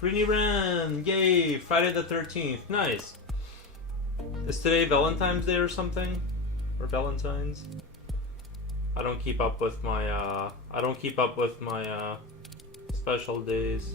Greeny Ren! Yay! Friday the 13th. Nice. Is today Valentine's Day or something? Or Valentine's? I don't keep up with my special days.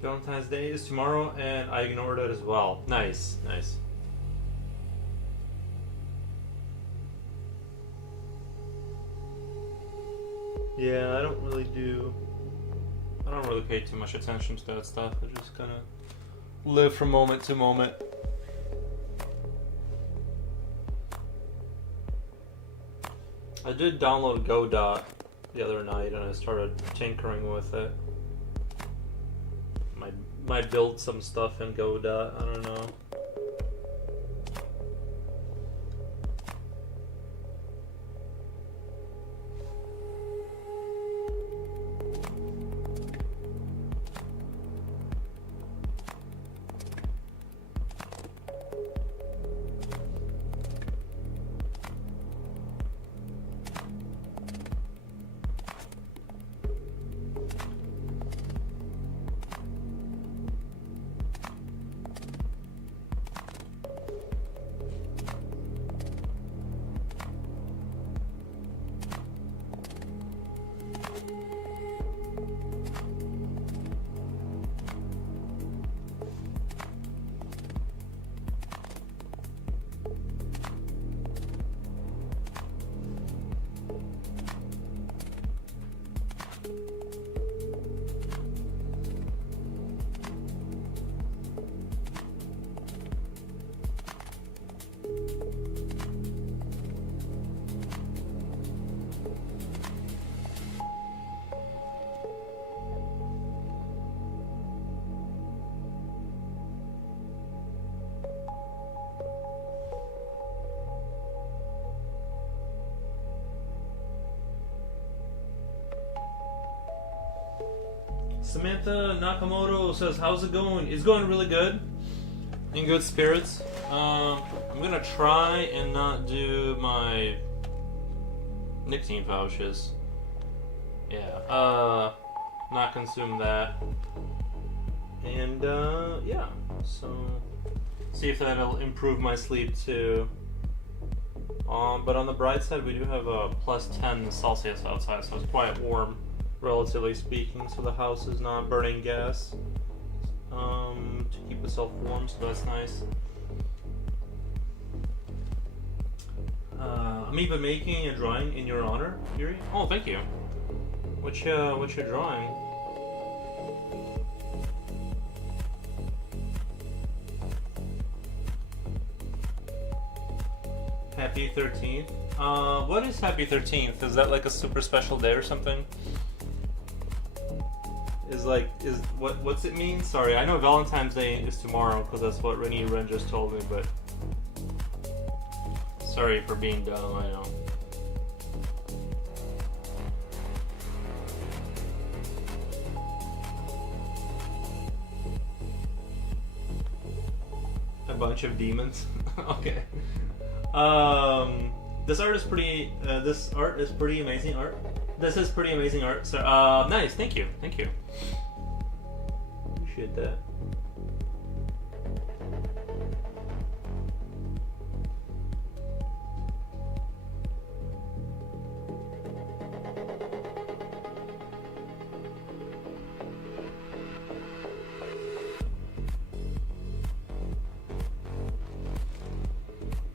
Valentine's Day is tomorrow, and I ignored it as well. Nice, nice. Yeah, I don't really pay too much attention to that stuff. I just kind of live from moment to moment. I did download Godot the other night, and I started tinkering with it. Might build some stuff in Godot, I don't know. Samantha Nakamoto says, how's it going? It's going really good. In good spirits. I'm gonna try and not do my nicotine pouches. Yeah, not consume that. And, yeah. So, see if that'll improve my sleep too. But on the bright side, we do have a plus 10 Celsius outside, so it's quite warm, relatively speaking, so the house is not burning gas to keep itself warm, so that's nice. I'm even making a drawing in your honor, Yuri. Oh, thank you. What's your drawing? Happy 13th. What is Happy 13th? Is that like a super special day or something? What's it mean? Sorry, I know Valentine's Day is tomorrow because that's what Rennie Ren just told me, but sorry for being dumb, I know. A bunch of demons. Okay. This art is pretty. This art is pretty amazing art. This is pretty amazing art. So, nice. Thank you. Thank you. Appreciate that.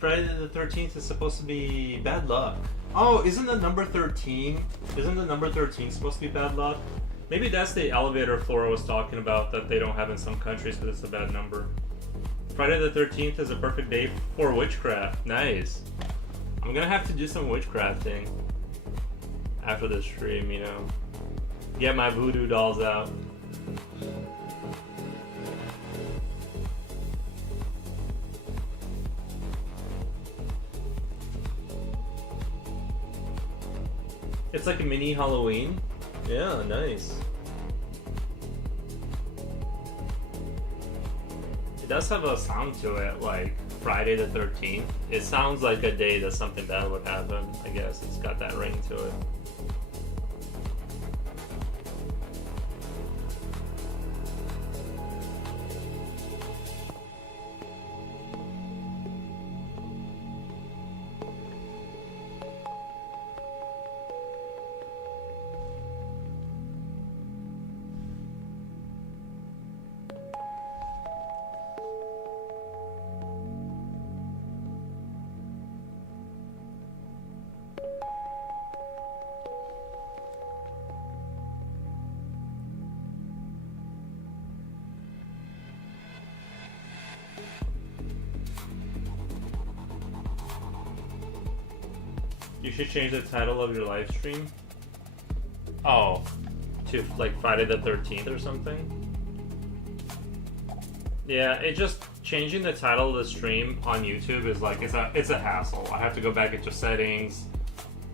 Friday the 13th is supposed to be bad luck. Oh, isn't the number 13? Isn't the number 13 supposed to be bad luck? Maybe that's the elevator floor I was talking about that they don't have in some countries because it's a bad number. Friday the 13th is a perfect day for witchcraft. Nice. I'm gonna have to do some witchcrafting after this stream, you know. Get my voodoo dolls out. It's like a mini Halloween. Yeah, nice. It does have a sound to it, like Friday the 13th. It sounds like a day that something bad would happen. I guess it's got that ring to it. You should change the title of your live stream. Oh, to like Friday the 13th or something. Yeah, it just changing the title of the stream on YouTube is like it's a hassle. I have to go back into settings,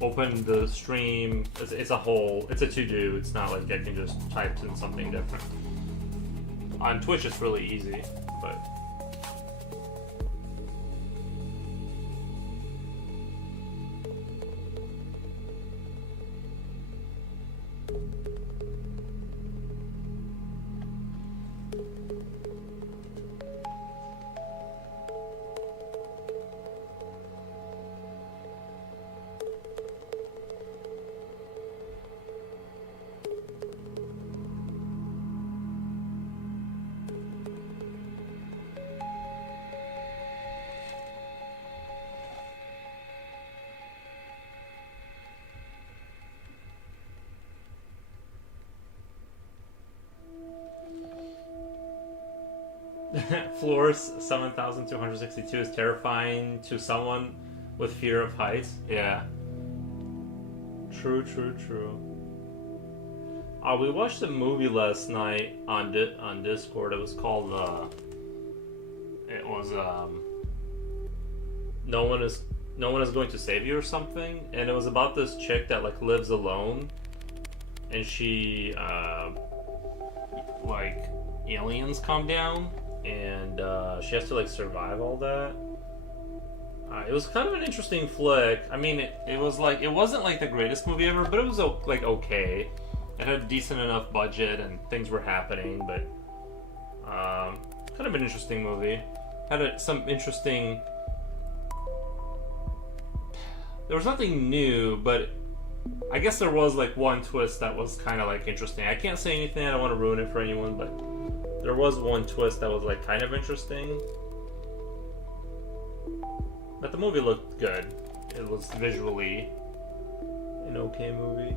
open the stream. It's a to-do. It's not like I can just type in something different. On Twitch, it's really easy, but. Floors 7,262 is terrifying to someone with fear of heights. Yeah. True. We watched a movie last night on Discord. It was called No One Is Going to Save You or something, and it was about this chick that like lives alone, and she like aliens come down, and she has to like survive all that. It was kind of an interesting flick. I mean, it was like, it wasn't like the greatest movie ever, but it was like okay. It had a decent enough budget and things were happening, but kind of an interesting movie. Had some interesting. There was nothing new, but I guess there was like one twist that was kind of like interesting. I can't say anything. I don't want to ruin it for anyone, but there was one twist that was like kind of interesting. But the movie looked good. It was visually an okay movie.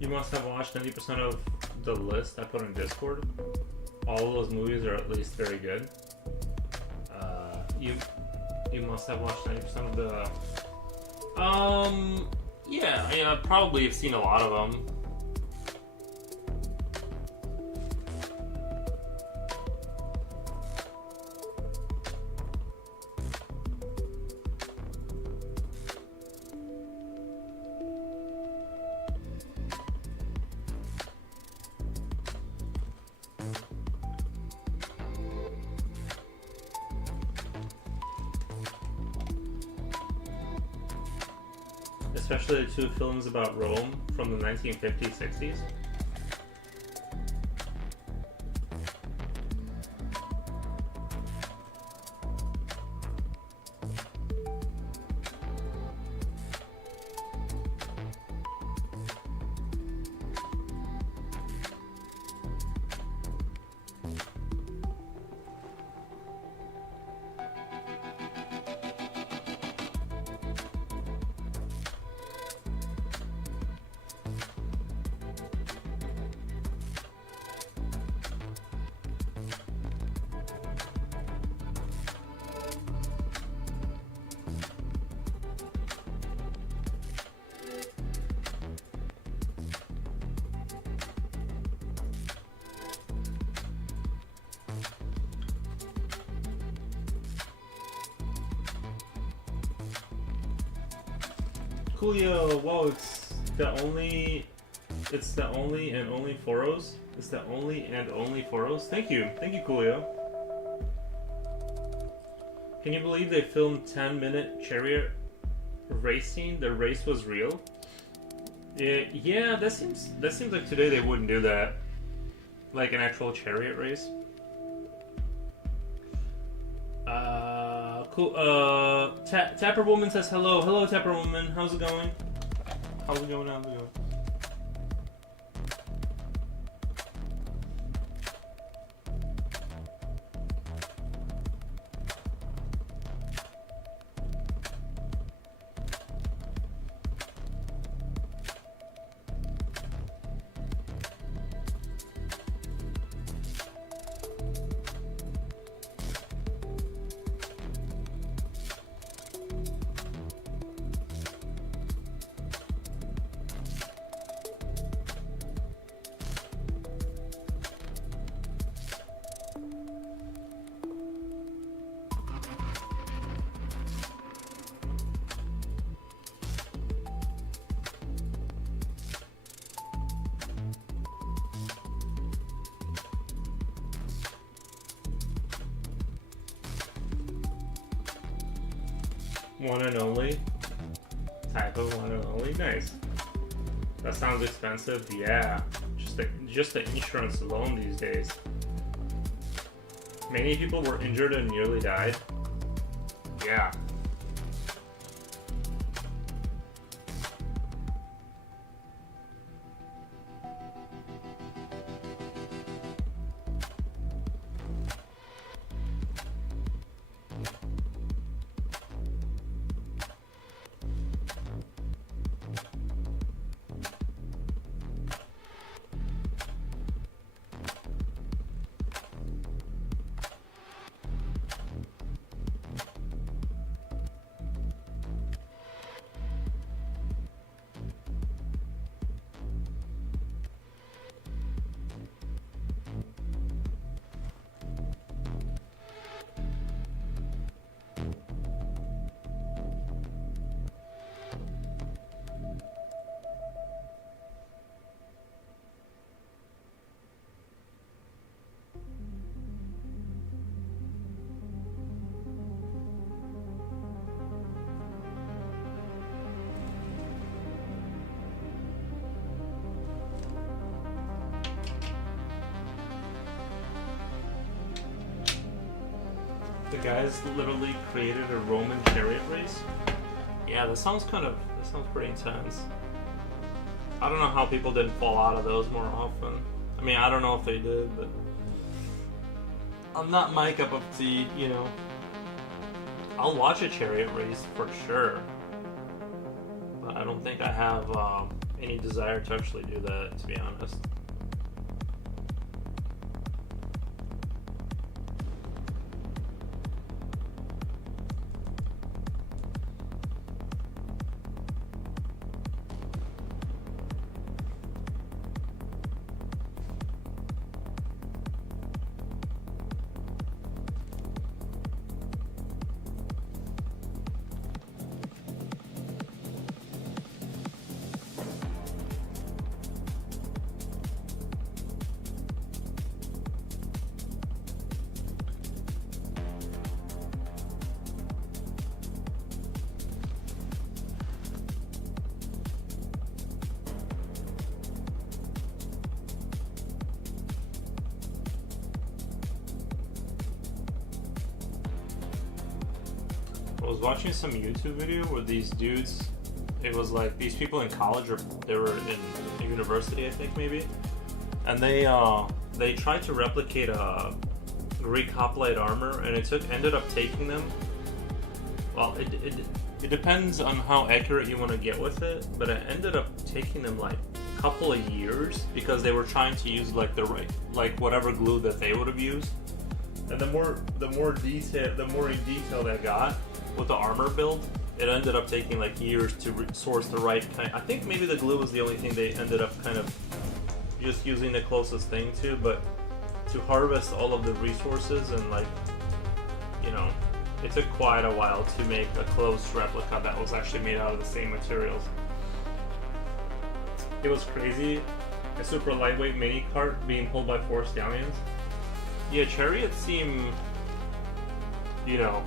You must have watched 90% of the list I put on Discord. All of those movies are at least very good. You must have watched 90% of the. Yeah, probably have seen a lot of them. Especially the two films about Rome from the 1950s, 60s. Coolio, whoa, it's the only and only Foros? It's the only and only Foros? Thank you, Coolio. Can you believe they filmed 10-minute chariot racing? The race was real? Yeah, that seems like today they wouldn't do that. Like an actual chariot race. Cool. Tapper Woman says hello. Hello, Tapper Woman. How's it going? How's it going? One and only? Type of one and only? Nice. That sounds expensive. Yeah. Just the insurance alone these days. Many people were injured and nearly died. Yeah. The guys literally created a Roman chariot race? Yeah, that sounds pretty intense. I don't know how people didn't fall out of those more often. I mean, I don't know if they did, but I'm not my cup of tea, you know. I'll watch a chariot race for sure, but I don't think I have any desire to actually do that, to be honest. I was watching some YouTube video where these dudes, it was like these people in college, or they were in university, I think maybe, and they tried to replicate a Greek hoplite armor, and ended up taking them. Well, it depends on how accurate you want to get with it, but it ended up taking them like a couple of years because they were trying to use like the right, like whatever glue that they would have used, and the more in detail they got with the armor build, it ended up taking like years to source the right kind. I think maybe the glue was the only thing they ended up kind of just using the closest thing to, but to harvest all of the resources and like, you know, it took quite a while to make a close replica that was actually made out of the same materials. It was crazy. A super lightweight mini cart being pulled by 4 stallions. Yeah, chariots seem, you know,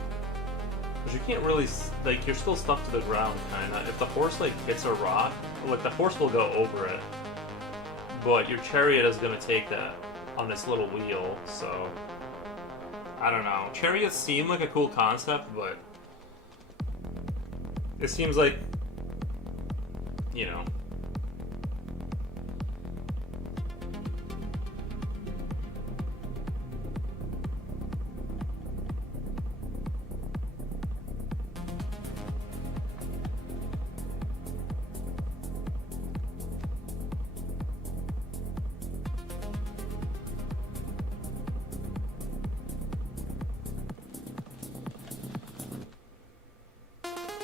because you can't really, like, you're still stuck to the ground, kind of. If the horse, like, hits a rock, like, the horse will go over it, but your chariot is going to take that on its little wheel, so, I don't know. Chariots seem like a cool concept, but it seems like, you know,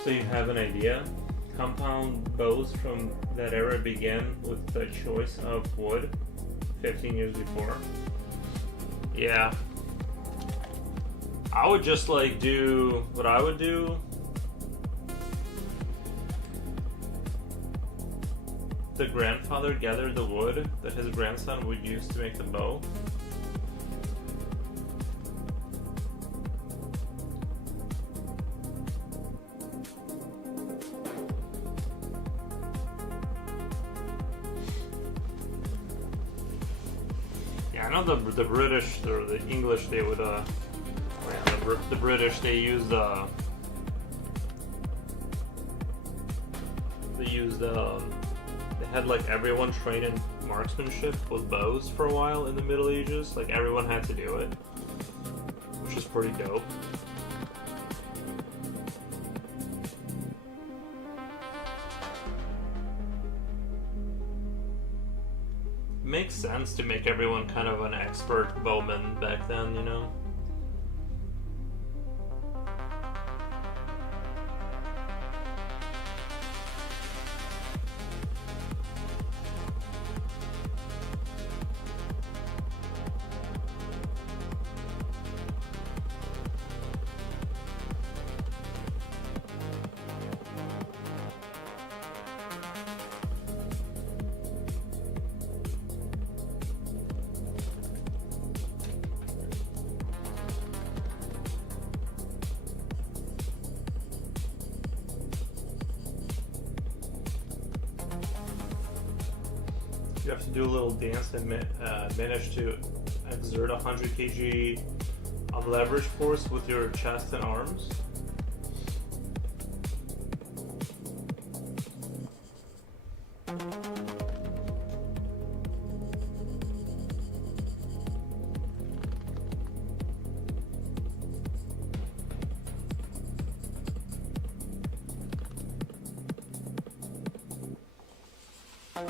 so you have an idea? Compound bows from that era began with the choice of wood 15 years before. Yeah. I would just like do what I would do. The grandfather gathered the wood that his grandson would use to make the bow. I know the British or the English, they would the British, they used they had like everyone train in marksmanship with bows for a while in the Middle Ages. Like everyone had to do it, which is pretty dope. Makes sense to make everyone kind of an expert bowman back then, you know? You have to do a little dance and manage to exert 100 kg of leverage force with your chest and arms. Yeah,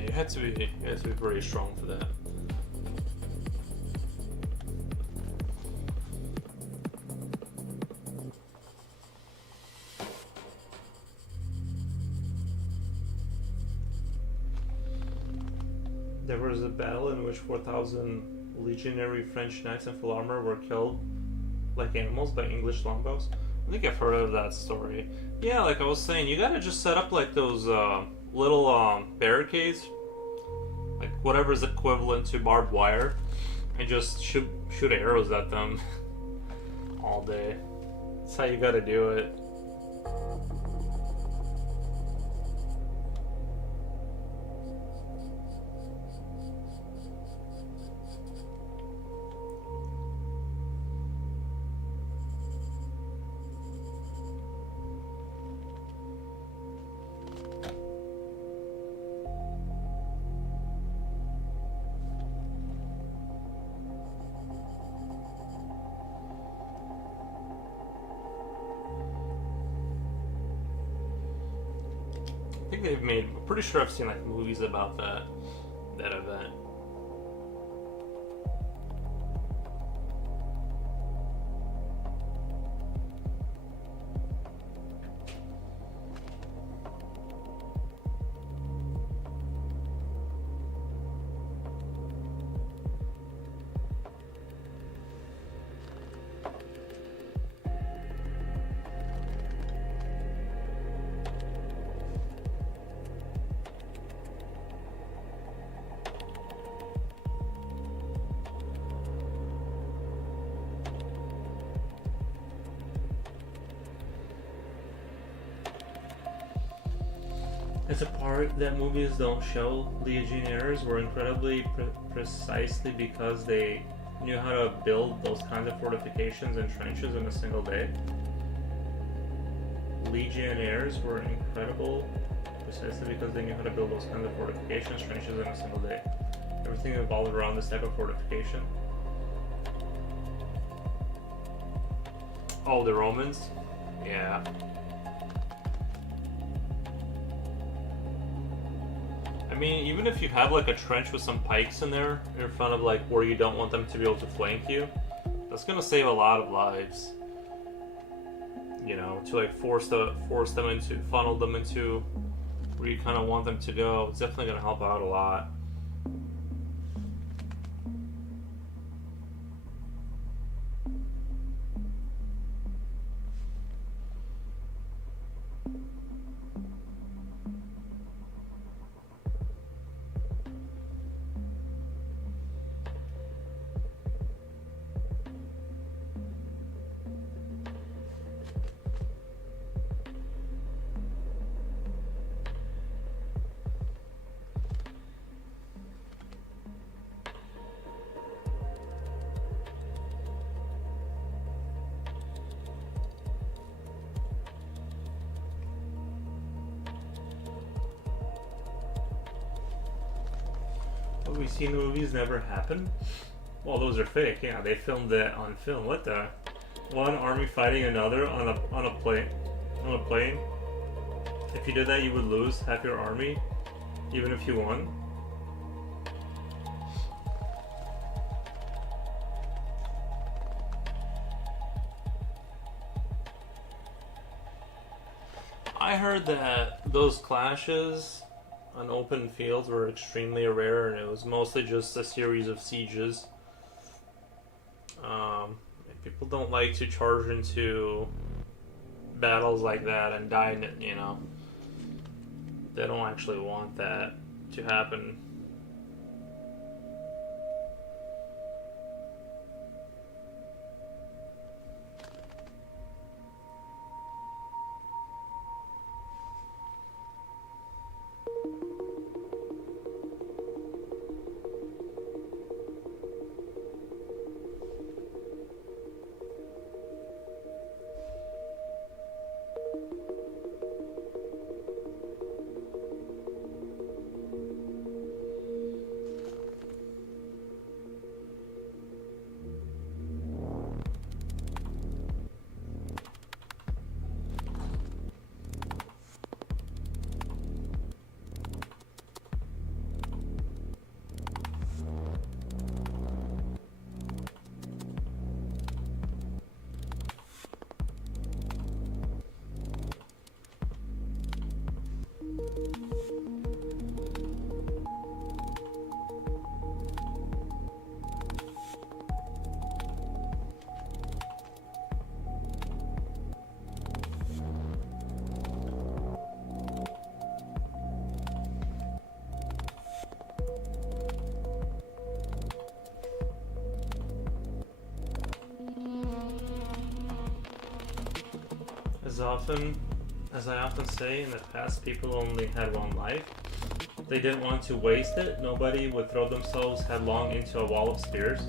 you had to be very strong for that. There was a battle in which 4,000 legionary French knights in full armor were killed like animals by English longbows. I think I've heard of that story. Yeah, like I was saying, you gotta just set up like those little barricades, like whatever's equivalent to barbed wire, and just shoot arrows at them all day. That's how you gotta do it. I think they've made. I'm pretty sure I've seen like movies about that event. It's a part that movies don't show. Legionnaires were incredibly precisely because they knew how to build those kinds of fortifications and trenches in a single day. Legionnaires were incredible precisely because they knew how to build those kinds of fortifications, trenches in a single day. Everything evolved around this type of fortification. Oh, the Romans? Yeah. I mean, even if you have like a trench with some pikes in there in front of like where you don't want them to be able to flank you, that's gonna save a lot of lives. You know, to like funnel them into where you kind of want them to go. It's definitely gonna help out a lot. What we see in the movies never happened. Well, those are fake. Yeah, they filmed that on film. What the? One army fighting another on a plane. On a plane. If you did that, you would lose half your army, even if you won. I heard that those clashes on open fields were extremely rare, and it was mostly just a series of sieges. People don't like to charge into battles like that and die in it, you know. They don't actually want that to happen. as I often say, in the past, people only had one life. They didn't want to waste it. Nobody would throw themselves headlong into a wall of spears.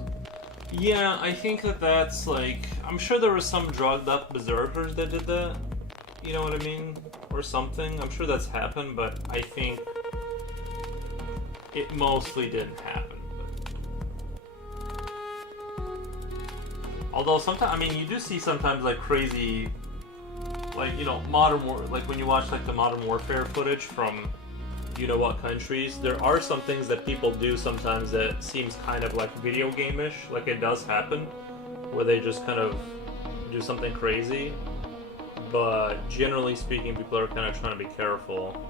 Yeah, I think that's like... I'm sure there were some drugged up berserkers that did that. You know what I mean? Or something. I'm sure that's happened, but I think it mostly didn't happen. Although sometimes, I mean, you do see sometimes like crazy, like, you know, like when you watch like the Modern Warfare footage from you know what countries, there are some things that people do sometimes that seems kind of like video game-ish, like it does happen, where they just kind of do something crazy, but generally speaking, people are kind of trying to be careful.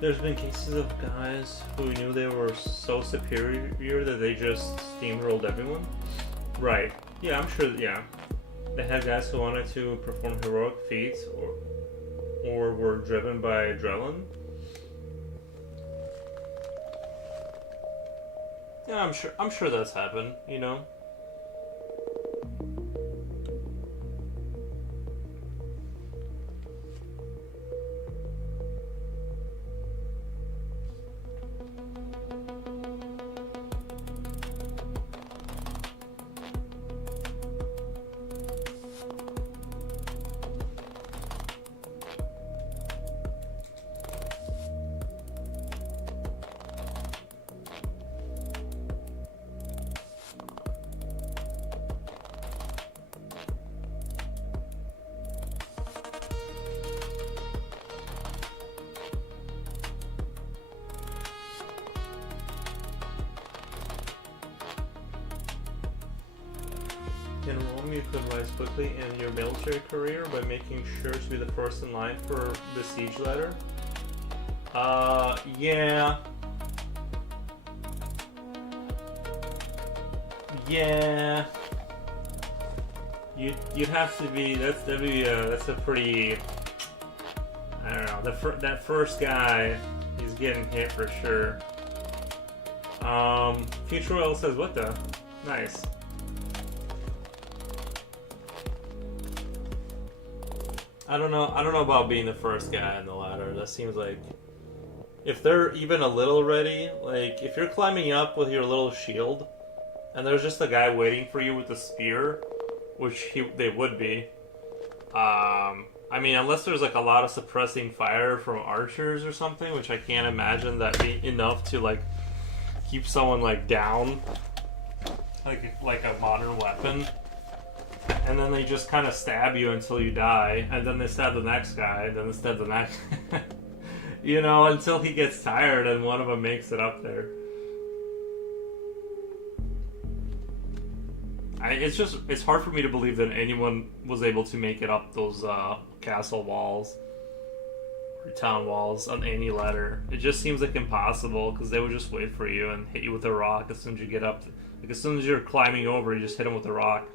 There's been cases of guys who knew they were so superior that they just steamrolled everyone. Right. Yeah, I'm sure, yeah. They had guys who wanted to perform heroic feats or were driven by adrenaline. Yeah, I'm sure that's happened, you know. In Rome, you could rise quickly in your military career by making sure to be the first in line for the siege ladder. Yeah. Yeah. You'd have to be. That's a pretty. I don't know. That first guy, he's getting hit for sure. Future Oil says, "What the? Nice." I don't know about being the first guy on the ladder. That seems like, if they're even a little ready, like if you're climbing up with your little shield, and there's just a guy waiting for you with a spear, which they would be. I mean, unless there's like a lot of suppressing fire from archers or something, which I can't imagine that be enough to like keep someone like down, like a modern weapon. And then they just kind of stab you until you die, and then they stab the next guy, and then they stab the next you know, until he gets tired and one of them makes it up there. It's hard for me to believe that anyone was able to make it up those castle walls. town walls on any ladder. It just seems like impossible because they would just wait for you and hit you with a rock as soon as you get up. Like as soon as you're climbing over, you just hit them with a rock.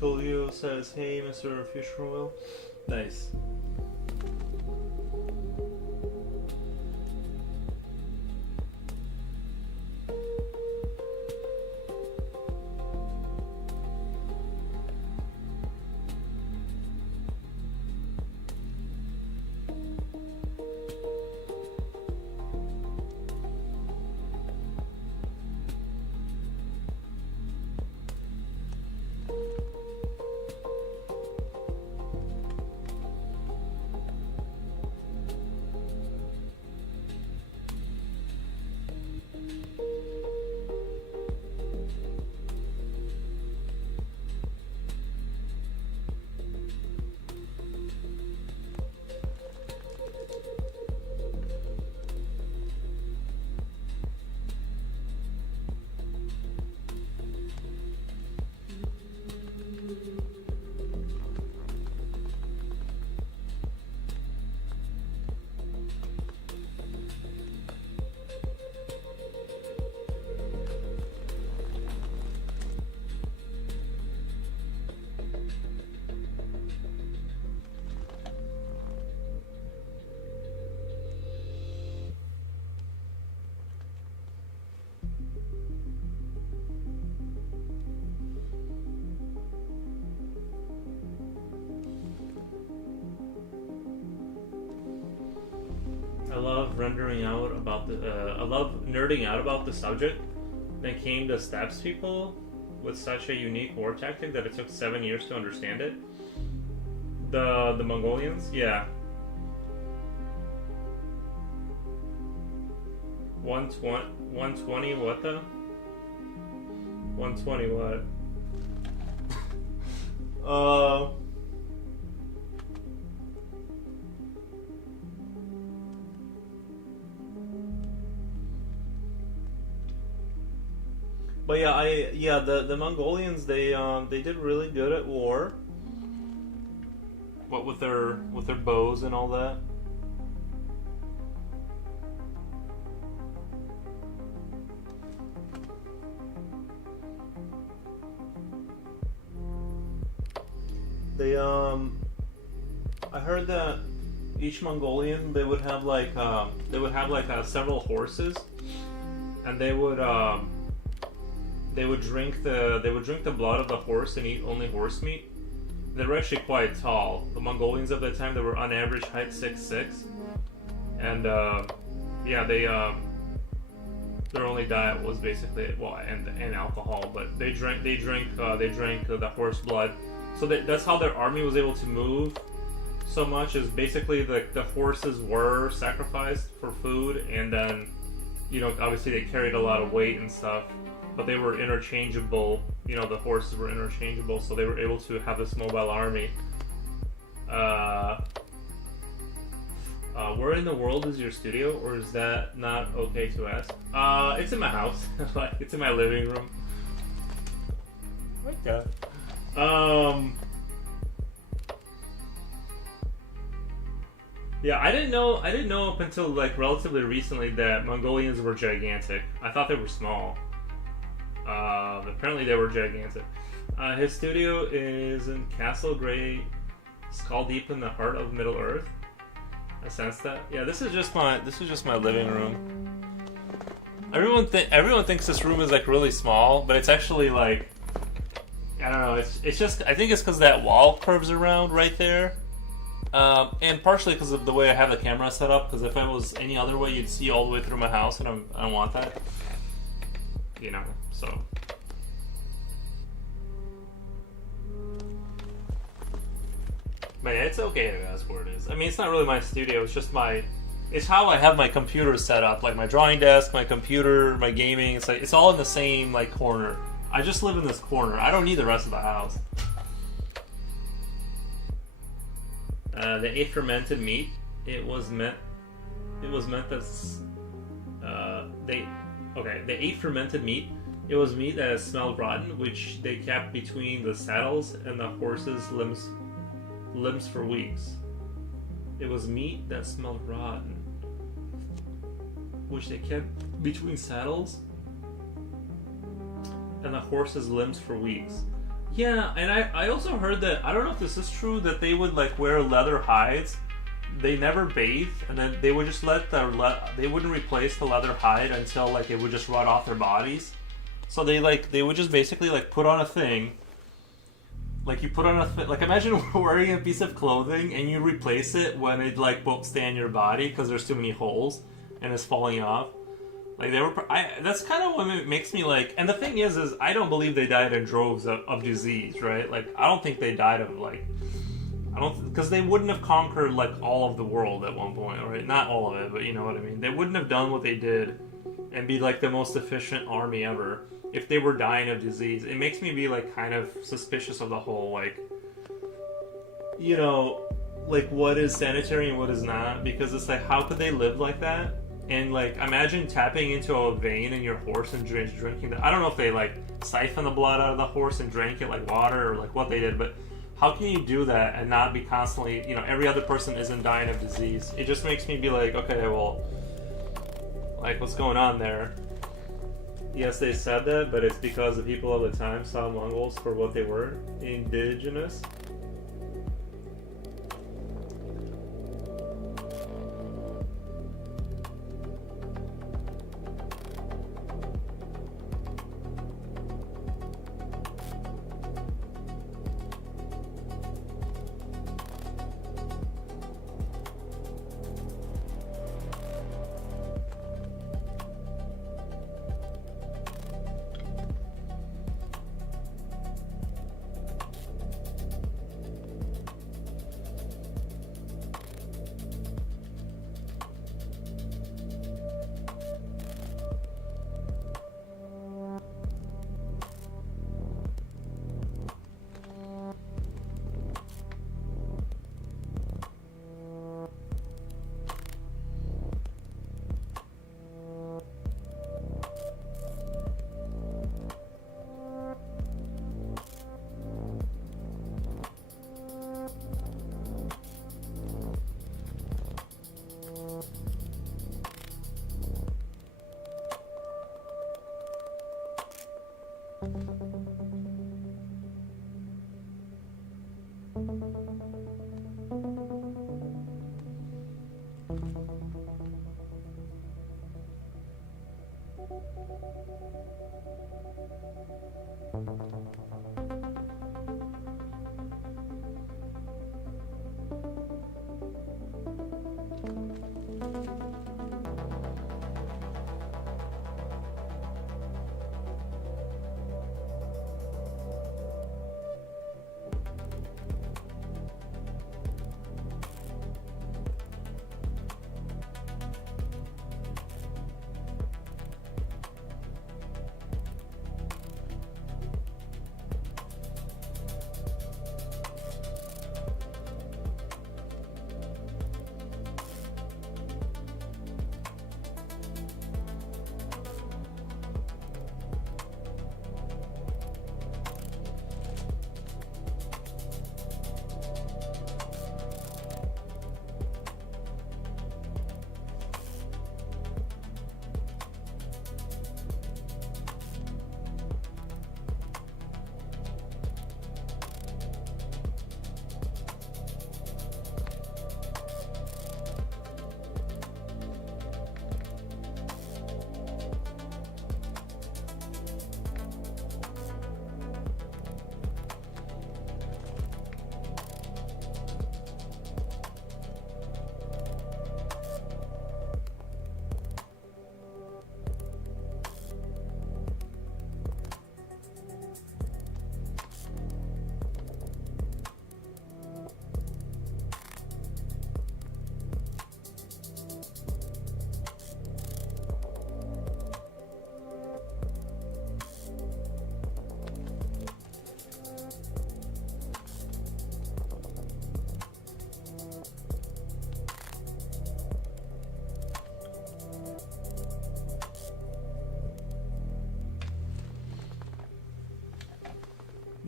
Julio says, "Hey, Mr. Future Will." Nice. I love rendering out about the. I love nerding out about the subject. Then came the steppes people with such a unique war tactic that it took 7 years to understand it. The Mongolians, yeah. 120 what the? 120 what? But yeah, the Mongolians they did really good at war. What with their bows and all that. They I heard that each Mongolian they would have like several horses, and they would drink the blood of the horse and eat only horse meat. They were actually quite tall. The Mongolians of that time, they were on average height 6'6", and yeah, their only diet was basically and alcohol, but they drank the horse blood. So that's how their army was able to move so much. Is basically the horses were sacrificed for food, and then obviously they carried a lot of weight and stuff. But they were interchangeable. The horses were interchangeable, so they were able to have this mobile army. Where in the world is your studio, or is that not okay to ask? It's in my house. Like, it's in my living room. Oh my God. Yeah, I didn't know. I didn't know up until like relatively recently that Mongolians were gigantic. I thought they were small. Apparently, they were gigantic. His studio is in Castle Grey, Skull Deep in the heart of Middle Earth. I sense that. Yeah, this is just my living room. Everyone thinks this room is like really small, but it's actually like I don't know. It's just I think it's because that wall curves around right there. And partially because of the way I have the camera set up. Because if it was any other way, you'd see all the way through my house, and I don't want that. You know, so. But yeah, it's okay that's where it is. I mean, it's not really my studio. It's just my. It's how I have my computer set up, like my drawing desk, my computer, my gaming. It's like it's all in the same like corner. I just live in this corner. I don't need the rest of the house. They ate fermented meat. It was meant that they ate fermented meat. It was meat that smelled rotten, which they kept between the saddles and the horses' limbs for weeks. It was meat that smelled rotten, which they kept between saddles and the horses' limbs for weeks. Yeah, and I also heard that, I don't know if this is true, that they would like wear leather hides. They never bathe, and then they would just let they wouldn't replace the leather hide until like it would just rot off their bodies. So they would just basically like put on a thing. Like you put on like imagine wearing a piece of clothing and you replace it when it like won't stay on your body because there's too many holes and it's falling off. Like they were, that's kind of what makes me like. And the thing is I don't believe they died in droves of disease, right? Like I don't think they died of like, because they wouldn't have conquered like all of the world at one point, right? Not all of it, but you know what I mean. They wouldn't have done what they did and be like the most efficient army ever if they were dying of disease. It makes me be like kind of suspicious of the whole like, you know, like what is sanitary and what is not, because it's like how could they live like that? And like imagine tapping into a vein in your horse and drinking that. I don't know if they like siphon the blood out of the horse and drank it like water or like what they did, but how can you do that and not be constantly, you know, every other person isn't dying of disease? It just makes me be like, okay, well, like what's going on there? Yes, they said that, but it's because the people of the time saw Mongols for what they were, indigenous.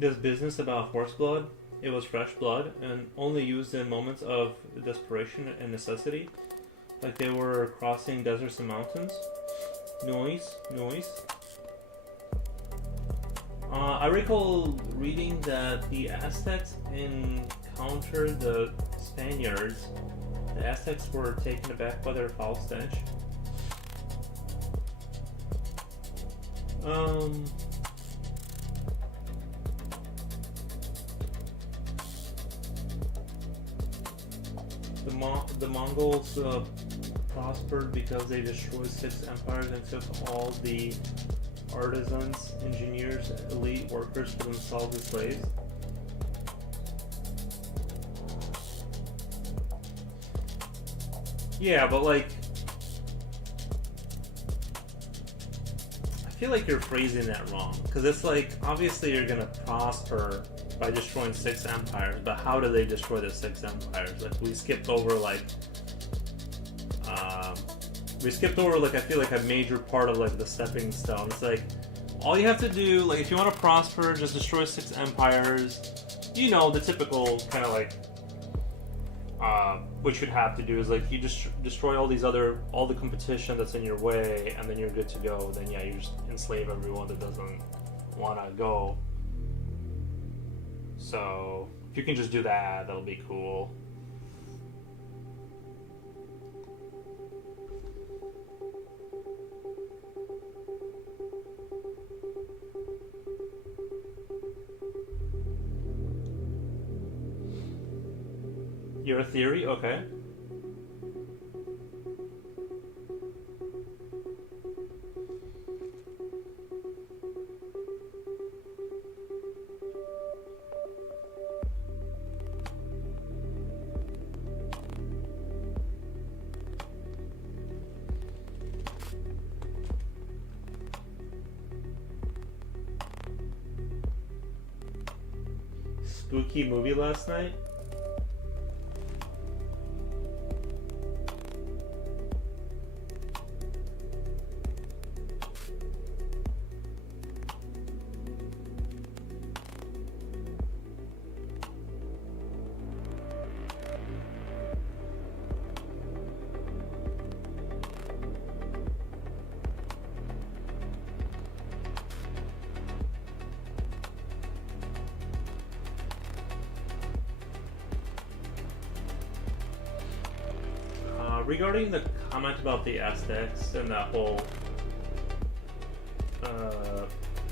this business about horse blood. It was fresh blood and only used in moments of desperation and necessity, like they were crossing deserts and mountains. Noise. I recall reading that the Aztecs encountered the Spaniards. The Aztecs were taken aback by their foul stench. The Mongols prospered because they destroyed 6 empires and took all the artisans, engineers, elite workers for themselves as slaves. Yeah, but like, I feel like you're phrasing that wrong, because it's like, obviously you're gonna prosper by destroying 6 empires, but how do they destroy the 6 empires? Like, we skipped over like I feel like a major part of like the stepping stone. It's like, all you have to do, like, if you want to prosper, just destroy 6 empires. You know, the typical kind of like what you'd have to do is like, you just destroy all the competition that's in your way, and then you're good to go. Then yeah, you just enslave everyone that doesn't want to go. So if you can just do that, that'll be cool. Your theory? Okay. Spooky movie last night? Regarding the comment about the Aztecs and the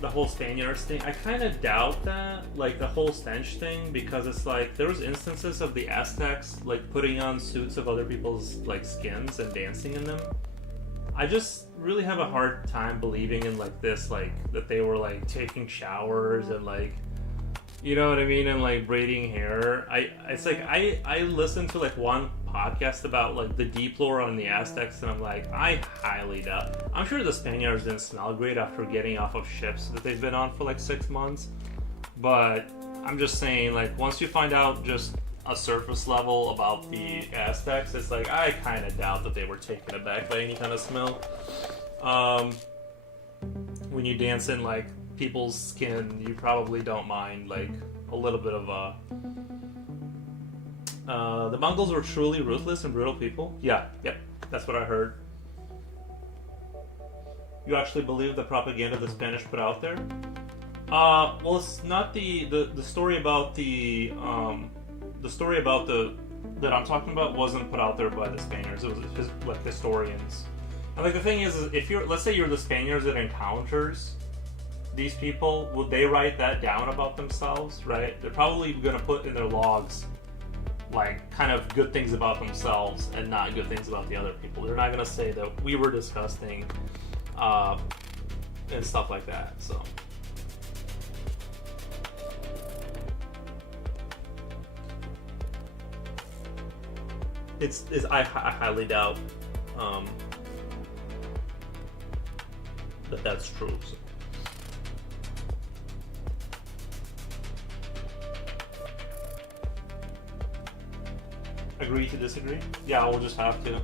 whole Spaniards thing, I kind of doubt that, like the whole stench thing, because it's like there was instances of the Aztecs like putting on suits of other people's like skins and dancing in them. I just really have a hard time believing in like this, like that they were like taking showers and like, you know what I mean, and like braiding hair. It's like I listened to like one podcast about like the deep lore on the Aztecs, and I'm like, I highly doubt. I'm sure the Spaniards didn't smell great after getting off of ships that they've been on for like 6 months, but I'm just saying, like, once you find out just a surface level about the Aztecs, it's like I kind of doubt that they were taken aback by any kind of smell. When you dance in like people's skin, you probably don't mind like a little bit of a the Mongols were truly ruthless and brutal people. Yep, that's what I heard. You actually believe the propaganda the Spanish put out there? Well, it's not the story about the that I'm talking about wasn't put out there by the Spaniards. It was like historians. And like the thing is if let's say you're the Spaniards that encounters these people, would they write that down about themselves? Right? They're probably gonna put in their logs like kind of good things about themselves and not good things about the other people. They're not gonna say that we were disgusting and stuff like that. So I highly doubt that that's true. So. Agree to disagree? Yeah, we'll just have to.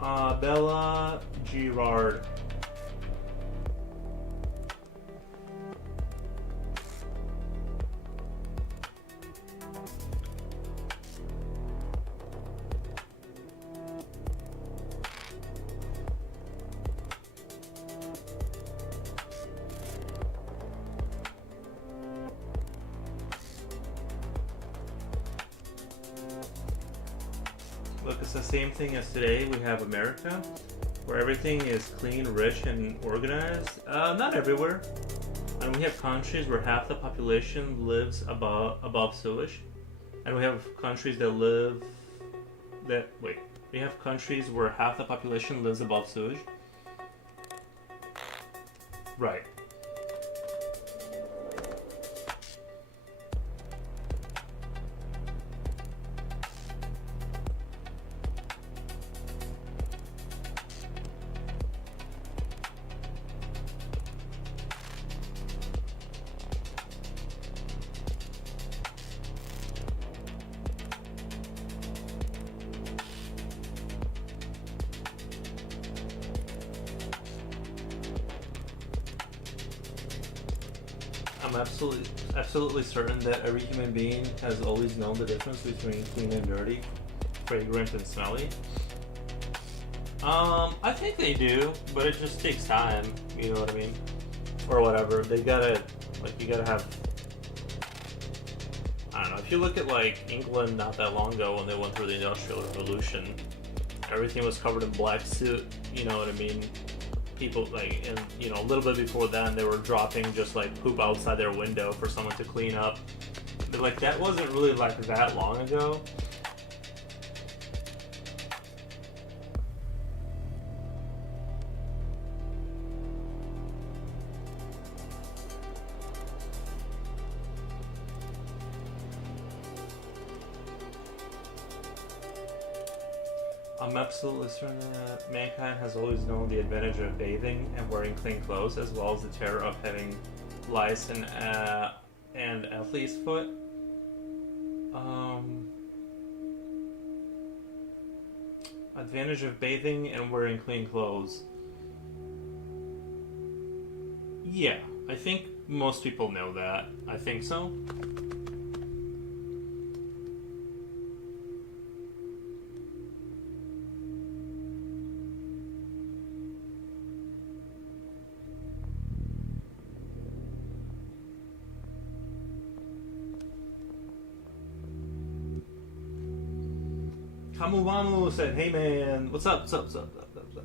Bella Girard. Look, it's the same thing as today. We have America, where everything is clean, rich, and organized. Not everywhere. And we have countries where half the population lives above sewage. And we have countries we have countries where half the population lives above sewage. Right. I'm absolutely certain that every human being has always known the difference between clean and dirty, fragrant and smelly. I think they do, but it just takes time, you know what I mean? Or whatever. You gotta have, I don't know, if you look at like England not that long ago when they went through the Industrial Revolution, everything was covered in black soot, you know what I mean? People like, and you know, a little bit before then they were dropping just like poop outside their window for someone to clean up. But like that wasn't really like that long ago. I'm absolutely certain that mankind has always known the advantage of bathing and wearing clean clothes, as well as the terror of having lice and athlete's foot. Advantage of bathing and wearing clean clothes. Yeah, I think most people know that. I think so. Kamuwamu said, "Hey man, what's up? What's up? What's up? What's up? What's up?"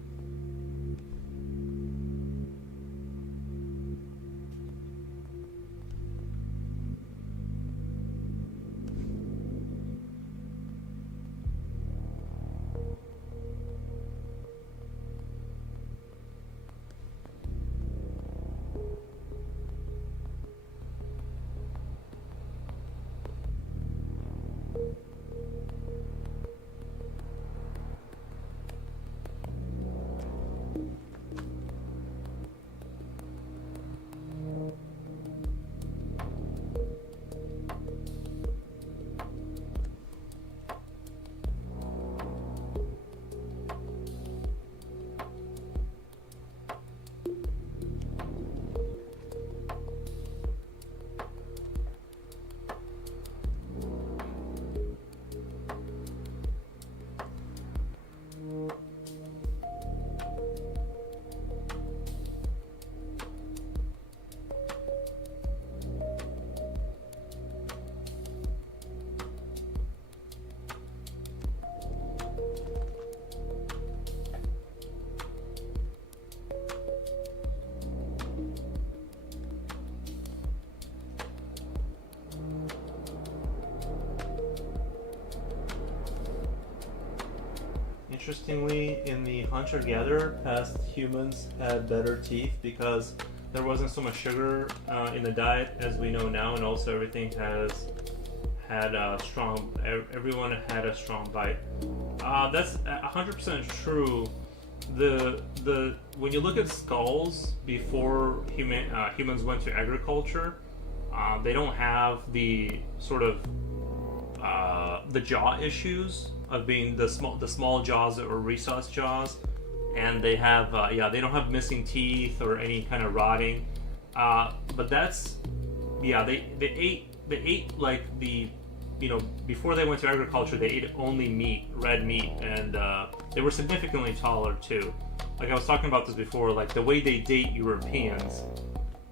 Interestingly, in the hunter-gatherer past, humans had better teeth because there wasn't so much sugar in the diet as we know now, and also everything had a strong. Everyone had a strong bite. That's 100% true. When you look at skulls before humans went to agriculture, they don't have the sort of the jaw issues of being the small jaws or rhesus jaws, and they have they don't have missing teeth or any kind of rotting. But that's they ate like the before they went to agriculture, they ate only meat, red meat, and they were significantly taller too. Like I was talking about this before, like the way they date Europeans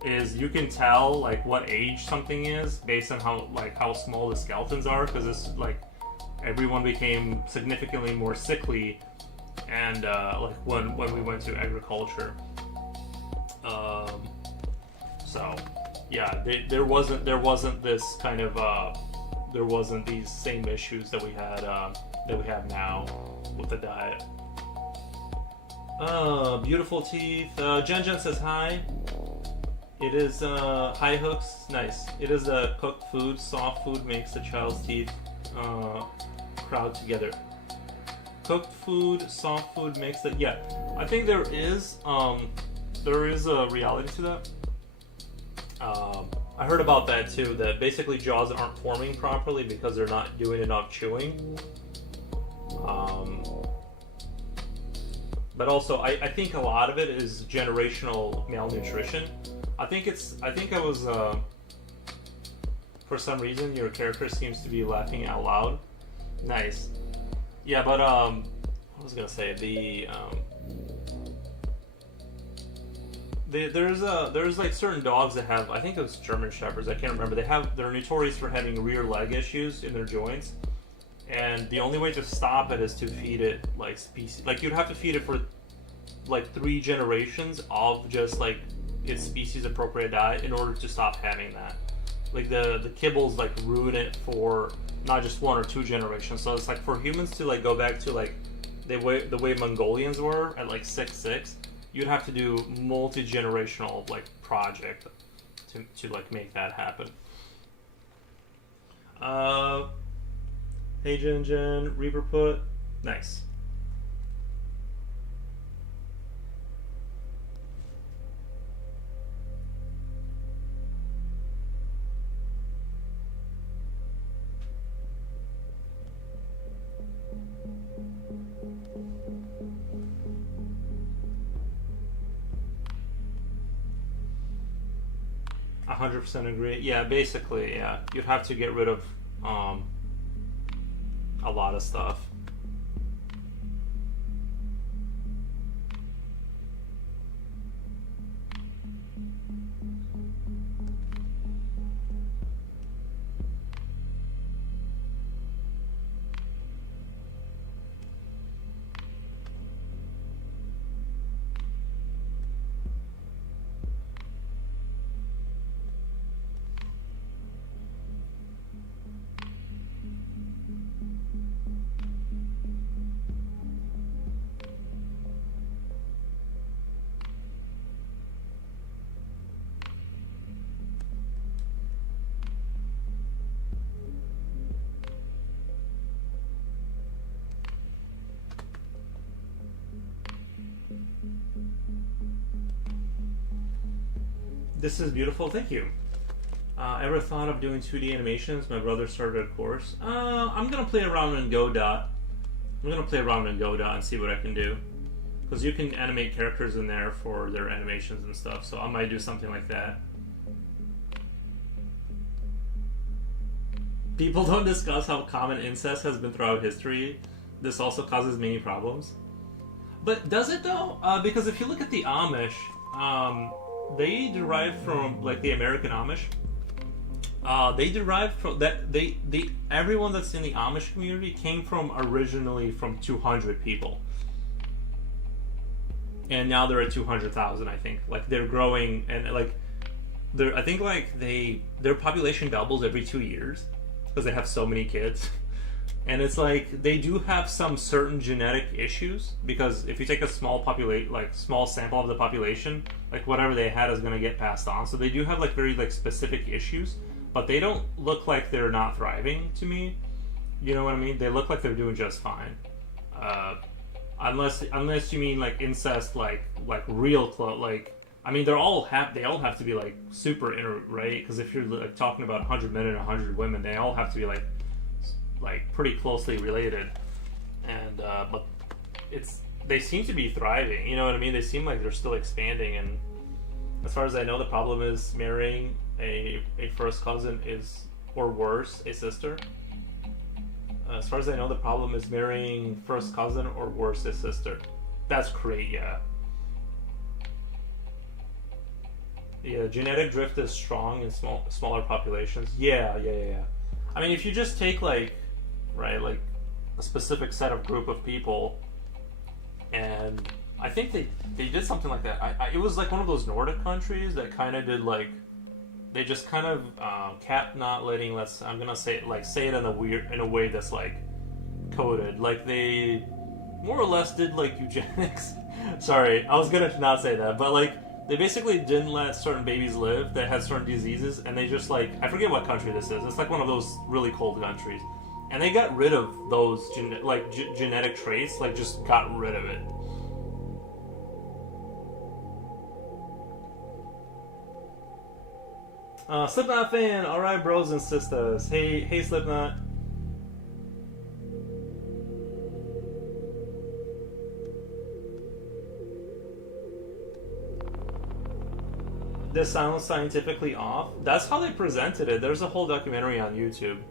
is you can tell like what age something is based on how small the skeletons are, because it's like everyone became significantly more sickly, and like when we went to agriculture. So yeah, there wasn't this kind of there wasn't these same issues that we have now with the diet. Beautiful teeth. Jen says hi. It is high hooks. Nice. It is cooked food. Soft food makes the child's teeth crowd together. Cooked food, soft food makes the I think there is a reality to that. I heard about that too. That basically jaws aren't forming properly because they're not doing enough chewing. But also, I think a lot of it is generational malnutrition. I think I was for some reason your character seems to be laughing out loud. Nice. Yeah, but I was gonna say there's like certain dogs that have, I think it was German Shepherds, I can't remember. They're notorious for having rear leg issues in their joints, and the only way to stop it is to feed it like species. Like you'd have to feed it for like 3 generations of just like its species appropriate diet in order to stop having that. Like the kibbles like ruin it for not just 1 or 2 generations. So it's like for humans to like go back to like the way Mongolians were at like 6'6", you'd have to do multi-generational like project to like make that happen. Hey Jen, Reaper put nice. I 100% agree. Yeah, basically, yeah. You'd have to get rid of a lot of stuff. This is beautiful, thank you. Ever thought of doing 2D animations? My brother started a course. I'm gonna play around in Godot. And see what I can do. Because you can animate characters in there for their animations and stuff, so I might do something like that. People don't discuss how common incest has been throughout history. This also causes many problems. But does it though? Because if you look at the Amish, they derive from like the American Amish. They derive from that. Everyone that's in the Amish community came from originally from 200 people, and now they're at 200,000. I think like they're growing, and like I think like their population doubles every 2 years because they have so many kids. And it's like they do have some certain genetic issues, because if you take a small small sample of the population, like whatever they had is going to get passed on. So they do have like very like specific issues, but they don't look like they're not thriving to me. You know what I mean? They look like they're doing just fine, unless you mean like incest, like real close. Like I mean, they all have to be like super right? Because if you're like talking about 100 men and 100 women, they all have to be like pretty closely related. and but they seem to be thriving. You know what I mean? They seem like they're still expanding, and as far as I know, the problem is marrying a first cousin is, or worse, a sister. As far as I know, the problem is marrying first cousin or worse, a sister. That's great, yeah. Yeah, genetic drift is strong in smaller populations. Yeah. I mean, if you just take like, right, like a specific set of group of people, and I think they did something like that. It was like one of those Nordic countries that kind of did like, they just kind of kept not letting, I'm gonna say it in a way that's like coded. Like they more or less did like eugenics. Sorry, I was gonna not say that, but like they basically didn't let certain babies live that had certain diseases, and they just like, I forget what country this is. It's like one of those really cold countries, and they got rid of those genetic traits. Like just got rid of it. Slipknot fan, alright, bros and sisters. Hey, Slipknot. This sounds scientifically off. That's how they presented it. There's a whole documentary on YouTube.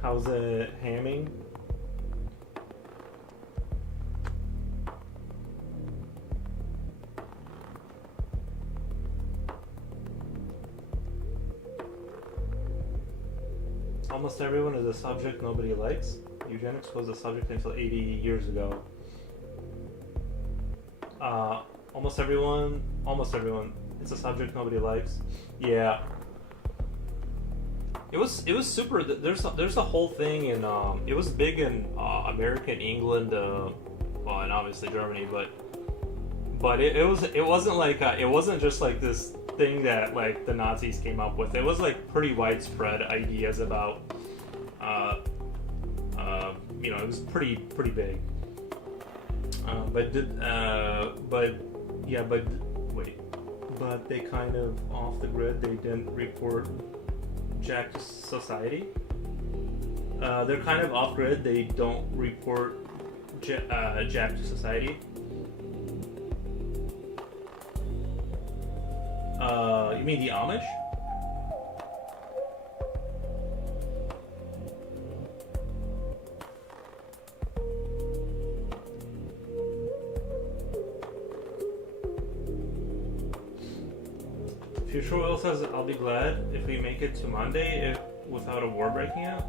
How's it hamming? Almost everyone is a subject nobody likes. Eugenics was a subject until 80 years ago. Almost everyone. It's a subject nobody likes. Yeah. It was super. There's a whole thing in it was big in America and England, well, and obviously Germany, but it wasn't just like this thing that like the Nazis came up with. It was like pretty widespread ideas about it was pretty big. But they kind of off the grid. They didn't report Jack to society. They're kind of off grid. They don't report Jack to society. You mean the Amish? Future Will says, I'll be glad if we make it to Monday without a war breaking out.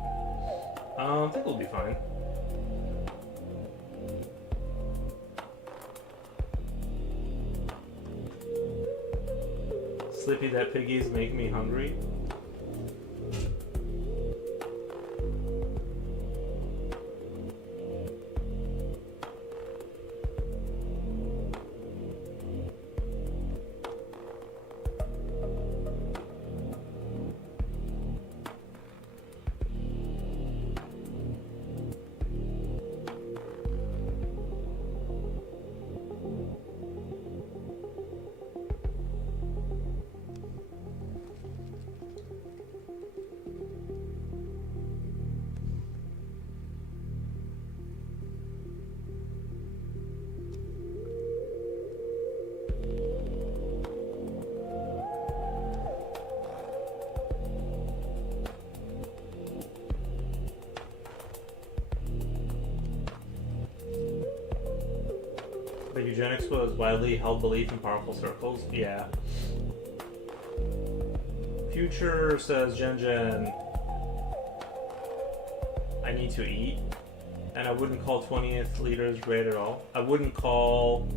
I think we'll be fine. Slippy, that piggies make me hungry. But eugenics was widely held belief in powerful circles. Yeah. Future says, Gen, I need to eat. And I wouldn't call 20th leaders great at all. I wouldn't call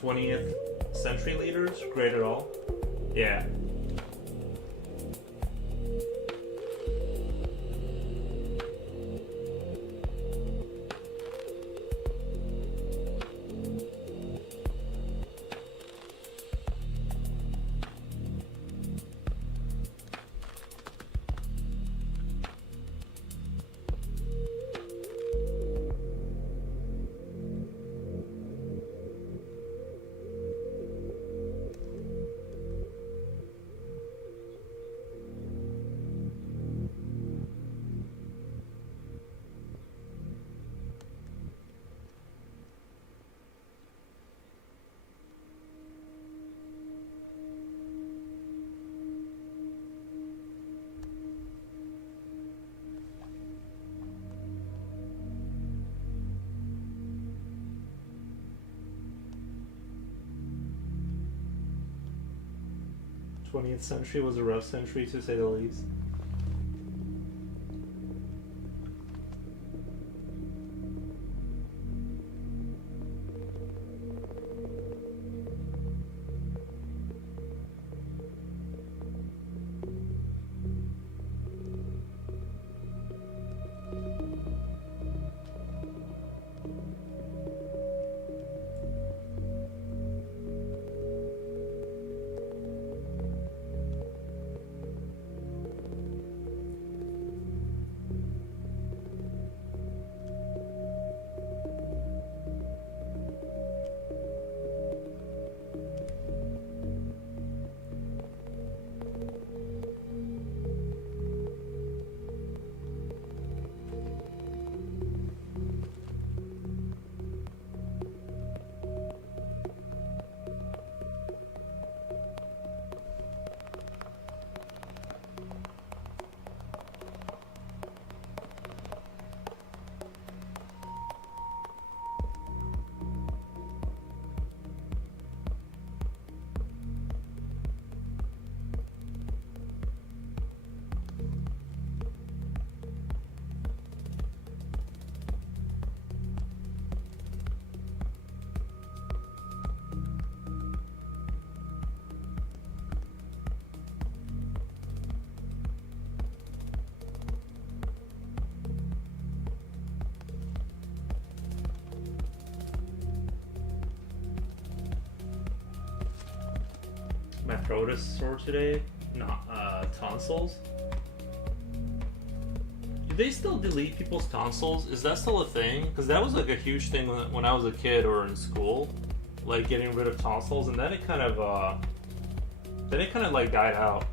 20th century leaders great at all. Yeah. 20th century was a rough century to say the least. My throat is sore today. Not tonsils. Do they still delete people's tonsils? Is that still a thing? Because that was like a huge thing when I was a kid or in school, like getting rid of tonsils, and then it kind of like died out.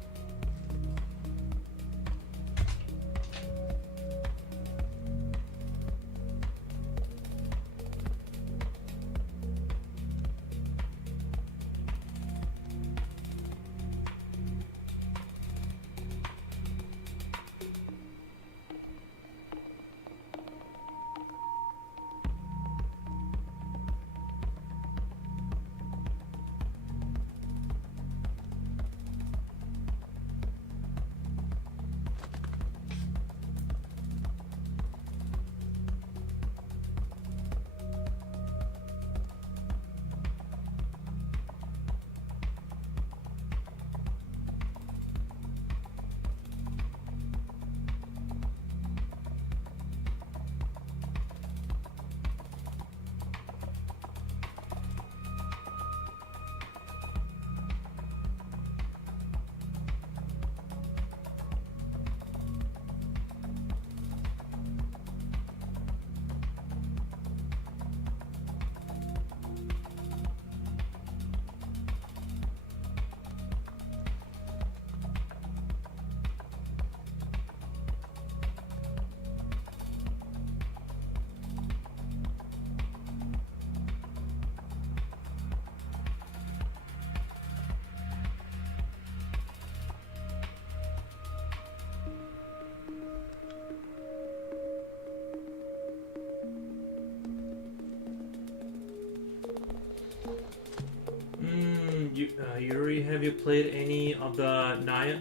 Yuri, have you played any of the Naya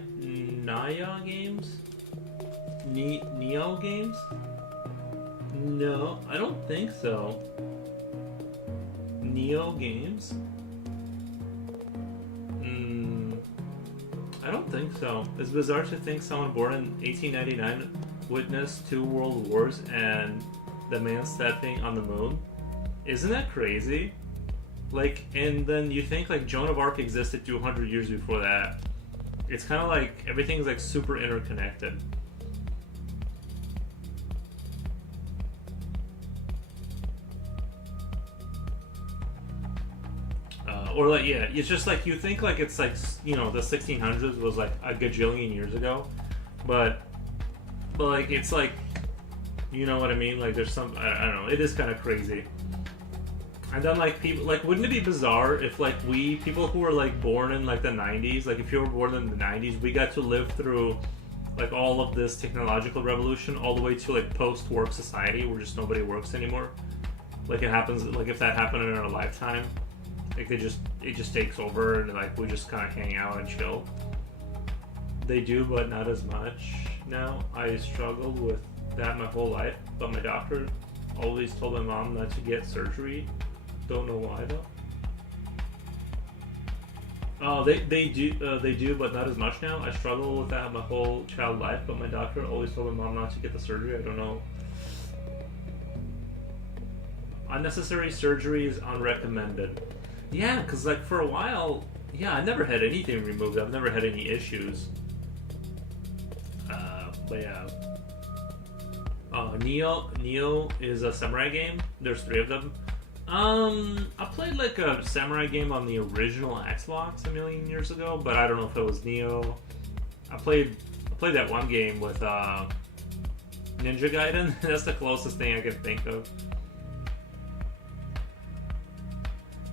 games? Neo games? No, I don't think so. Neo games? I don't think so. It's bizarre to think someone born in 1899 witnessed 2 world wars and the man stepping on the moon. Isn't that crazy? Like, and then you think like Joan of Arc existed 200 years before that. It's kind of like everything's like super interconnected. Or like, yeah, it's just like you think like it's like, you know, the 1600s was like a gajillion years ago, but like it's like, you know what I mean? Like there's some, I don't know, it is kind of crazy. And then like people, like wouldn't it be bizarre if like people who were like born in like the 90s, like if you were born in the 90s, we got to live through like all of this technological revolution all the way to like post-work society where just nobody works anymore. Like it happens, like if that happened in our lifetime, like it just takes over and like we just kind of hang out and chill. They do, but not as much now. I struggled with that my whole life, but my doctor always told my mom not to get surgery. Don't know why though. Oh, they do, but not as much now. I struggle with that my whole child life, but my doctor always told my mom not to get the surgery. I don't know. Unnecessary surgery is unrecommended. Yeah, because like for a while, yeah, I never had anything removed. I've never had any issues. But yeah. Neo is a samurai game. There's 3 of them. I played like a samurai game on the original Xbox a million years ago, but I don't know if it was Neo. I played that one game with Ninja Gaiden. That's the closest thing I can think of.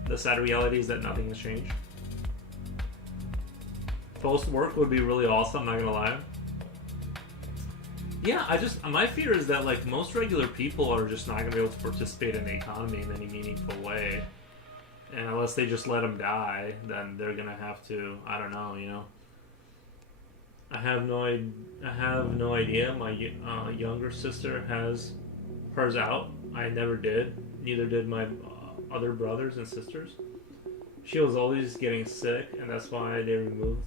The sad reality is that nothing has changed. Post work would be really awesome, I'm not gonna lie. Yeah, my fear is that like most regular people are just not gonna be able to participate in the economy in any meaningful way, and unless they just let them die, then they're gonna have to. I don't know, you know. I have no idea. My younger sister has hers out. I never did. Neither did my other brothers and sisters. She was always getting sick, and that's why they removed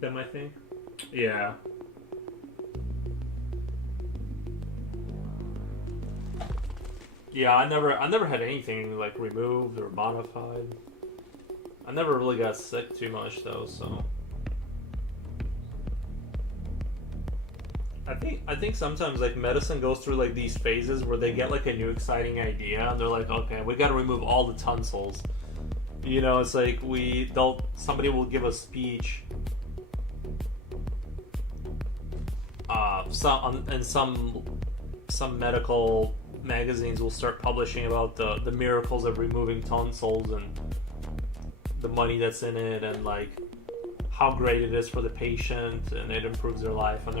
them, I think. Yeah. Yeah, I never had anything like removed or modified. I never really got sick too much though, so I think sometimes like medicine goes through like these phases where they get like a new exciting idea and they're like, okay, we got to remove all the tonsils. You know, it's like somebody will give a speech. Some medical magazines will start publishing about the miracles of removing tonsils and the money that's in it and like how great it is for the patient and it improves their life, and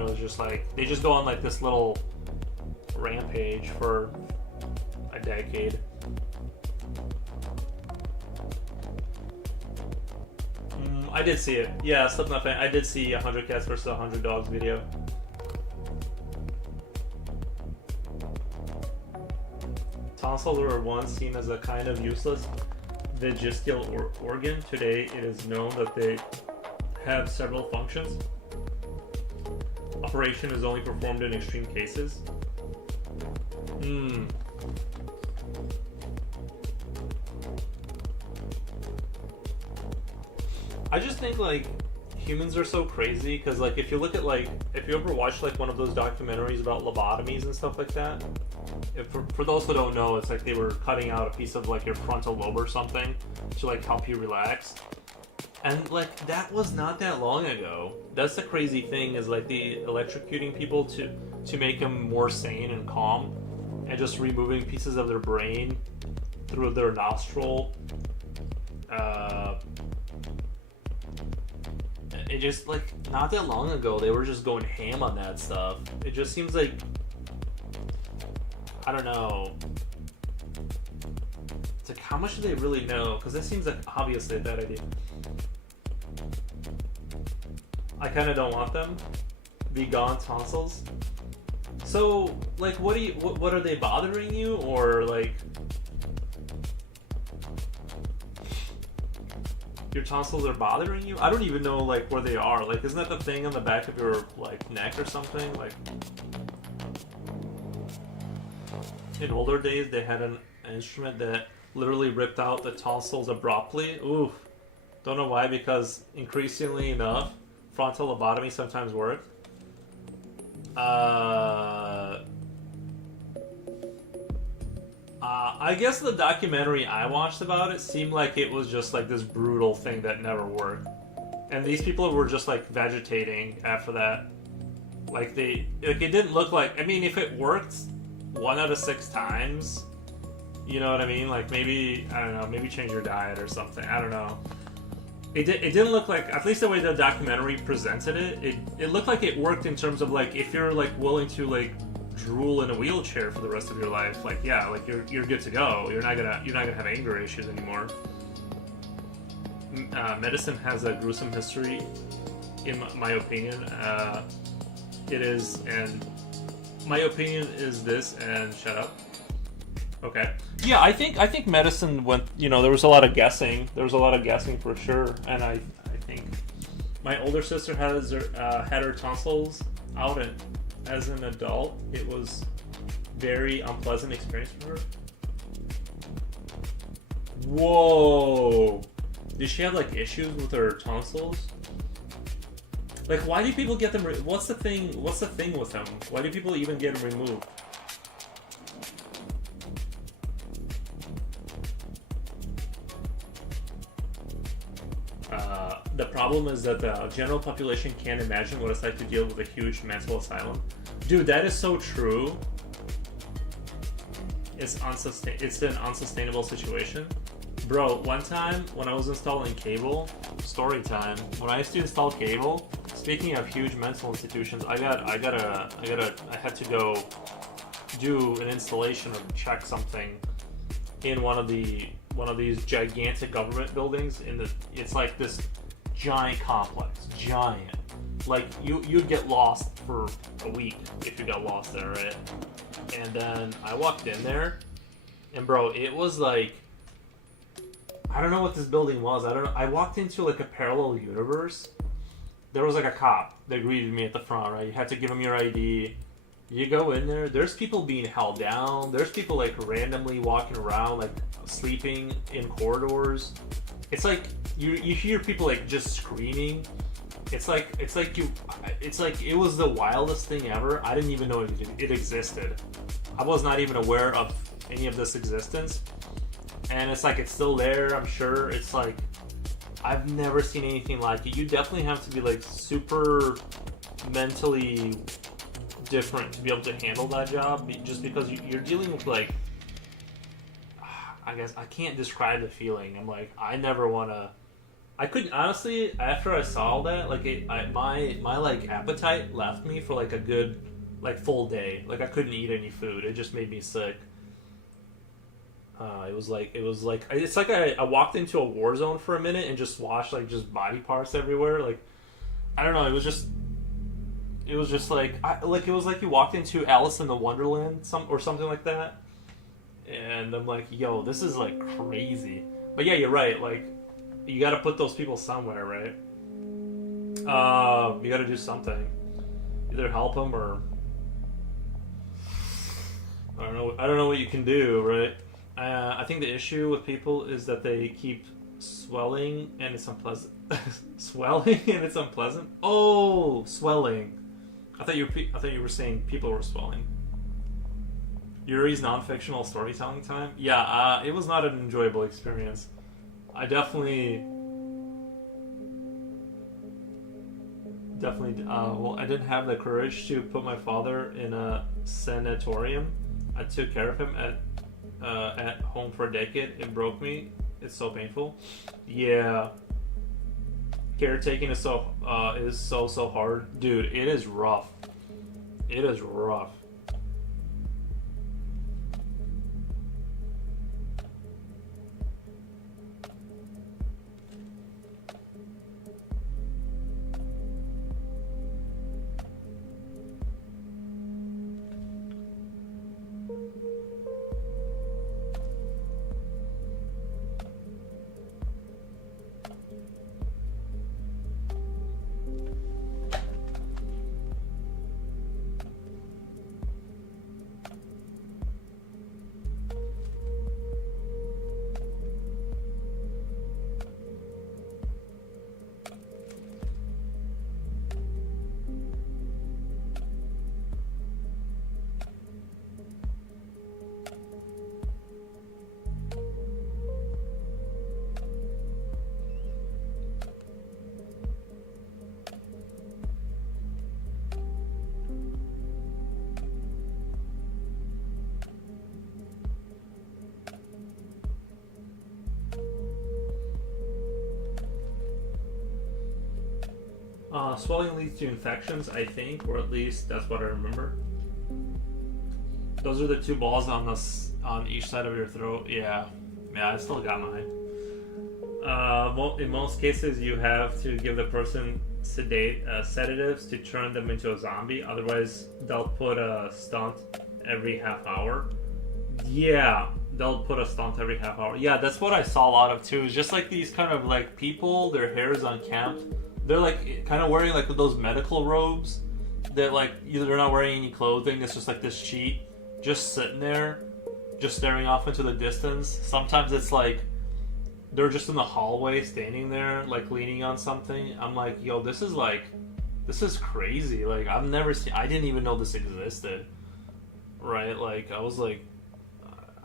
they just go on like this little rampage for a decade. I did see it. Yeah, Slipknot fan. I did see 100 Cats versus 100 Dogs video. Tonsils were once seen as a kind of useless vestigial organ. Today, it is known that they have several functions. Operation is only performed in extreme cases. I just think like humans are so crazy because like if you ever watch like one of those documentaries about lobotomies and stuff like that, for those who don't know, it's like they were cutting out a piece of like your frontal lobe or something to like help you relax, and like that was not that long ago. That's the crazy thing, is like the electrocuting people to make them more sane and calm, and just removing pieces of their brain through their nostril. It just like not that long ago they were just going ham on that stuff. It just seems like, I don't know. It's like, how much do they really know? Because that seems like obviously a bad idea. I kind of don't want them. Be gone, tonsils. So, like, what are they bothering you, or like your tonsils are bothering you? I don't even know like where they are. Like, isn't that the thing on the back of your like neck or something? Like, in older days, they had an instrument that literally ripped out the tonsils abruptly. Oof. Don't know why, because increasingly enough, frontal lobotomy sometimes worked. I guess the documentary I watched about it seemed like it was just like this brutal thing that never worked. And these people were just like vegetating after that. Like it didn't look like, I mean, if it worked 1 out of 6 times, you know what I mean? Like maybe, I don't know, maybe change your diet or something. I don't know. It didn't look like, at least the way the documentary presented it looked like it worked in terms of like, if you're like willing to like drool in a wheelchair for the rest of your life, like yeah, like you're good to go. You're not gonna have anger issues anymore. Medicine has a gruesome history in my opinion. It is, and my opinion is this, and shut up. Okay. Yeah, I think medicine went. There was a lot of guessing. There was a lot of guessing for sure, and I think my older sister had her tonsils out, and as an adult, it was very unpleasant experience for her. Whoa! Did she have like issues with her tonsils? Like, why do people get them? What's the thing? What's the thing with them? Why do people even get them removed? The problem is that the general population can't imagine what it's like to deal with a huge mental asylum. Dude, that is so true. It's an unsustainable situation. Bro, one time when I was installing cable, story time. When I used to install cable, speaking of huge mental institutions, I had to go do an installation or check something in one of these gigantic government buildings. It's like this giant complex, giant. Like you'd get lost for a week if you got lost there, right? And then I walked in there, and bro, it was like, I don't know what this building was. I don't know. I walked into like a parallel universe. There was like a cop that greeted me at the front, right? You had to give him your ID. You go in there. There's people being held down. There's people like randomly walking around, like sleeping in corridors. It's like you hear people like just screaming. It's like it was the wildest thing ever. I didn't even know it existed. I was not even aware of any of this existence. And it's like, it's still there, I'm sure. It's like, I've never seen anything like it. You definitely have to be like super mentally different to be able to handle that job, just because you're dealing with like, I guess I can't describe the feeling. I'm like, I never want to. I couldn't, honestly, after I saw that, like my like appetite left me for like a good like full day. Like I couldn't eat any food. It just made me sick. It's like I walked into a war zone for a minute and just watched like just body parts everywhere. Like, I don't know. It was just like it was like you walked into Alice in the Wonderland or something like that. And I'm like, yo, this is like crazy. But yeah, you're right. Like, you got to put those people somewhere, right? You got to do something. Either help them or I don't know what you can do, right? I think the issue with people is that they keep swelling and it's unpleasant. Swelling and it's unpleasant. Oh, swelling. I thought you were saying people were swelling. Yuri's non-fictional storytelling time. Yeah, it was not an enjoyable experience. I definitely. Well, I didn't have the courage to put my father in a sanatorium. I took care of him at home for a decade. It broke me. It's so painful. Yeah. Caretaking is so hard, dude. It is rough. It is rough. Swelling leads to infections, I think, or at least that's what I remember. Those are the two balls on each side of your throat. Yeah, I still got mine. In most cases, you have to give the person sedatives to turn them into a zombie. Otherwise, they'll put a stunt every half hour. Yeah, they'll put a stunt every half hour. Yeah, that's what I saw a lot of too. It's just like these kind of like people, their hair is unkempt. They're like kind of wearing like those medical robes that like either they're not wearing any clothing. It's just like this sheet, just sitting there, just staring off into the distance. Sometimes it's like they're just in the hallway standing there like leaning on something. I'm like, yo, this is crazy. Like I didn't even know this existed. Right? Like I was like,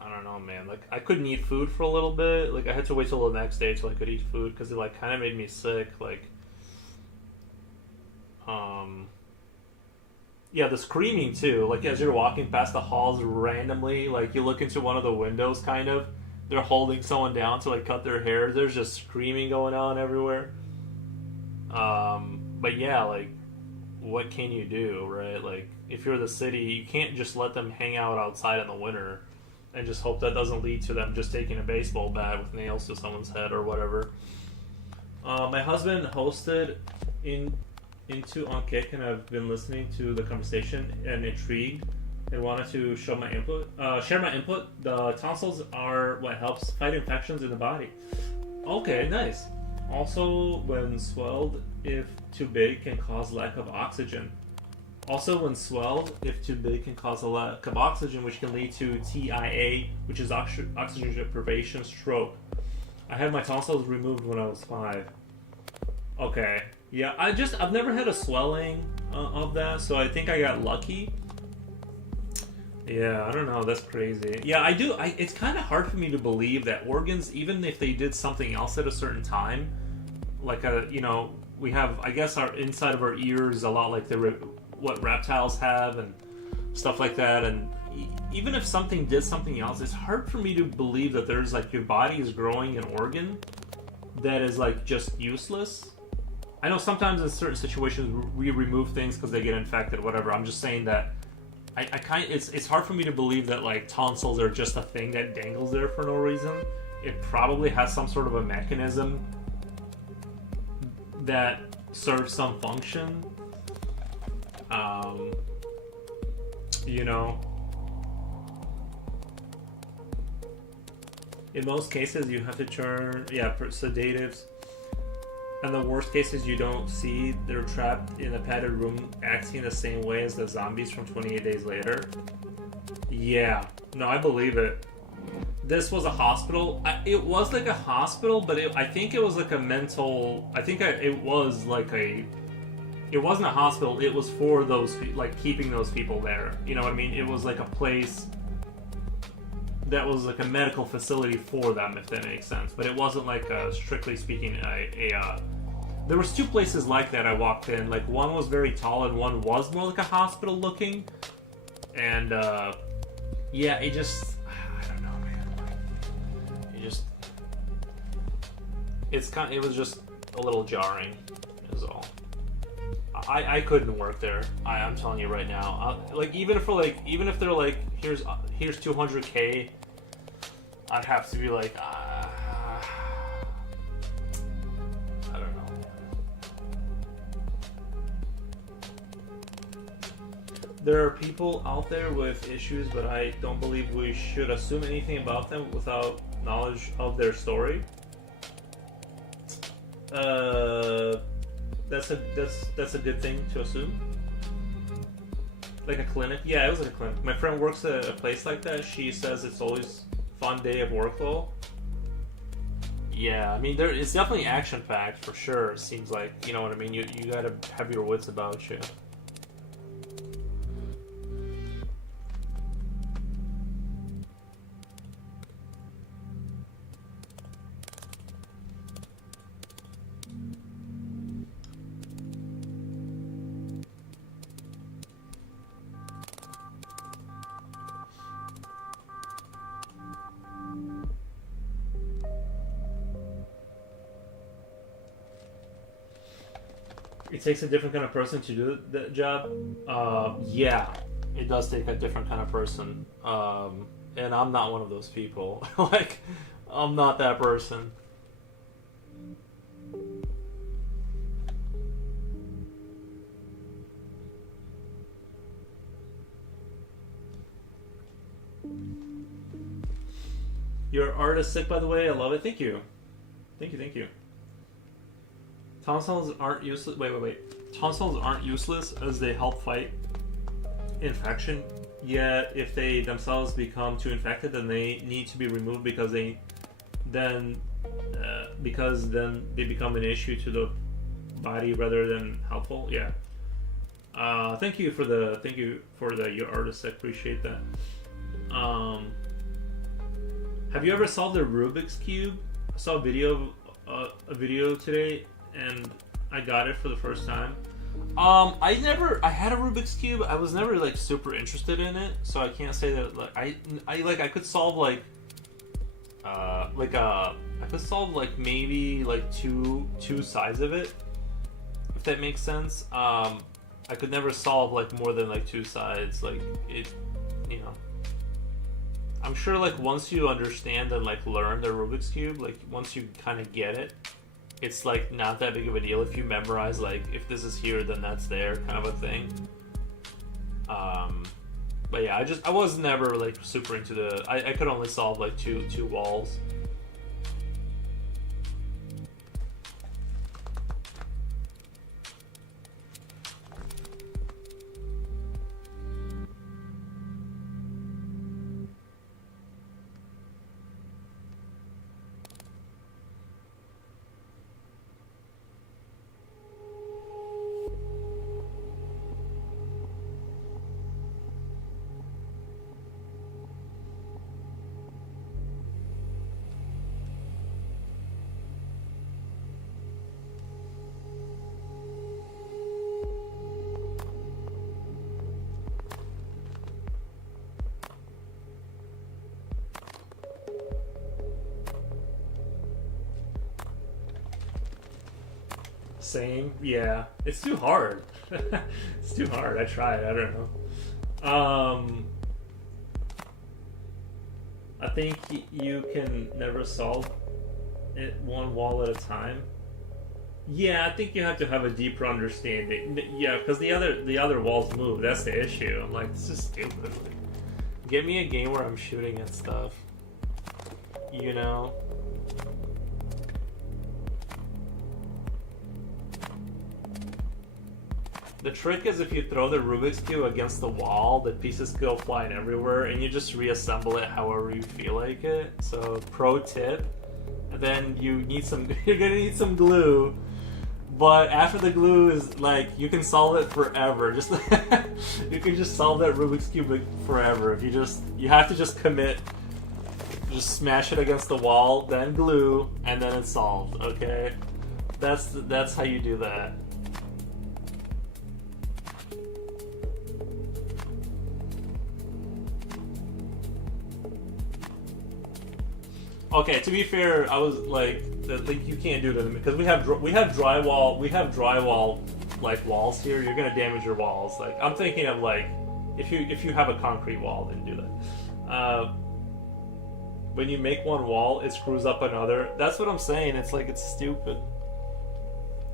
I don't know, man. Like I couldn't eat food for a little bit. Like I had to wait till the next day till I could eat food because it like kind of made me sick. Like yeah, the screaming too. Like as you're walking past the halls randomly, like you look into one of the windows, kind of. They're holding someone down to like cut their hair. There's just screaming going on everywhere. But yeah, like, what can you do, right? Like, if you're the city, you can't just let them hang out outside in the winter and just hope that doesn't lead to them just taking a baseball bat with nails to someone's head or whatever. My husband hosted into on Kick, and I've been listening to the conversation and intrigued and wanted to share my input. The tonsils are what helps fight infections in the body. Okay, nice. Also, when swelled, if too big, can cause lack of oxygen. Which can lead to TIA, which is oxygen deprivation stroke. I had my tonsils removed when I was 5. Okay. Yeah, I've never had a swelling of that, so I think I got lucky. Yeah, I don't know. That's crazy. Yeah, I do. It's kind of hard for me to believe that organs, even if they did something else at a certain time, like we have, I guess, our inside of our ears a lot like what reptiles have and stuff like that. And even if something did something else, it's hard for me to believe that there's like your body is growing an organ that is like just useless. I know sometimes in certain situations we remove things because they get infected, whatever. I'm just saying that. It's hard for me to believe that like tonsils are just a thing that dangles there for no reason. It probably has some sort of a mechanism that serves some function. In most cases, you have to turn sedatives. And the worst cases you don't see, they're trapped in a padded room acting the same way as the zombies from 28 Days Later. Yeah. No, I believe it. This was a hospital. It was like a hospital, but I think it was like a mental... it was like a... It wasn't a hospital. It was for those... Like, keeping those people there. You know what I mean? It was like a place that was like a medical facility for them, if that makes sense. But it wasn't like, strictly speaking, there was 2 places like that I walked in. Like, one was very tall and one was more like a hospital looking. And, yeah, it just... I don't know, man. It was just a little jarring, is all. I couldn't work there. I'm telling you right now. Even if they're like, here's $200K, I'd have to be like, I don't know. There are people out there with issues, but I don't believe we should assume anything about them without knowledge of their story. That's a good thing to assume. Like a clinic? Yeah, it was like a clinic. My friend works at a place like that. She says it's always a fun day of work though. Yeah, I mean, it's definitely action-packed for sure. It seems like, you know what I mean? You gotta have your wits about you. It takes a different kind of person to do that job. Yeah, it does take a different kind of person. And I'm not one of those people. Like, I'm not that person. Your art is sick, by the way. I love it. Thank you. Thank you. Tonsils aren't useless. Wait. Tonsils aren't useless as they help fight infection. Yet, if they themselves become too infected, then they need to be removed because then they become an issue to the body rather than helpful. Yeah. Thank you for the your artist. I appreciate that. Have you ever solved a Rubik's Cube? I saw a video today, and I got it for the first time. I had a Rubik's Cube. I was never like super interested in it, so I can't say that like I could solve I could solve like maybe like two sides of it, if that makes sense. I could never solve like more than like two sides. Like it, you know. I'm sure like once you understand and like learn the Rubik's Cube, like once you kind of get it, it's like not that big of a deal if you memorize like if this is here then that's there kind of a thing. But yeah, I was never like super into I could only solve like two walls. Same, yeah. It's too hard. It's too hard. I tried. I don't know. I think you can never solve it one wall at a time. Yeah, I think you have to have a deeper understanding. Yeah, because the other walls move. That's the issue. I'm like, this is stupid. Give me a game where I'm shooting at stuff. You know. The trick is if you throw the Rubik's Cube against the wall, the pieces go flying everywhere, and you just reassemble it however you feel like it. So, pro tip. And then you're gonna need some glue. But after the glue is like, you can solve it forever. Just you can just solve that Rubik's Cube forever. If you have to just commit. Just smash it against the wall, then glue, and then it's solved. Okay, that's how you do that. Okay, to be fair, I was like you can't do it because we have drywall like walls here. You're gonna damage your walls. Like I'm thinking of like if you have a concrete wall, then do that. When you make one wall, it screws up another. That's what I'm saying. It's like it's stupid.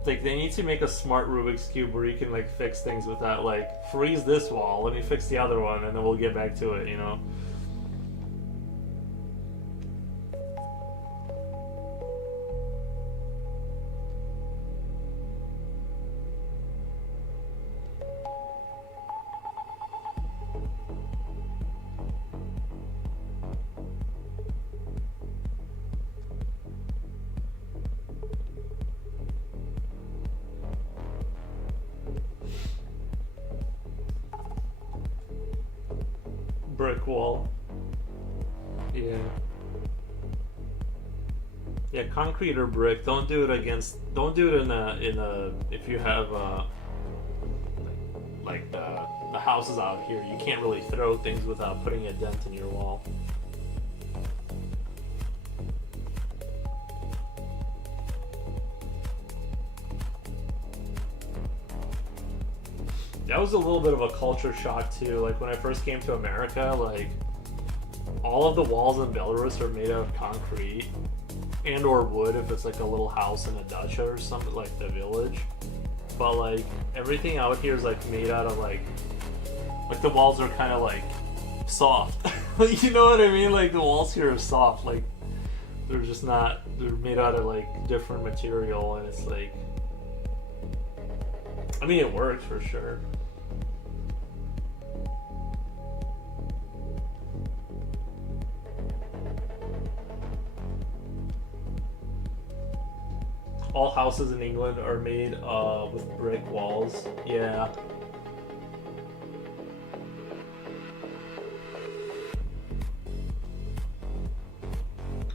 Like they need to make a smart Rubik's Cube where you can like fix things without like freeze this wall. Let me fix the other one, and then we'll get back to it. You know. Brick wall. Yeah, concrete or brick. Don't do it in a if you have like the houses out here, you can't really throw things without putting a dent in your wall. That was a little bit of a culture shock too. Like when I first came to America, like all of the walls in Belarus are made out of concrete and or wood if it's like a little house in a dacha or something like the village. But like everything out here is like made out of like the walls are kind of like soft. You know what I mean? Like the walls here are soft. Like they're just not. They're made out of like different material, and it's like. I mean, it works for sure. All houses in England are made with brick walls. Yeah.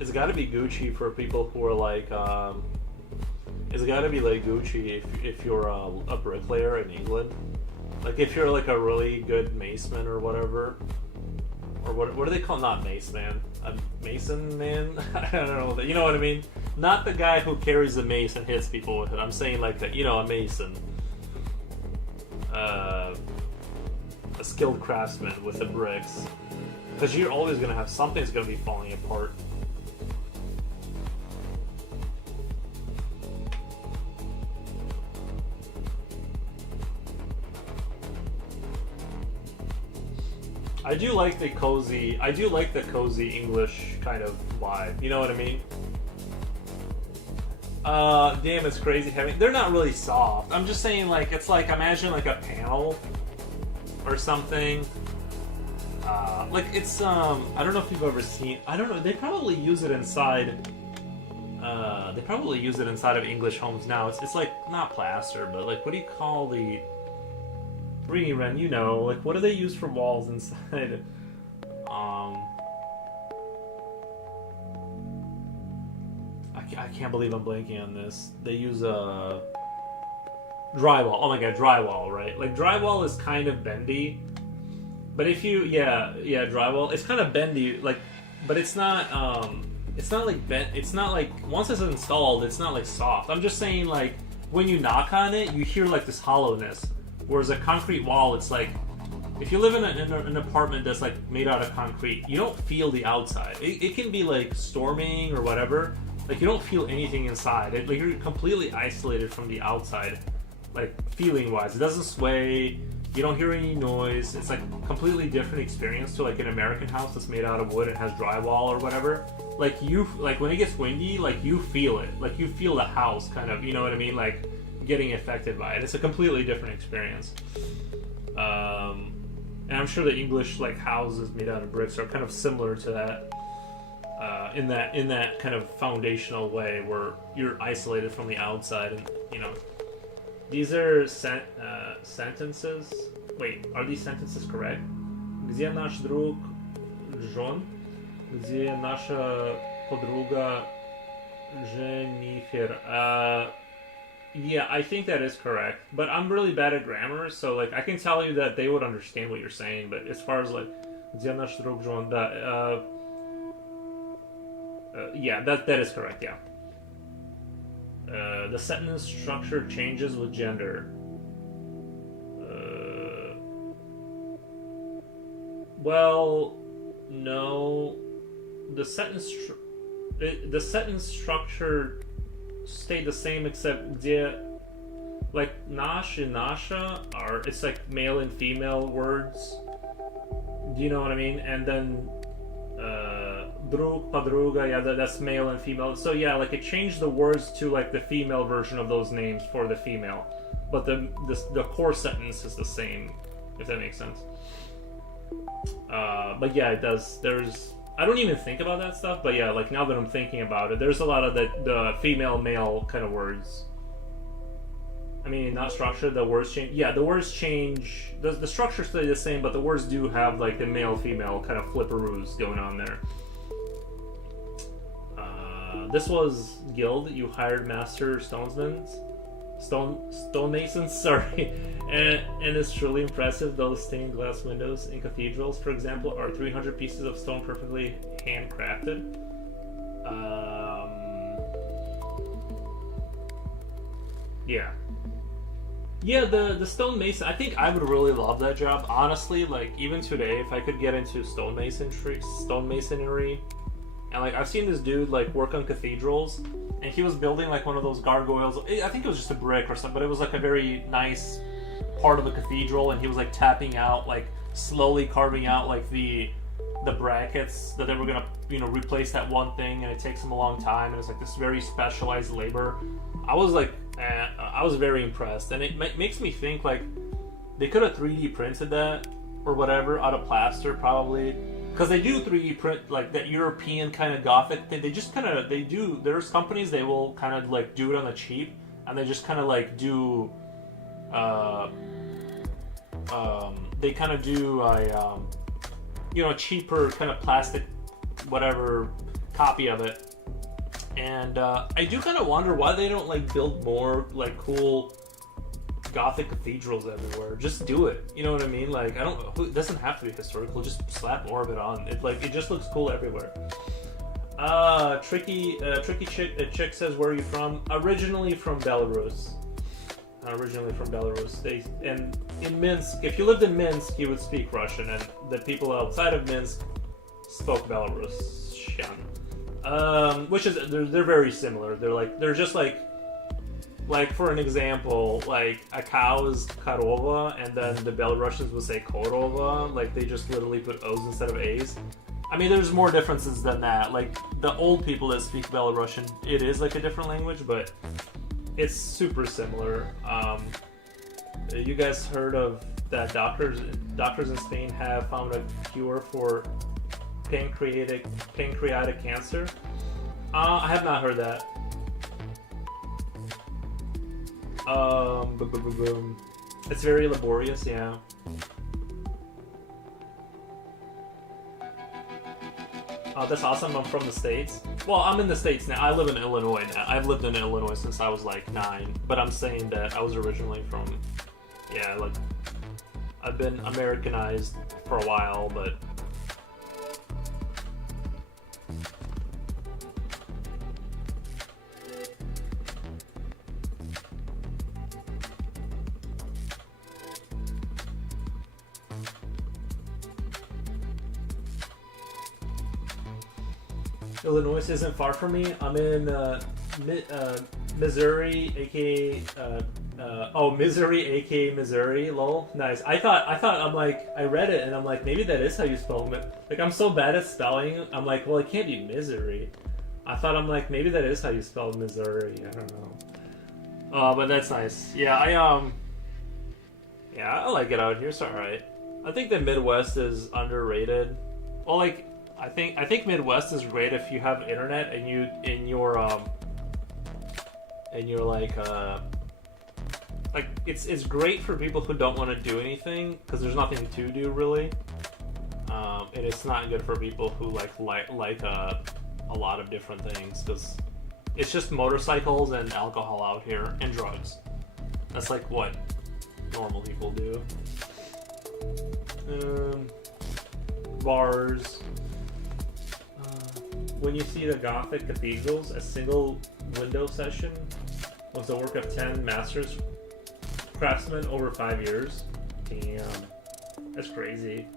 It's got to be Gucci for people who are like. It's got to be like Gucci if you're a bricklayer in England. Like if you're like a really good mason or whatever. Or what do they call, not mace man? A mason man? I don't know. You know what I mean? Not the guy who carries the mace and hits people with it. I'm saying like that, you know, a mason. A skilled craftsman with the bricks. Because you're always going to have something that's going to be falling apart. I do like the cozy English kind of vibe. You know what I mean? Damn, it's crazy having. They're not really soft. I'm just saying, like, it's like, imagine like a panel or something. Like it's I don't know if you've ever seen. I don't know. They probably use it inside. They probably use it inside of English homes now. It's like not plaster, but like what do you call the? Rini Ren, you know, like what do they use for walls inside? I can't believe I'm blanking on this. They use drywall. Oh my god, drywall, right? Like drywall is kind of bendy, but if you drywall, it's kind of bendy, like, but it's not like bent. It's not like once it's installed, it's not like soft. I'm just saying like when you knock on it, you hear like this hollowness. Whereas a concrete wall, it's like, if you live in an apartment that's like made out of concrete, you don't feel the outside. It can be like storming or whatever, like you don't feel anything inside. Like you're completely isolated from the outside, like feeling wise. It doesn't sway. You don't hear any noise. It's like a completely different experience to like an American house that's made out of wood and has drywall or whatever. Like when it gets windy, like you feel it. Like you feel the house kind of. You know what I mean? Like getting affected by it. It's a completely different experience. And I'm sure the English like houses made out of bricks are kind of similar to that. In that kind of foundational way where you're isolated from the outside, and you know, these are sentences. Wait, are these sentences correct? Где наш друг Джон? Где наша подруга Jennifer? Yeah, I think that is correct, but I'm really bad at grammar, so like I can tell you that they would understand what you're saying, but as far as like где наш друг Джон, yeah, that is correct. Yeah. The sentence structure changes with gender. Well, no. The sentence structure stayed the same, except где, like nash and nasha are, it's like male and female words. Do you know what I mean? And then друг, подруга, yeah, that's male and female. So yeah, like it changed the words to like the female version of those names for the female, but the core sentence is the same, if that makes sense. But yeah, it does. I don't even think about that stuff, but yeah, like now that I'm thinking about it, there's a lot of the female male kind of words. I mean, not structure, the words change. Yeah, the words change. The structure stays the same, but the words do have like the male female kind of flipperoos going on there. This was Guild. You hired master stonemasons, sorry, and it's truly impressive. Those stained glass windows in cathedrals, for example, are 300 pieces of stone perfectly handcrafted. Yeah, the stonemason, I think I would really love that job. Honestly, like even today, if I could get into stonemasonry, and like I've seen this dude like work on cathedrals, and he was building like one of those gargoyles. I think it was just a brick or something, but it was like a very nice part of the cathedral, and he was like tapping out, like slowly carving out like the the brackets that they were gonna replace that one thing, and it takes them a long time, and it's like this very specialized labor. I was like, I was very impressed, and it makes me think like they could have 3D printed that or whatever out of plaster probably, because they do 3D print like that European kind of Gothic thing. They just kind of There's companies, they will kind of like do it on the cheap, and they just kind of like do. They kind of do a cheaper kind of plastic whatever copy of it, and I do kind of wonder why they don't like build more like cool Gothic cathedrals everywhere. Just do it, you know what I mean? Like, I don't, it doesn't have to be historical, just slap more of it on it. Like, it just looks cool everywhere. Tricky chick says, where are you from? Originally from Belarus. And in Minsk, if you lived in Minsk, you would speak Russian, and the people outside of Minsk spoke Belarusian. Which is, they're very similar. They're just like for an example, like a cow is korova, and then the Belarusians would say korova. Like, they just literally put O's instead of A's. I mean, there's more differences than that. Like, the old people that speak Belarusian, it is like a different language, but it's super similar. You guys heard of that doctors in Spain have found a cure for pancreatic cancer? I have not heard that. It's very laborious, yeah. Oh, that's awesome. I'm from the States. Well, I'm in the States now. I live in Illinois now. I've lived in Illinois since I was like 9. But I'm saying that I was originally from, like, I've been Americanized for a while, but Illinois isn't far from me. I'm in Missouri, aka Missouri, aka Missouri. Lol, nice. I thought I'm like, I read it and I'm like, maybe that is how you spell it. Like, I'm so bad at spelling. I'm like, well, it can't be Missouri. I thought, I'm like, maybe that is how you spell Missouri. I don't know. But that's nice. Yeah, I like it out here. It's alright. I think the Midwest is underrated. Well, like, I think Midwest is great if you have internet and you're like it's great for people who don't want to do anything because there's nothing to do really, and it's not good for people who like a lot of different things because it's just motorcycles and alcohol out here and drugs. That's like what normal people do. Bars. When you see the Gothic cathedrals, a single window session was the work of 10 masters craftsmen over 5 years. Damn, that's crazy.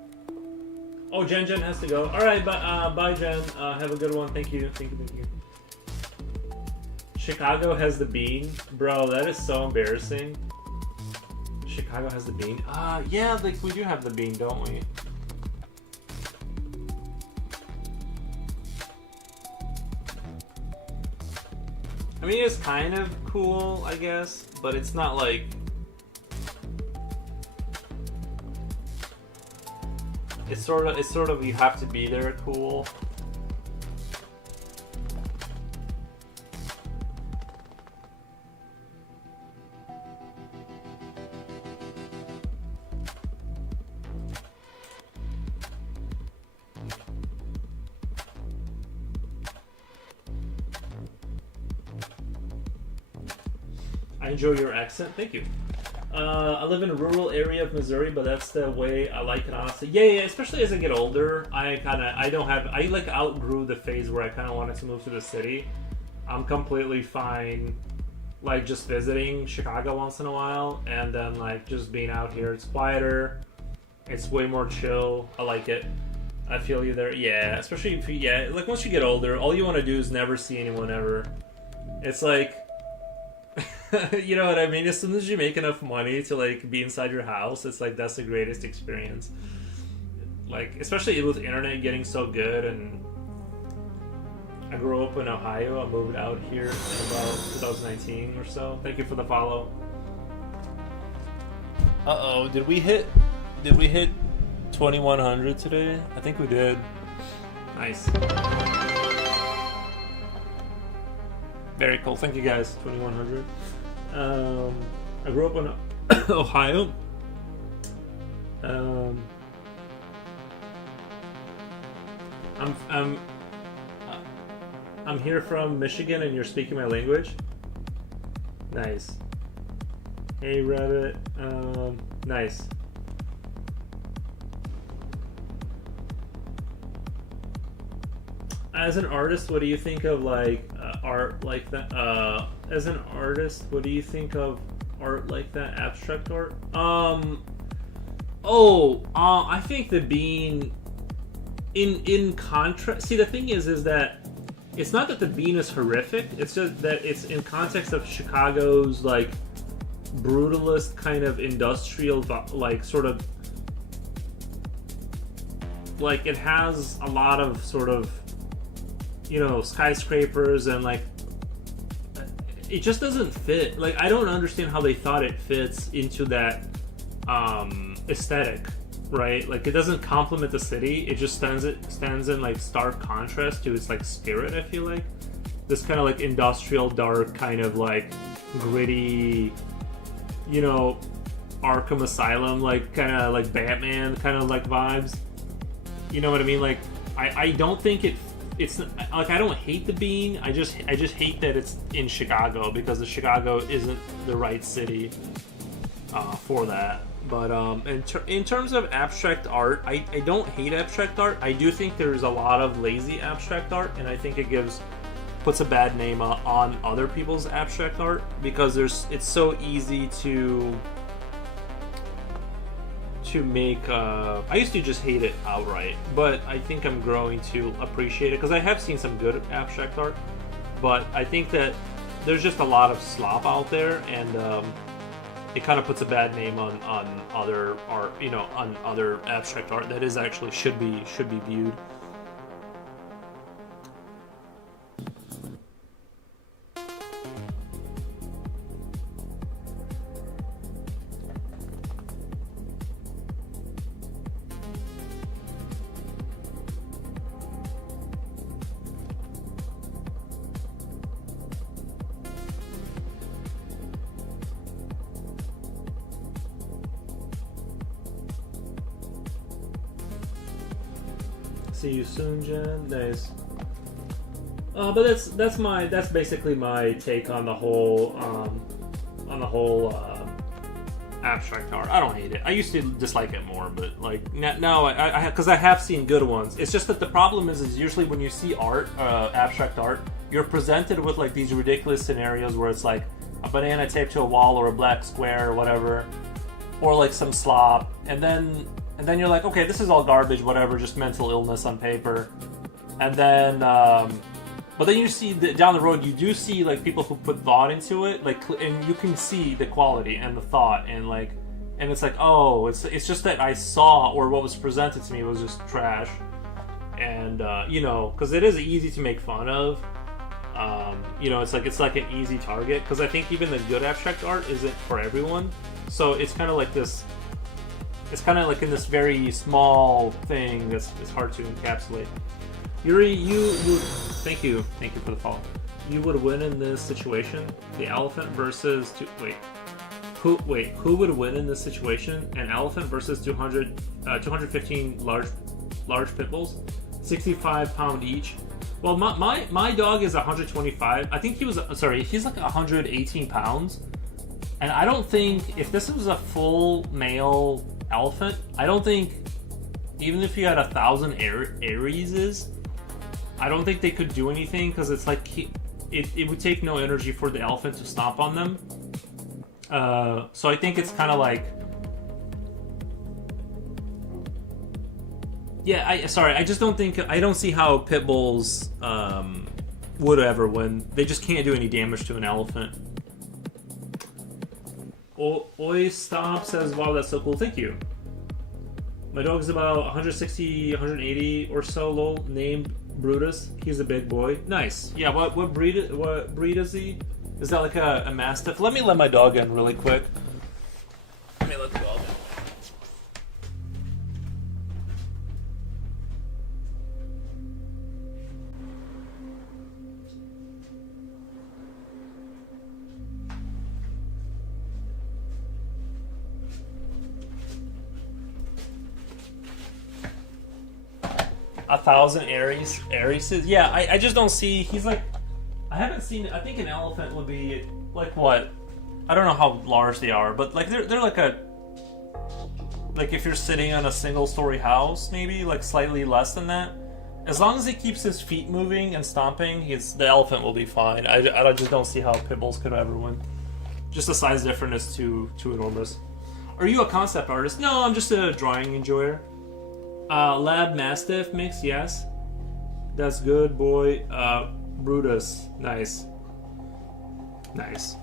Oh, Jen has to go. All right, bye Jen. Have a good one. Thank you. Chicago has the bean, bro. That is so embarrassing. Chicago has the bean. Yeah, like we do have the bean, don't we? I mean, it's kind of cool, I guess, but it's not like... It's sort of you have to be there cool. I enjoy your accent. Thank you. I live in a rural area of Missouri, but that's the way I like it, honestly. Yeah. Especially as I get older, I outgrew the phase where I kind of wanted to move to the city. I'm completely fine, like, just visiting Chicago once in a while, and then like just being out here. It's quieter. It's way more chill. I like it. I feel you there. Yeah, especially if like once you get older, all you want to do is never see anyone ever. It's like. You know what I mean? As soon as you make enough money to like be inside your house, it's like that's the greatest experience. like especially with internet getting so good, and I grew up in Ohio. I moved out here in about 2019 or so. Thank you for the follow. Uh-oh, did we hit 2100 today? I think we did. Nice. Very cool. Thank you guys. 2100. I grew up in Ohio. I'm here from Michigan, and you're speaking my language. Nice. Hey, Rabbit. Nice. As an artist, what do you think of like art like that? As an artist, what do you think of art like that, abstract art? I think that being in contrast. See, the thing is that it's not that the bean is horrific. It's just that it's in context of Chicago's like brutalist kind of industrial, like sort of like it has a lot of sort of, you know, skyscrapers, and like it just doesn't fit. Like I don't understand how they thought it fits into that aesthetic, right? Like it doesn't complement the city. It just stands in like stark contrast to its like spirit. I feel like this kind of like industrial, dark, kind of like gritty, you know, Arkham Asylum, like kind of like Batman kind of like vibes. You know what I mean? Like I don't think it's like, I don't hate the bean. I just hate that it's in Chicago, because the Chicago isn't the right city for that. But in terms of abstract art, I don't hate abstract art. I do think there's a lot of lazy abstract art, and I think it puts a bad name on other people's abstract art, because it's so easy to make. I used to just hate it outright, but I think I'm growing to appreciate it, because I have seen some good abstract art, but I think that there's just a lot of slop out there, and it kind of puts a bad name on other art, you know, on other abstract art that is actually should be viewed. See you soon, Jen. Nice. But that's basically my take on the whole abstract art. I don't hate it. I used to dislike it more, but like now because I have seen good ones. It's just that the problem is usually when you see art, abstract art, you're presented with like these ridiculous scenarios where it's like a banana taped to a wall, or a black square, or whatever, or like some slop, and then you're like, okay, this is all garbage, whatever, just mental illness on paper. And then, but then you see down the road, you do see like people who put thought into it, like, and you can see the quality and the thought, and like, and it's like, oh, it's just that I saw, or what was presented to me was just trash, and you know, because it is easy to make fun of. You know, it's like an easy target, because I think even the good abstract art isn't for everyone. So it's kind of like this. It's kind of like in this very small thing that's hard to encapsulate. Yuri, you thank you for the follow. You would win in this situation. The elephant versus who would win in this situation? An elephant versus 215 large pit bulls, 65 pound each. Well, my dog is 125. I think he's like 118 pounds. And I don't think, if this was a full male elephant, I don't think, even if you had 1,000 Areses, I don't think they could do anything, because it's like it would take no energy for the elephant to stomp on them. So I think it's kind of like, yeah. I just don't think, I don't see how pit bulls would ever win. They just can't do any damage to an elephant. Oi Stop says, wow, that's so cool. Thank you. My dog's about 160, 180 or so. Lol. Named Brutus. He's a big boy. Nice. Yeah. What breed? What breed is he? Is that like a mastiff? Let me let my dog in really quick. Let me let the dog in. 1,000 Arises. Yeah, I just don't see. He's like, I haven't seen. I think an elephant would be like what? I don't know how large they are, but like they're like a, like if you're sitting on a single story house, maybe like slightly less than that. As long as he keeps his feet moving and stomping, the elephant will be fine. I just don't see how pit bulls could ever win. Just the size difference is too enormous. Are you a concept artist? No, I'm just a drawing enjoyer. Lab Mastiff mix, yes. That's good, boy. Brutus, nice. Nice.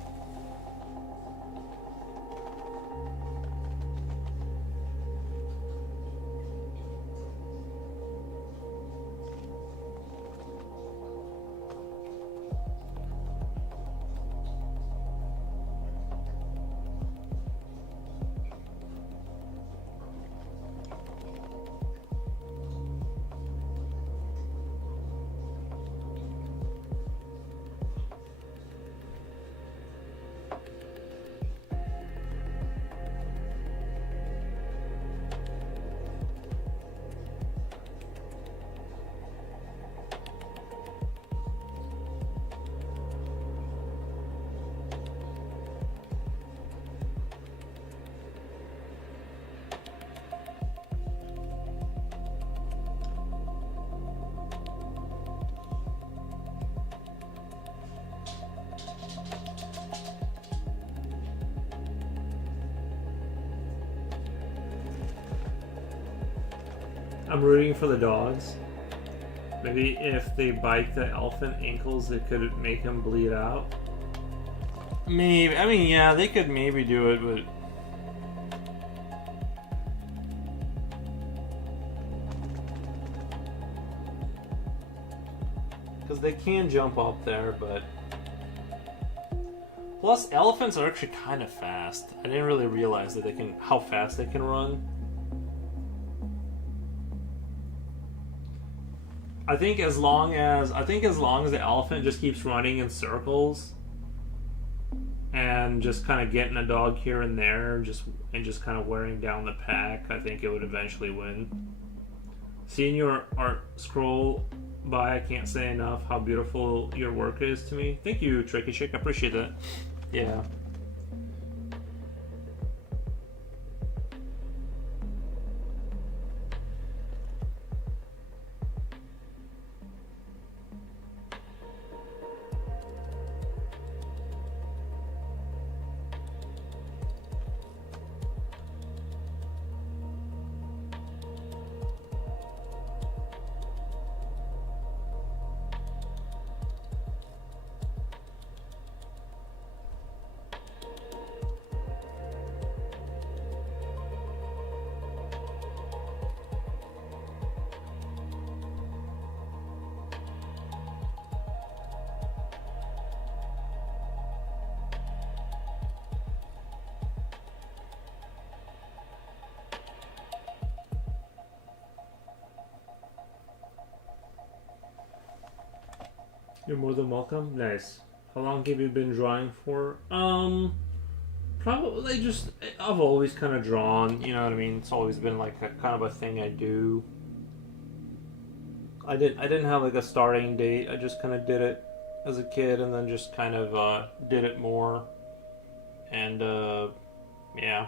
I'm rooting for the dogs. Maybe if they bite the elephant ankles, it could make him bleed out. Maybe. I mean, yeah, they could maybe do it, but... because they can jump up there, but... plus, elephants are actually kind of fast. I didn't really realize that how fast they can run. I think as long as the elephant just keeps running in circles and just kind of getting a dog here and there, just kind of wearing down the pack, I think it would eventually win. Seeing your art scroll by, I can't say enough how beautiful your work is to me. Thank you, Tricky Chick. I appreciate that. Yeah. You're more than welcome. Nice. How long have you been drawing for? Probably just, I've always kind of drawn, you know what I mean? It's always been like a kind of a thing I do. I didn't have like a starting date. I just kind of did it as a kid and then just kind of did it more. And yeah.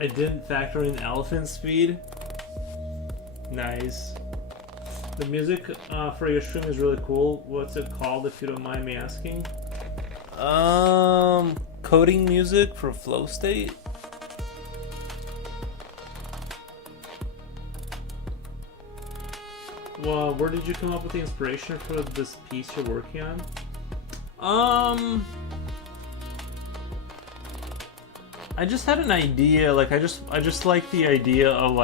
I didn't factor in elephant speed. Nice. The music for your stream is really cool. What's it called, if you don't mind me asking? Coding music for Flow State. Well, where did you come up with the inspiration for this piece you're working on? I just had an idea. Like, I just like the idea of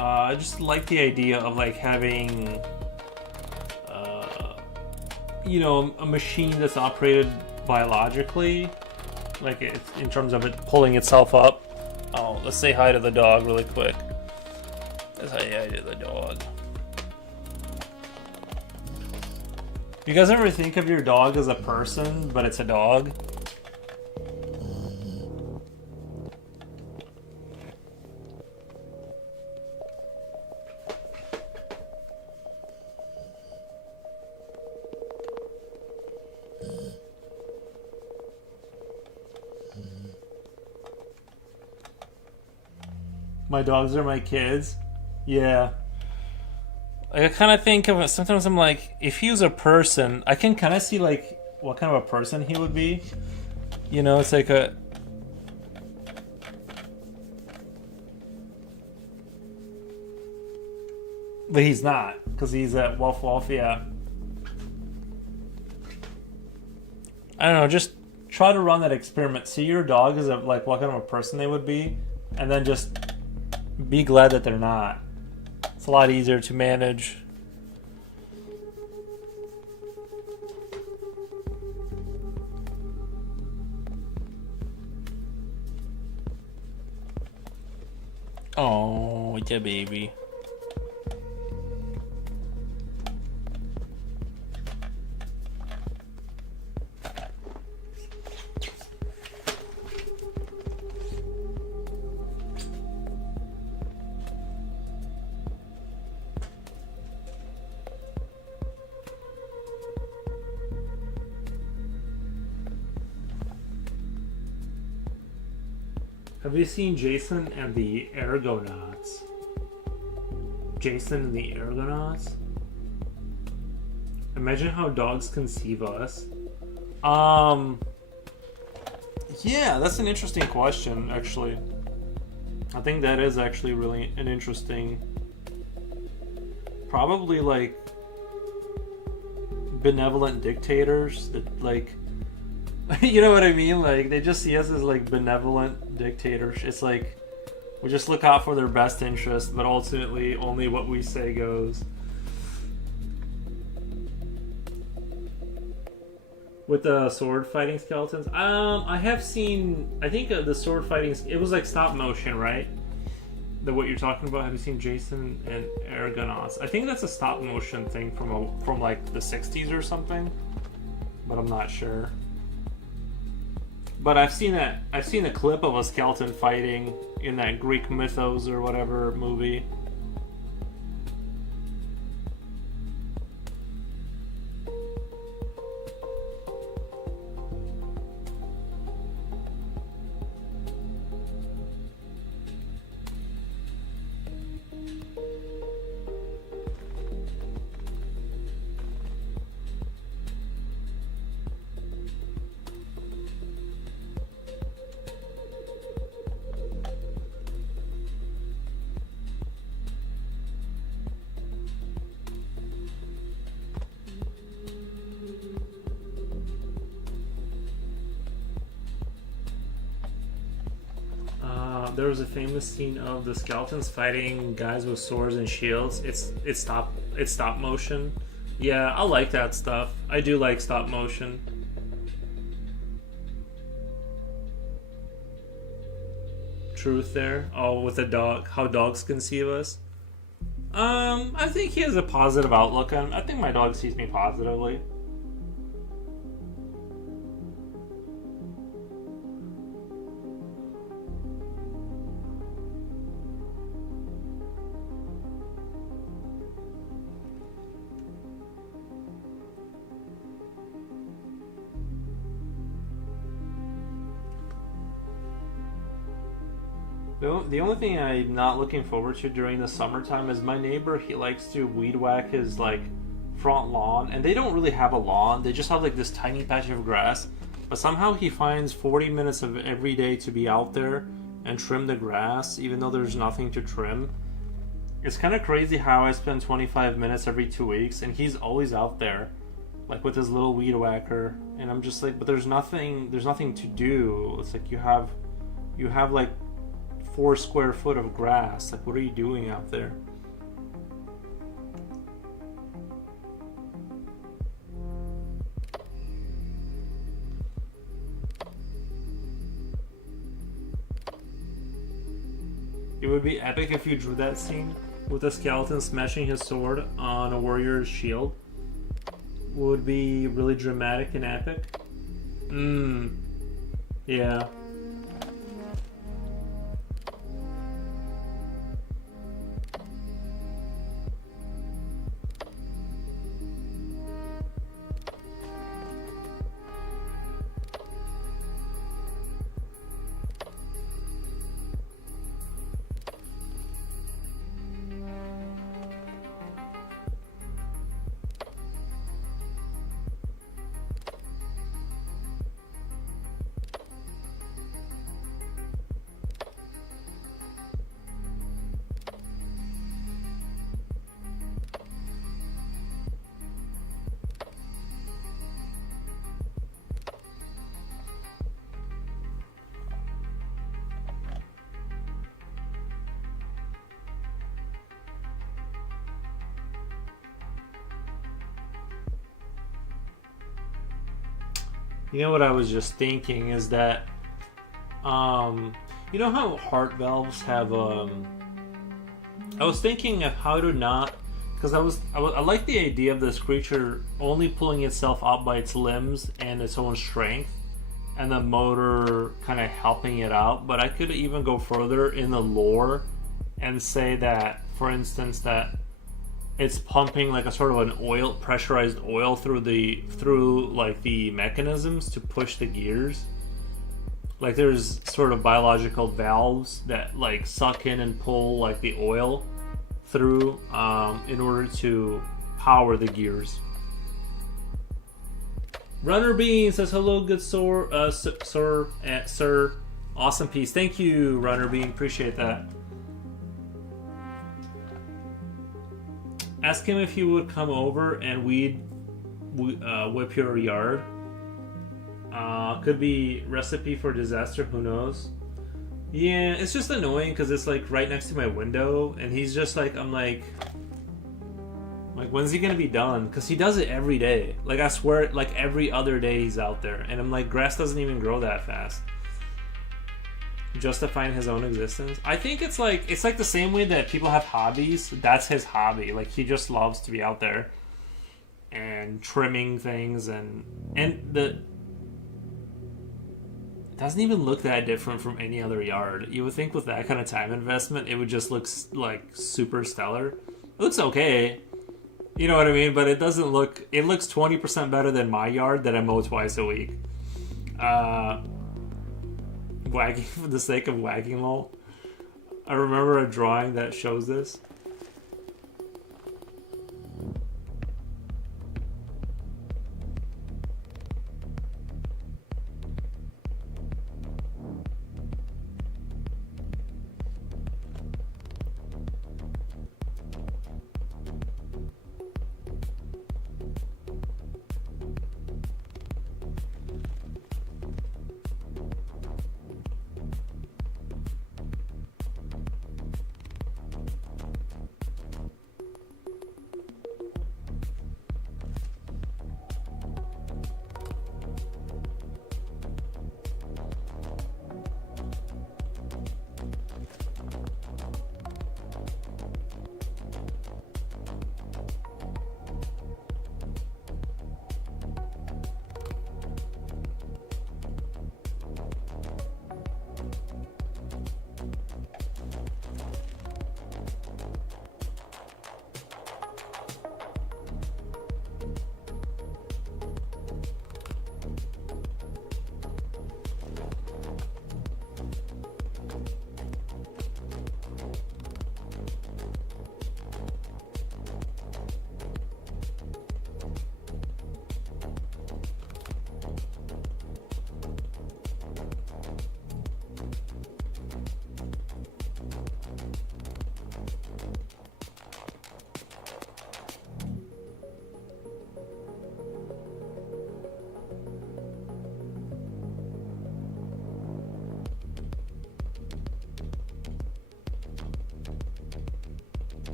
I just like the idea of like having, you know, a machine that's operated biologically, like it's in terms of it pulling itself up. Oh, let's say hi to the dog really quick. Let's say hi to the dog. You guys ever think of your dog as a person, but it's a dog? My dogs are my kids. Yeah. I kind of think of it. Sometimes I'm like, if he was a person, I can kind of see like what kind of a person he would be. You know, it's like a. But he's not, because he's at Wolf Wolf, yeah. I don't know, just try to run that experiment. See your dog as like what kind of a person they would be, and then just be glad that they're not. It's a lot easier to manage. Oh, yeah, baby. Have you seen Jason and the Argonauts? Jason and the Argonauts? Imagine how dogs conceive us. Yeah, that's an interesting question, actually. I think that is actually really an interesting... Probably, like, benevolent dictators that, like... You know what I mean? Like, they just see us as, like, benevolent dictators. It's like, we just look out for their best interest, but ultimately, only what we say goes. With the sword fighting skeletons? I have seen, I think the sword fighting, it was like stop motion, right? What you're talking about. Have you seen Jason and Argonauts? I think that's a stop motion thing from like the 60s or something, but I'm not sure. But I've seen a clip of a skeleton fighting in that Greek mythos or whatever movie. There was a famous scene of the skeletons fighting guys with swords and shields. It's stop motion. Yeah, I like that stuff. I do like stop motion. Truth there. Oh, with a dog, how dogs conceive us. I think he has a positive outlook on. I think my dog sees me positively. The only thing I'm not looking forward to during the summertime is my neighbor. He likes to weed whack his like front lawn, and they don't really have a lawn. They just have like this tiny patch of grass. But somehow he finds 40 minutes of every day to be out there and trim the grass, even though there's nothing to trim. It's kind of crazy how I spend 25 minutes every 2 weeks, and he's always out there, like with his little weed whacker. And I'm just like, but there's nothing to do. It's like you have like 4 square foot of grass. Like, what are you doing out there? It would be epic if you drew that scene with a skeleton smashing his sword on a warrior's shield. Would be really dramatic and epic. Yeah. You know what I was just thinking is that, you know how heart valves have, I was thinking of how to not, because I like the idea of this creature only pulling itself out by its limbs and its own strength, and the motor kind of helping it out. But I could even go further in the lore and say that, for instance, that it's pumping like a sort of an pressurized oil through like the mechanisms to push the gears. Like there's sort of biological valves that like suck in and pull like the oil through in order to power the gears. Runner Bean says hello, good sir. Awesome piece. Thank you, Runner Bean. Appreciate that. Ask him if he would come over and we'd whip your yard. Could be recipe for disaster, who knows? Yeah, it's just annoying because it's like right next to my window, and he's just like, I'm like, when's he gonna be done? Because he does it every day. Like, I swear, like every other day he's out there, and I'm like, grass doesn't even grow that fast. Justifying his own existence. I think it's like the same way that people have hobbies. That's his hobby. Like, he just loves to be out there and trimming things, and it doesn't even look that different from any other yard. You would think with that kind of time investment, it would just look like super stellar. It looks okay, you know what I mean? But it doesn't look. It looks 20% better than my yard that I mow twice a week. Wagging for the sake of wagging, lol. I remember a drawing that shows this.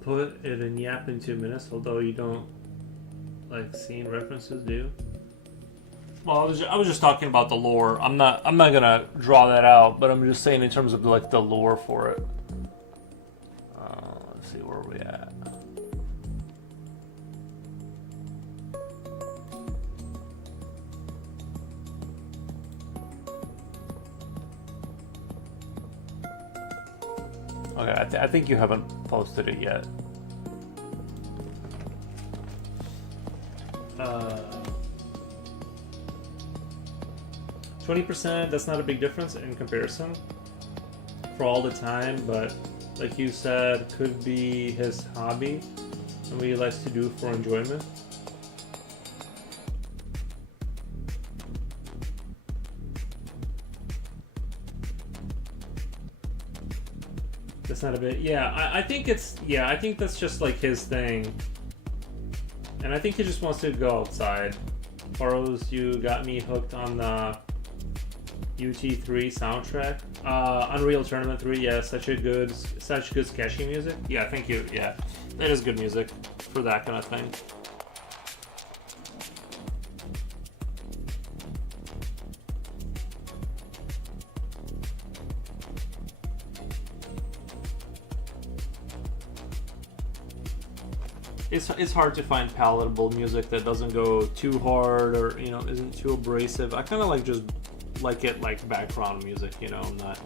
put it in Yap in 2 minutes, although you don't like seeing references, do you? Well, I was just talking about the lore. I'm not gonna draw that out, but I'm just saying in terms of like the lore for it. Let's see where we at. Okay, I think you haven't posted it yet. 20%, that's not a big difference in comparison for all the time, but like you said, could be his hobby and what he likes to do for enjoyment. That's not a bit. Yeah, I think it's. Yeah, I think that's just like his thing. And I think he just wants to go outside. Faros, you got me hooked on the UT3 soundtrack. Unreal Tournament 3, yeah, such good sketchy music. Yeah, thank you. Yeah, that is good music for that kind of thing. It's hard to find palatable music that doesn't go too hard or, you know, isn't too abrasive. I kind of like just like it like background music, you know. I'm not.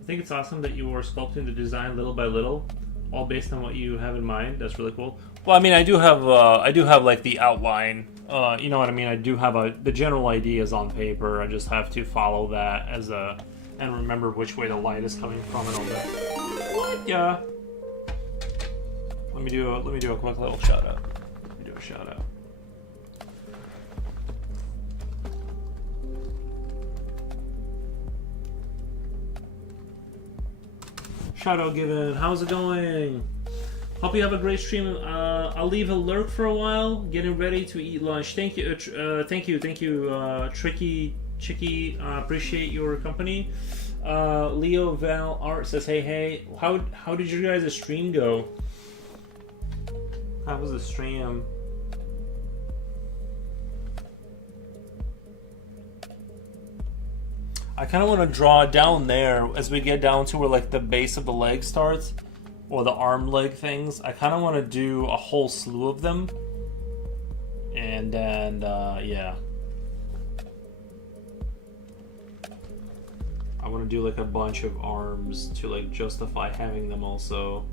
I think it's awesome that you are sculpting the design little by little, all based on what you have in mind. That's really cool. Well, I mean, I do have like the outline. You know what I mean? I do have the general ideas on paper. I just have to follow that and remember which way the light is coming from and all that. What? Yeah. Let me do a quick little shout out. Let me do a shout out. Shout out given. How's it going? Hope you have a great stream. I'll leave a lurk for a while, getting ready to eat lunch. Thank you, Tricky Chicky, appreciate your company. Leo Val Art says, hey, how did your guys' stream go? How was the stream? I kind of want to draw down there as we get down to where like the base of the leg starts, or the arm leg things. I kind of want to do a whole slew of them, and then yeah, I want to do like a bunch of arms to like justify having them also.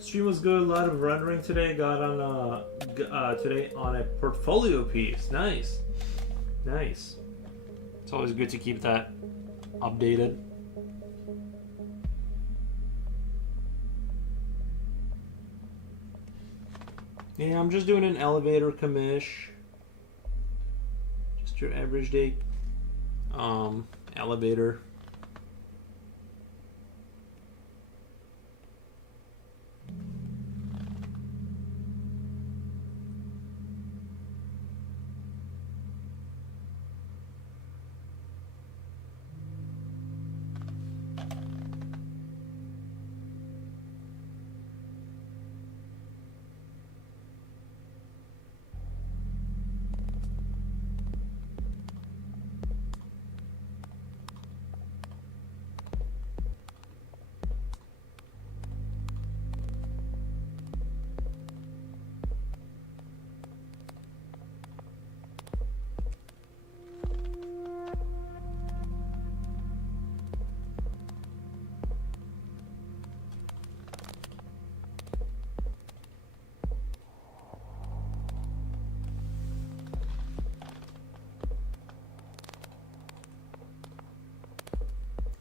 Stream was good. A lot of rendering today. Got on today on a portfolio piece. Nice. It's always good to keep that updated. Yeah, I'm just doing an elevator commish. Just your average day elevator.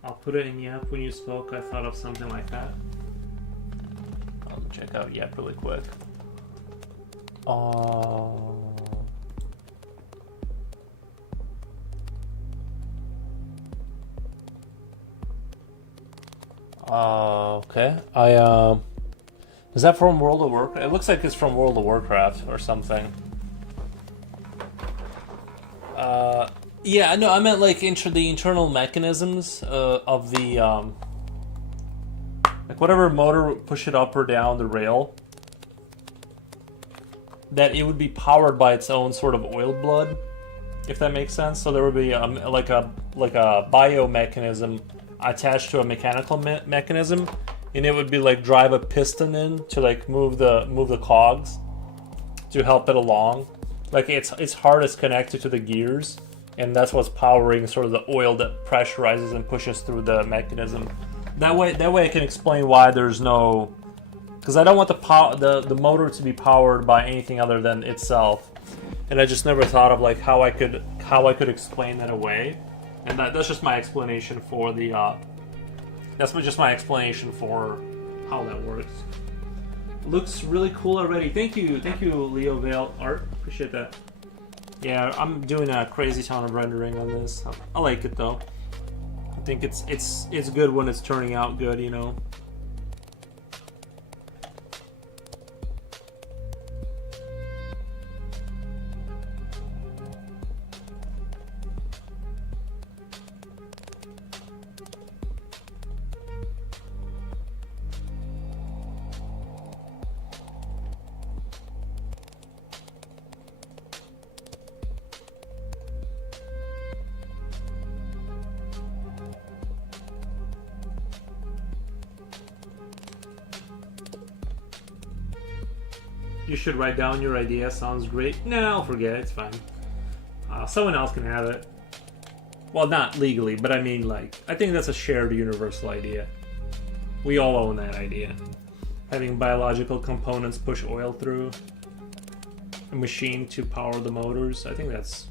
I'll put it in Yap. When you spoke, I thought of something like that. I'll check out Yap really quick. Okay. Is that from World of Warcraft? It looks like it's from World of Warcraft or something. Yeah, no, I meant like the internal mechanisms of the like whatever motor push it up or down the rail, that it would be powered by its own sort of oiled blood, if that makes sense. So there would be like a biomechanism attached to a mechanical mechanism, and it would be like drive a piston in to like move the cogs to help it along. Like its heart is connected to the gears, and that's what's powering sort of the oil that pressurizes and pushes through the mechanism. That way I can explain why there's no, because I don't want the motor to be powered by anything other than itself, and I just never thought of like how I could explain that away, and that's just my explanation for the just my explanation for how that works. Looks really cool already. Thank you, Leo Vale Art. Appreciate that. Yeah, I'm doing a crazy ton of rendering on this. I like it though. I think it's good when it's turning out good, you know. You should write down your idea. Sounds great. No, I'll forget. It's fine. Someone else can have it. Well, not legally, but I mean, like, I think that's a shared universal idea. We all own that idea. Having biological components push oil through a machine to power the motors. I think that's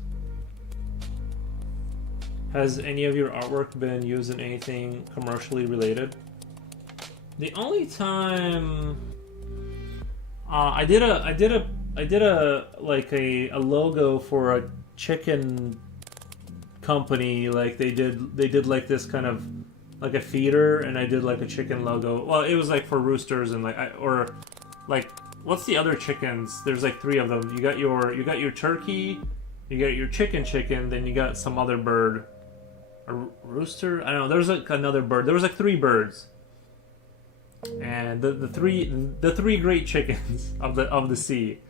Has any of your artwork been used in anything commercially related? The only time I did a like a logo for a chicken company. Like they did like this kind of like a feeder, and I did like a chicken logo. Well, it was like for roosters and like or like what's the other chickens? There's like 3 of them. You got your turkey, you got your chicken, then you got some other bird. A rooster? I don't know. There's like another bird. There was like 3 birds, and the three great chickens of the sea,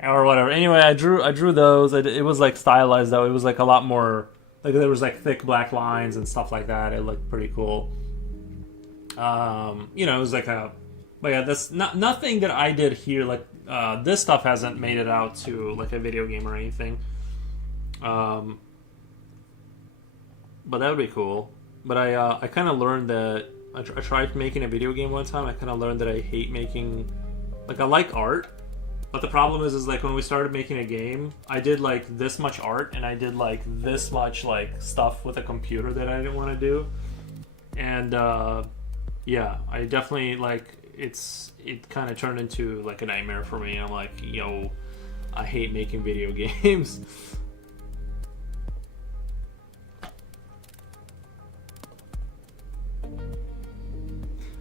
or whatever. Anyway, I drew those. It was like stylized though. It was like a lot more like there was like thick black lines and stuff like that. It looked pretty cool. It was like a. But yeah, that's nothing that I did here. Like this stuff hasn't made it out to like a video game or anything. But that would be cool. But I kind of learned that I tried making a video game one time. I kind of learned that I hate making, like I like art, but the problem is like when we started making a game, I did like this much art and I did like this much like stuff with a computer that I didn't want to do, and yeah, I definitely like it kind of turned into like a nightmare for me. I'm like, yo, I hate making video games.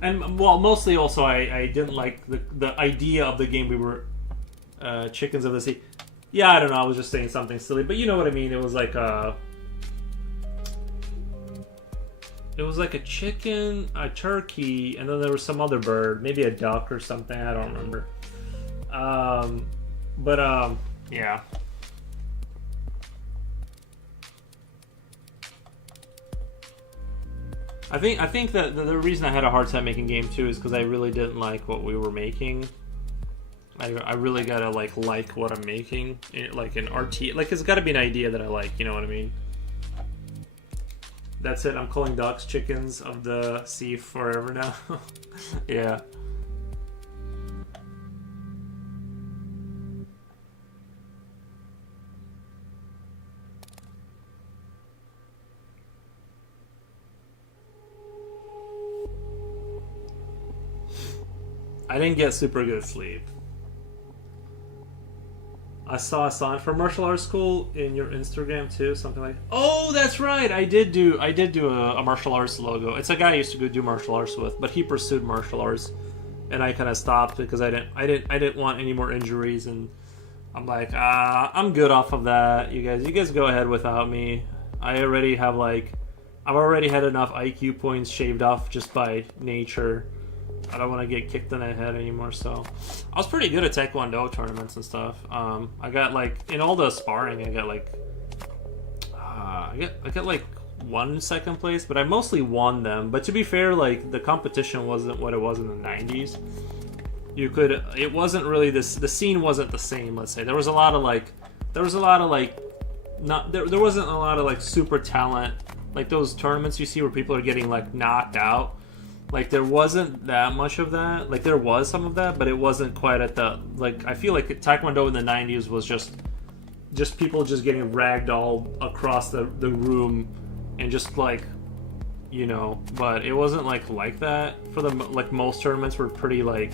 And well, mostly also I didn't like the idea of the game. We were Chickens of the Sea. Yeah, I don't know. I was just saying something silly, but you know what I mean. It was like a chicken, a turkey, and then there was some other bird, maybe a duck or something. I don't remember. Yeah. I think that the reason I had a hard time making game 2 is because I really didn't like what we were making. I really gotta like what I'm making, like an RT. Like it's got to be an idea that I like. You know what I mean? That's it. I'm calling ducks chickens of the sea forever now. Yeah. I didn't get super good sleep. I saw a sign for martial arts school in your Instagram too, something like. Oh, that's right. I did do a martial arts logo. It's a guy I used to go do martial arts with, but he pursued martial arts, and I kind of stopped because I didn't want any more injuries, and I'm like, I'm good off of that. You guys go ahead without me. I've already had enough IQ points shaved off just by nature. I don't want to get kicked in the head anymore, so I was pretty good at Taekwondo tournaments and stuff. I got like in all the sparring, I got like I got like 1 second place, but I mostly won them. But to be fair, like the competition wasn't what it was in the 90s. It wasn't really the scene wasn't the same. Let's say there wasn't a lot of like super talent, like those tournaments you see where people are getting like knocked out. Like there wasn't that much of that. Like there was some of that, but it wasn't quite at the like. I feel like Taekwondo in the 90s was just people just getting ragged all across the room, and just like, you know. But it wasn't like that for the like most tournaments were pretty like.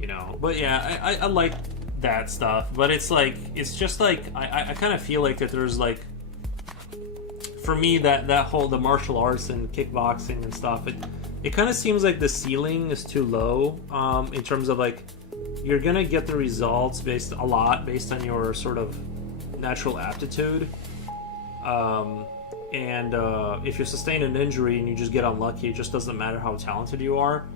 You know, but yeah, I like that stuff, but it's just like I kind of feel like that there's like, for me, that whole the martial arts and kickboxing and stuff, it kind of seems like the ceiling is too low in terms of like you're gonna get the results based on your sort of natural aptitude, and if you sustain an injury and you just get unlucky, it just doesn't matter how talented you are.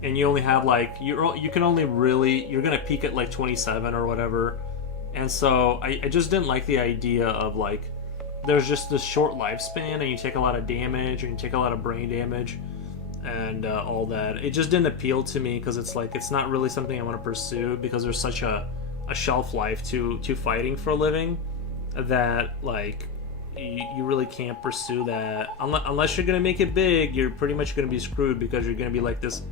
And you only have like you can only really, you're gonna peak at like 27 or whatever, and so I just didn't like the idea of like there's just this short lifespan and you take a lot of damage and you take a lot of brain damage and all that. It just didn't appeal to me because it's like it's not really something I want to pursue because there's such a shelf life to fighting for a living that like you really can't pursue that unless you're gonna make it big. You're pretty much gonna be screwed because you're gonna be like this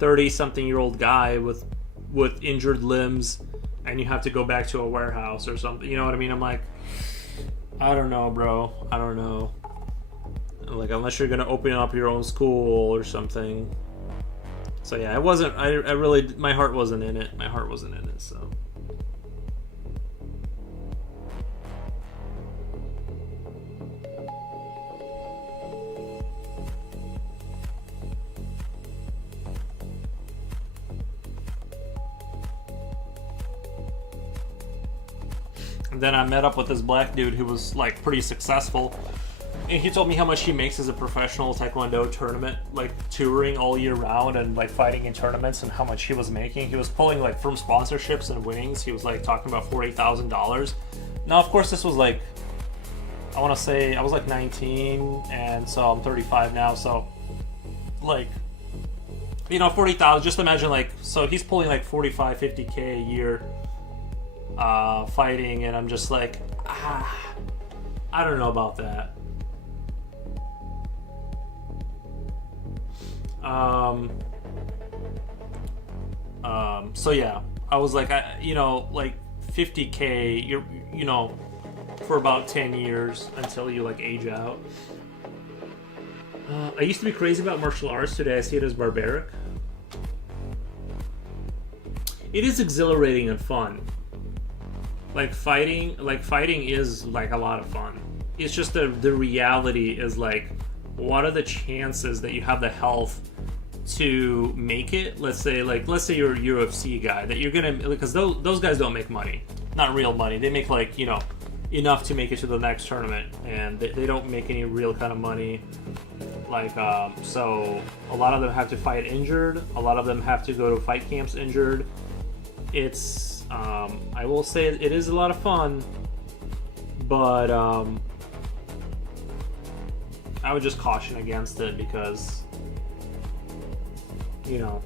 30-something-year-old guy with injured limbs and you have to go back to a warehouse or something. You know what I mean? I'm like, I don't know, bro. I don't know. Like, unless you're gonna open up your own school or something. So yeah, it wasn't. I really, my heart wasn't in it. My heart wasn't in it. So. And then I met up with this black dude who was like pretty successful, and he told me how much he makes as a professional taekwondo tournament, like touring all year round and like fighting in tournaments, and how much he was making. He was pulling like from sponsorships and winnings. He was like talking about $40,000. Now, of course, this was like, I want to say I was like 19, and so I'm 35 now. So, like, you know, 40,000. Just imagine like, so he's pulling like 45, 50K a year. Fighting, and I'm just like, I don't know about that. So yeah, I was like, you know, like 50K, you know, for about 10 years until you like age out. I used to be crazy about martial arts. Today I see it as barbaric. It is exhilarating and fun. Like fighting is like a lot of fun. It's just the reality is like, what are the chances that you have the health to make it? Let's say you're a UFC guy, that you're gonna, because those guys don't make money, not real money. They make like, you know, enough to make it to the next tournament, and they don't make any real kind of money. Like, so a lot of them have to fight injured. A lot of them have to go to fight camps injured. It's I will say it is a lot of fun, but I would just caution against it because, you know,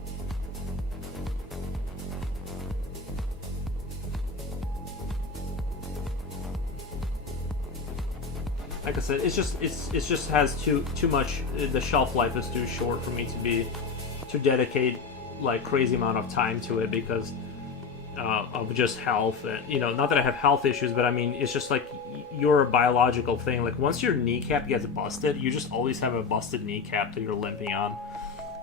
like I said, it's just has too much. The shelf life is too short for me to dedicate like crazy amount of time to it because of just health. And, you know, not that I have health issues, but I mean, it's just like your biological thing. Like, once your kneecap gets busted, you just always have a busted kneecap that you're limping on.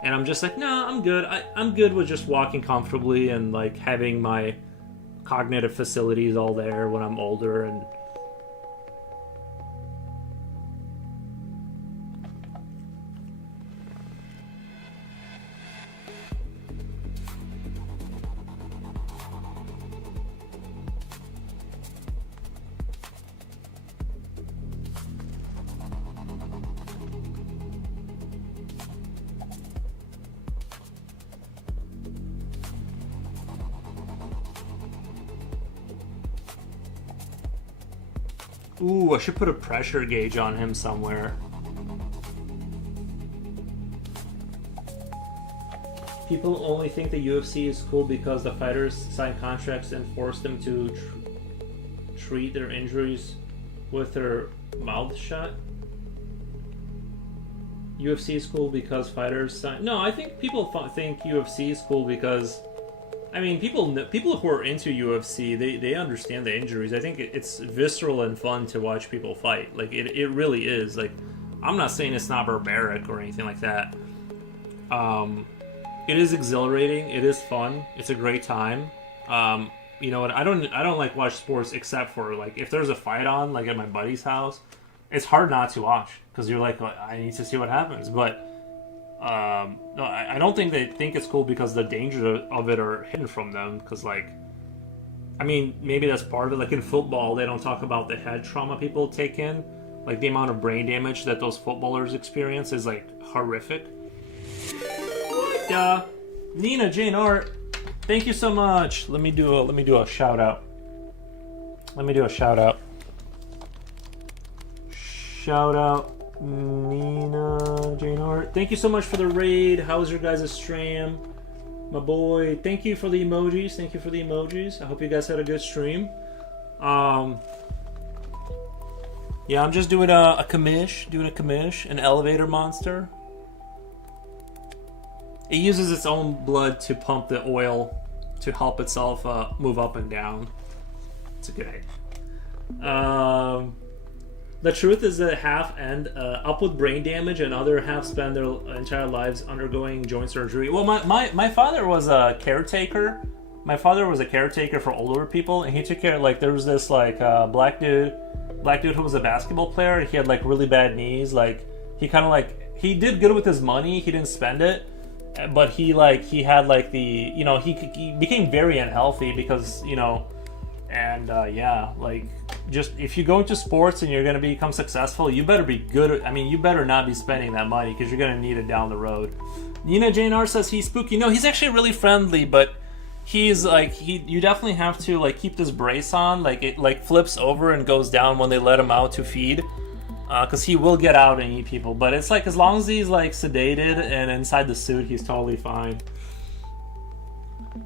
And I'm just like, no, I'm good. I'm good with just walking comfortably and like having my cognitive facilities all there when I'm older. And ooh, I should put a pressure gauge on him somewhere. People only think the UFC is cool because the fighters sign contracts and force them to treat their injuries with their mouth shut. UFC is cool because fighters sign... No, I think people think UFC is cool because... I mean, people who are into UFC, they understand the injuries. I think it's visceral and fun to watch people fight. Like, it really is. Like, I'm not saying it's not barbaric or anything like that. It is exhilarating. It is fun. It's a great time. You know what? I don't like watch sports except for like if there's a fight on, like at my buddy's house. It's hard not to watch because you're like, I need to see what happens. But no, I don't think they think it's cool because the dangers of it are hidden from them. Because like, I mean, maybe that's part of it. Like in football, they don't talk about the head trauma people take in. Like the amount of brain damage that those footballers experience is like horrific. What? Nina Jane Art, thank you so much. Let me do a shout out. Shout out Nina Jane Art. Thank you so much for the raid. How was your guys' stream? My boy, thank you for the emojis. I hope you guys had a good stream. Yeah, I'm just doing a commish, an elevator monster. It uses its own blood to pump the oil to help itself move up and down. It's a good idea. The truth is that half end up with brain damage, and other half spend their entire lives undergoing joint surgery. Well, my father was a caretaker. My father was a caretaker for older people, and he took care. Like, there was this like black dude who was a basketball player. He had like really bad knees. Like, he kind of like, he did good with his money. He didn't spend it, but he had like the, you know, he became very unhealthy because, you know, and yeah, like, just if you go into sports and you're going to become successful, you better be good. I mean, you better not be spending that money because you're going to need it down the road. Nina Jane R says he's spooky. No, he's actually really friendly, but he's like, you definitely have to like keep this brace on. Like, it like flips over and goes down when they let him out to feed, because he will get out and eat people. But it's like, as long as he's like sedated and inside the suit, he's totally fine.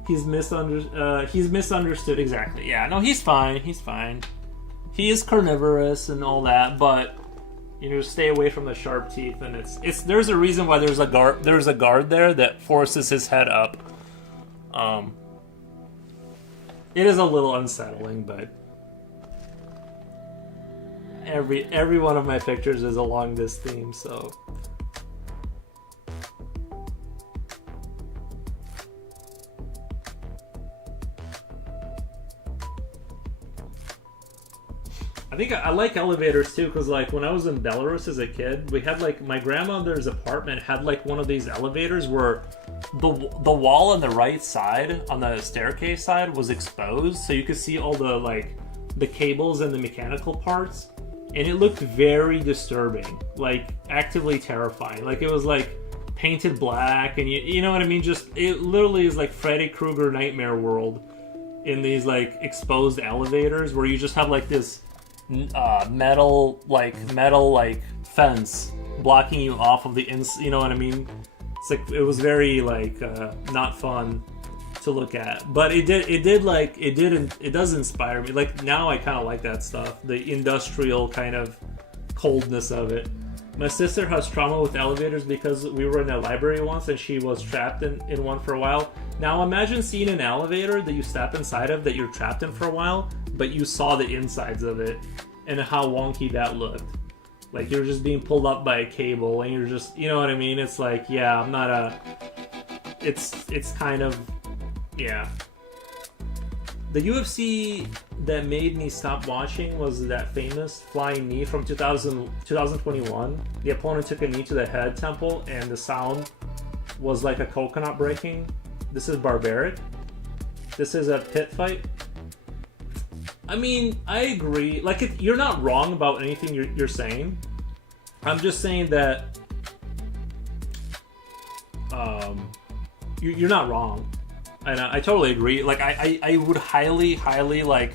He's misunderstood. Exactly. Yeah, no, he's fine. He's fine. He is carnivorous and all that, but you know, stay away from the sharp teeth. And it's there's a reason why there's a guard there that forces his head up. It is a little unsettling, but every one of my pictures is along this theme, so. I think I like elevators too, because like when I was in Belarus as a kid, we had like, my grandmother's apartment had like one of these elevators where the wall on the right side, on the staircase side, was exposed, so you could see all the like the cables and the mechanical parts, and it looked very disturbing, like actively terrifying. Like, it was like painted black, and you know what I mean? Just, it literally is like Freddy Krueger Nightmare World in these like exposed elevators where you just have like this metal fence blocking you off of the you know what I mean? It's like, it was very like not fun to look at, but it does inspire me. Like, now I kind of like that stuff, the industrial kind of coldness of it. My sister has trauma with elevators because we were in a library once and she was trapped in one for a while. Now imagine seeing an elevator that you step inside of that you're trapped in for a while, but you saw the insides of it and how wonky that looked. Like, you're just being pulled up by a cable and you're just, you know what I mean? It's like, yeah, I'm not a... It's kind of... Yeah. The UFC that made me stop watching was that famous flying knee from 2021. The opponent took a knee to the head temple and the sound was like a coconut breaking. This is barbaric. This is a pit fight. I mean, I agree. Like, you're not wrong about anything you're saying. I'm just saying that you're not wrong. And I totally agree. Like, I would highly like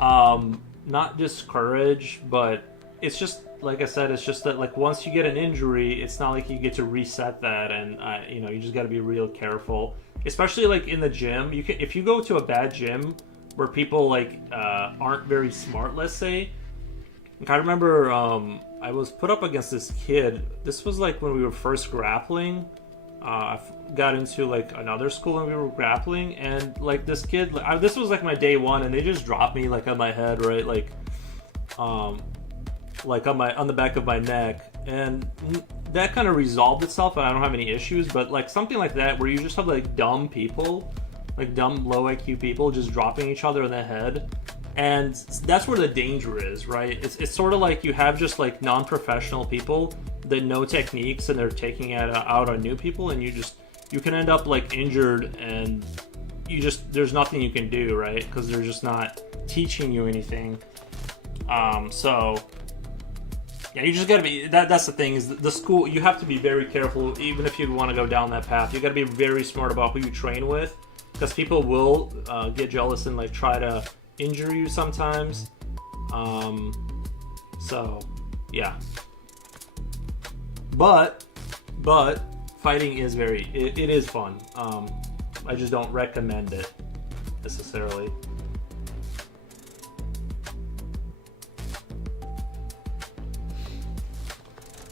not discourage, but it's just, like I said, it's just that, like, once you get an injury, it's not like you get to reset that, and you know, you just got to be real careful, especially like in the gym. If you go to a bad gym where people like aren't very smart, let's say. Like, I remember I was put up against this kid. This was like when we were first grappling. I got into like another school and we were grappling, and like this kid, this was like my day one, and they just dropped me like on my head, right, like on the back of my neck, and that kind of resolved itself, and I don't have any issues. But like something like that where you just have like dumb people, like dumb low IQ people just dropping each other in the head, and that's where the danger is, right? It's sort of like you have just like non-professional people that know techniques and they're taking it out on new people, and you can end up like injured, and there's nothing you can do, right? Because they're just not teaching you anything. So yeah, you just gotta be, that's the thing, is the school, you have to be very careful. Even if you want to go down that path, you gotta be very smart about who you train with, because people will get jealous and like try to injure you sometimes. So yeah, but fighting is it is fun. I just don't recommend it necessarily.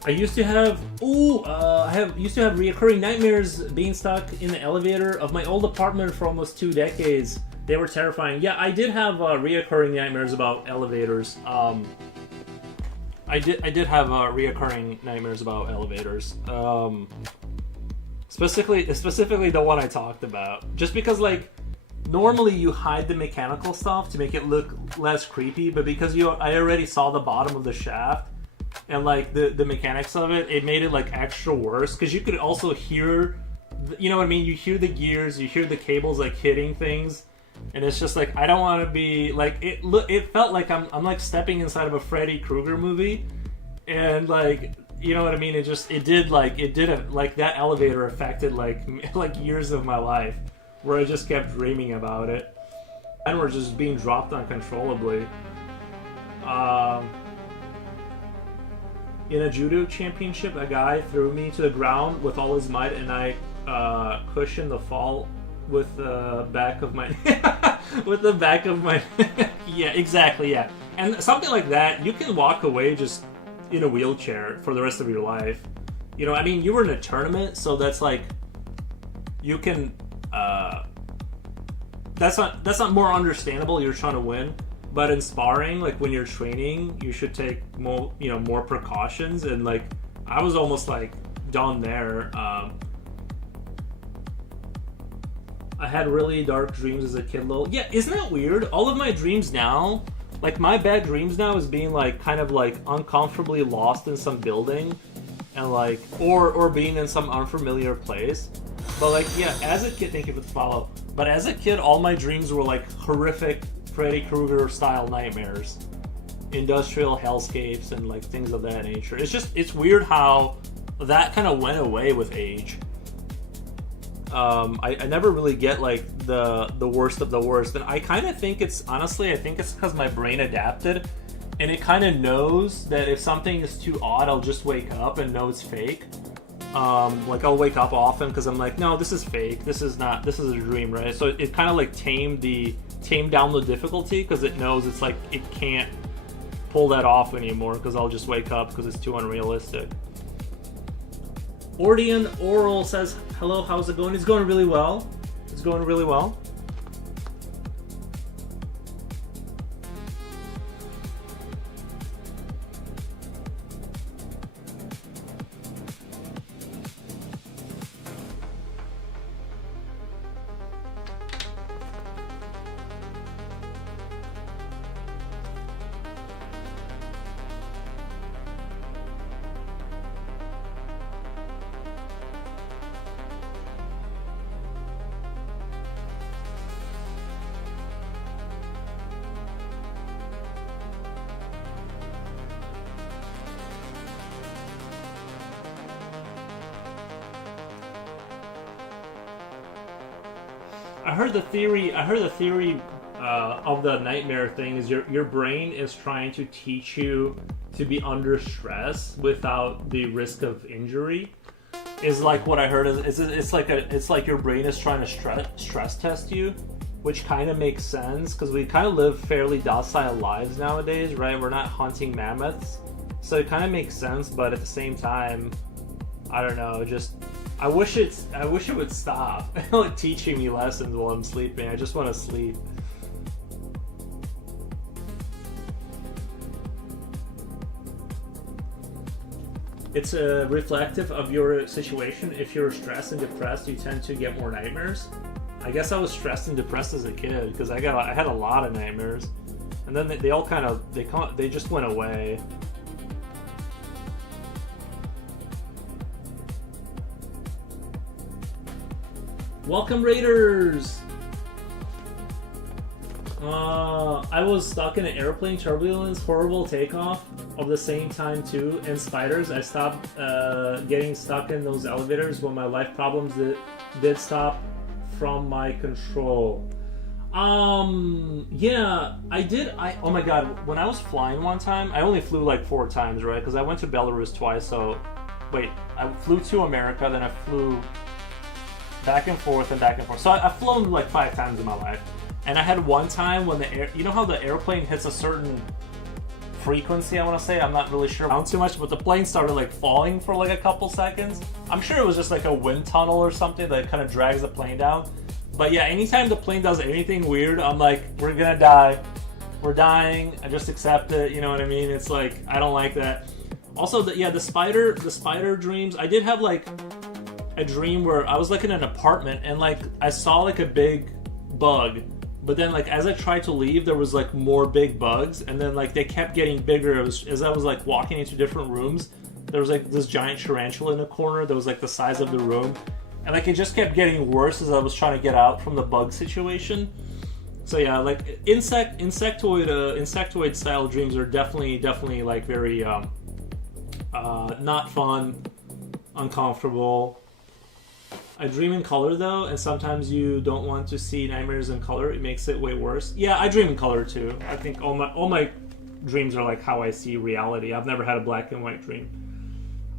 I used to have used to have reoccurring nightmares being stuck in the elevator of my old apartment for almost 2 decades. They were terrifying. Yeah, I did have reoccurring nightmares about elevators. I did have reoccurring nightmares about elevators. Specifically the one I talked about. Just because like normally you hide the mechanical stuff to make it look less creepy, but because I already saw the bottom of the shaft and like the mechanics of it, it made it like extra worse because you could also hear, you know what I mean? You hear the gears, you hear the cables like hitting things, and it's just like I don't want to be like it. It felt like I'm like stepping inside of a Freddy Krueger movie, and like you know what I mean? It did that elevator affected like years of my life where I just kept dreaming about it, and we're just being dropped uncontrollably. In a judo championship, a guy threw me to the ground with all his might, and I cushioned the fall with the back of my with the back of my yeah, exactly, yeah. And something like that, you can walk away just in a wheelchair for the rest of your life. You know, I mean, you were in a tournament, so that's like you can that's not more understandable. You're trying to win. But in sparring, like when you're training, you should take more precautions. And like I was almost like done there. I had really dark dreams as a kid. Yeah, isn't that weird? All of my dreams now, like my bad dreams now, is being like kind of like uncomfortably lost in some building, and like or being in some unfamiliar place. But like yeah, as a kid, thank you for the follow. But as a kid, all my dreams were like horrific Freddy Krueger style nightmares, industrial hellscapes, and like things of that nature. It's weird how that kind of went away with age. I never really get like the worst of the worst, and I kind of think it's because my brain adapted, and it kind of knows that if something is too odd, I'll just wake up and know it's fake. Like I'll wake up often because I'm like, no, this is fake. This is a dream, right? So it kind of like tamed down the difficulty because it knows it's like it can't pull that off anymore because I'll just wake up because it's too unrealistic. Ordian Oral says, hello, how's it going? It's going really well. I heard the theory of the nightmare thing is your brain is trying to teach you to be under stress without the risk of injury. Is like what I heard. It's like your brain is trying to stress test you, which kind of makes sense because we kind of live fairly docile lives nowadays, right? We're not hunting mammoths, so it kind of makes sense. But at the same time, I don't know. I wish it would stop like teaching me lessons while I'm sleeping. I just want to sleep. It's reflective of your situation. If you're stressed and depressed, you tend to get more nightmares. I guess I was stressed and depressed as a kid because I had a lot of nightmares, and then they all they just went away. Welcome, Raiders! I was stuck in an airplane turbulence, horrible takeoff of the same time too, and spiders. I stopped getting stuck in those elevators when my life problems did stop from my control. Yeah, I did. Oh my god, when I was flying one time, I only flew like 4 times, right? Because I went to Belarus twice, so... Wait, I flew to America, then I flew back and forth and back and forth. So I've flown like 5 times in my life. And I had one time when you know how the airplane hits a certain frequency, I want to say. I'm not really sure too much, but the plane started like falling for like a couple seconds. I'm sure it was just like a wind tunnel or something that kind of drags the plane down. But yeah, anytime the plane does anything weird, I'm like, we're gonna die. We're dying. I just accept it. You know what I mean? It's like, I don't like that. Also, the spider dreams. I did have like a dream where I was like in an apartment and like I saw like a big bug, but then like as I tried to leave, there was like more big bugs, and then like they kept getting bigger as I was like walking into different rooms. There was like this giant tarantula in the corner that was like the size of the room, and like it just kept getting worse as I was trying to get out from the bug situation. So yeah, like insectoid style dreams are definitely like very not fun, uncomfortable. I dream in color though, and sometimes you don't want to see nightmares in color. It makes it way worse. Yeah, I dream in color too. I think all my dreams are like how I see reality. I've never had a black and white dream.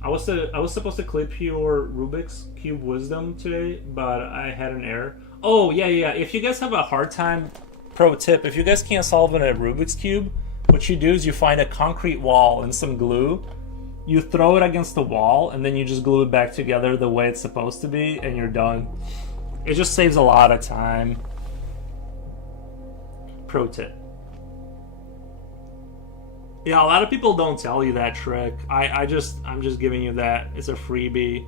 I was supposed to clip your Rubik's Cube wisdom today, but I had an error. Oh yeah. If you guys have a hard time, pro tip: if you guys can't solve a Rubik's Cube, what you do is you find a concrete wall and some glue. You throw it against the wall, and then you just glue it back together the way it's supposed to be, and you're done. It just saves a lot of time. Pro tip. Yeah, a lot of people don't tell you that trick. I'm just giving you that. It's a freebie.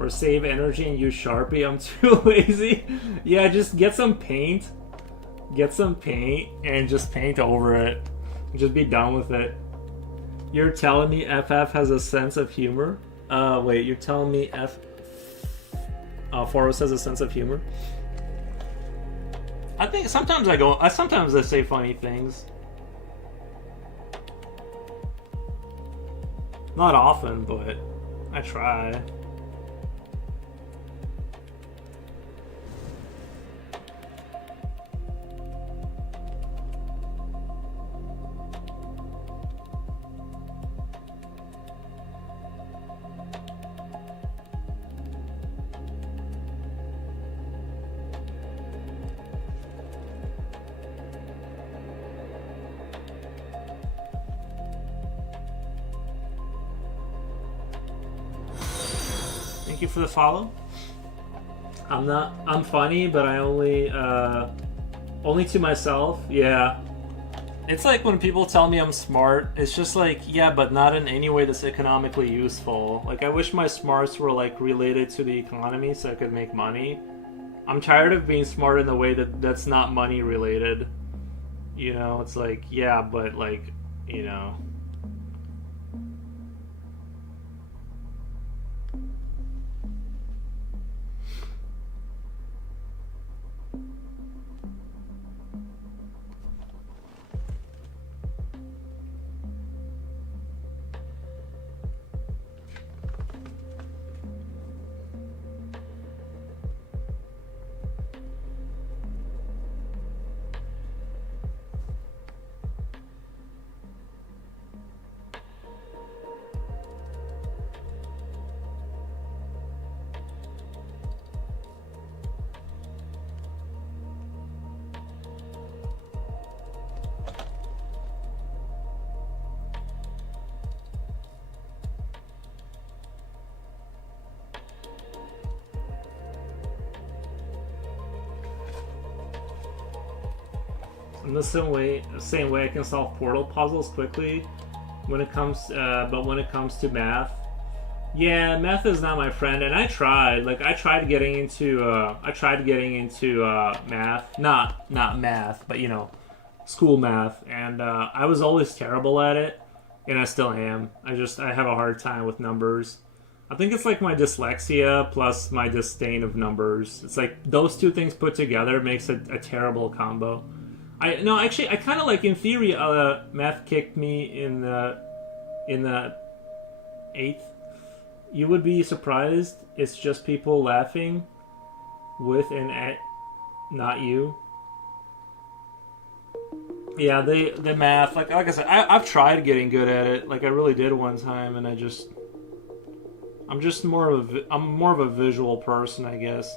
Or save energy and use Sharpie. I'm too lazy. Yeah, just get some paint. Get some paint and just paint over it. Just be done with it. You're telling me FF has a sense of humor? Wait, you're telling me Foros has a sense of humor? I think sometimes sometimes I say funny things. Not often, but I try. Thank you for the follow. I'm funny, but I only to myself. Yeah. It's like when people tell me I'm smart, it's just like, yeah, but not in any way that's economically useful. Like, I wish my smarts were like related to the economy so I could make money. I'm tired of being smart in the way that's not money related. You know, it's like, yeah, but like, you know. In the same way I can solve portal puzzles quickly when it comes but when it comes to math, yeah, math is not my friend. And I tried getting into math, not math, but you know, school math, and I was always terrible at it, and I still am. I have a hard time with numbers. I think it's like my dyslexia plus my disdain of numbers. It's like those two things put together makes a terrible combo. I kind of like, in theory, math kicked me in the 8th. You would be surprised. It's just people laughing with and at, not you. Yeah, the math, like I said, I've tried getting good at it. Like I really did one time, and I'm more of a visual person, I guess.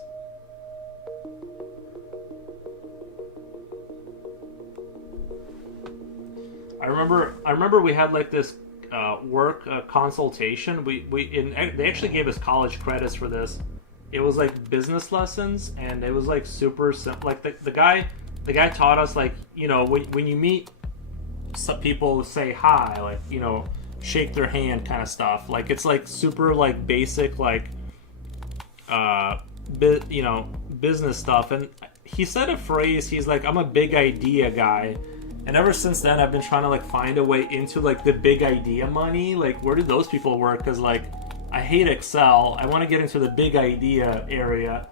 I remember we had like this work consultation. They actually gave us college credits for this. It was like business lessons, and it was like super simple. Like the guy taught us, like, you know, when you meet some people, say hi, like, you know, shake their hand kind of stuff. Like it's like super like basic, like you know, business stuff. And he said a phrase. He's like, I'm a big idea guy. And ever since then, I've been trying to like find a way into like the big idea money. Like, where do those people work? Because like, I hate Excel. I want to get into the big idea area,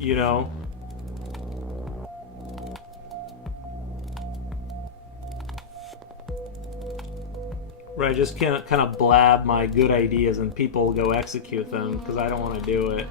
you know. Where I just can't kind of blab my good ideas and people go execute them because I don't want to do it.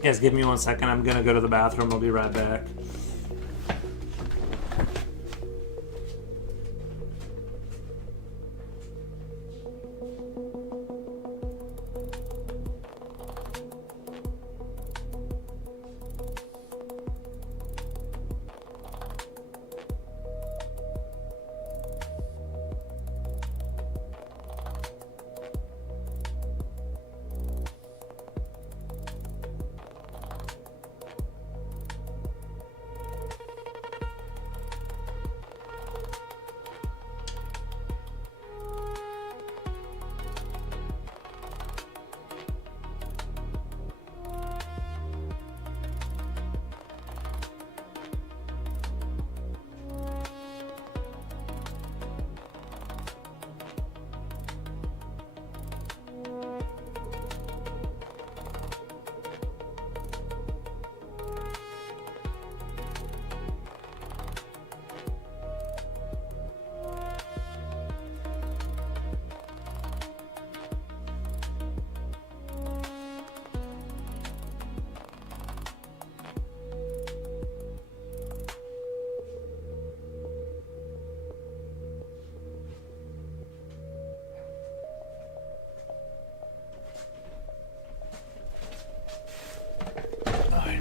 Guys, give me 1 second. I'm gonna go to the bathroom. I'll be right back.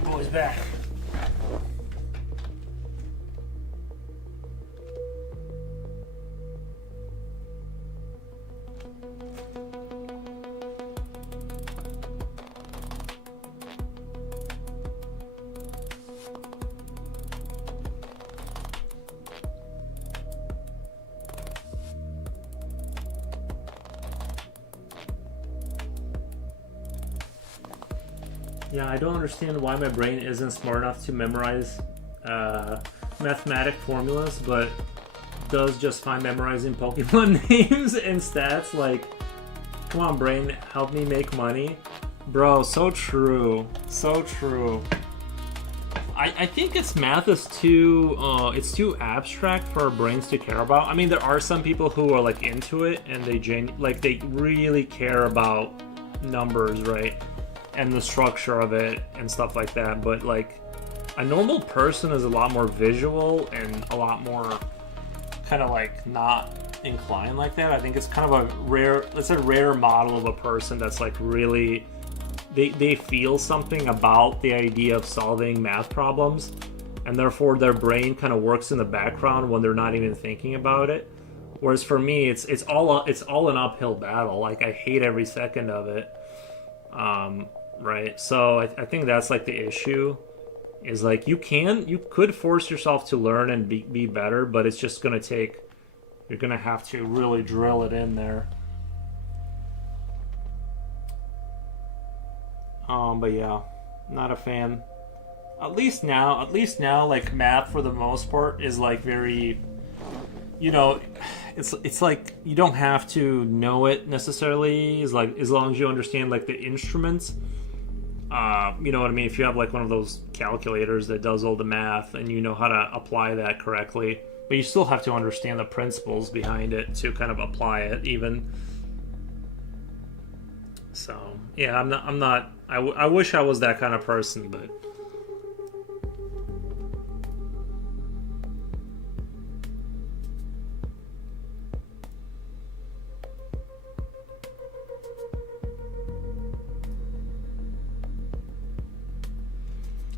Boys back. Yeah, I don't understand why my brain isn't smart enough to memorize mathematic formulas, but does just fine memorizing Pokemon names and stats. Like, come on, brain, help me make money. Bro, so true. So true. I think its math is it's too abstract for our brains to care about. I mean, there are some people who are like into it and they really care about numbers, right? And the structure of it and stuff like that. But like a normal person is a lot more visual and a lot more kind of like not inclined like that. I think it's kind of a rare model of a person that's like really they feel something about the idea of solving math problems, and therefore their brain kind of works in the background when they're not even thinking about it. Whereas for me, it's all an uphill battle. Like I hate every second of it. Right. So I think that's like the issue. Is like you could force yourself to learn and be better, but it's just gonna take. You're gonna have to really drill it in there. But yeah, not a fan. At least now, like math for the most part is like very, it's like you don't have to know it necessarily. Is like as long as you understand like the instruments. You know what I mean? If you have like one of those calculators that does all the math and you know how to apply that correctly, but you still have to understand the principles behind it to kind of apply it even. So yeah, I'm not. I wish I was that kind of person, but.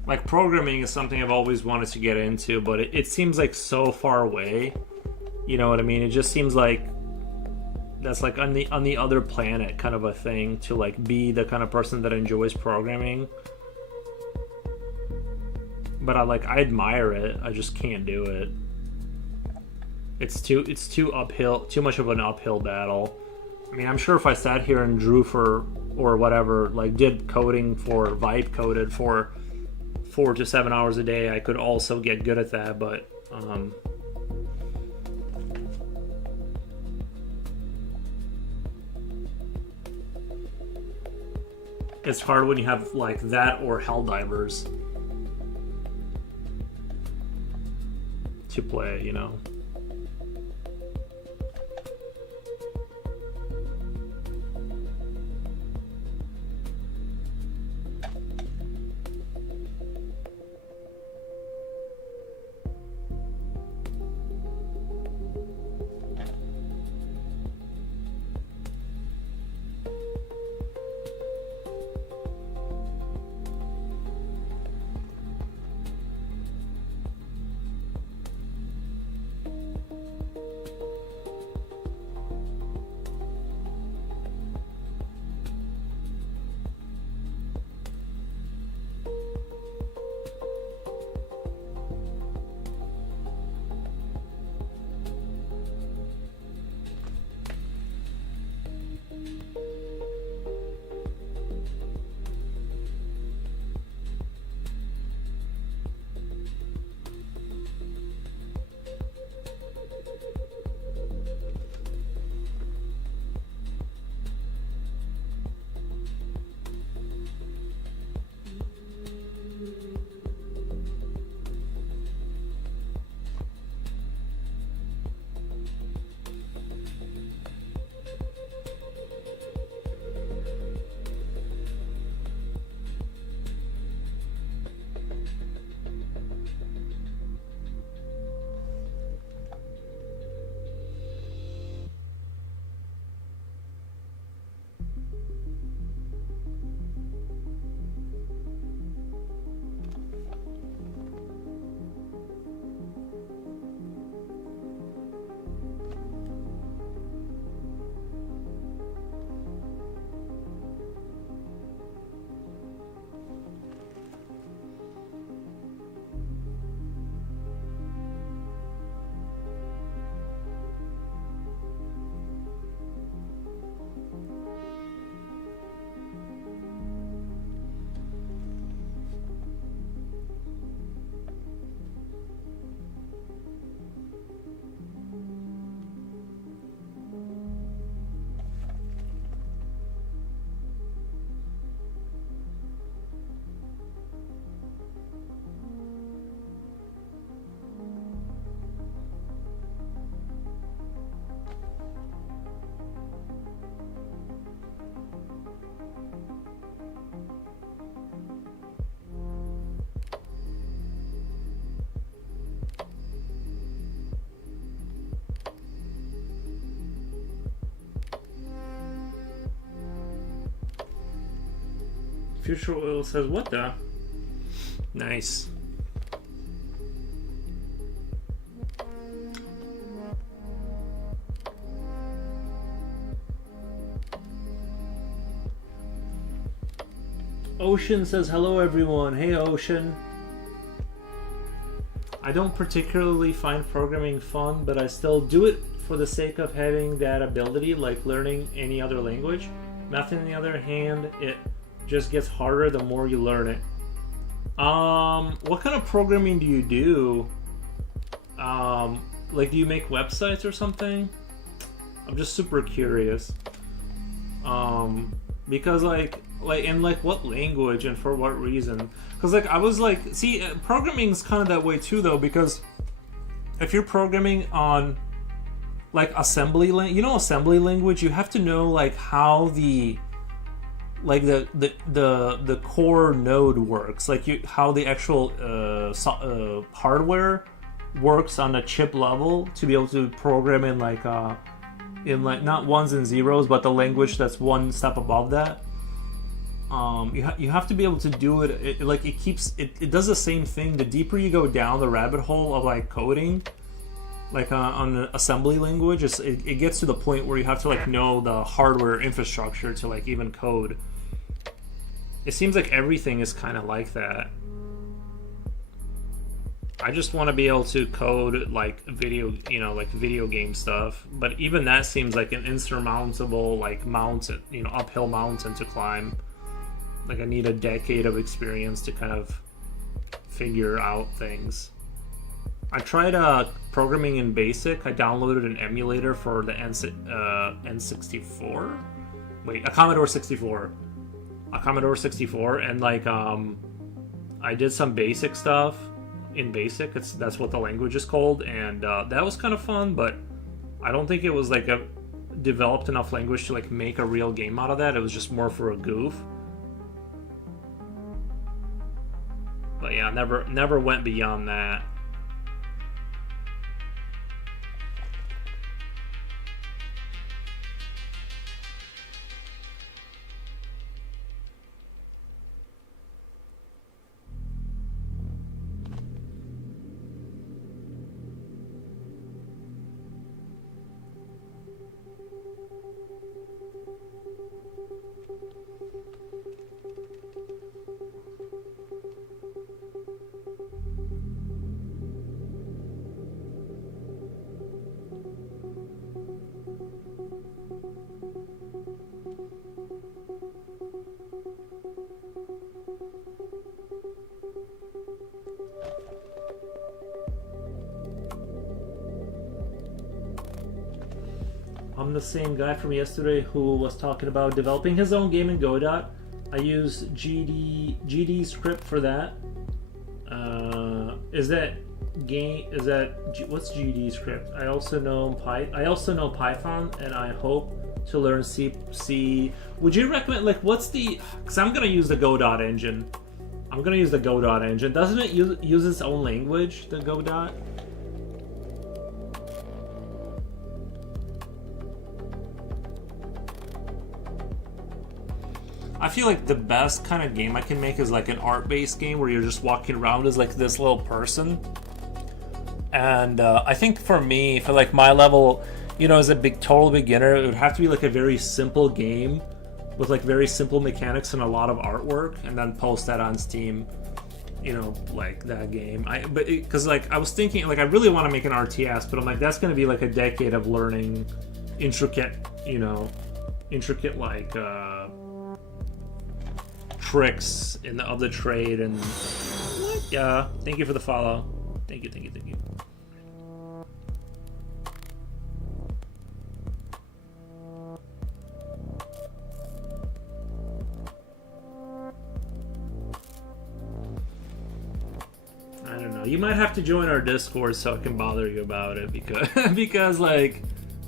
Like programming is something I've always wanted to get into, but it seems like so far away. You know what I mean? It just seems like that's like on the other planet kind of a thing to like be the kind of person that enjoys programming. But I admire it. I just can't do it. It's too uphill, too much of an uphill battle. I mean, I'm sure if I sat here and drew for or whatever, like did coding for Vibe coded for 4 to 7 hours a day, I could also get good at that, but it's hard when you have like that or Helldivers to play, you know. Future Oil says, what the? Nice. Ocean says, hello everyone. Hey Ocean. I don't particularly find programming fun, but I still do it for the sake of having that ability, like learning any other language. Math, on the other hand, it just gets harder the more you learn it. What kind of programming do you do? Like, do you make websites or something? I'm just super curious. Because like in like what language and for what reason? Because like I was like, see, programming's kind of that way too, though, because if you're programming on like assembly language, you have to know like how the core node works, like how the actual hardware works on a chip level to be able to program in like not ones and zeros, but the language that's one step above that. You have to be able to do it. It does the same thing. The deeper you go down the rabbit hole of like coding, like on an assembly language, it gets to the point where you have to like know the hardware infrastructure to like even code. It seems like everything is kind of like that. I just want to be able to code like video game stuff, but even that seems like an insurmountable like mountain, uphill mountain to climb. Like I need a decade of experience to kind of figure out things. I tried programming in BASIC. I downloaded an emulator for the N64. Wait, a Commodore 64. A Commodore 64, and like I did some BASIC stuff in BASIC. That's what the language is called, and that was kind of fun, but I don't think it was like a developed enough language to like make a real game out of that. It was just more for a goof. But yeah, never went beyond that. I'm the same guy from yesterday who was talking about developing his own game in Godot. I use GD script for that. What's GD script? I also know Python, and I hope to learn C. Would you recommend because I'm gonna use the Godot engine. Doesn't it use its own language, the Godot? I feel like the best kind of game I can make is like an art-based game where you're just walking around as like this little person. And I think for me, for like my level, as a total beginner, it would have to be like a very simple game with like very simple mechanics and a lot of artwork, and then post that on Steam. Like that game. Because I was thinking, like, I really want to make an RTS, but I'm like, that's going to be like a decade of learning intricate like tricks of the trade. And yeah, thank you for the follow. Thank you. I don't know. You might have to join our Discord so I can bother you about it, because like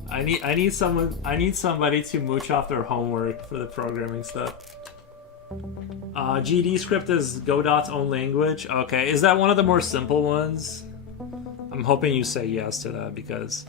I need somebody to mooch off their homework for the programming stuff. GD script is Godot's own language. Okay, is that one of the more simple ones? I'm hoping you say yes to that, because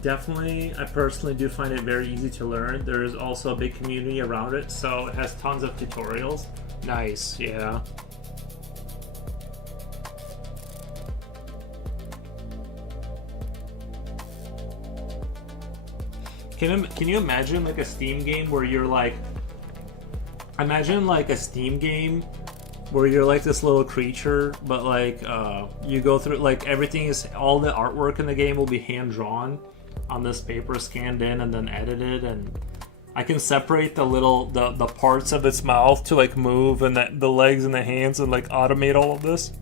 Definitely, I personally do find it very easy to learn. There is also a big community around it, so it has tons of tutorials. Nice, yeah. Can you imagine like a Steam game where you're like, imagine like a Steam game where you're like this little creature, but like you go through like everything is, all the artwork in the game will be hand drawn on this paper, scanned in and then edited, and I can separate the parts of its mouth to like move, and the legs and the hands, and like automate all of this.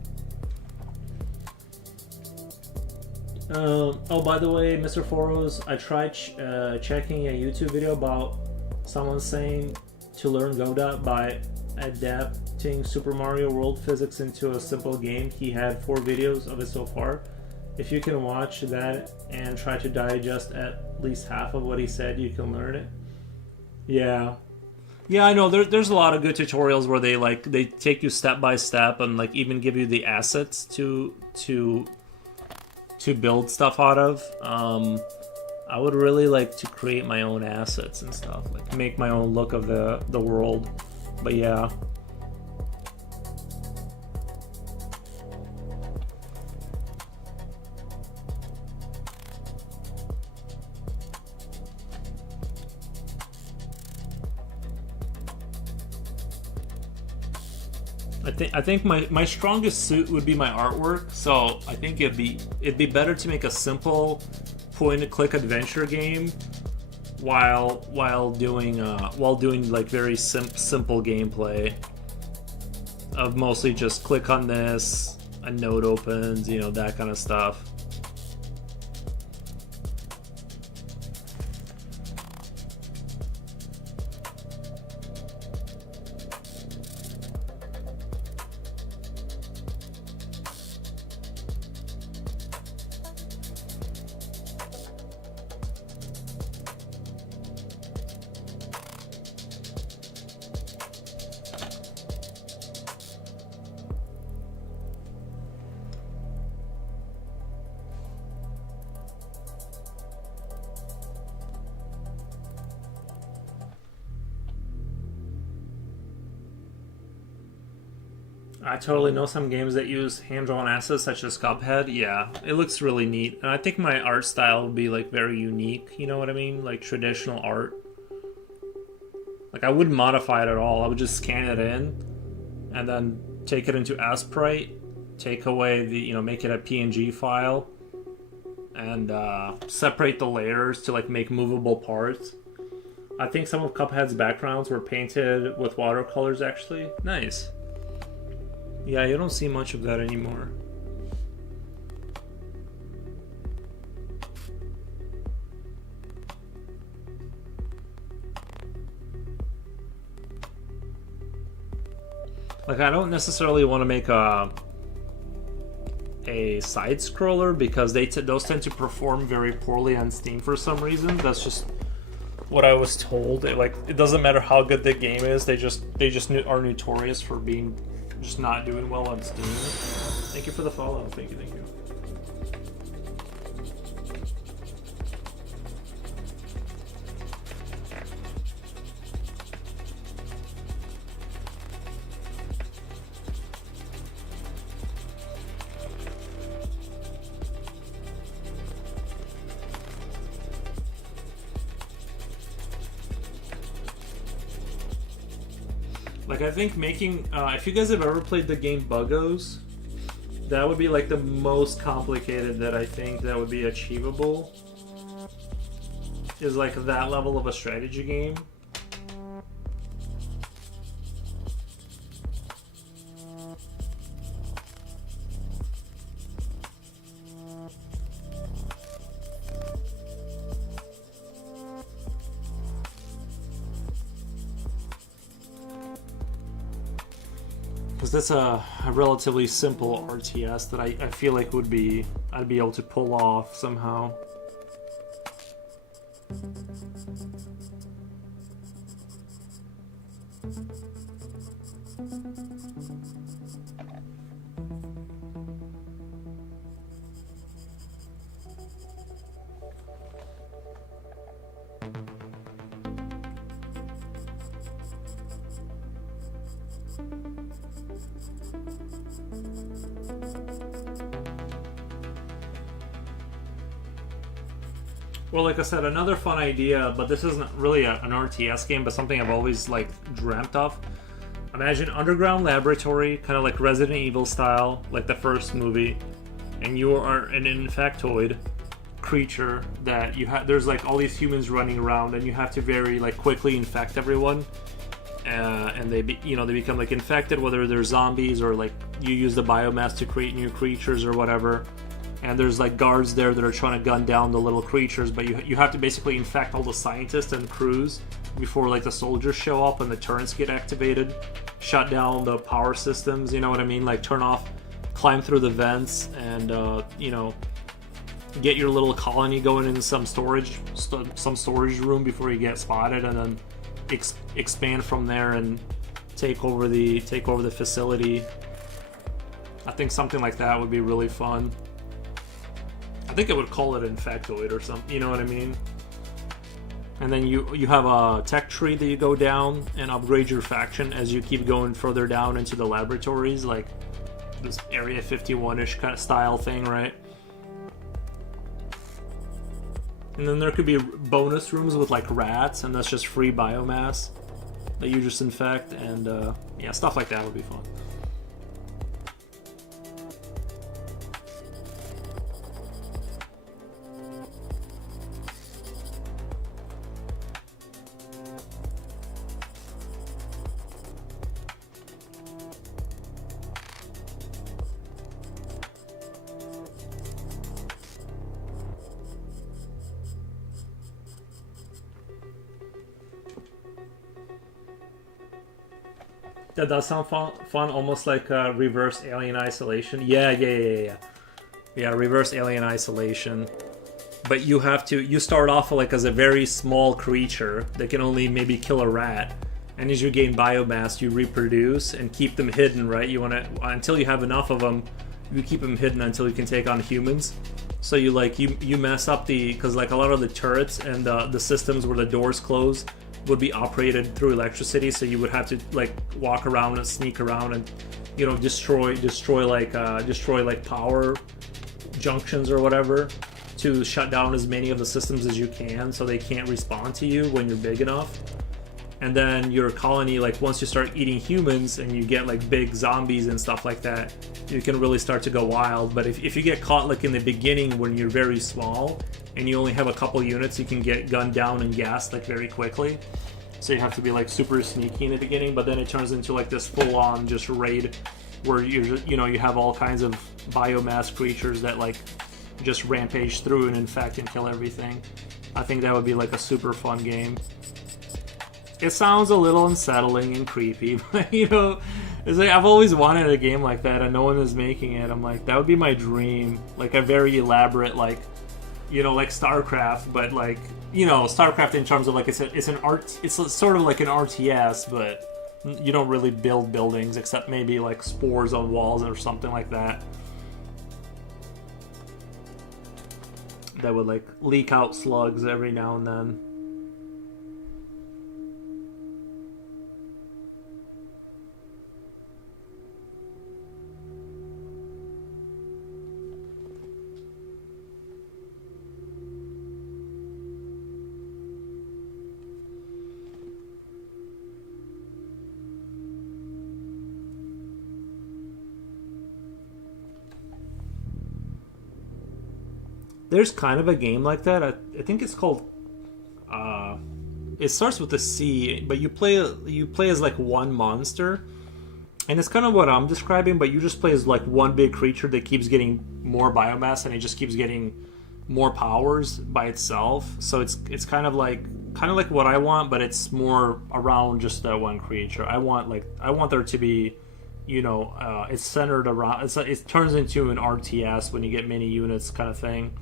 Oh, by the way, Mr. Foros, I tried checking a YouTube video about someone saying to learn Godot by adapting Super Mario World physics into a simple game. He had 4 videos of it so far. If you can watch that and try to digest at least half of what he said, you can learn it. Yeah. Yeah, I know. There's a lot of good tutorials where they take you step by step and like even give you the assets to build stuff out of. I would really like to create my own assets and stuff, like make my own look of the world. But yeah. I think my strongest suit would be my artwork, so I think it'd be better to make a simple point and click adventure game while doing like very simple gameplay of mostly just click on this, a node opens, you know, that kind of stuff. I totally know some games that use hand-drawn assets such as Cuphead. Yeah, it looks really neat. And I think my art style would be like very unique, you know what I mean? Like traditional art. Like I wouldn't modify it at all. I would just scan it in and then take it into Sprite, take away the, you know, make it a PNG file, and separate the layers to like make movable parts. I think some of Cuphead's backgrounds were painted with watercolors actually. Nice. Yeah, you don't see much of that anymore. Like, I don't necessarily want to make a side scroller because those tend to perform very poorly on Steam for some reason. That's just what I was told. It doesn't matter how good the game is. They just are notorious for being just not doing well on Steam. Thank you for the follow. Thank you. Like I think making if you guys have ever played the game Buggos, that would be like the most complicated that I think that would be achievable. Is like that level of a strategy game. Because that's a relatively simple RTS that I feel like I'd be able to pull off somehow. Well, like I said, another fun idea, but this isn't really an RTS game, but something I've always like dreamt of. Imagine underground laboratory, kind of like Resident Evil style, like the first movie, and you are an infectoid creature that you have. There's like all these humans running around, and you have to very like quickly infect everyone, and they become like infected, whether they're zombies or like you use the biomass to create new creatures or whatever. And there's like guards there that are trying to gun down the little creatures, but you have to basically infect all the scientists and crews before like the soldiers show up and the turrets get activated, shut down the power systems, you know what I mean? Like turn off, climb through the vents, and get your little colony going in some storage room before you get spotted, and then expand from there and take over the facility. I think something like that would be really fun. I think I would call it Infectoid or something, you know what I mean? And then you have a tech tree that you go down and upgrade your faction as you keep going further down into the laboratories, like this Area 51-ish kind of style thing, right? And then there could be bonus rooms with like rats, and that's just free biomass that you just infect, and yeah, stuff like that would be fun. That does sound fun, almost like reverse Alien Isolation. Yeah, reverse Alien Isolation. But you start off like as a very small creature that can only maybe kill a rat, and as you gain biomass, you reproduce and keep them hidden, right? You want to, until you have enough of them, you keep them hidden until you can take on humans. So you mess up because like a lot of the turrets and the systems where the doors close would be operated through electricity, so you would have to like walk around and sneak around and destroy like power junctions or whatever to shut down as many of the systems as you can so they can't respond to you when you're big enough. And then your colony, like once you start eating humans and you get like big zombies and stuff like that, you can really start to go wild. But if you get caught like in the beginning when you're very small and you only have a couple units, you can get gunned down and gassed like very quickly. So you have to be like super sneaky in the beginning, but then it turns into like this full-on just raid where you have all kinds of biomass creatures that like just rampage through and infect and kill everything. I think that would be like a super fun game. It sounds a little unsettling and creepy, but it's like I've always wanted a game like that, and no one is making it. I'm like, that would be my dream, like a very elaborate, like StarCraft, but like StarCraft in terms of like it's sort of like an RTS, but you don't really build buildings except maybe like spores on walls or something like that. That would like leak out slugs every now and then. there's kind of a game like that. I think it's called. It starts with a C, but you play as like one monster, and it's kind of what I'm describing. But you just play as like one big creature that keeps getting more biomass, and it just keeps getting more powers by itself. So it's kind of like what I want, but it's more around just that one creature. I want there to be, it's centered around. It turns into an RTS when you get mini units kind of thing.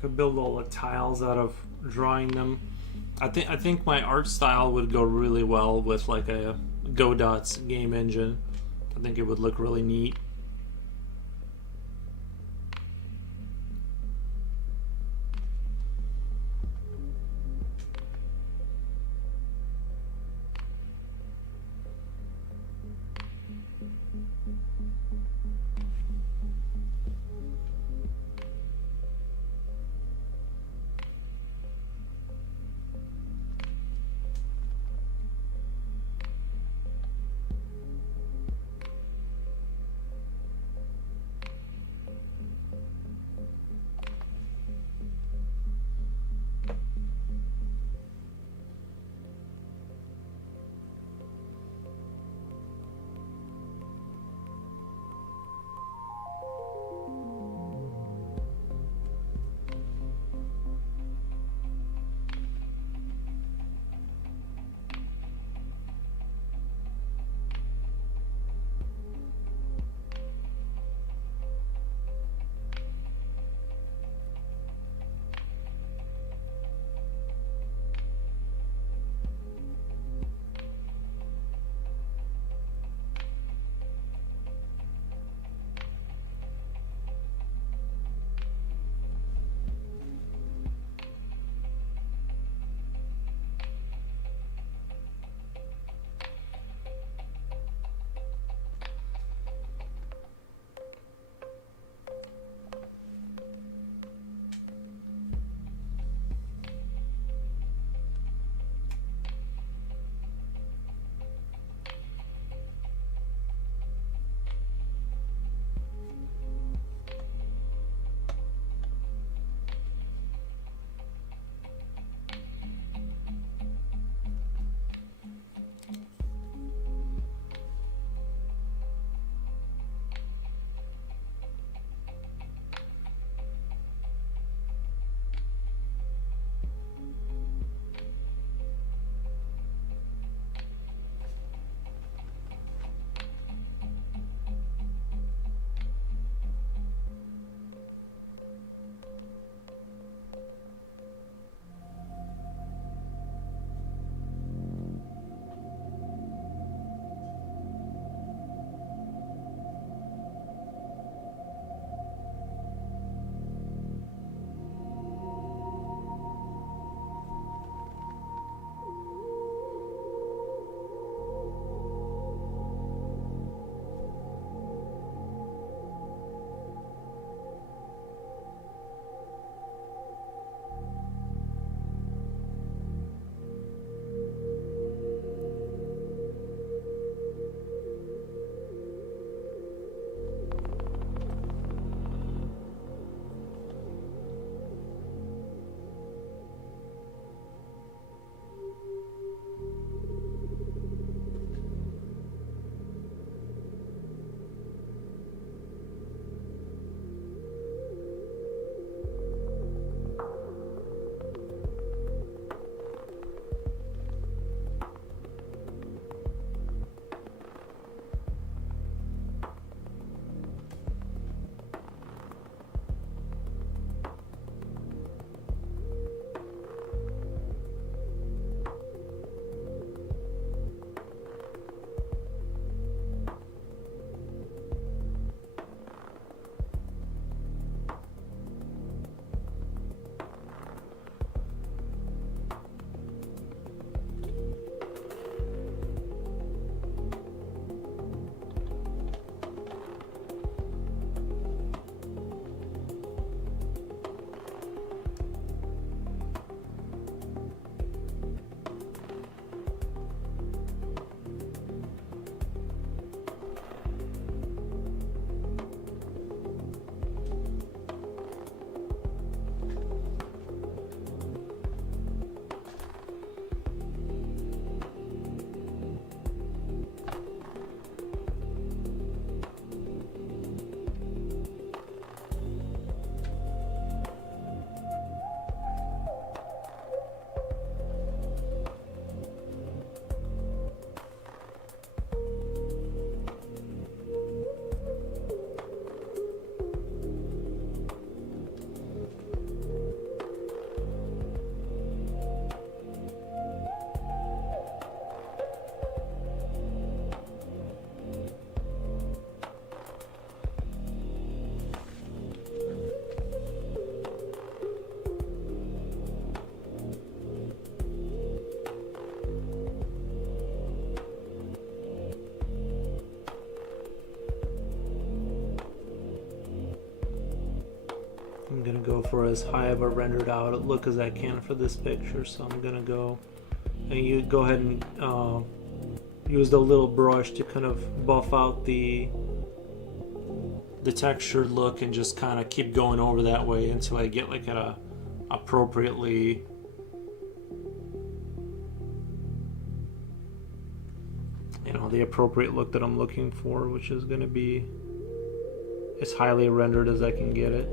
could build all the tiles out of drawing them. I think my art style would go really well with like a Godot's game engine. I think it would look really neat. gonna go for as high of a rendered out look as I can for this picture. So I'm gonna go, and you go ahead and use the little brush to kind of buff out the textured look, and just kind of keep going over that way until I get like a appropriately the appropriate look that I'm looking for, which is going to be as highly rendered as I can get it.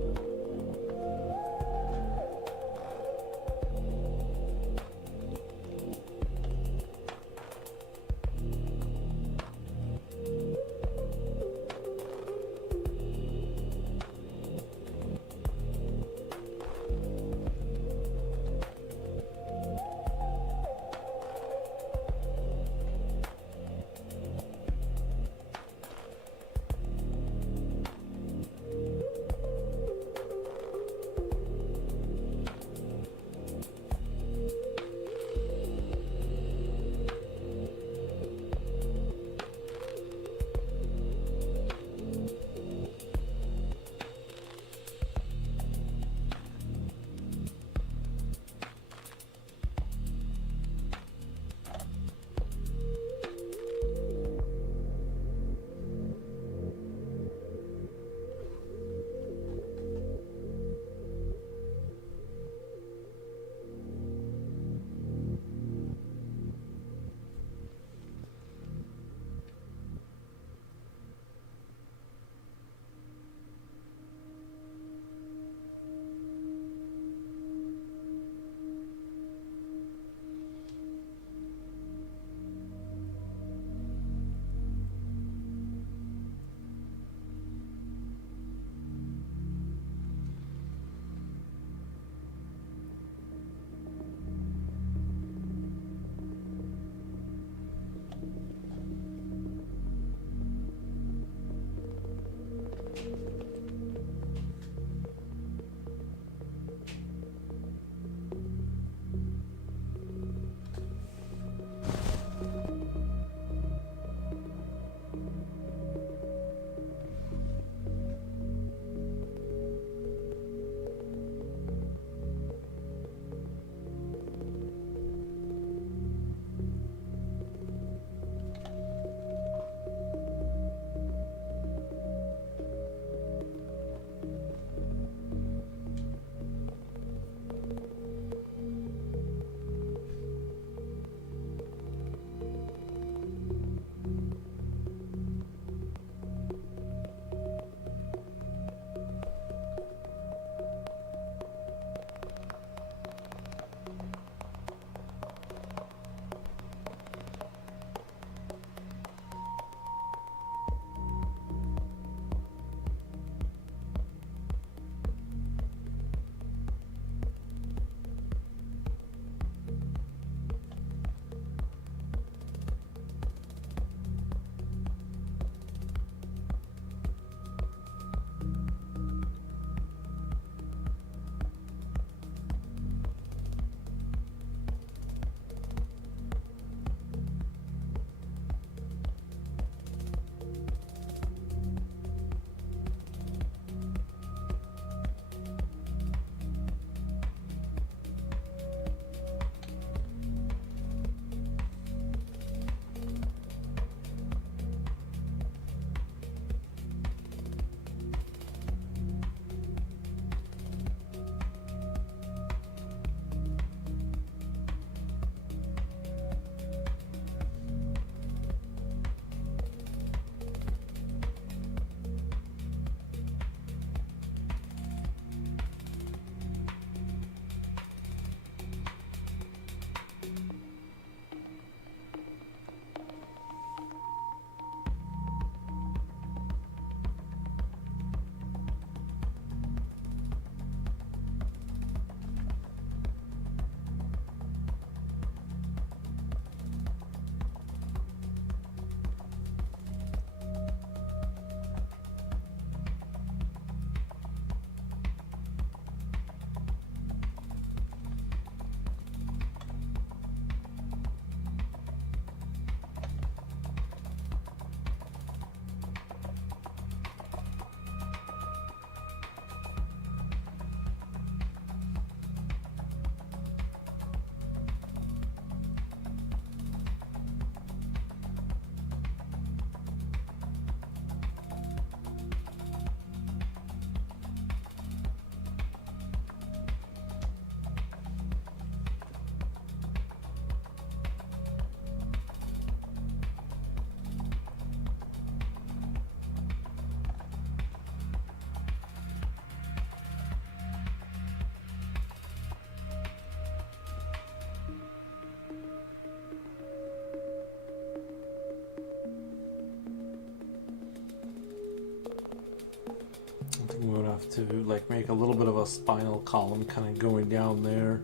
have to like make a little bit of a spinal column kind of going down there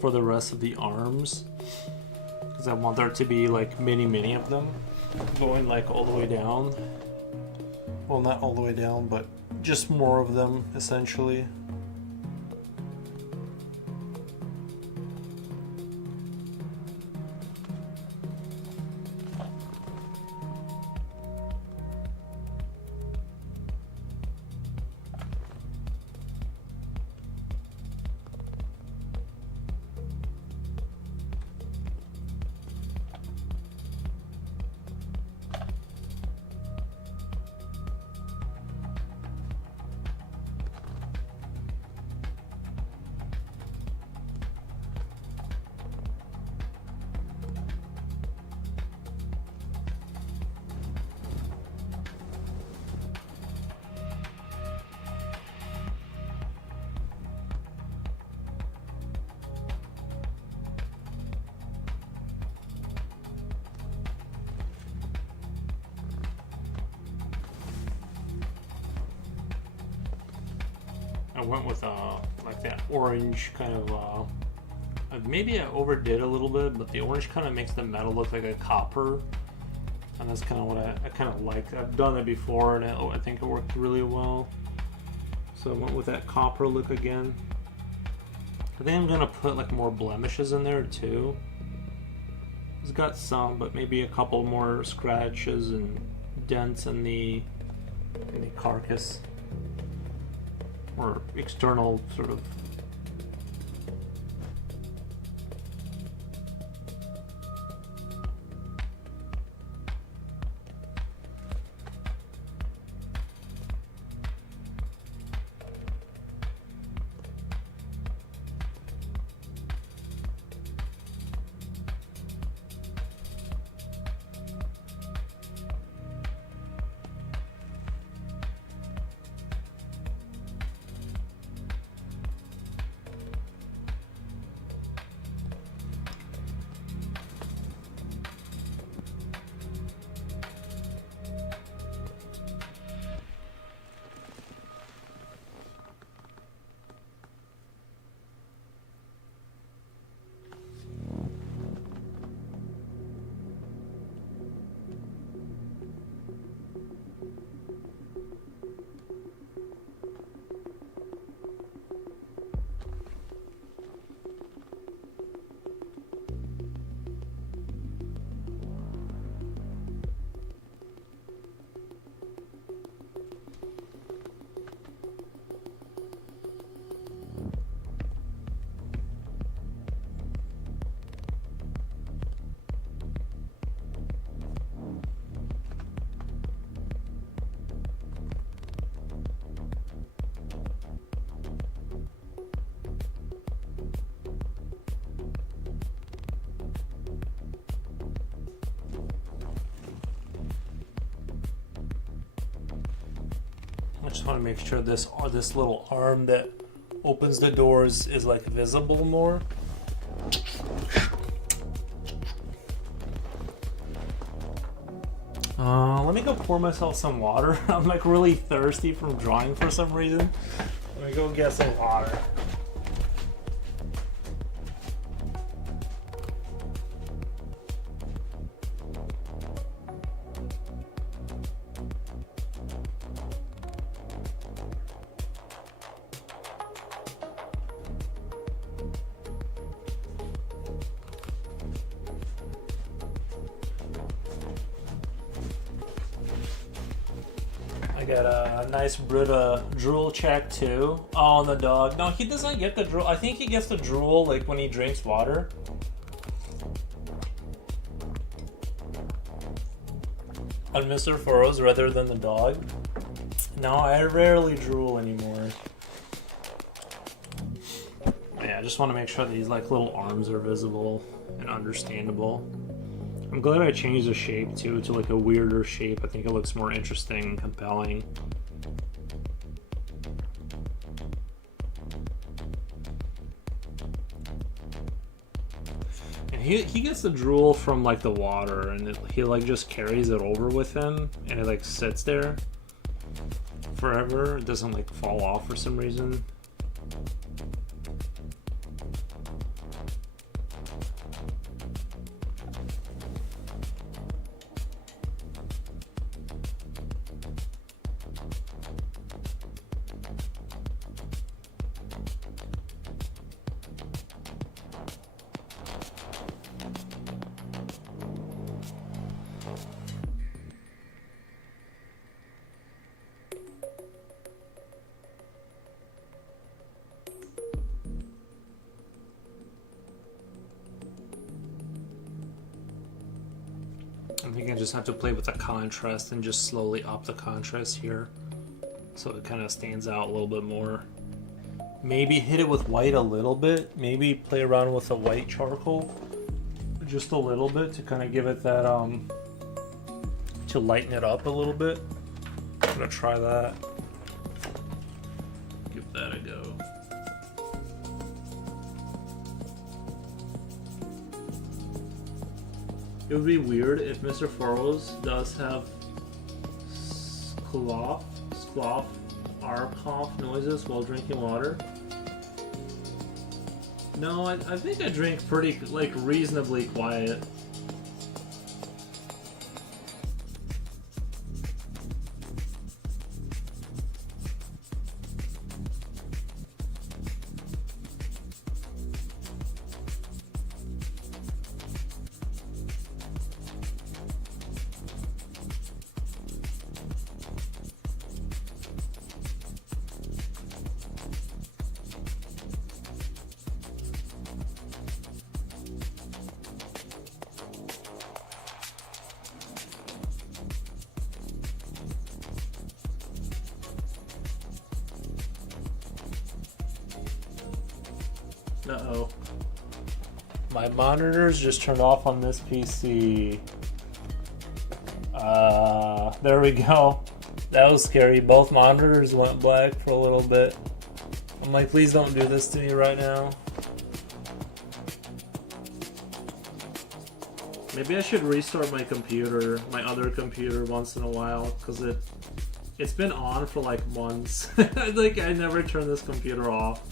for the rest of the arms, because I want there to be like many of them going like all the way down. Well, not all the way down, but just more of them essentially. I went with like that orange kind of maybe I overdid a little bit, but the orange kind of makes the metal look like a copper, and that's kind of what I kind of like. I've done it before, and I think it worked really well. So I went with that copper look again. I think I'm gonna put like more blemishes in there too. It's got some, but maybe a couple more scratches and dents in the carcass, or external sort of. I just want to make sure this little arm that opens the doors is like visible more. Let me go pour myself some water. I'm like really thirsty from drawing for some reason. Let me go get some water. I got a nice Brita drool check too. Oh, on the dog. No, he doesn't get the drool. I think he gets the drool like when he drinks water. On Mr. Furrows rather than the dog. No, I rarely drool anymore. Yeah, I just want to make sure these like little arms are visible and understandable. I'm glad I changed the shape too to like a weirder shape. I think it looks more interesting and compelling. And he gets the drool from like the water, and he like just carries it over with him, and it like sits there. forever. It doesn't like fall off for some reason. I think I just have to play with the contrast and just slowly up the contrast here so it kind of stands out a little bit more. Maybe hit it with white a little bit. Maybe play around with the white charcoal just a little bit to kind of give it that, to lighten it up a little bit. I'm gonna try that. Give that a go. It would be weird if Mr. Furrows does have skloff, or cough noises while drinking water. No, I think I drink pretty, like, reasonably quiet. Uh-oh. My monitors just turned off on this PC. There we go. That was scary. Both monitors went black for a little bit. I'm like, please don't do this to me right now. Maybe I should restart my computer, my other computer, once in a while, because it's been on for like months. Like, I never turn this computer off.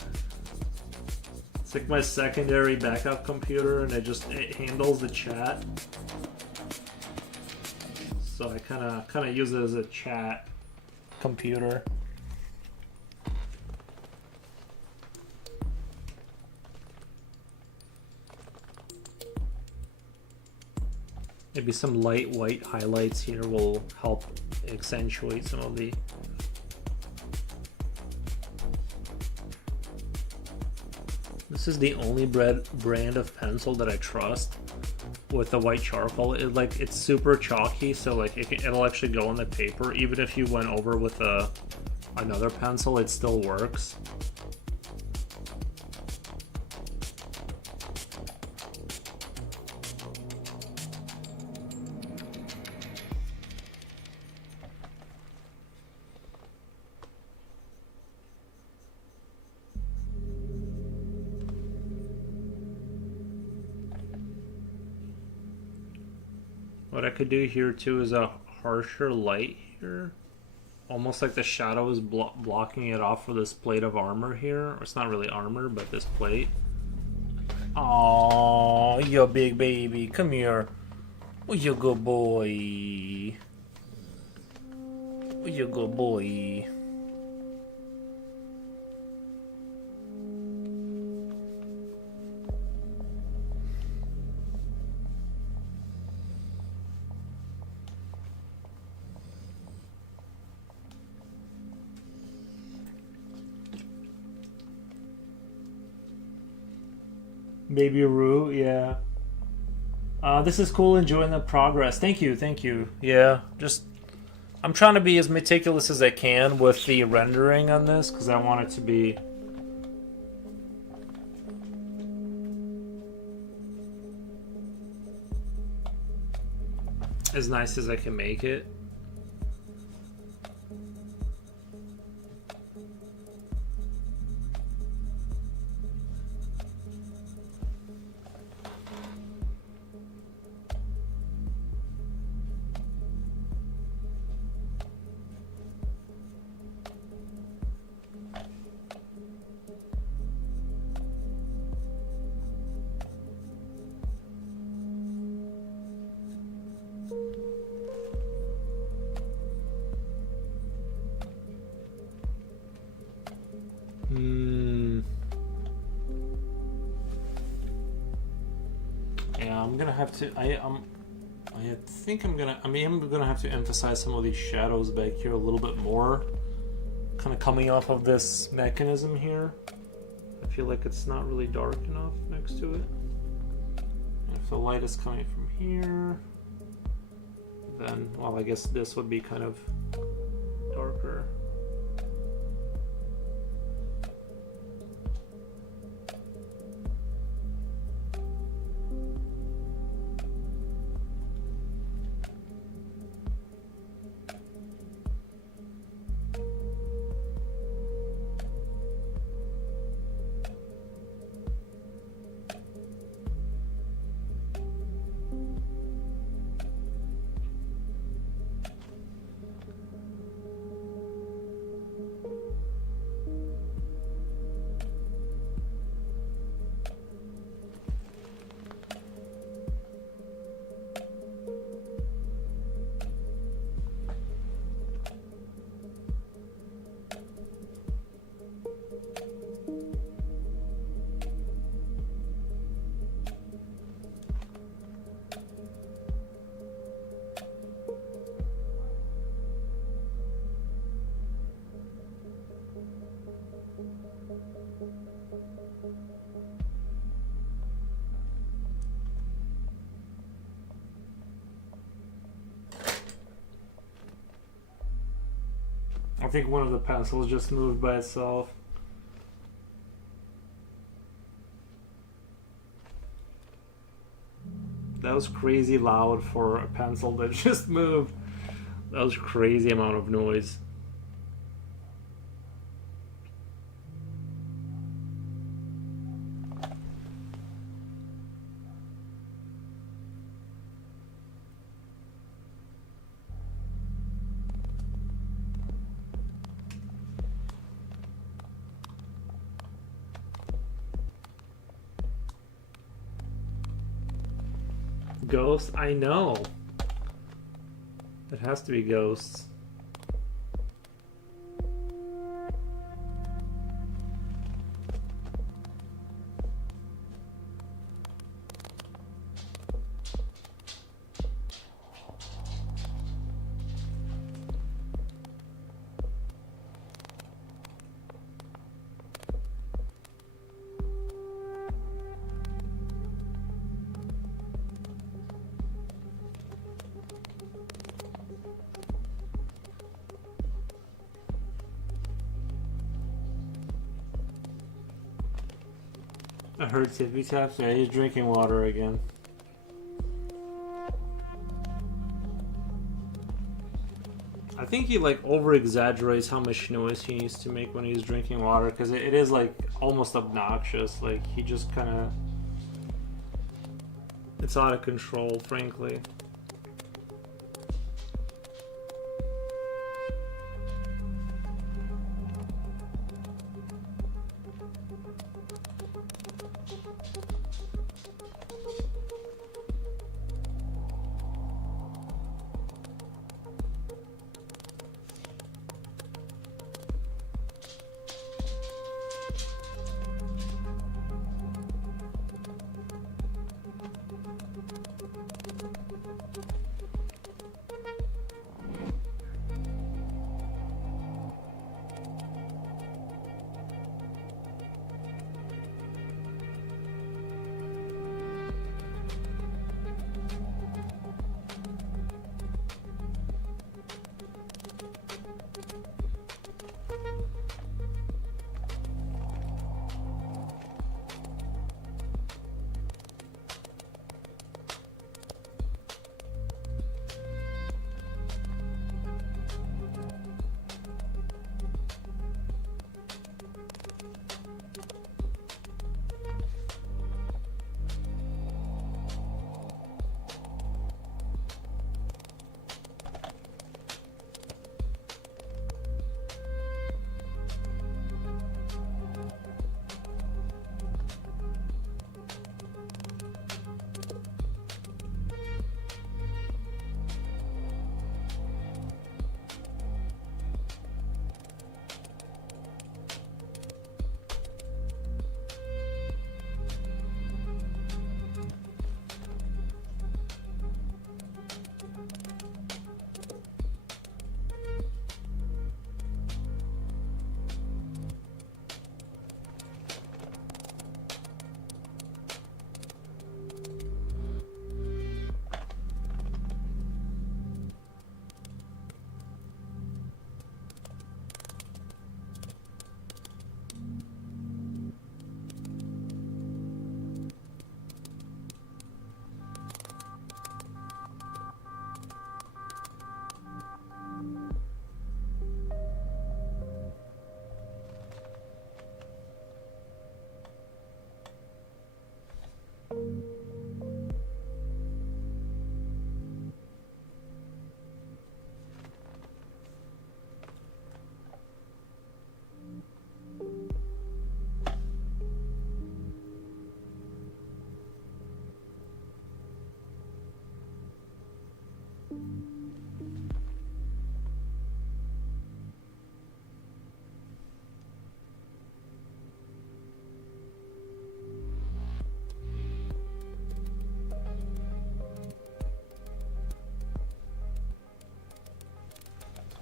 It's like my secondary backup computer, and it handles the chat. So I kind of use it as a chat computer. Maybe some light white highlights here will help accentuate some of the. This is the only brand of pencil that I trust with the white charcoal. It's super chalky, so like it'll actually go on the paper. Even if you went over with another pencil, it still works. What I could do here too is a harsher light here. Almost like the shadow is blocking it off for this plate of armor here. It's not really armor, but this plate. Oh, you big baby. Come here. Oh, you good boy. Oh, you good boy. Baby Roo, yeah. This is cool, enjoying the progress. Thank you, thank you. Yeah, just I'm trying to be as meticulous as I can with the rendering on this because I want it to be as nice as I can make it. have to. I think I'm gonna. I mean, I'm gonna have to emphasize some of these shadows back here a little bit more. Kind of coming off of this mechanism here. I feel like it's not really dark enough next to it. If the light is coming from here, then, well, I guess this would be kind of darker. I think one of the pencils just moved by itself. That was crazy loud for a pencil that just moved. That was crazy amount of noise. Ghosts? I know. It has to be ghosts. I heard Tippy Taps. Yeah, he's drinking water again. I think he like over exaggerates how much noise he needs to make when he's drinking water, because it is like almost obnoxious. Like he just kind of, it's out of control, frankly.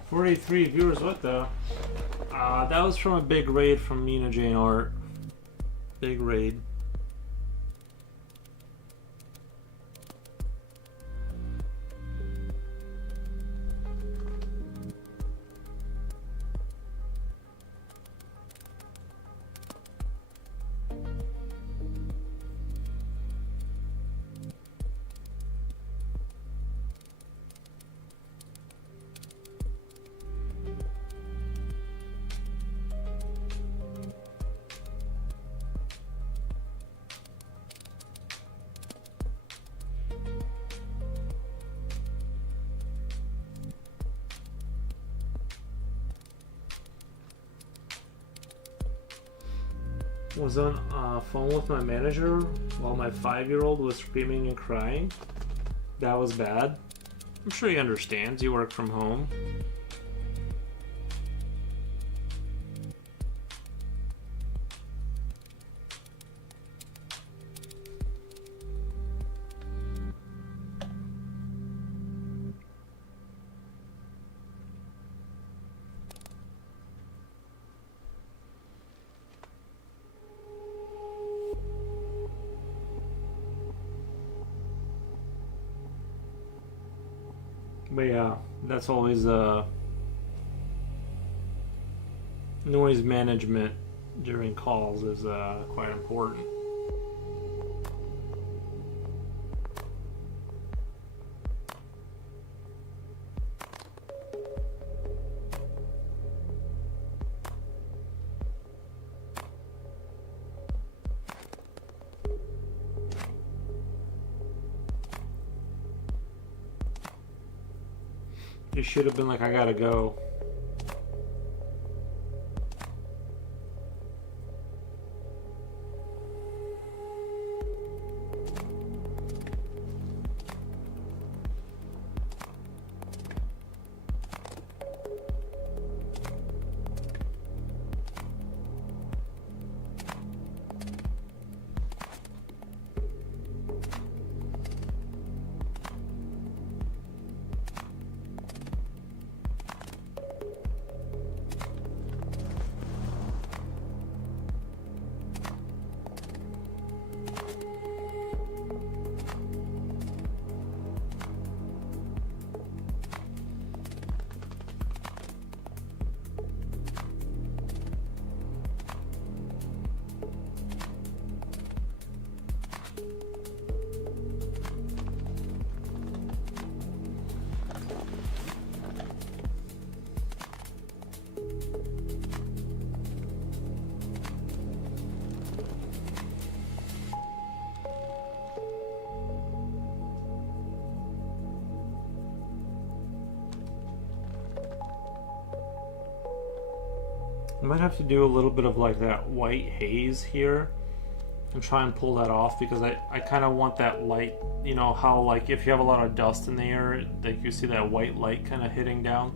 43 viewers, what the? That was from a big raid from Mina Jane Art. Big raid. Was on a phone with my manager while my 5-year-old was screaming and crying. That was bad. I'm sure he understands. You work from home. But yeah, that's always noise management during calls is quite important. You should have been like, I gotta go. I might have to do a little bit of like that white haze here and try and pull that off, because I kind of want that light, you know how like if you have a lot of dust in the air, like you see that white light kind of hitting down.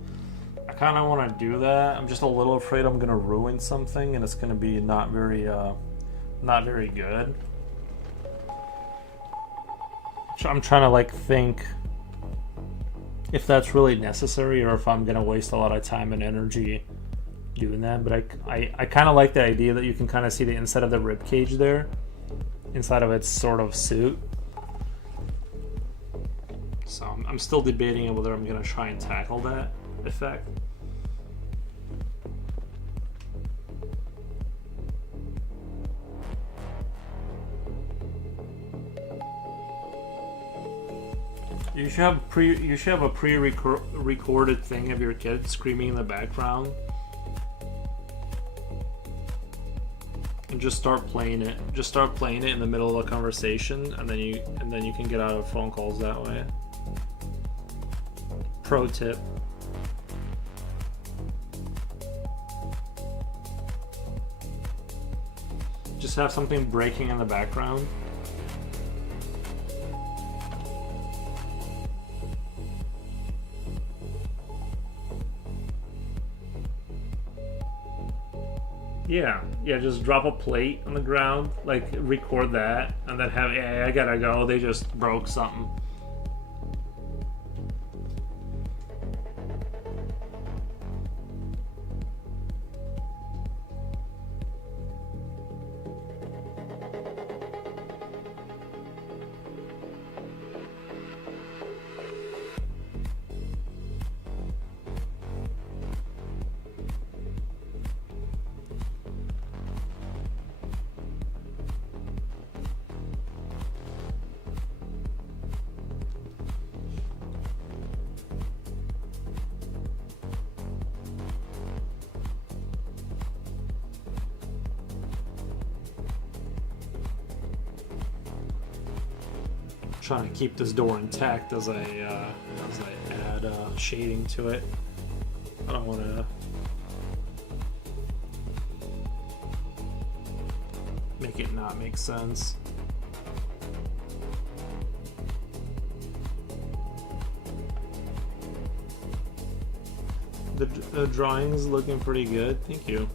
I kind of want to do that. I'm just a little afraid I'm gonna ruin something and it's gonna be not very good. So I'm trying to like think if that's really necessary or if I'm gonna waste a lot of time and energy doing that. But I kind of like the idea that you can kind of see the inside of the rib cage there, inside of its sort of suit. So I'm still debating whether I'm gonna try and tackle that effect. You should have a pre-recorded thing of your kid screaming in the background, and just start playing it. Just start playing it in the middle of a conversation, and then you can get out of phone calls that way. Pro tip. Just have something breaking in the background. Yeah, just drop a plate on the ground, like record that, and then have, hey, I gotta go, they just broke something. trying to keep this door intact as I add shading to it. I don't want to make it not make sense. The drawing's looking pretty good. Thank you.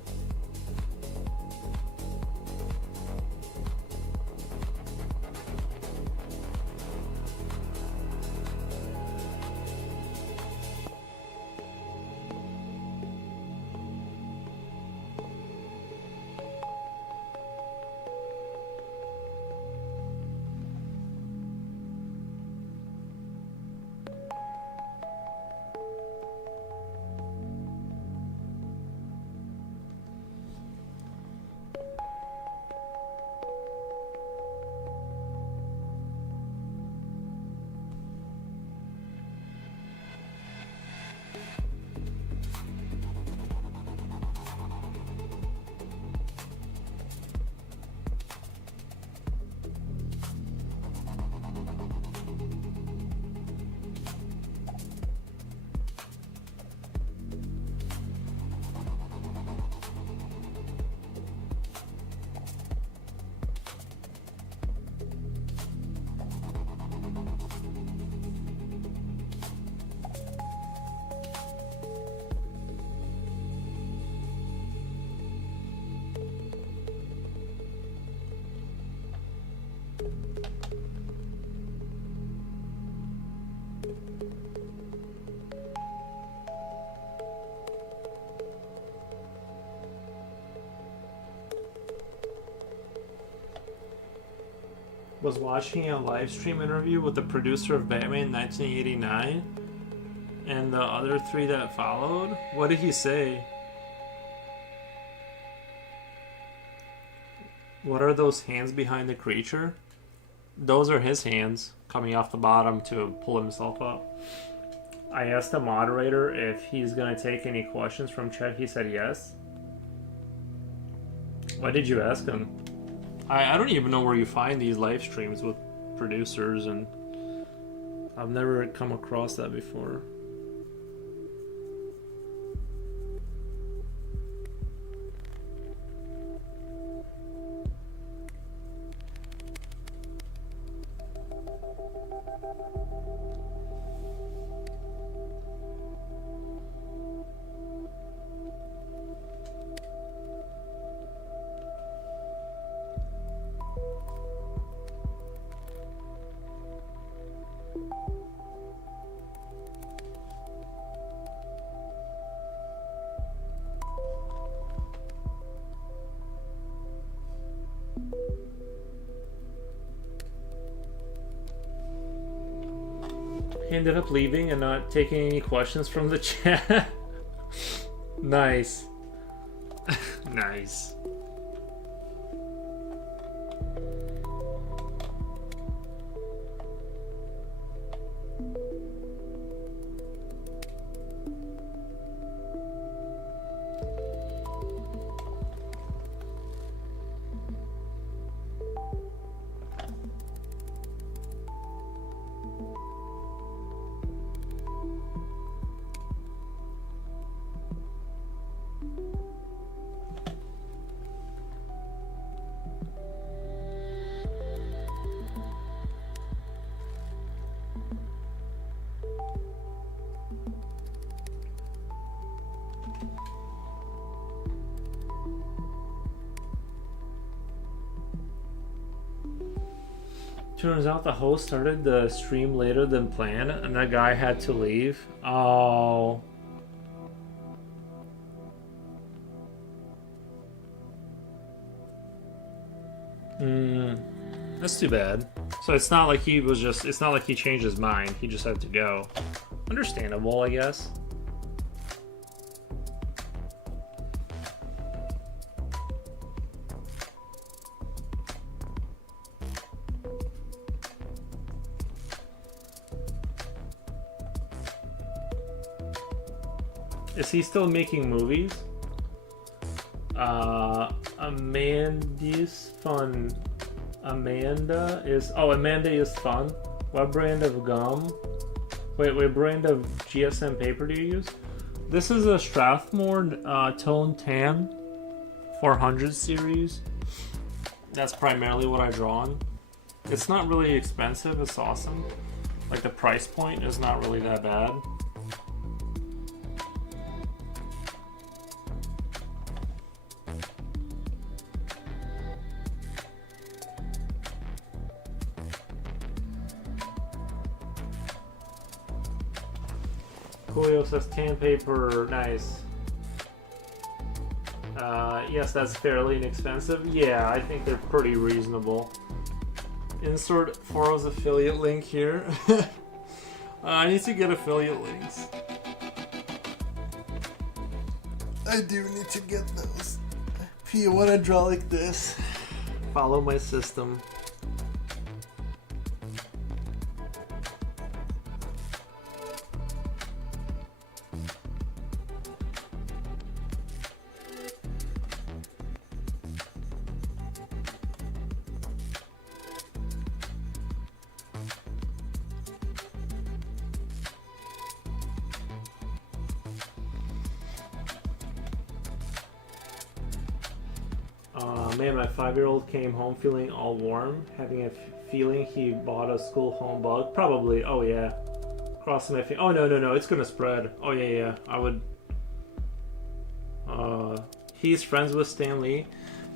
Was watching a live stream interview with the producer of Batman 1989 and the other three that followed. What did he say? What are those hands behind the creature? Those are his hands coming off the bottom to pull himself up. I asked the moderator if he's going to take any questions from chat. He said yes. Why did you ask him? I don't even know where you find these live streams with producers, and I've never come across that before. He ended up leaving and not taking any questions from the chat. Nice. Nice. Turns out the host started the stream later than planned, and that guy had to leave. Oh. That's too bad. So it's not like he was just, it's not like he changed his mind. He just had to go. Understandable, I guess. Is he still making movies? Amanda is fun. Amanda is fun. What brand of gum? Wait, what brand of GSM paper do you use? This is a Strathmore Tone Tan 400 series. That's primarily what I draw on. It's not really expensive, it's awesome. Like the price point is not really that bad. Coolio says tan paper, nice. Yes, that's fairly inexpensive. Yeah, I think they're pretty reasonable. Insert Foro's affiliate link here. I need to get affiliate links. I do need to get those. If you want to draw like this, follow my system. Man, my 5-year-old came home feeling all warm, having a feeling he bought a school home bug. Probably. Oh yeah. Crossing my finger. Oh no, it's gonna spread. Oh yeah, I would. He's friends with Stan Lee.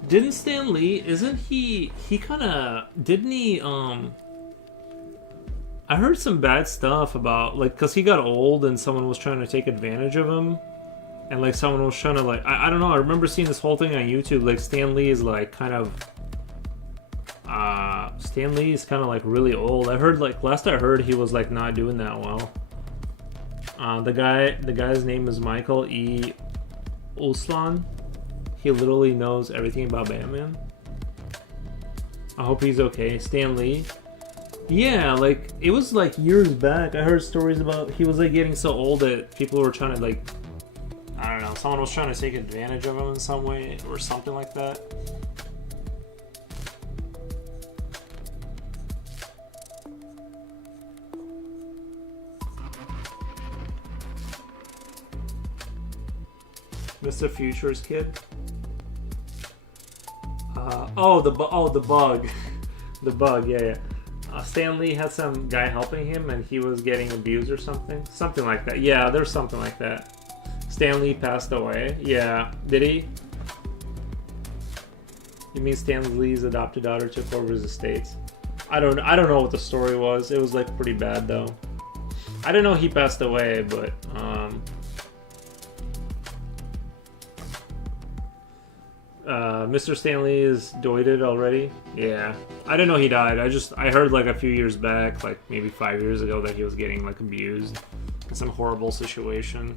Didn't Stan Lee? Isn't he? He kind of didn't he? I heard some bad stuff about like because he got old and someone was trying to take advantage of him. And like someone was trying to like I don't know, I remember seeing this whole thing on YouTube, like Stan Lee is like kind of Stan Lee is kind of like really old. I heard like last I heard he was like not doing that well. The guy's name is Michael E. Uslan. He literally knows everything about Batman. I hope he's okay. Stan Lee. Yeah, like it was like years back. I heard stories about he was like getting so old that people were trying to like I don't know, someone was trying to take advantage of him in some way or something like that. Mr. Future's kid. The bug. The bug, yeah. Stan Lee had some guy helping him and he was getting abused or something. Something like that. Yeah, there's something like that. Stan Lee passed away. Yeah, did he? You mean Stan Lee's adopted daughter took over his estates? I don't know what the story was. It was like pretty bad though. I didn't know he passed away, but Mr. Stan Lee is doited already. Yeah, I didn't know he died. I heard like a few years back, like maybe 5 years ago, that he was getting like abused in some horrible situation.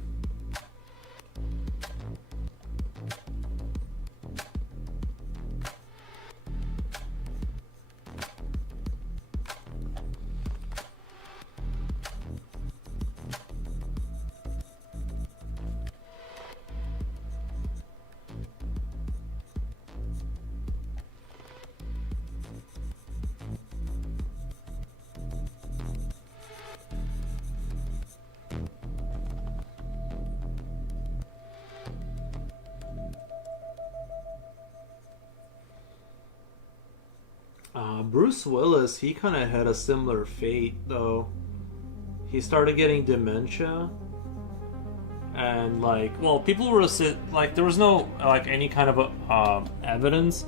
Bruce Willis, he kind of had a similar fate, though. He started getting dementia, and like, well, people were like, there was no like any kind of evidence.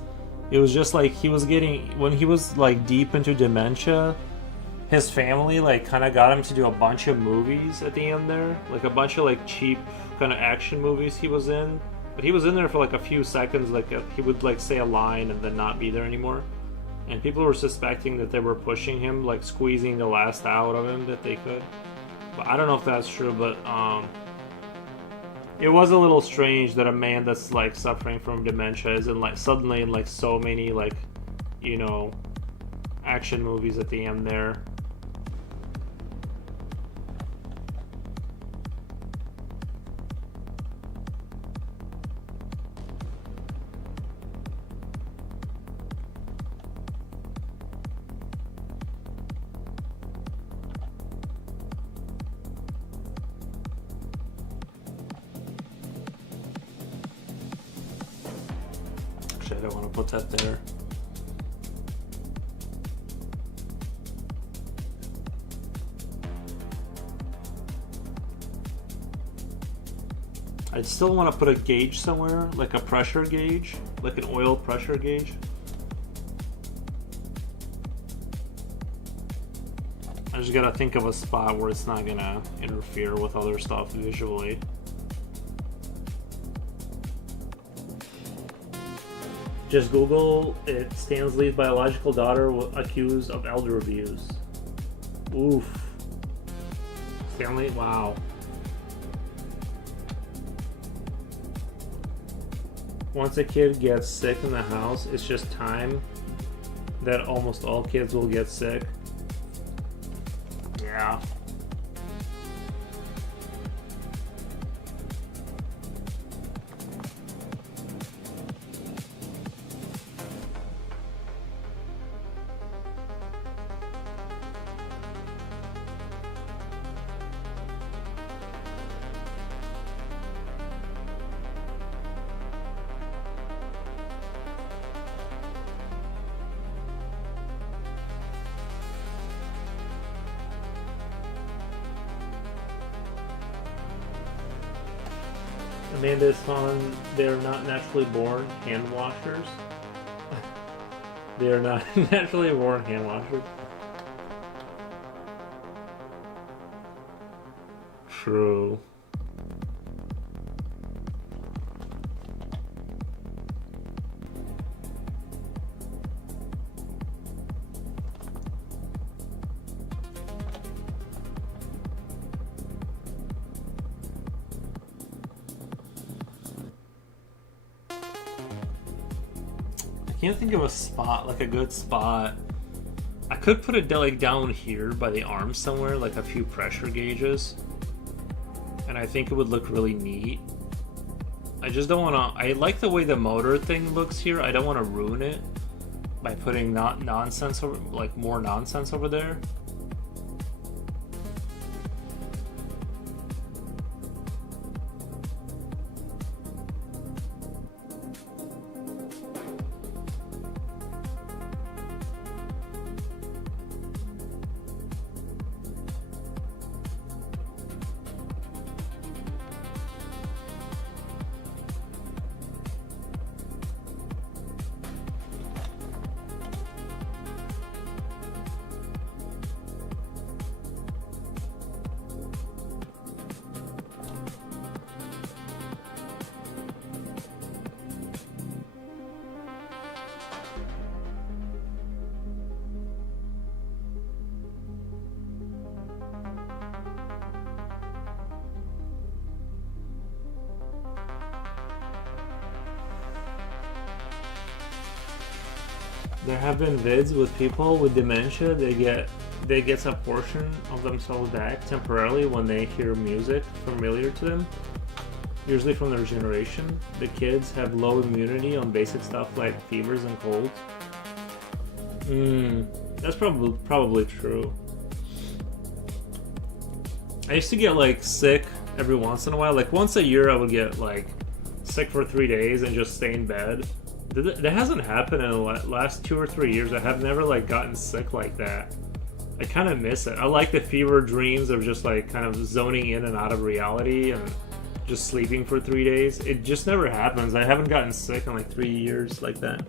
It was just like he was getting when he was like deep into dementia. His family like kind of got him to do a bunch of movies at the end there, like a bunch of like cheap kind of action movies he was in. But he was in there for like a few seconds, like he would like say a line and then not be there anymore. And people were suspecting that they were pushing him, like squeezing the last out of him that they could. But I don't know if that's true, but it was a little strange that a man that's like suffering from dementia is in like suddenly in like so many like, you know, action movies at the end there. I don't want to put that there. I'd still want to put a gauge somewhere, like a pressure gauge, like an oil pressure gauge. I just gotta think of a spot where it's not gonna interfere with other stuff visually. Just Google it. Stanley's biological daughter accused of elder abuse. Oof. Stanley, wow. Once a kid gets sick in the house, it's just time that almost all kids will get sick. Yeah. Amanda's son, they're not naturally born hand washers. They are not naturally born hand washers. True. I can't think of a spot, like a good spot. I could put it like down here by the arm somewhere, like a few pressure gauges. And I think it would look really neat. I just don't want to, I like the way the motor thing looks here. I don't want to ruin it by putting nonsense over, like more nonsense over there. There have been vids with people with dementia. They get a portion of themselves back temporarily when they hear music familiar to them, usually from their generation. The kids have low immunity on basic stuff like fevers and colds. That's probably true. I used to get like sick every once in a while. Like once a year I would get like sick for 3 days and just stay in bed. That hasn't happened in the last 2 or 3 years. I have never like gotten sick like that. I kind of miss it. I like the fever dreams of just like kind of zoning in and out of reality and just sleeping for 3 days. It just never happens. I haven't gotten sick in like 3 years like that.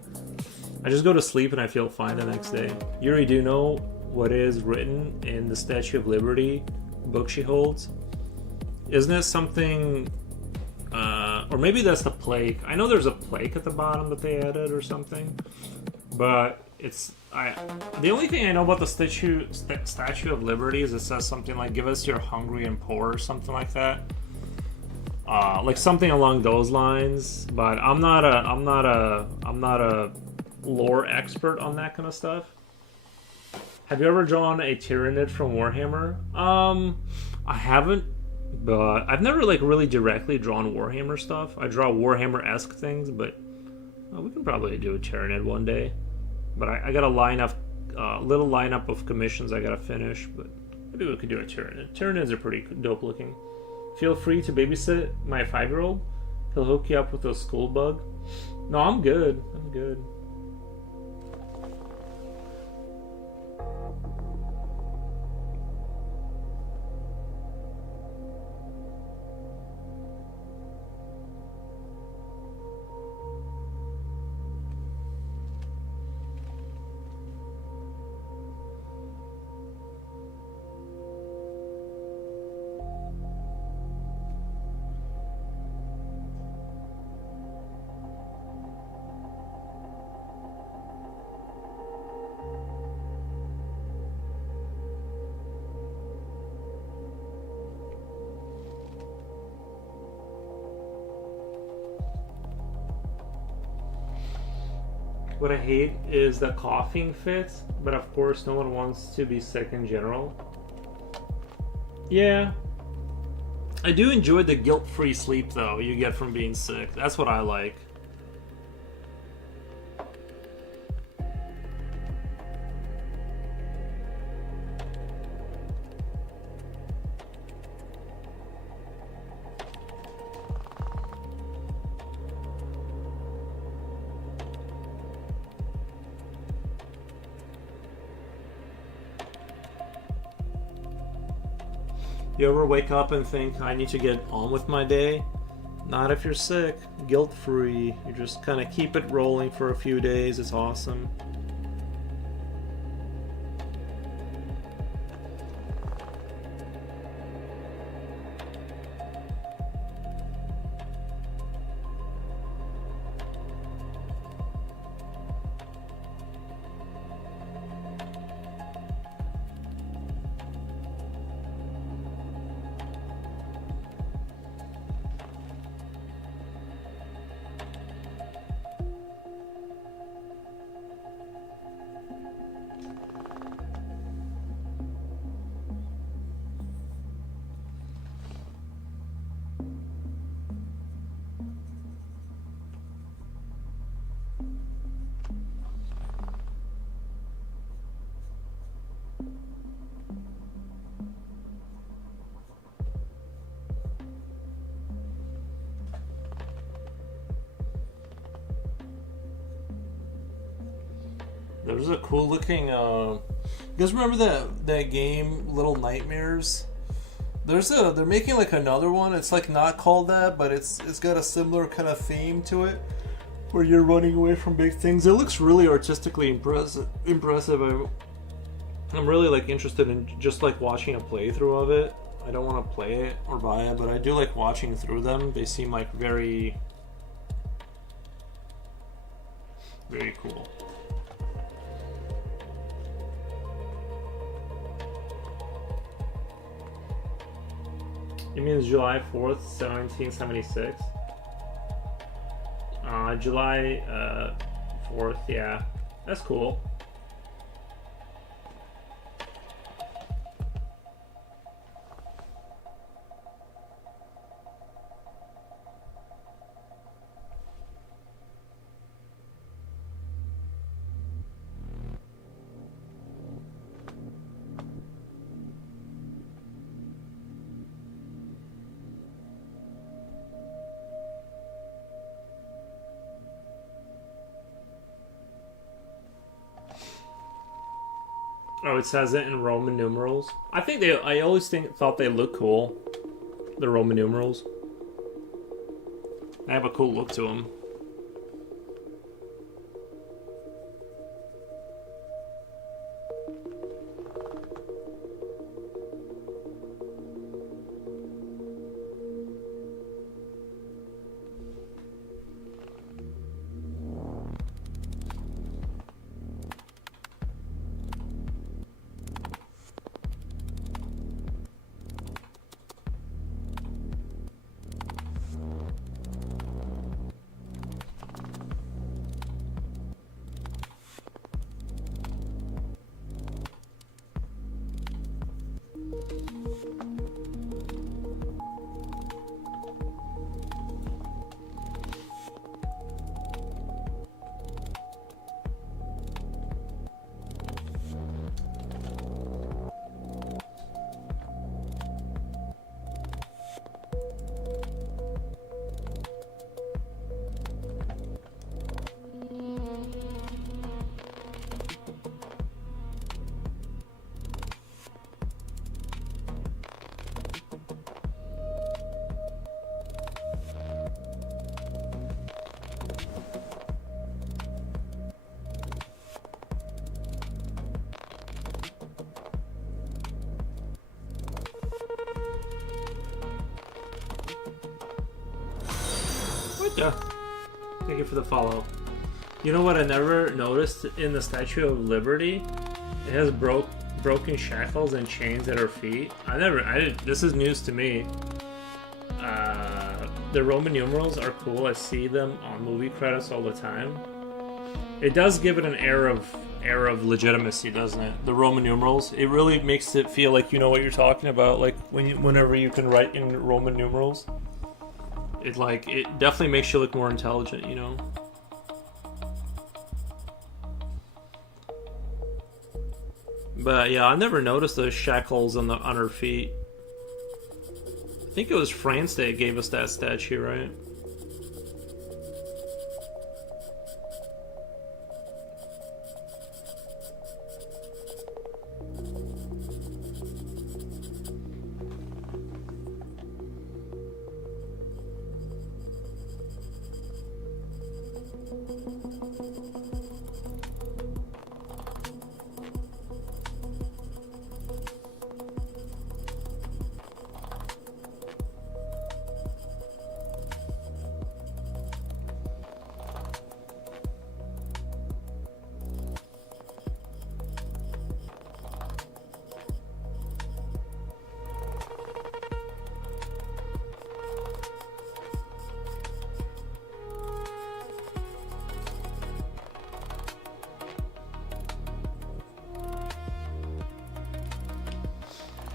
I just go to sleep and I feel fine the next day. Yuri, do you know what is written in the Statue of Liberty book she holds? Isn't it something... or maybe that's the plaque. I know there's a plaque at the bottom that they added or something. But it's... the only thing I know about the Statue of Liberty is it says something like, give us your hungry and poor or something like that. Like something along those lines. But I'm not a lore expert on that kind of stuff. Have you ever drawn a Tyranid from Warhammer? I haven't. But I've never like really directly drawn Warhammer stuff. I draw Warhammer-esque things, but we can probably do a Tyranid one day. But I got a little lineup of commissions I gotta finish, but maybe we could do a Tyranid. Tyranids are pretty dope looking. Feel free to babysit my 5-year-old. He'll hook you up with a school bug. No, I'm good. I'm good. What I hate is that coughing fits, but of course no one wants to be sick in general. Yeah. I do enjoy the guilt-free sleep though you get from being sick. That's what I like. You ever wake up and think, I need to get on with my day? Not if you're sick. Guilt-free. You just kind of keep it rolling for a few days. It's awesome. There's a cool looking you guys remember that game Little Nightmares? They're making like another one. It's like not called that, but it's got a similar kind of theme to it where you're running away from big things. It looks really artistically impressive. I'm really like interested in just like watching a playthrough of it. I don't want to play it or buy it, but I do like watching through them. They seem like very cool. You mean July 4th, 1776? July 4th, yeah. That's cool. Oh, it says it in Roman numerals. I always thought they look cool. The Roman numerals. They have a cool look to them. Okay. Thank you for the follow. You know what I never noticed in the Statue of Liberty? It has broken shackles and chains at her feet. This is news to me. The Roman numerals are cool. I see them on movie credits all the time. It does give it an air of legitimacy, doesn't it? The Roman numerals. It really makes it feel like you know what you're talking about. Like whenever you can write in Roman numerals, it definitely makes you look more intelligent, you know. But yeah, I never noticed those shackles on her feet. I think it was France that gave us that statue, right?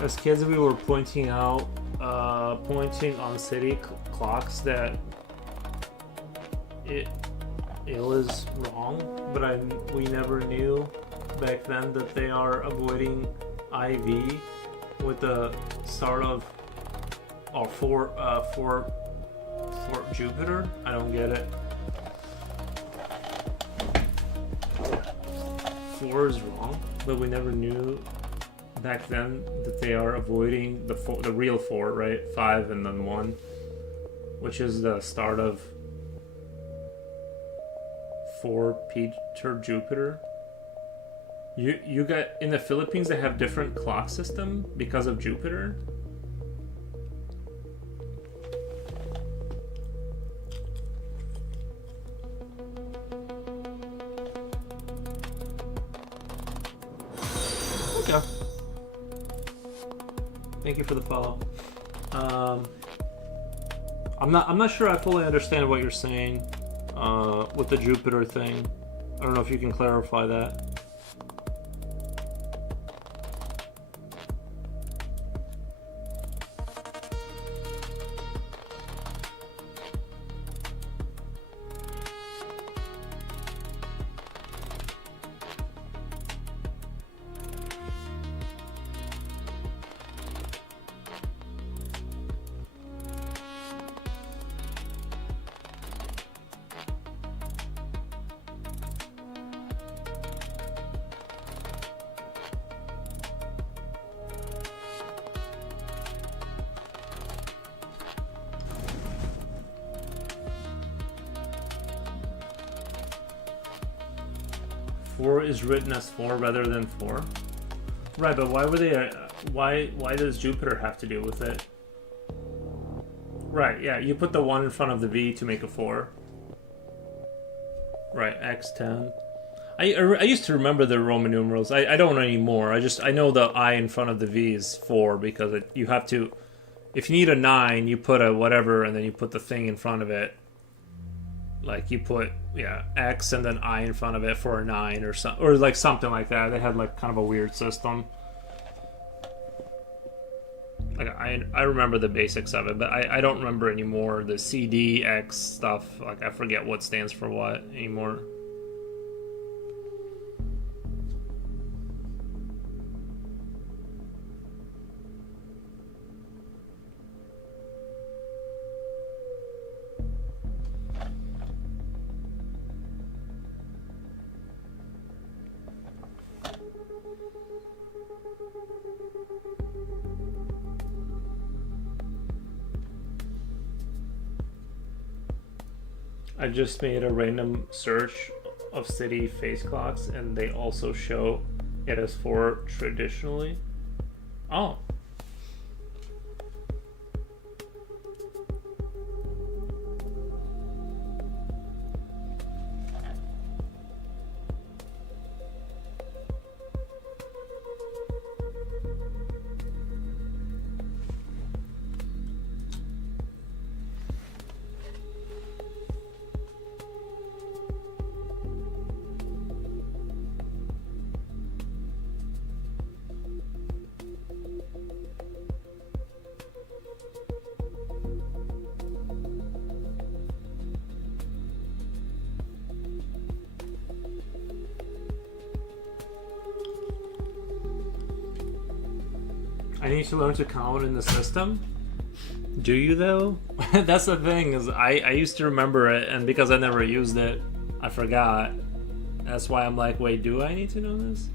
As kids, we were pointing on city clocks that it was wrong, but we never knew back then that they are avoiding IV with the start of Fort Jupiter. I don't get it. 4 is wrong, but we never knew back then that they are avoiding the real 4, right? 5 and then 1, which is the start of Fort Peter Jupiter. You got in the Philippines, they have different clock system because of Jupiter. Okay. Thank you for the follow. I'm not sure I fully understand what you're saying with the Jupiter thing. I don't know if you can clarify that. Four is written as 4 rather than 4. Right, but why were they? Why does Jupiter have to do with it? Right, yeah, you put the 1 in front of the V to make a 4. Right, X10. I used to remember the Roman numerals. I don't anymore. I know the I in front of the V is 4 because you have to. If you need a 9, you put a whatever and then you put the thing in front of it. Like you put X and then I in front of it for a 9 or something, or like something like that. They had like kind of a weird system. Like I remember the basics of it, but I don't remember anymore the CDX stuff. Like I forget what stands for what anymore. I just made a random search of city face clocks and they also show it as 4 traditionally. Oh. I need to learn to count in the system. Do you though? That's the thing, is I used to remember it, and because I never used it, I forgot. That's why I'm like, wait, do I need to know this?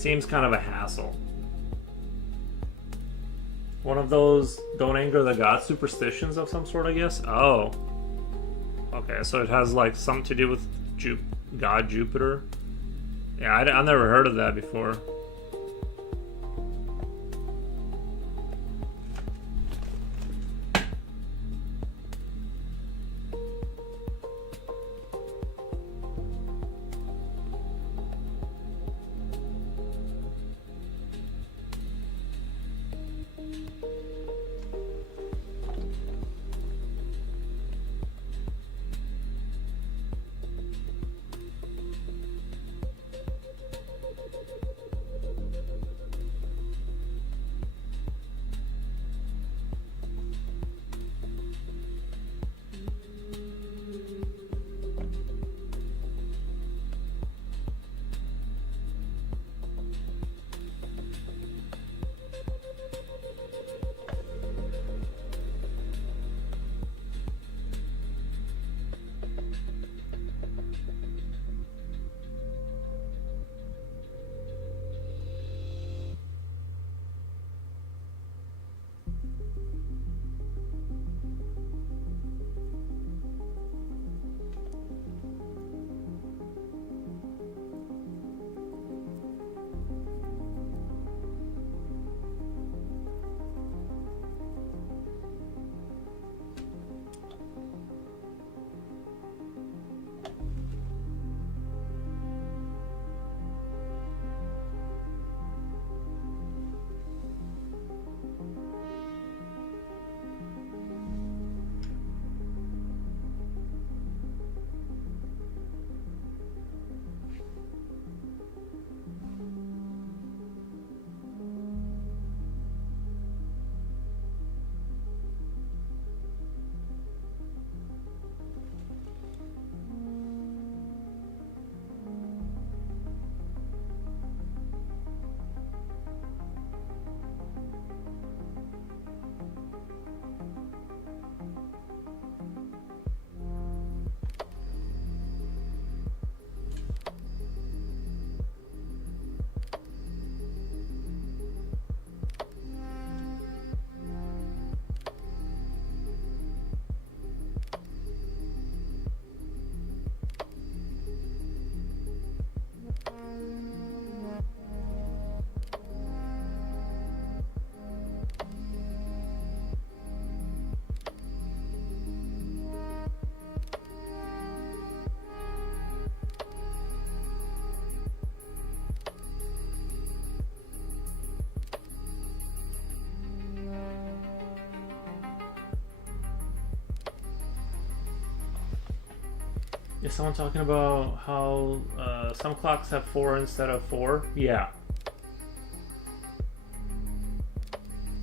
Seems kind of a hassle. One of those don't anger the gods superstitions of some sort, I guess? Oh. Okay, so it has like something to do with God Jupiter. Yeah, I've never heard of that before. Is someone talking about how some clocks have 4 instead of 4? Yeah.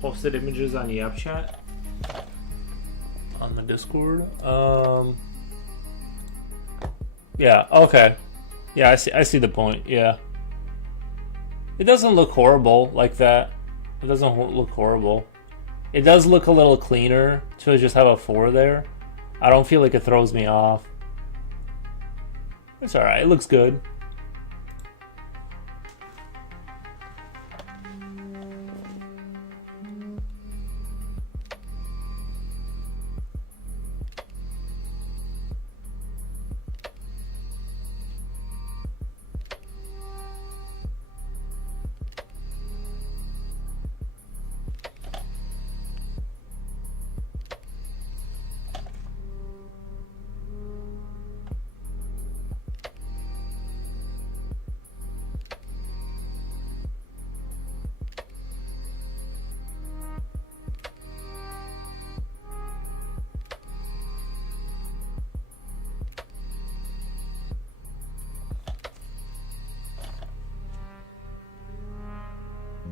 Posted images on YapChat? On the Discord? Yeah, okay. Yeah, I see the point, yeah. It doesn't look horrible like that. It doesn't look horrible. It does look a little cleaner to just have a 4 there. I don't feel like it throws me off. It's alright, it looks good.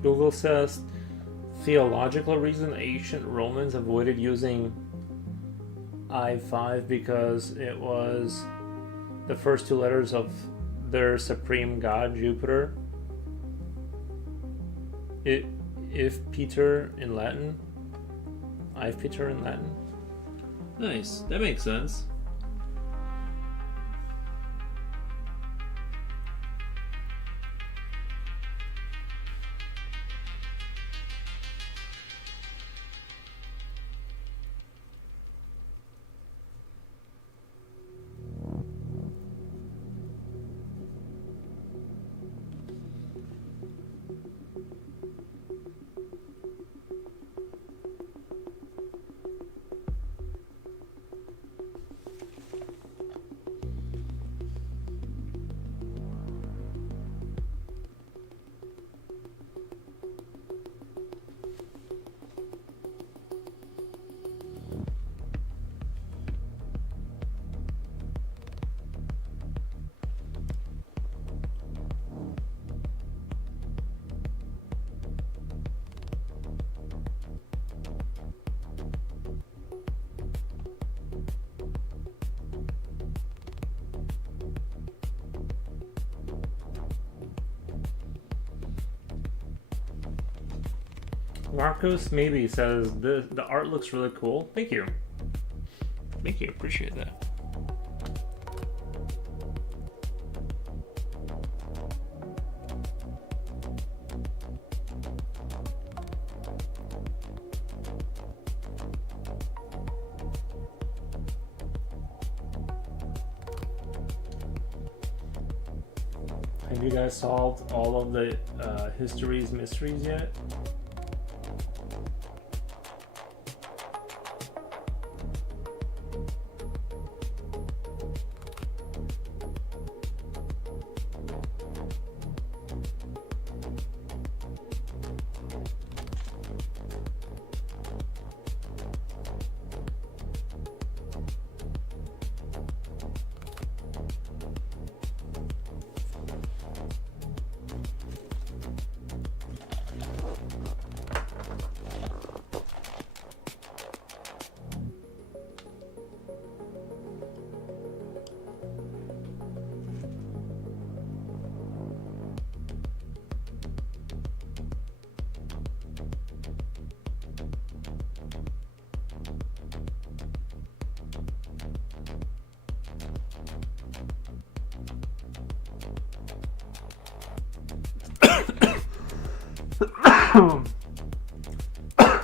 Google says theological reason ancient Romans avoided using I5 because it was the first two letters of their supreme god, Jupiter. If Peter in Latin. I've Peter in Latin. Nice. That makes sense. Marcos maybe says the art looks really cool. Thank you. Thank you. Appreciate that. Have you guys solved all of the history's mysteries yet?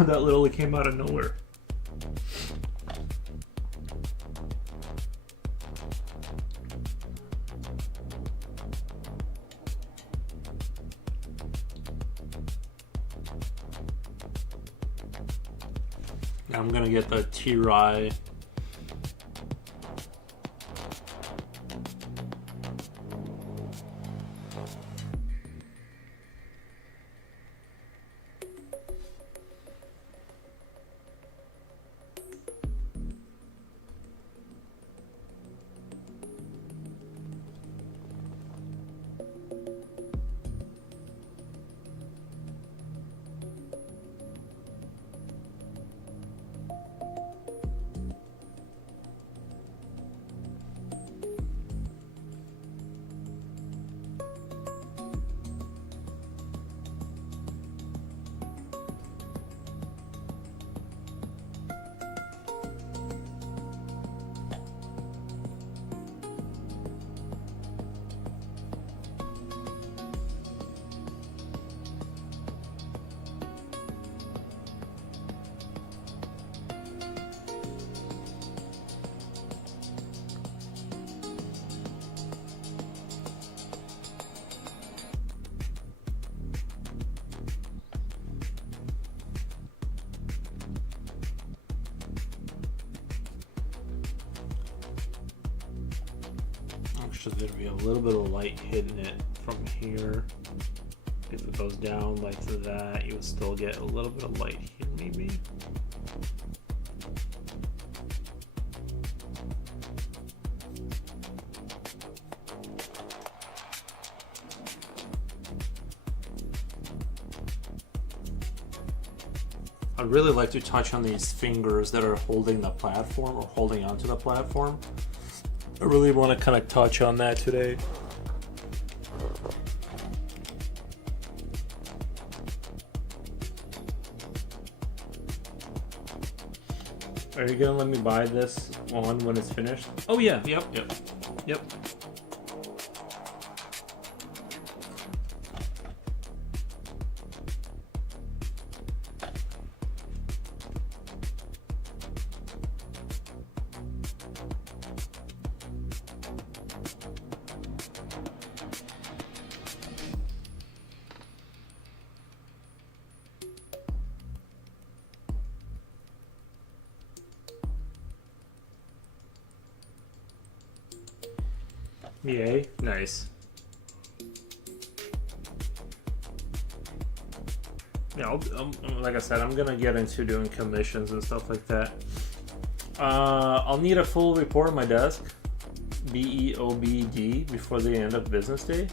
That literally came out of nowhere. I'm gonna get the T-Rye. There's going to be a little bit of light hitting it from here. If it goes down like that, you would still get a little bit of light here, maybe. I'd really like to touch on these fingers that are holding the platform or holding onto the platform. I really want to kind of touch on that today. Are you gonna let me buy this one when it's finished? Oh yeah, yep. Yay, nice. Yeah, like I said, I'm gonna get into doing commissions and stuff like that. I'll need a full report on my desk, BEOBD, before the end of business day.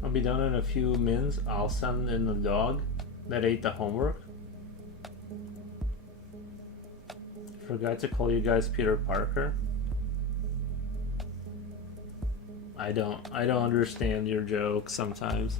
I'll be done in a few minutes. I'll send in the dog that ate the homework. Forgot to call you guys Peter Parker. I don't understand your jokes sometimes.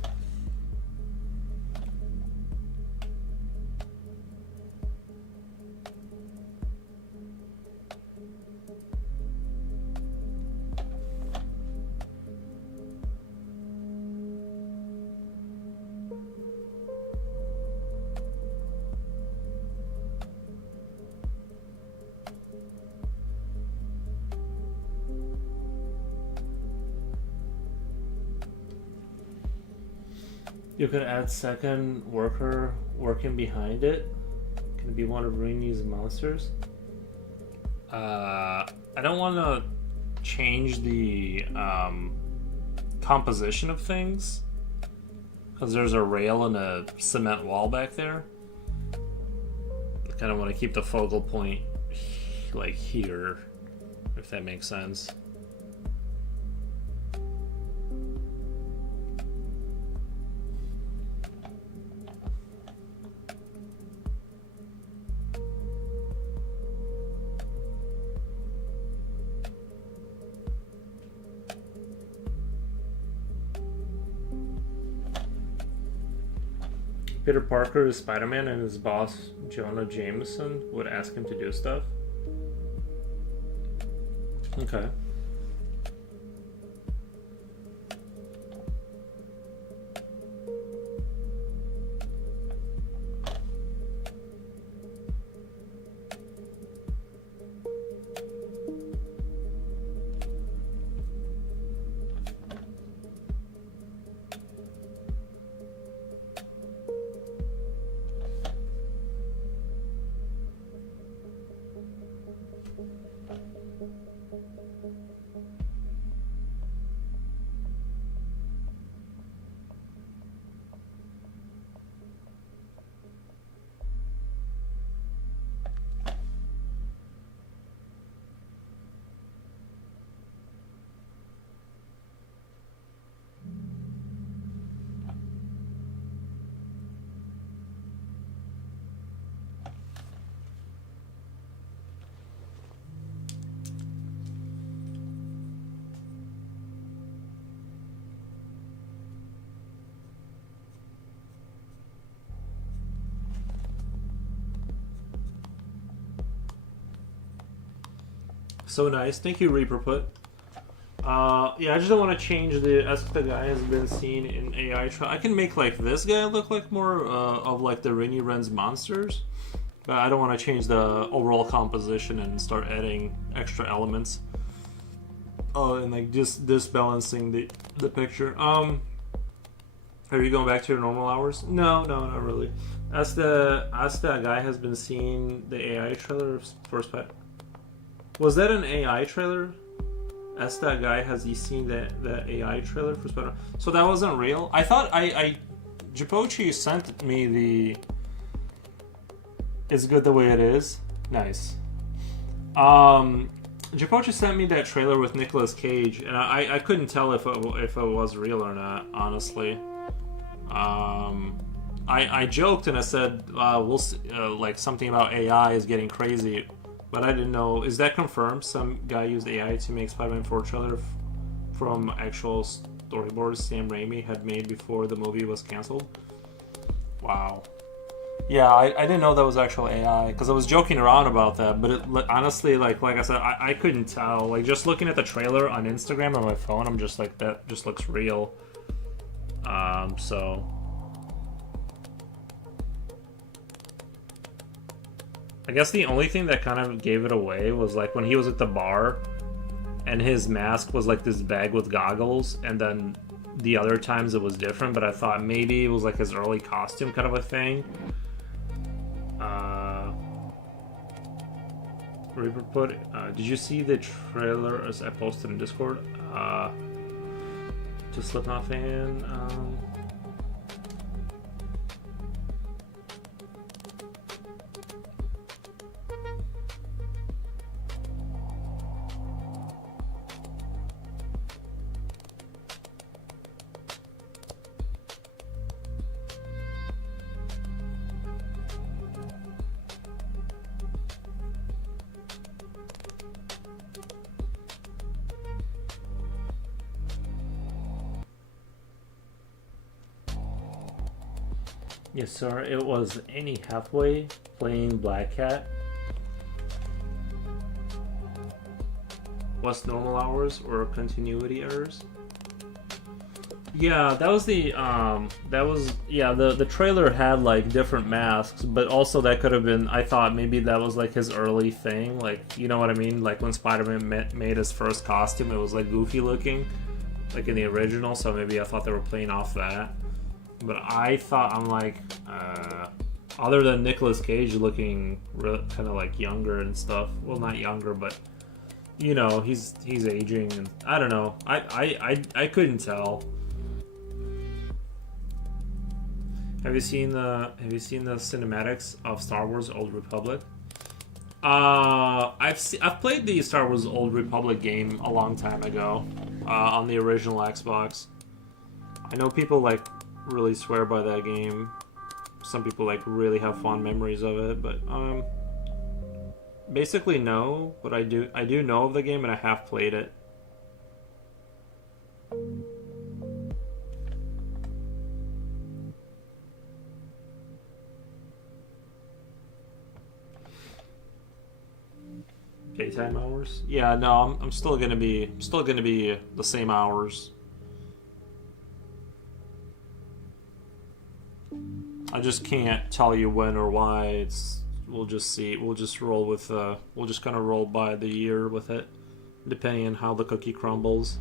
You could add second worker working behind it. Can it be one of Rainey's monsters? I don't want to change the composition of things because there's a rail and a cement wall back there. I kind of want to keep the focal point like here, if that makes sense. Peter Parker is Spider-Man and his boss, Jonah Jameson, would ask him to do stuff. Okay. So nice. Thank you, Reaper Put. Yeah, I just don't want to change the Ask the Guy has been seen in AI trial. I can make like this guy look like more of like the Rainy Ren's monsters, but I don't want to change the overall composition and start adding extra elements. Oh, and like just disbalancing the picture. Are you going back to your normal hours? No, not really. Ask the Guy has been seeing the AI trailer for Spider. Was that an AI trailer? Ask that Guy, has he seen the AI trailer for Spider-Man? So that wasn't real? I thought Jipochi sent me the It's Good the Way It Is. Nice. Jipochi sent me that trailer with Nicolas Cage, and I couldn't tell if it was real or not, honestly. I joked and I said, we'll see, like something about AI is getting crazy. But I didn't know. Is that confirmed? Some guy used AI to make Spider-Man 4 trailer from actual storyboards Sam Raimi had made before the movie was canceled? Wow. Yeah, I didn't know that was actual AI because I was joking around about that. But it, honestly, like I said, I couldn't tell. Like just looking at the trailer on Instagram on my phone, I'm just like, that just looks real. So. I guess the only thing that kind of gave it away was like when he was at the bar and his mask was like this bag with goggles, and then the other times it was different, but I thought maybe it was like his early costume kind of a thing. Reaper Put, did you see the trailer as I posted in Discord? To Slipknot fan, yes, sir. It was Annie Hathaway playing Black Cat. What's normal hours or continuity errors? Yeah, that was the the trailer had like different masks, but also that could have been, I thought maybe that was like his early thing, like, you know what I mean? Like when Spider-Man made his first costume, it was like goofy looking, like in the original, so maybe I thought they were playing off that. But I thought, I'm like, other than Nicolas Cage looking kind of like younger and stuff. Well, not younger, but you know, he's aging, and I don't know. I couldn't tell. Have you seen the cinematics of Star Wars Old Republic? I've played the Star Wars Old Republic game a long time ago on the original Xbox. I know people like really swear by that game. Some people like really have fond memories of it, but basically no. But I do know of the game, and I have played it. Daytime hours? Yeah, no, I'm still gonna be the same hours. I just can't tell you when or why. We'll just see. We'll just roll with. We'll just kind of roll by the year with it, depending on how the cookie crumbles.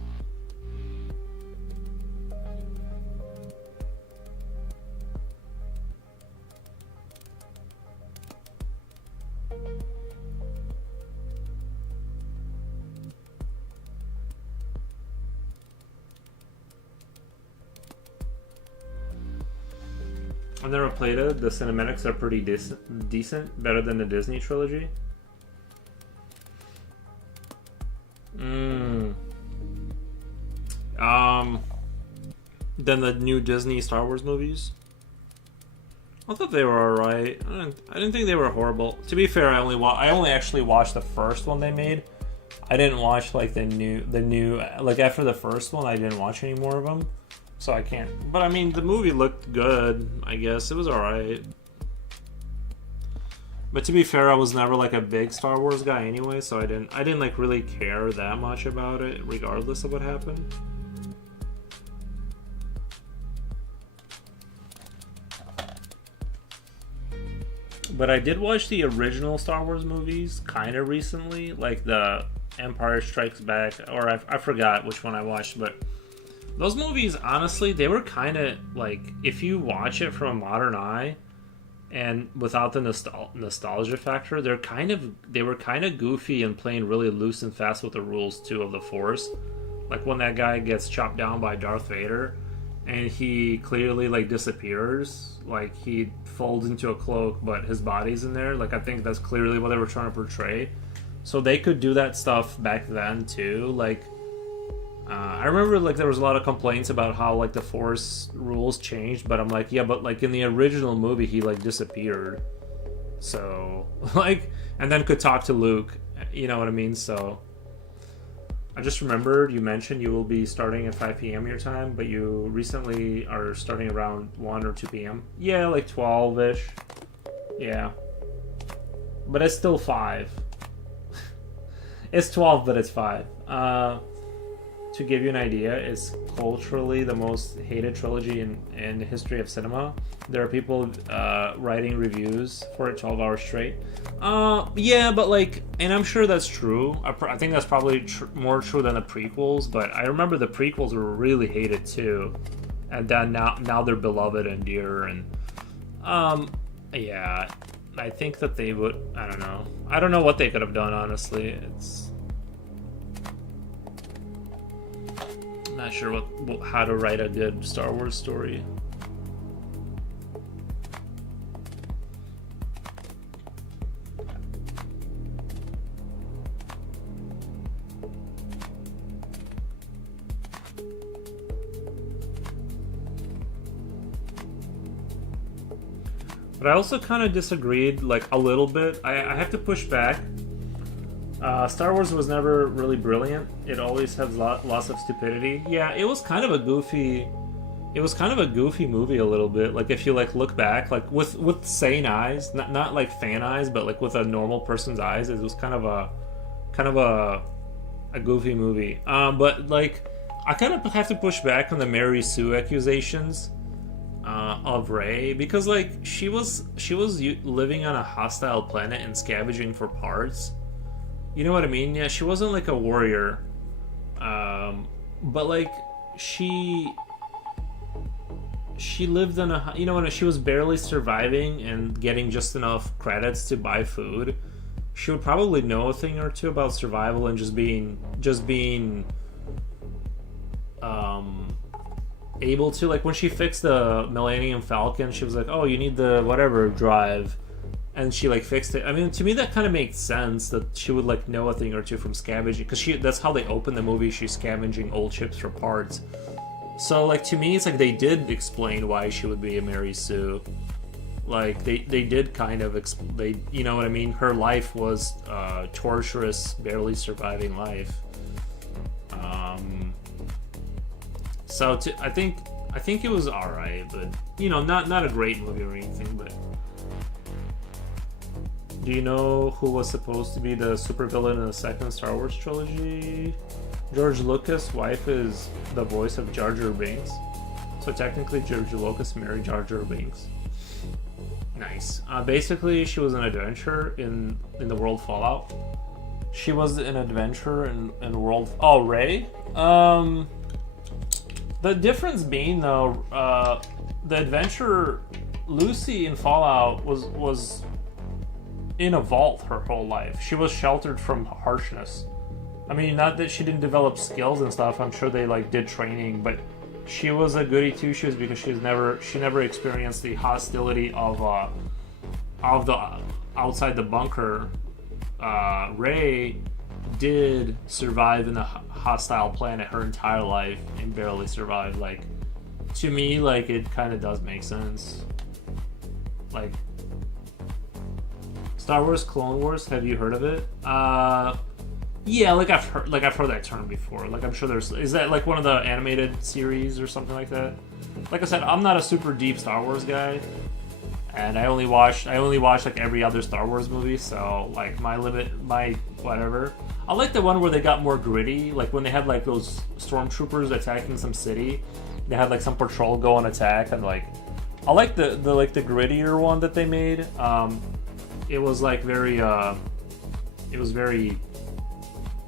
I've never played it. The cinematics are pretty decent, better than the Disney trilogy. Then the new Disney Star Wars movies. I thought they were alright. I didn't think they were horrible. To be fair, I only actually watched the first one they made. I didn't watch like the new like after the first one. I didn't watch any more of them. So I can't. But I mean, the movie looked good, I guess. It was alright. But to be fair, I was never like a big Star Wars guy anyway, so I didn't like really care that much about it, regardless of what happened. But I did watch the original Star Wars movies kind of recently, like the Empire Strikes Back, or I forgot which one I watched, but those movies, honestly, they were kind of like, if you watch it from a modern eye and without the nostalgia factor, they were kind of goofy and playing really loose and fast with the rules too of the Force. Like when that guy gets chopped down by Darth Vader and he clearly like disappears, like he folds into a cloak but his body's in there. Like I think that's clearly what they were trying to portray. So they could do that stuff back then too. Like I remember like there was a lot of complaints about how like the Force rules changed, but I'm like, yeah, but like in the original movie he like disappeared. So like, and then could talk to Luke, you know what I mean? So I just remembered you mentioned you will be starting at 5 p.m. your time, but you recently are starting around 1 or 2 p.m. Yeah, like 12-ish. Yeah. But it's still 5. It's 12, but it's 5. To give you an idea, it's culturally the most hated trilogy in the history of cinema. There are people writing reviews for it 12 hours straight. Yeah, but like, and I'm sure that's true. I think that's probably more true than the prequels, but I remember the prequels were really hated too. And then now they're beloved and dear, and yeah, I think that they would, I don't know what they could have done, honestly. It's not sure how to write a good Star Wars story. But I also kind of disagreed, like a little bit. I have to push back. Star Wars was never really brilliant. It always has lots of stupidity. Yeah, it was kind of a goofy. It was kind of a goofy movie a little bit. Like if you like look back, like with sane eyes, not like fan eyes, but like with a normal person's eyes, it was kind of a goofy movie. But like I kind of have to push back on the Mary Sue accusations of Rey, because like she was living on a hostile planet and scavenging for parts. You know what I mean? Yeah, she wasn't like a warrior, but like she lived on a, you know, when she was barely surviving and getting just enough credits to buy food. She would probably know a thing or two about survival and just being able to, like when she fixed the Millennium Falcon, she was like, oh, you need the whatever drive, and she like fixed it. I mean, to me that kind of makes sense that she would like know a thing or two from scavenging, because that's how they open the movie. She's scavenging old ships for parts. So like to me it's like they did explain why she would be a Mary Sue. Like they did kind of they, you know what I mean, her life was torturous, barely surviving life. So I think it was alright, but you know, not a great movie or anything. But do you know who was supposed to be the supervillain in the second Star Wars trilogy? George Lucas' wife is the voice of Jar Jar Binks, so technically George Lucas married Jar Jar Binks. Nice. Basically, she was an adventurer in the world Fallout. She was an adventurer in world. Oh, Rey. The difference being though, the adventurer Lucy in Fallout was in a vault her whole life. She was sheltered from harshness. I mean, not that she didn't develop skills and stuff. I'm sure they like did training, but she was a goody two shoes because she never experienced the hostility of the outside the bunker. Rey did survive in a hostile planet her entire life and barely survived. Like, to me, like it kind of does make sense. Like Star Wars Clone Wars, have you heard of it? Yeah, like I've heard that term before. Like I'm sure is that like one of the animated series or something like that? Like I said, I'm not a super deep Star Wars guy. and I only watch like every other Star Wars movie, so like my whatever. I like the one where they got more gritty, like when they had like those stormtroopers attacking some city. They had like some patrol go on attack, and like I like the grittier one that they made. It was like very it was very.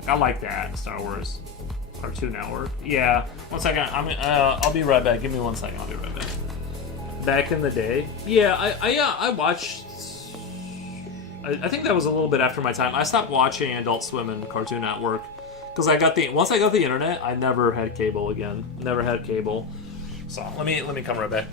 I like that Star Wars Cartoon Network. Yeah, 1 second. I'll be right back. Give me 1 second. I'll be right back. Back in the day, yeah, I watched. I think that was a little bit after my time. I stopped watching Adult Swim and Cartoon Network because once I got the internet, I never had cable again. Never had cable. So let me come right back.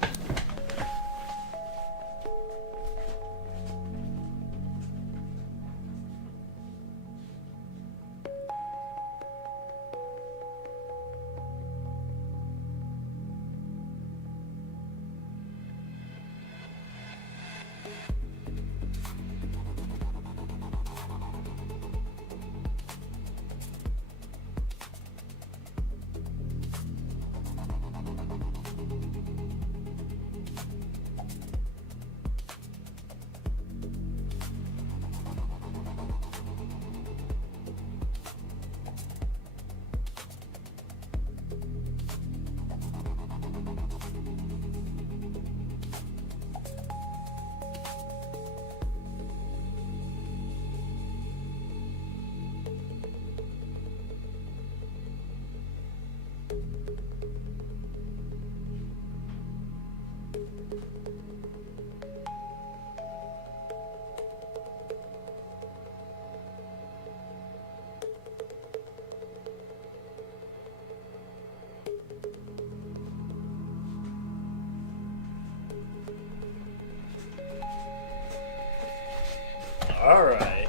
All right.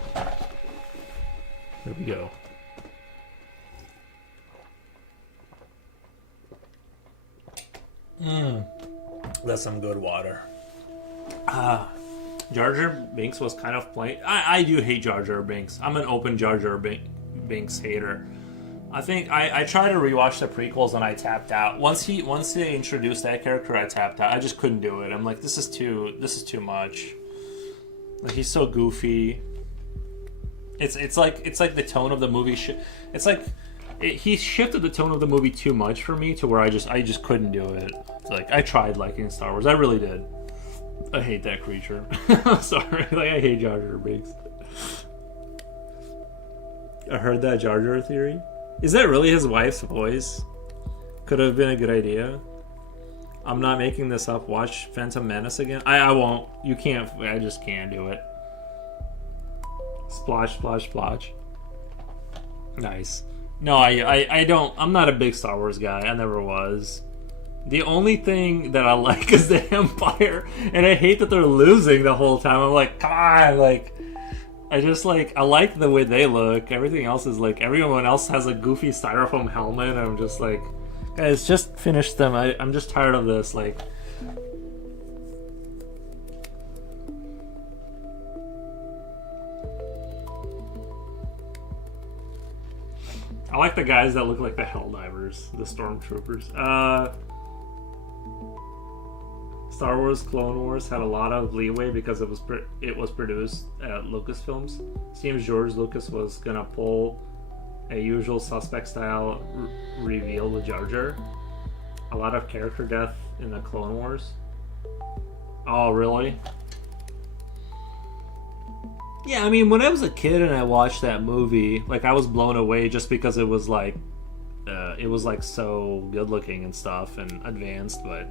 Here we go. That's some good water. Jar Jar Binks was kind of plain. I do hate Jar Jar Binks. I'm an open Jar Jar Binks hater. I think I tried to rewatch the prequels and I tapped out. Once they introduced that character, I tapped out. I just couldn't do it. I'm like, this is too much. Like, he's so goofy. It's like the tone of the movie. It's like he shifted the tone of the movie too much for me to where I just couldn't do it. Like, I tried liking Star Wars. I really did. I hate that creature. I'm sorry. Like, I hate Jar Jar Binks. I heard that Jar Jar theory. Is that really his wife's voice? Could have been a good idea. I'm not making this up. Watch Phantom Menace again. I won't. You can't. I just can't do it. Splash, splash, splash. Nice. No, I don't. I'm not a big Star Wars guy. I never was. The only thing that I like is the Empire, and I hate that they're losing the whole time. I'm like, come on, like, I like the way they look. Everything else is like, everyone else has a goofy styrofoam helmet, and I'm just like, guys, just finish them. I'm just tired of this, like. I like the guys that look like the Helldivers, the Stormtroopers. Star Wars Clone Wars had a lot of leeway because it was produced at Lucasfilms. Seems George Lucas was gonna pull a usual suspect style reveal with Jar Jar. A lot of character death in the Clone Wars. Oh, really? Yeah, I mean, when I was a kid and I watched that movie, like, I was blown away just because it was like so good looking and stuff and advanced, but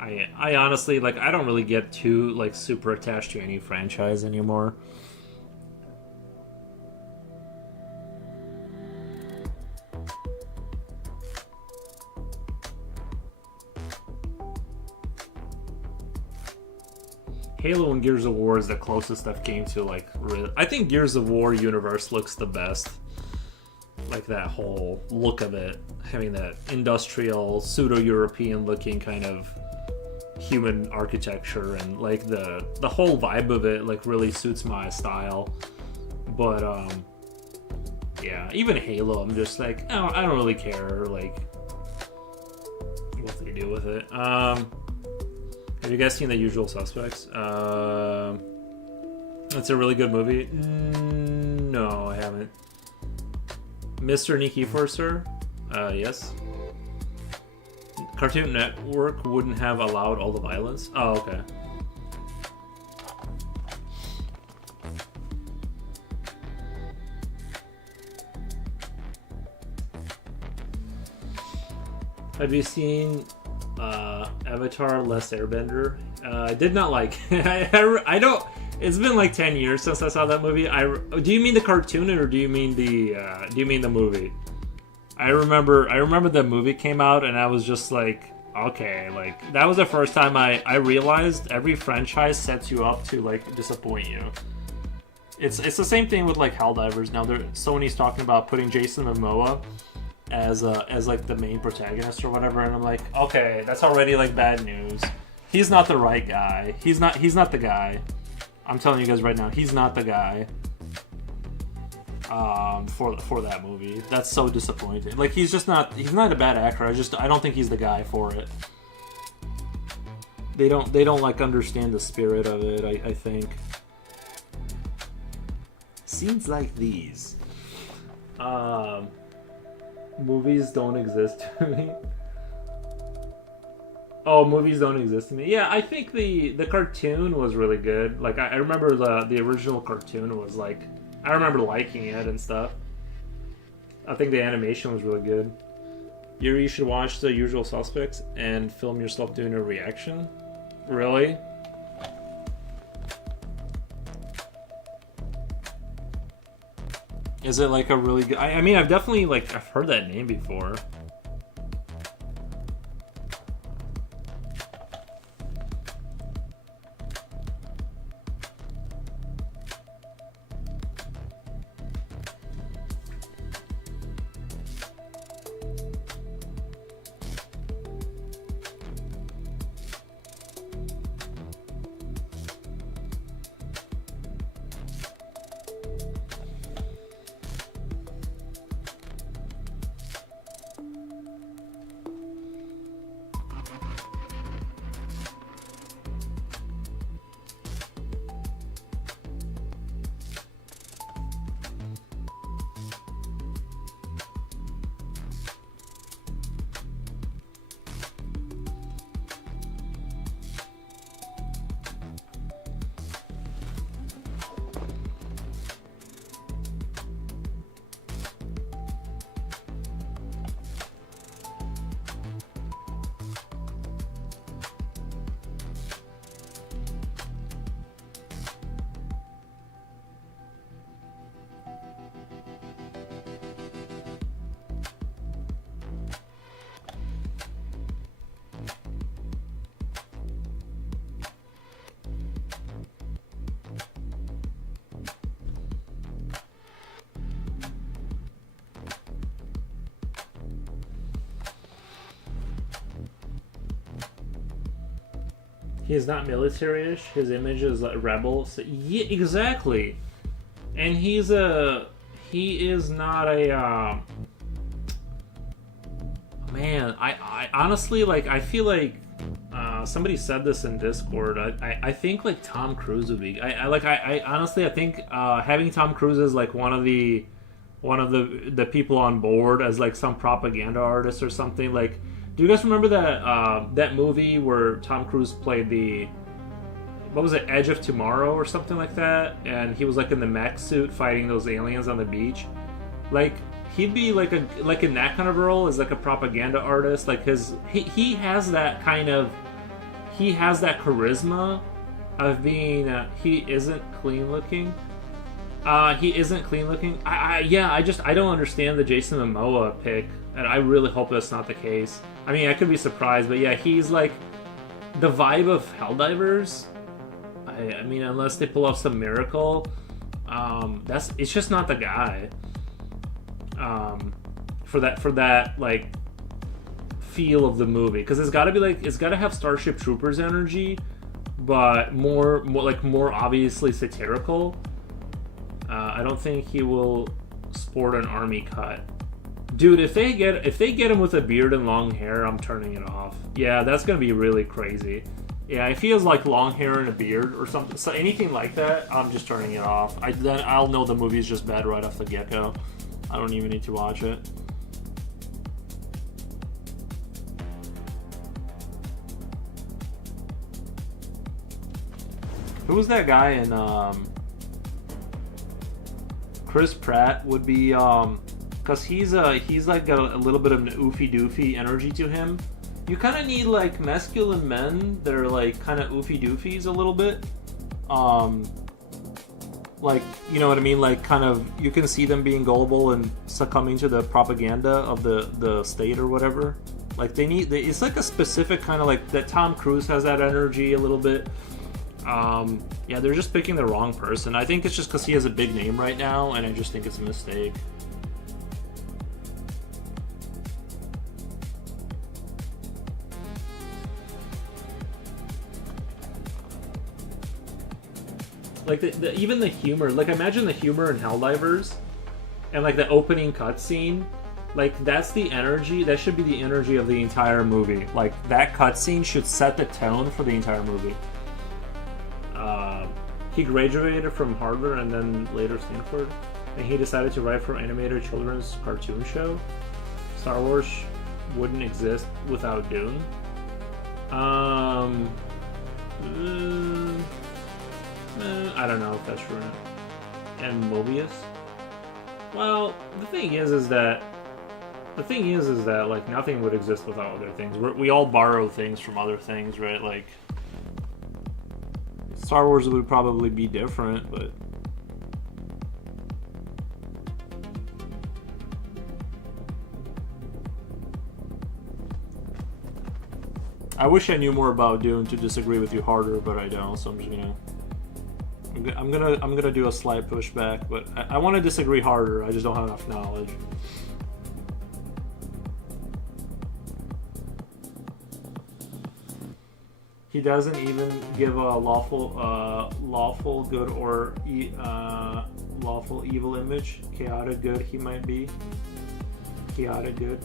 I honestly, like, I don't really get too, like, super attached to any franchise anymore. Halo and Gears of War is the closest I've came to, like, I think Gears of War universe looks the best. Like, that whole look of it, having that industrial, pseudo-European looking kind of human architecture, and like the whole vibe of it, like, really suits my style. But yeah, even Halo, I'm just like, I don't really care, like, what they do with it. Have you guys seen The Usual Suspects? It's a really good movie. No, I haven't. Mr. Nikki Forcer? Yes. Cartoon Network wouldn't have allowed all the violence? Oh, okay. Have you seen Avatar: Last Airbender? I did not like. I don't. It's been like 10 years since I saw that movie. Do you mean the cartoon or do you mean the movie? I remember the movie came out and I was just like, okay, like that was the first time I realized every franchise sets you up to like disappoint you. It's the same thing with like Helldivers. Now Sony's talking about putting Jason Momoa as like the main protagonist or whatever, and I'm like, okay, that's already like bad news. He's not the right guy. He's not the guy. I'm telling you guys right now, he's not the guy for that movie. That's so disappointing. Like he's not a bad actor. I don't think he's the guy for it. They don't like understand the spirit of it, I think. Scenes like these. Movies don't exist to me. Oh, movies don't exist to me. Yeah, I think the cartoon was really good. Like I remember the original cartoon was like, I remember liking it and stuff. I think the animation was really good. You should watch The Usual Suspects and film yourself doing a reaction. Really? Is it like a really good? I mean, I've definitely like I've heard that name before. He is not military-ish. His image is like rebel. So, yeah, exactly. And he is not a man. I honestly like. I feel like somebody said this in Discord. I think like Tom Cruise would be. I honestly I think having Tom Cruise as like one of the people on board as like some propaganda artist or something like. Do you guys remember that movie where Tom Cruise played what was it, Edge of Tomorrow or something like that? And he was like in the mech suit fighting those aliens on the beach. Like he'd be like in that kind of role as like a propaganda artist. Like he has that kind of charisma of being he isn't clean looking. I don't understand the Jason Momoa pick, and I really hope that's not the case. I mean, I could be surprised, but yeah, he's like the vibe of Helldivers. I mean, unless they pull off some miracle, it's just not the guy. For that like feel of the movie, because it's got to have Starship Troopers energy, but more obviously satirical. I don't think he will sport an army cut. Dude, if they get him with a beard and long hair, I'm turning it off. Yeah, that's gonna be really crazy. Yeah, if he has like long hair and a beard or something, so anything like that, I'm just turning it off. Then I'll know the movie's just bad right off the get go. I don't even need to watch it. Who was that guy in Chris Pratt would be because he's like got a little bit of an oofy doofy energy to him. You kind of need like masculine men that are like kind of oofy doofies a little bit. Like, you know what I mean? Like, kind of, you can see them being gullible and succumbing to the propaganda of the state or whatever. Like, it's like a specific kind of like that. Tom Cruise has that energy a little bit. Yeah, they're just picking the wrong person. I think it's just because he has a big name right now, and I just think it's a mistake. Like even the humor, like imagine the humor in Helldivers, and like the opening cutscene, like that's the energy. That should be the energy of the entire movie. Like that cutscene should set the tone for the entire movie. He graduated from Harvard and then later Stanford, and he decided to write for an animated children's cartoon show. Star Wars wouldn't exist without Dune. I don't know if that's true or not. And Mobius. Well, the thing is that like nothing would exist without other things. We all borrow things from other things, right? Like Star Wars would probably be different, but I wish I knew more about Dune to disagree with you harder, but I don't. So I'm just I'm gonna do a slight pushback, but I want to disagree harder. I just don't have enough knowledge. He doesn't even give a lawful good or lawful evil image. Chaotic good he might be. Chaotic good.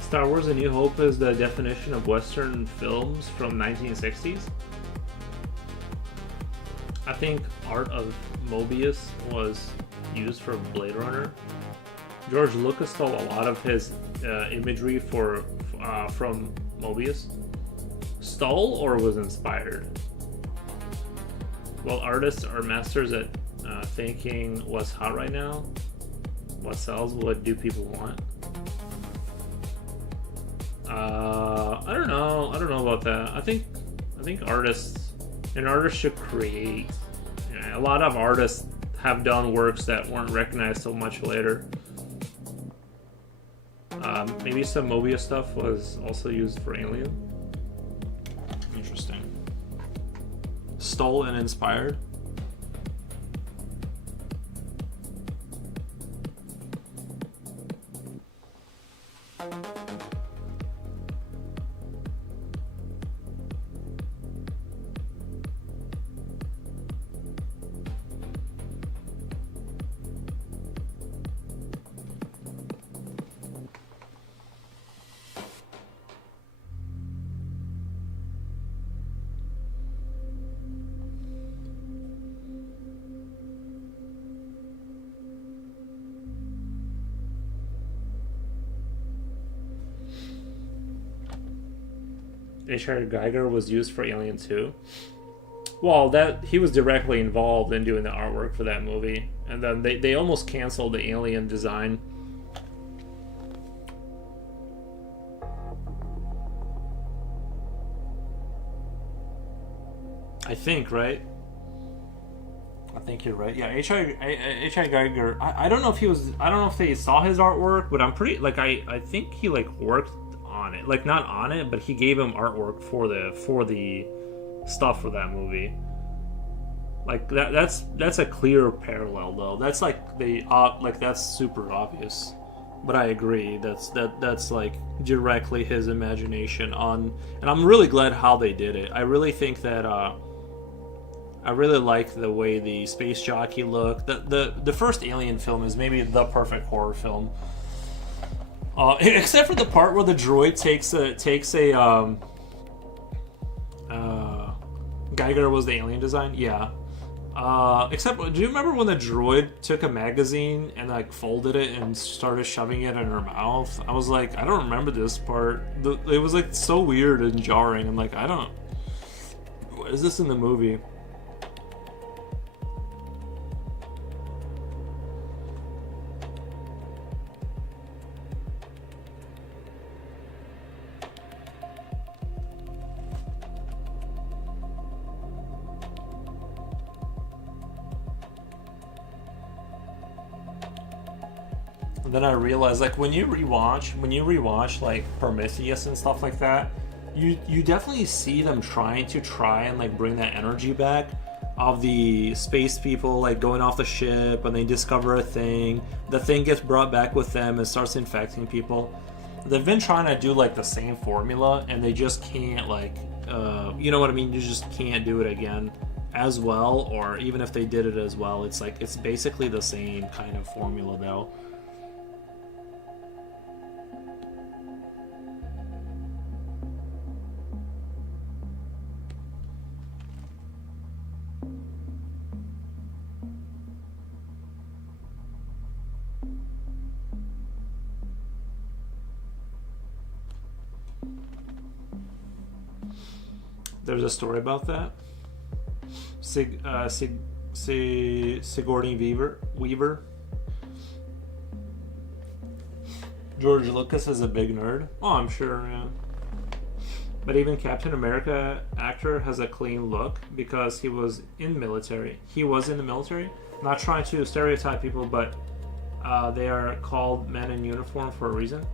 Star Wars: A New Hope is the definition of Western films from 1960s. I think Art of Mobius was used for Blade Runner. George Lucas stole a lot of his imagery from Mobius. Stole or was inspired? Well, artists are masters at thinking what's hot right now, what sells, what do people want. I don't know. I don't know about that. I think an artist should create. You know, a lot of artists have done works that weren't recognized so much later. Maybe some Mobius stuff was also used for Alien. Interesting. Stole and inspired. H.R. Geiger was used for Alien 2. Well, that he was directly involved in doing the artwork for that movie, and then they almost canceled the Alien design. I think, right? I think you're right. Yeah, H.I. Geiger. I don't know if he was. I don't know if they saw his artwork, but I'm pretty like I think he like worked on it. Like not on it, but he gave him artwork for the stuff for that movie. Like that's a clear parallel though. That's like that's super obvious. But I agree. That's like directly his imagination on, and I'm really glad how they did it. I really think that I really like the way the space jockey looked. The first Alien film is maybe the perfect horror film, except for the part where the droid takes a Geiger was the alien design, yeah. Except, do you remember when the droid took a magazine and like folded it and started shoving it in her mouth? I was like, I don't remember this part. It was like so weird and jarring. I'm like, what is this in the movie? Then I realized, like, when you rewatch like Prometheus and stuff like that, you definitely see them trying and like bring that energy back of the space people like going off the ship and they discover a thing. The thing gets brought back with them and starts infecting people. They've been trying to do like the same formula and they just can't like you know what I mean? You just can't do it again as well, or even if they did it as well, it's like it's basically the same kind of formula though. There's a story about that. Sigourney Weaver. George Lucas is a big nerd. Oh, I'm sure, yeah. But even Captain America actor has a clean look because he was in military. He was in the military. Not trying to stereotype people, but they are called men in uniform for a reason.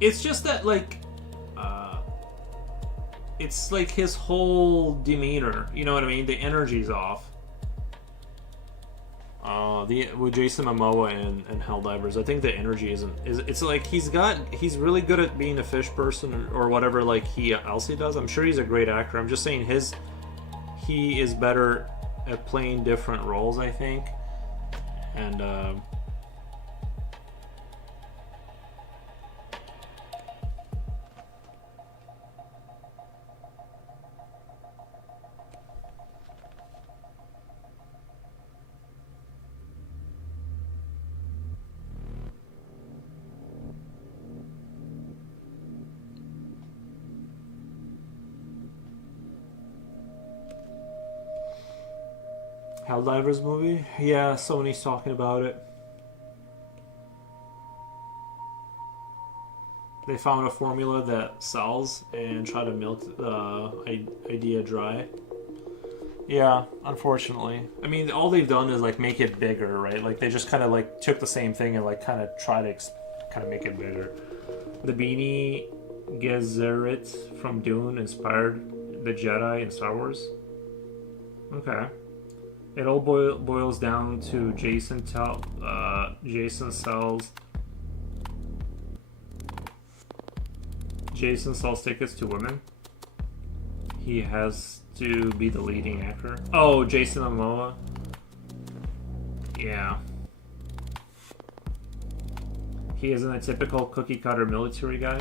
It's just that like. It's like his whole demeanor, you know what I mean? The energy's off. With Jason Momoa and Helldivers, I think the energy it's like he's really good at being a fish person or whatever like else he does. I'm sure he's a great actor. I'm just saying he is better at playing different roles, I think. And Helldivers movie? Yeah, Sony's talking about it. They found a formula that sells and try to milk the idea dry. Yeah, unfortunately. I mean, all they've done is like make it bigger, right? Like they just kind of like took the same thing and like kind of try to kind of make it bigger. The Bene Gesserit from Dune inspired the Jedi in Star Wars. Okay. It all boils down to Jason sells tickets to women. He has to be the leading actor. Oh, Jason Momoa. Yeah. He isn't a typical cookie cutter military guy.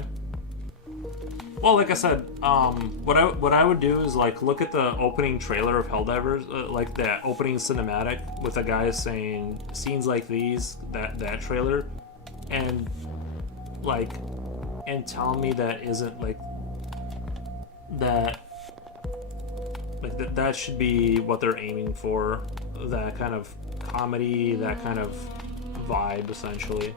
Well, like I said, what I would do is like look at the opening trailer of Helldivers, like that opening cinematic with a guy saying scenes like these, that trailer, and and tell me that isn't like that. Like that should be what they're aiming for. That kind of comedy, that kind of vibe, essentially.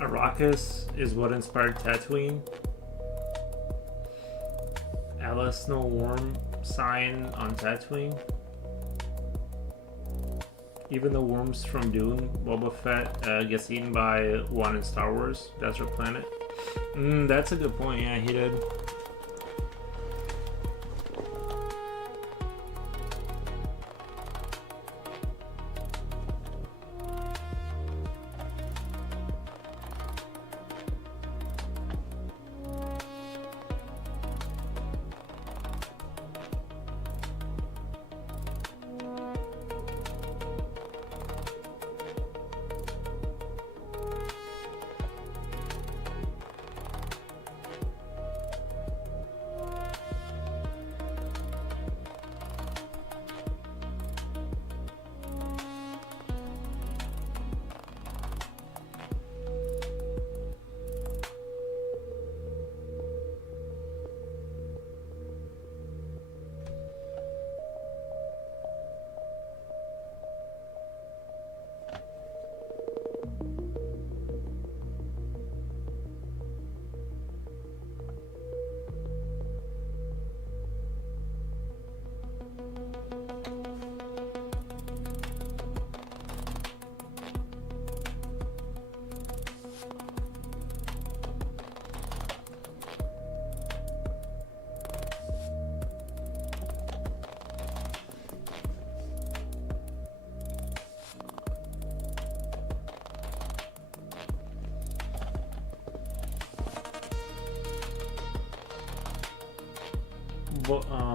Arrakis is what inspired Tatooine. Alice no worm sign on Tatooine. Even the worms from Dune, Boba Fett gets eaten by one in Star Wars, Desert Planet. That's a good point. Yeah, he did.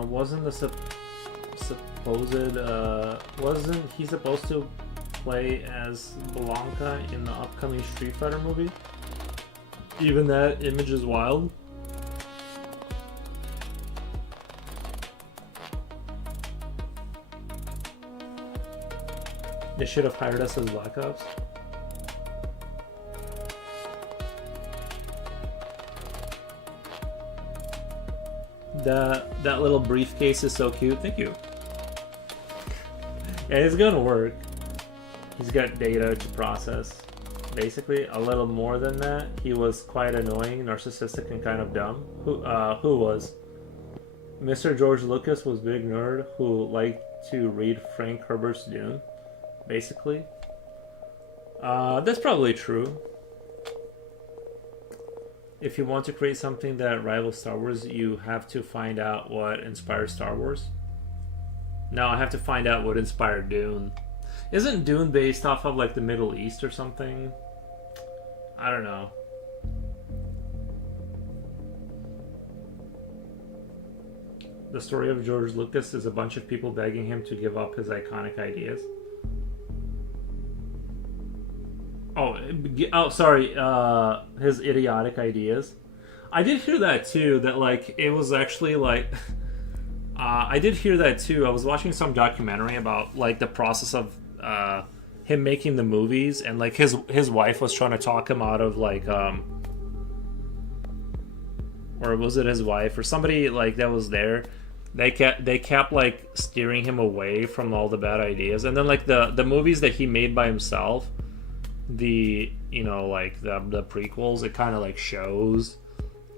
Wasn't the supposed wasn't he supposed to play as Blanca in the upcoming Street Fighter movie? Even that image is wild. They should have hired us as Black Ops. That little briefcase is so cute. Thank you. Yeah, it's gonna work. He's got data to process. Basically, a little more than that. He was quite annoying, narcissistic, and kind of dumb. Who was? Mr. George Lucas was big nerd who liked to read Frank Herbert's Dune. Basically, that's probably true. If you want to create something that rivals Star Wars, you have to find out what inspired Star Wars. No, I have to find out what inspired Dune. Isn't Dune based off of like the Middle East or something? I don't know. The story of George Lucas is a bunch of people begging him to give up his iconic ideas. Oh, sorry. His idiotic ideas. I did hear that too. That like it was actually like. I did hear that too. I was watching some documentary about like the process of him making the movies, and like his wife was trying to talk him out of like or was it his wife or somebody like that was there. They kept like steering him away from all the bad ideas, and then like the movies that he made by himself, the like the prequels, it kind of like shows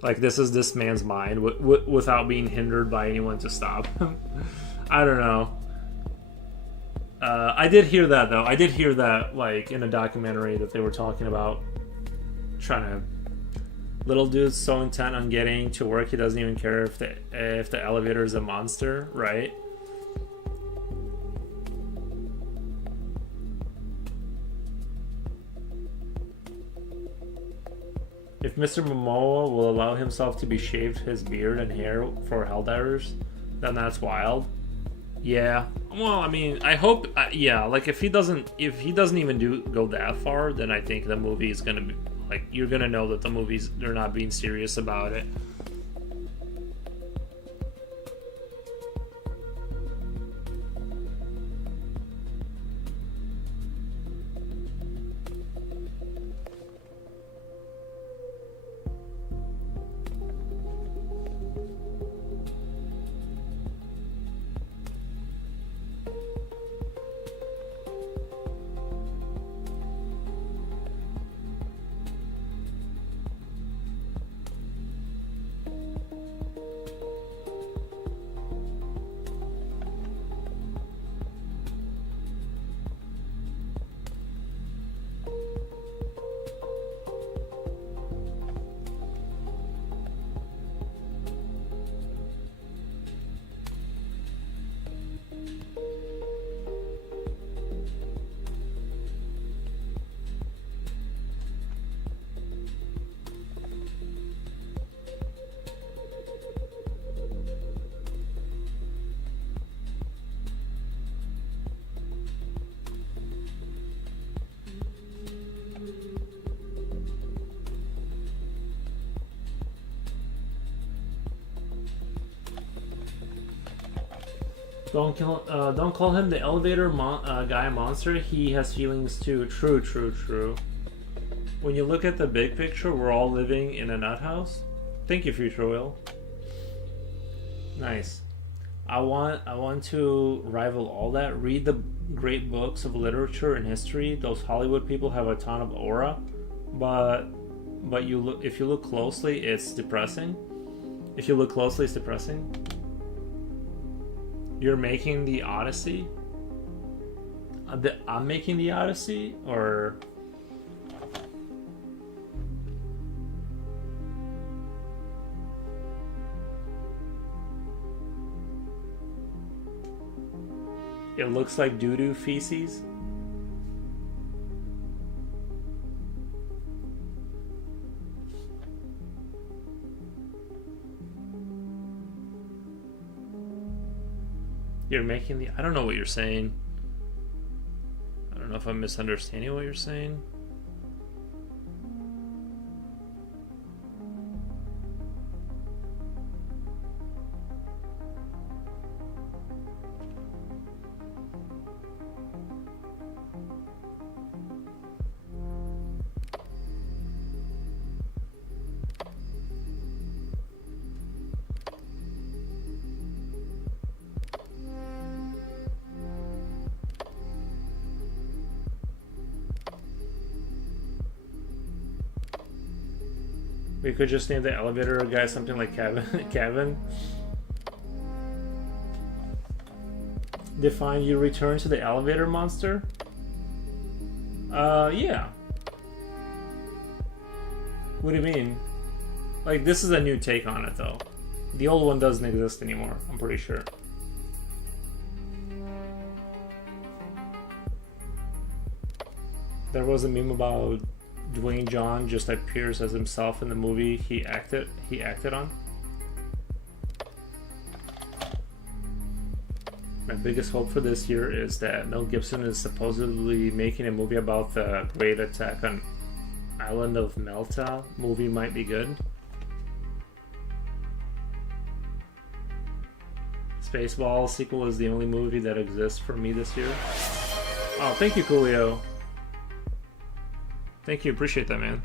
like this is this man's mind without being hindered by anyone to stop him. I don't know. I did hear that though. I did hear that like in a documentary that they were talking about trying to. Little dude's so intent on getting to work he doesn't even care if the elevator is a monster, right? If Mr. Momoa will allow himself to be shaved his beard and hair for Helldivers, then that's wild. Yeah. Well, I mean, I hope. Yeah, like if he doesn't even go that far, then I think the movie is gonna be like you're gonna know that the movies they're not being serious about it. Don't call him the elevator guy a monster. He has feelings too. True, true, true. When you look at the big picture, we're all living in a nut house. Thank you, Future Will. Nice. I want to rival all that. Read the great books of literature and history. Those Hollywood people have a ton of aura, but if you look closely, it's depressing. If you look closely, it's depressing. You're making the Odyssey? I'm making the Odyssey? Or... It looks like doo-doo feces? You're making the... I don't know what you're saying. I don't know if I'm misunderstanding what you're saying. We could just name the elevator guy something like Kevin. Kevin. Define you return to the elevator monster? Yeah. What do you mean? Like, this is a new take on it, though. The old one doesn't exist anymore, I'm pretty sure. There was a meme about Dwayne John just appears as himself in the movie he acted on. My biggest hope for this year is that Mel Gibson is supposedly making a movie about the Great Attack on Island of Malta. Movie might be good. Spaceball sequel is the only movie that exists for me this year. Oh, thank you, Coolio. Thank you, appreciate that, man.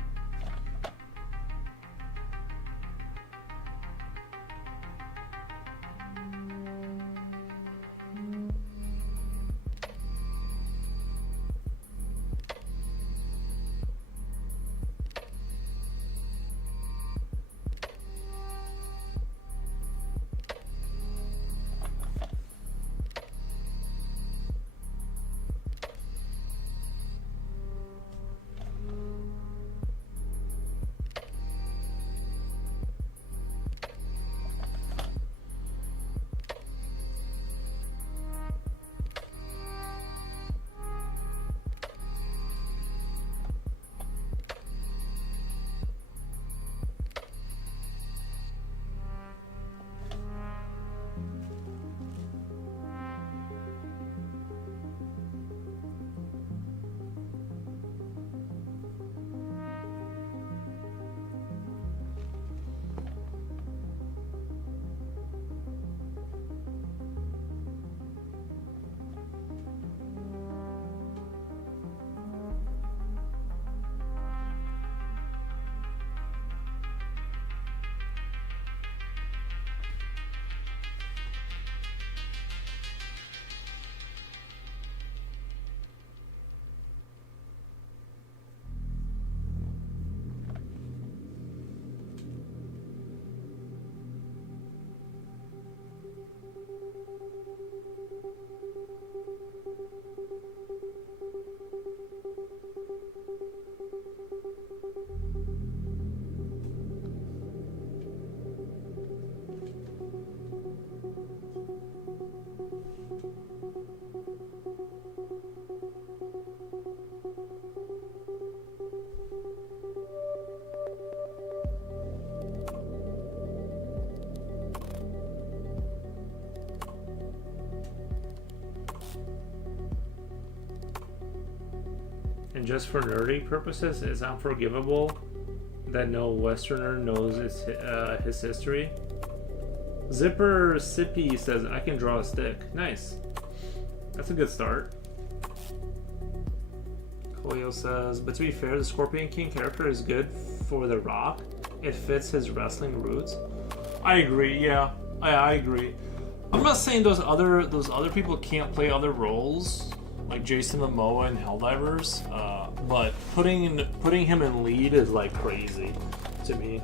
And just for nerdy purposes, it's unforgivable that no Westerner knows his history. Zipper Sippy says, I can draw a stick. Nice. That's a good start. Koyo says, but to be fair, the Scorpion King character is good for The Rock. It fits his wrestling roots. I agree, yeah. I agree. I'm not saying those other people can't play other roles, like Jason Momoa and Helldivers, but putting him in lead is like crazy to me.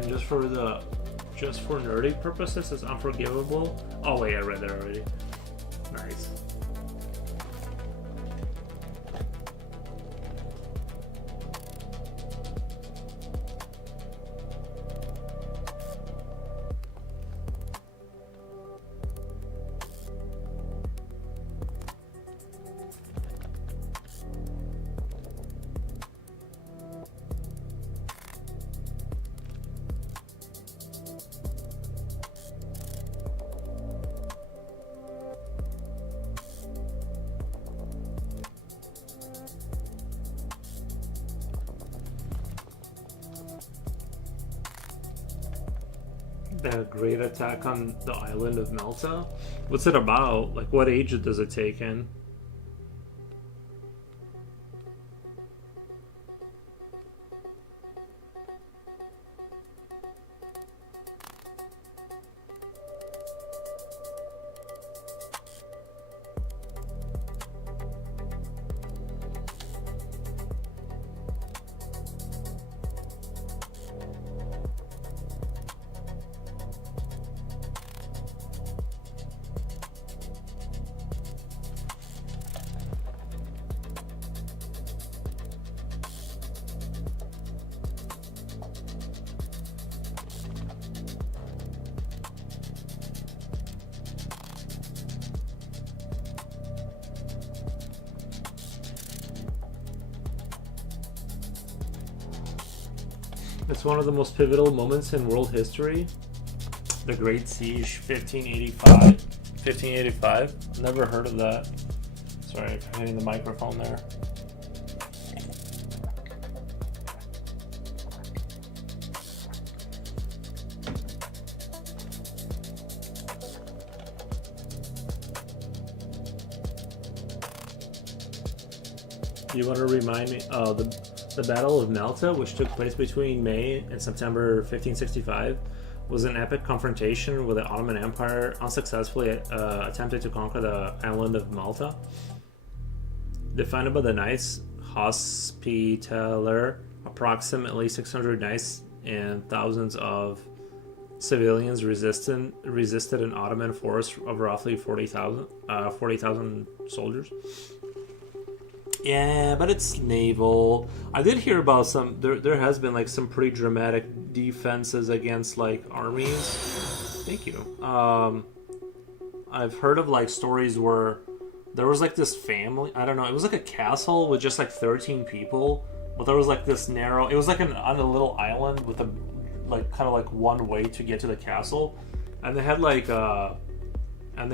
And just for nerdy purposes, it's unforgivable. Oh wait, I read that already. Nice. The Great Attack on the Island of Malta? What's it about? Like, what age does it take in? It's one of the most pivotal moments in world history. The Great Siege, 1585. 1585? Never heard of that. Sorry, I'm hitting the microphone there. You want to remind me? Oh, the Battle of Malta, which took place between May and September 1565, was an epic confrontation where the Ottoman Empire unsuccessfully attempted to conquer the island of Malta. Defended by the Knights Hospitaller, approximately 600 knights and thousands of civilians resisted an Ottoman force of roughly 40,000 soldiers. Yeah, but it's naval. I did hear about some. There has been like some pretty dramatic defenses against like armies. Thank you. I've heard of like stories where there was like this family. I don't know. It was like a castle with just like 13 people, but there was like this narrow. It was like on a little island with a like kind of like one way to get to the castle, and they had like and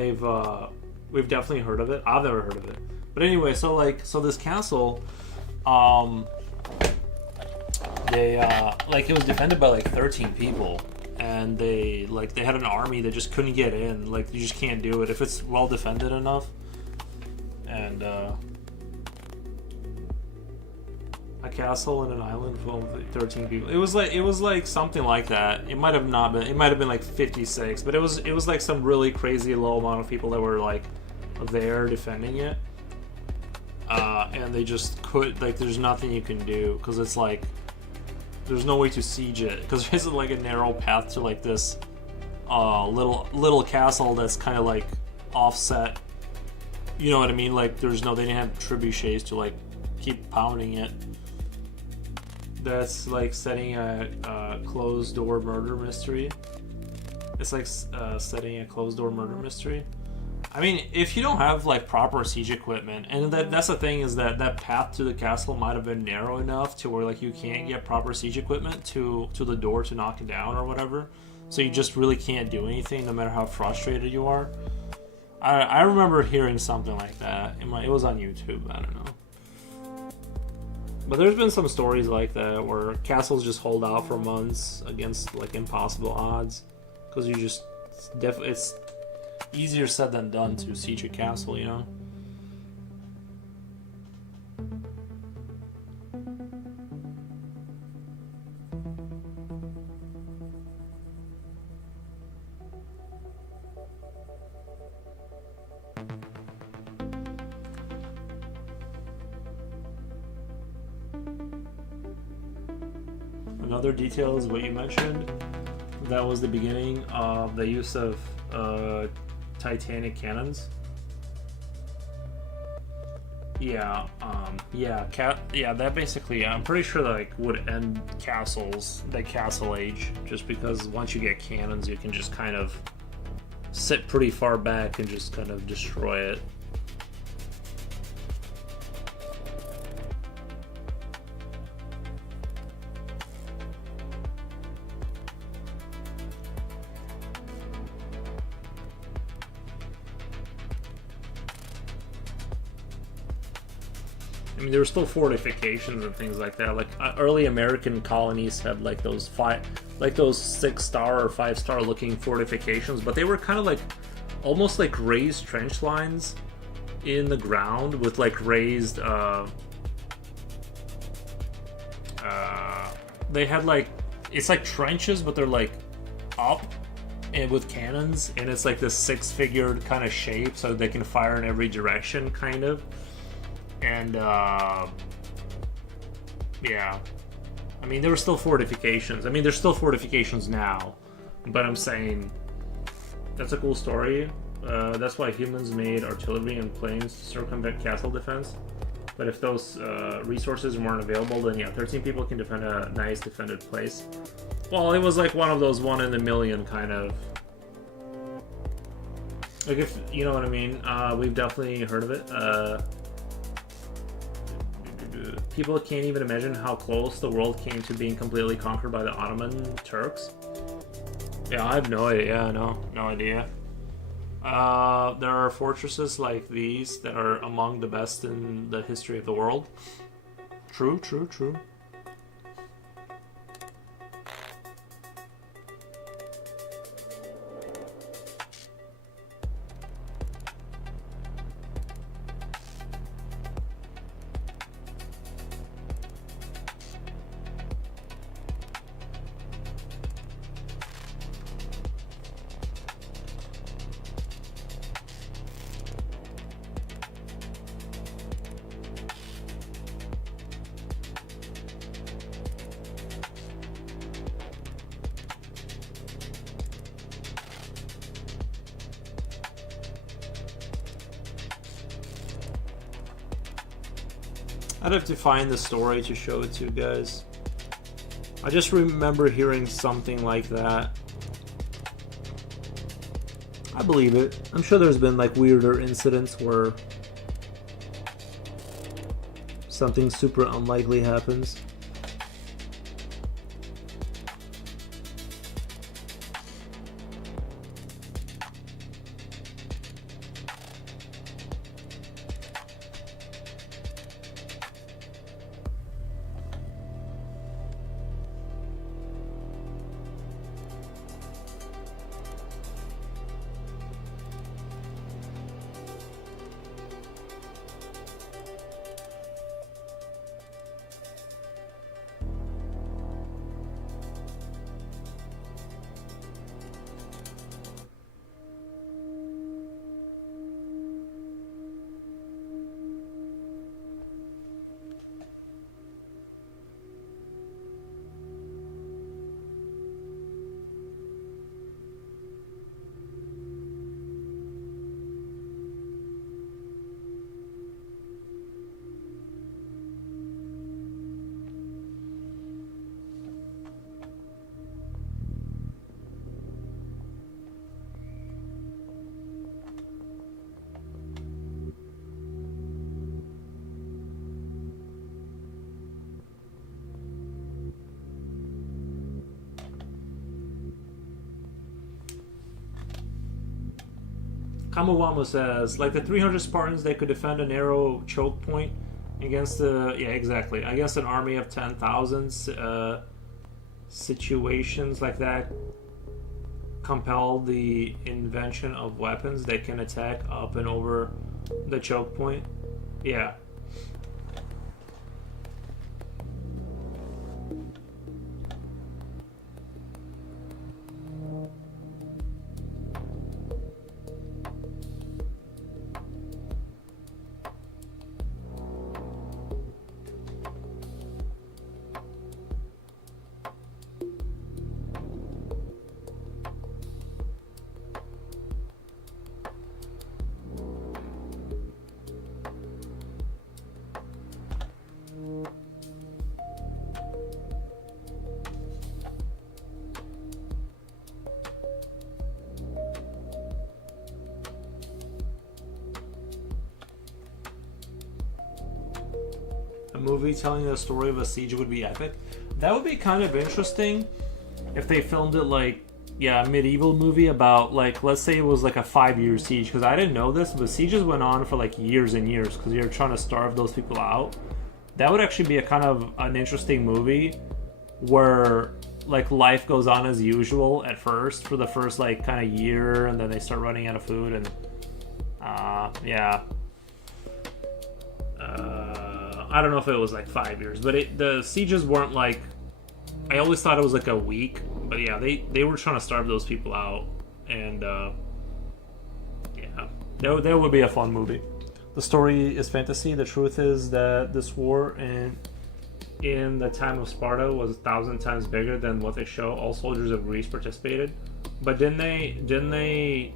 we've definitely heard of it. I've never heard of it. But anyway, so this castle, they like it was defended by like 13 people, and they had an army that just couldn't get in. Like you just can't do it if it's well defended enough. And a castle in an island full of 13 people. It was like something like that. It might have not been. It might have been like 56, but it was like some really crazy low amount of people that were like there defending it. And they just could, like, there's nothing you can do because it's like there's no way to siege it because there's like a narrow path to like this little castle that's kind of like offset. You know what I mean? Like they didn't have trebuchets to like keep pounding it. That's like setting a closed door murder mystery. It's like setting a closed door murder mystery. I mean, if you don't have like proper siege equipment, and that's the thing is that path to the castle might have been narrow enough to where like you can't get proper siege equipment to the door to knock it down or whatever. So you just really can't do anything no matter how frustrated you are. I remember hearing something like that. It was on YouTube. I don't know. But there's been some stories like that where castles just hold out for months against like impossible odds because it's easier said than done to siege a castle, you know? another detail is what you mentioned. That was the beginning of the use of Titanic cannons. Yeah, that basically, I'm pretty sure that like would end castles, the castle age, just because once you get cannons, you can just kind of sit pretty far back and just kind of destroy it. I mean, there were still fortifications and things like that. Like early American colonies had like those 6-star or 5-star looking fortifications, but they were kind of like almost like raised trench lines in the ground with like raised. They had like it's like trenches, but they're like up and with cannons, and it's like this 6-figured kind of shape, so they can fire in every direction, kind of. And yeah, I mean there were still fortifications. I mean there's still fortifications now, but I'm saying that's a cool story. That's why humans made artillery and planes to circumvent castle defense. But if those resources weren't available, then yeah, 13 people can defend a nice defended place. Well, it was like one of those 1 in a million kind of. Like, if you know what I mean. We've definitely heard of it. People can't even imagine how close the world came to being completely conquered by the Ottoman Turks. Yeah, I have no idea. Yeah, no idea. There are fortresses like these that are among the best in the history of the world. True. I'd have to find the story to show it to you guys. I just remember hearing something like that. I believe it. I'm sure there's been like weirder incidents where something super unlikely happens. Kamawamo says, like the 300 Spartans, they could defend a narrow choke point against against an army of 10,000. Situations like that compel the invention of weapons that can attack up and over the choke point. Yeah. a movie telling the story of a siege would be epic. That would be kind of interesting if they filmed it like, yeah, a medieval movie about, like, let's say it was like a 5-year siege, because I didn't know this, but sieges went on for like years and years because you're trying to starve those people out. That would actually be a kind of an interesting movie where like life goes on as usual at first for the first like kind of year, and then they start running out of food, and yeah. I don't know if it was like 5 years, but the sieges weren't like, I always thought it was like a week, but yeah, they were trying to starve those people out, and yeah, that would be a fun movie. The story is fantasy. The truth is that this war in the time of Sparta was 1,000 times bigger than what they show. All soldiers of Greece participated, but didn't they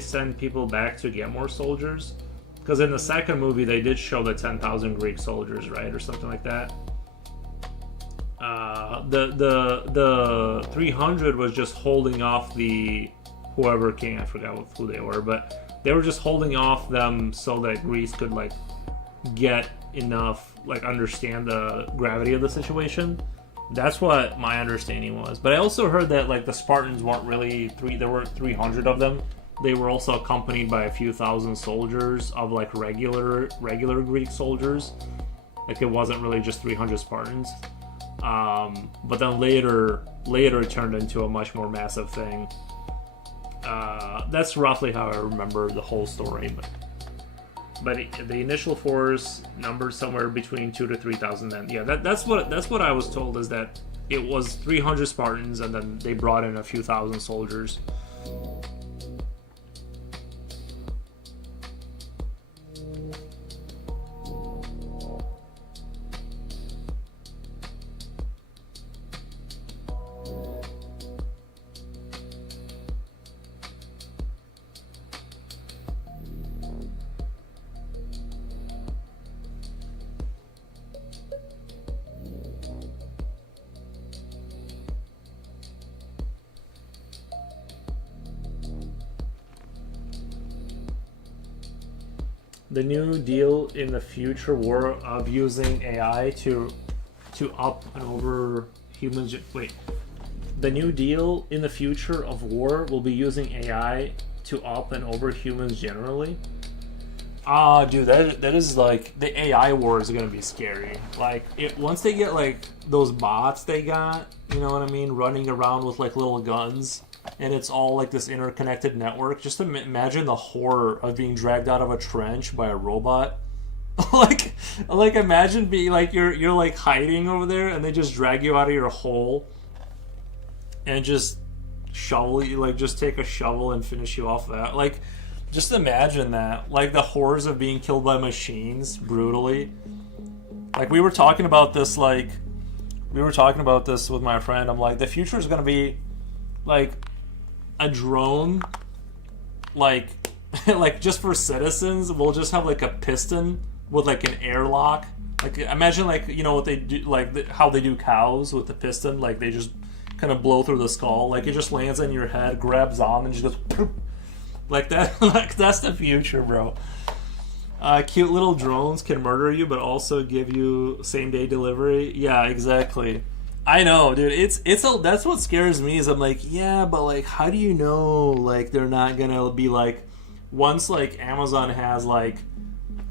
send people back to get more soldiers? Because in the second movie they did show the 10,000 Greek soldiers, right, or something like that. The 300 was just holding off the whoever king. I forgot who they were, but they were just holding off them so that Greece could like get enough, like understand the gravity of the situation. That's what my understanding was. But I also heard that like the Spartans weren't really there weren't 300 of them. They were also accompanied by a few thousand soldiers of like regular Greek soldiers. Like it wasn't really just 300 Spartans. But then later it turned into a much more massive thing. That's roughly how I remember the whole story. But the initial force numbered somewhere between 2,000 to 3,000 men. Yeah, that's what I was told, is that it was 300 Spartans and then they brought in a few thousand soldiers. The New Deal in the future war of using AI to up and over humans. Wait, the New Deal in the future of war will be using AI to up and over humans generally. Dude, that is like, the AI war is gonna be scary. Like once they get like those bots they got, you know what I mean, running around with like little guns. And it's all like this interconnected network. Just imagine the horror of being dragged out of a trench by a robot. like imagine being like you're like hiding over there, and they just drag you out of your hole and just shovel you, like just take a shovel and finish you off that. Like, just imagine that. Like the horrors of being killed by machines brutally. Like we were talking about this with my friend. I'm like, the future is gonna be like a drone, like like just for citizens. We'll just have like a piston with like an airlock. Like imagine like, you know what they do, like how they do cows with the piston, like they just kind of blow through the skull, like it just lands on your head, grabs on, and just goes poof, like that. Like that's the future, bro. Cute little drones can murder you but also give you same day delivery. Yeah, exactly. I know, dude. That's what scares me, is I'm like, yeah, but like, how do you know like they're not gonna be like, once like Amazon has like,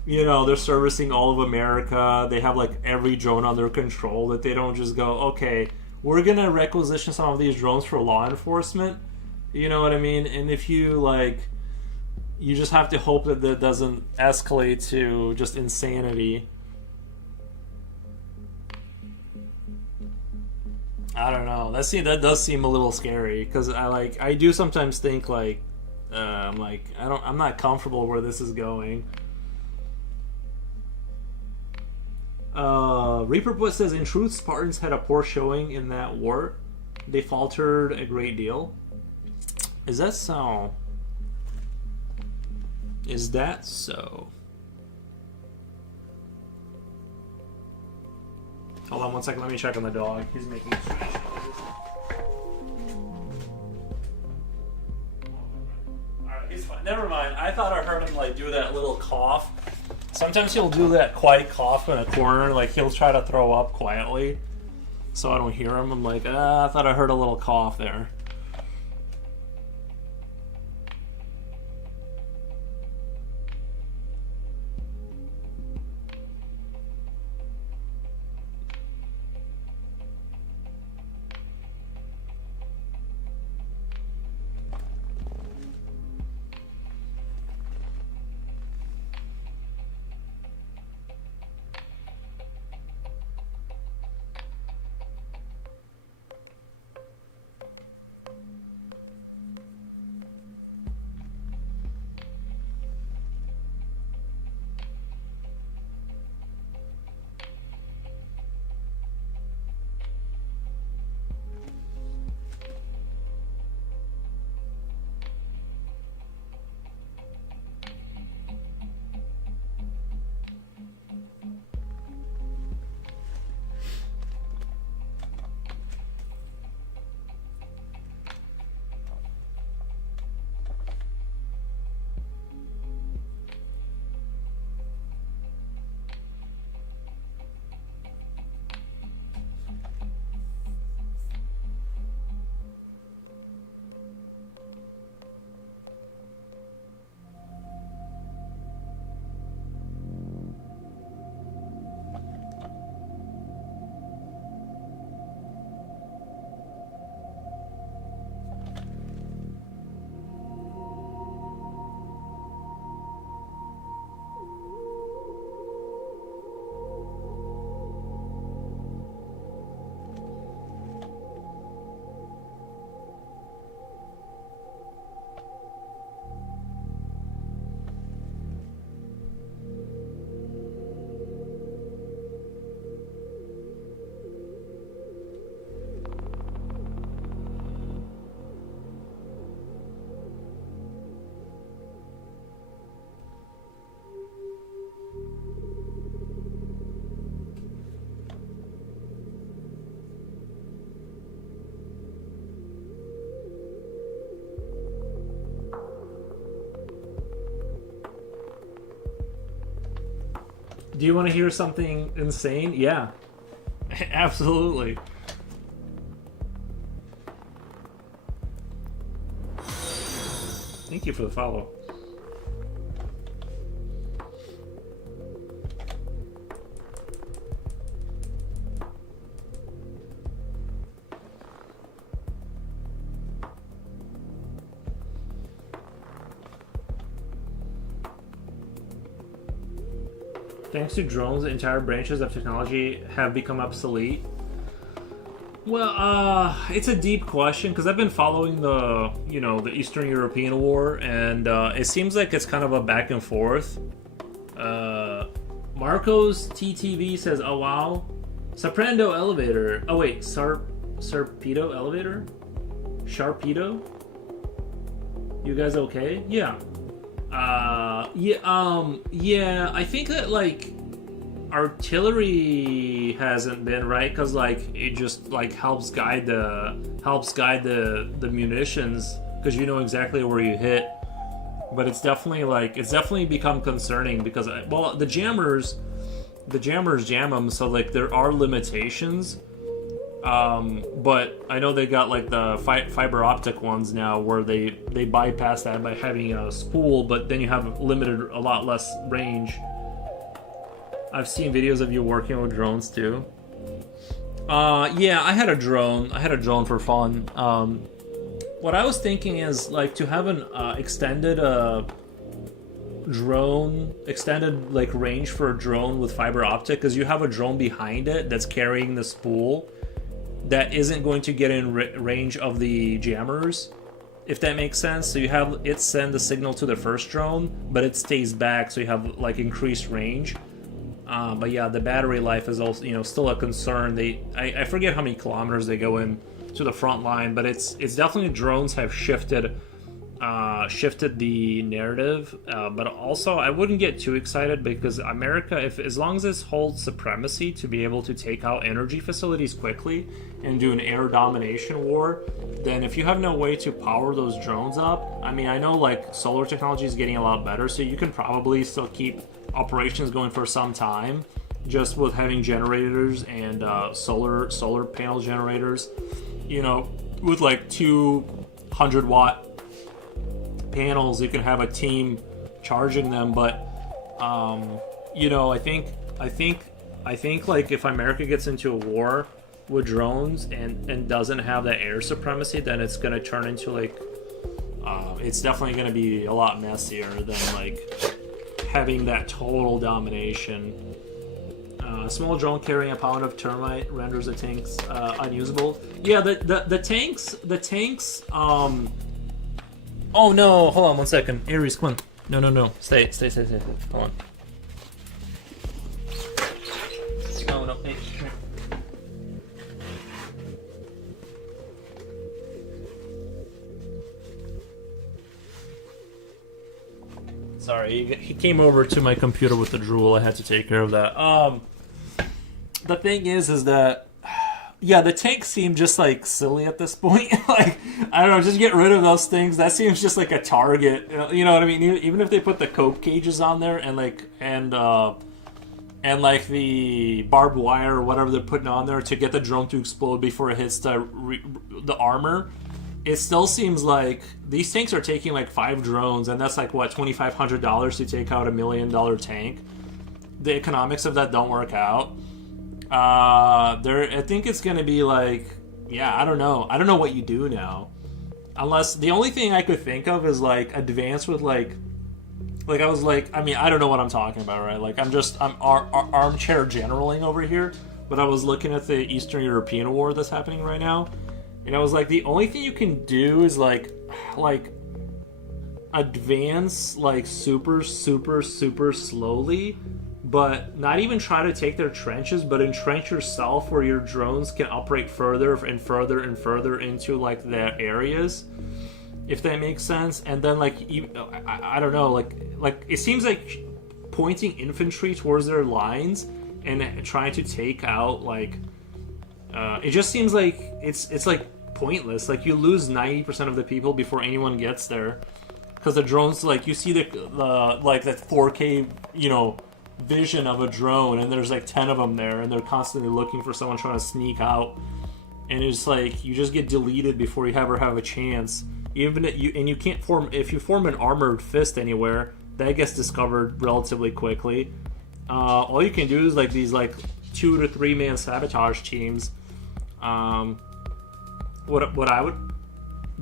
you know, they're servicing all of America, they have like every drone under control, that they don't just go, okay, we're gonna requisition some of these drones for law enforcement. You know what I mean? And if you like, you just have to hope that that doesn't escalate to just insanity. I don't know. That does seem a little scary, because I do sometimes think like, I'm not comfortable where this is going. Reaper says, in truth, Spartans had a poor showing in that war. They faltered a great deal. Is that so? Is that so? Hold on 1 second, let me check on the dog. He's making strange noises. Alright, he's fine. Never mind. I thought I heard him like do that little cough. Sometimes he'll do that quiet cough in a corner, like he'll try to throw up quietly, so I don't hear him. I'm like, I thought I heard a little cough there. Do you want to hear something insane? Yeah. Absolutely. Thank you for the follow. Thanks to drones, entire branches of technology have become obsolete. Well, it's a deep question because I've been following the Eastern European War, and it seems like it's kind of a back and forth. Marcos TTV says, "Oh wow, Soprando elevator. Oh wait, Sarpedo elevator, Sharpedo. You guys okay? Yeah. Yeah. I think that like artillery hasn't been right because like it just like helps guide the munitions because you know exactly where you hit. But it's definitely become concerning because the jammers jam them, so like there are limitations. But I know they got like the fiber optic ones now where they bypass that by having a spool, but then you have a lot less range. I've seen videos of you working with drones too. Yeah, I had a drone for fun. What I was thinking is like to have an extended like range for a drone with fiber optic, because you have a drone behind it that's carrying the spool that isn't going to get in range of the jammers, if that makes sense. So you have it send the signal to the first drone, but it stays back, so you have like increased range. But yeah, the battery life is also still a concern. I forget how many kilometers they go in to the front line, but it's definitely drones have shifted the narrative. But also I wouldn't get too excited because America, as long as this holds supremacy to be able to take out energy facilities quickly and do an air domination war, then if you have no way to power those drones up, I mean, I know like solar technology is getting a lot better, so you can probably still keep operations going for some time, just with having generators and solar panel generators. With like 200-watt panels, you can have a team charging them. But I think like if America gets into a war with drones and doesn't have that air supremacy, then it's gonna turn into like it's definitely gonna be a lot messier than like having that total domination. Small drone carrying a pound of termite renders the tanks unusable. Yeah, the tanks. Oh no! Hold on 1 second. Aries, come on. No. Stay. Hold on. No. Hey, come here. Sorry, he came over to my computer with the drool. I had to take care of that. The thing is that, yeah, the tanks seem just like silly at this point. Like, I don't know, just get rid of those things. That seems just like a target. You know what I mean? Even if they put the cope cages on there and like the barbed wire or whatever they're putting on there to get the drone to explode before it hits the armor, it still seems like these tanks are taking like 5 drones, and that's like what, $2,500 to take out $1 million tank. The economics of that don't work out. I think it's gonna be like, yeah, I don't know what you do now, unless the only thing I could think of is like advance with like I was like, I mean, I don't know what I'm talking about, right? Like I'm armchair generaling over here, but I was looking at the Eastern European war that's happening right now, and I was like, the only thing you can do is like advance like super slowly, but not even try to take their trenches, but entrench yourself where your drones can operate further and further into like their areas, if that makes sense. And then like I don't know, like it seems like pointing infantry towards their lines and trying to take out like it just seems like it's like pointless. Like you lose 90% of the people before anyone gets there, because the drones, like you see the like that 4K vision of a drone, and there's like 10 of them there, and they're constantly looking for someone trying to sneak out, and it's like you just get deleted before you ever have a chance. Even you can't if you form an armored fist anywhere, that gets discovered relatively quickly. All you can do is like these like 2 to 3 man sabotage teams. The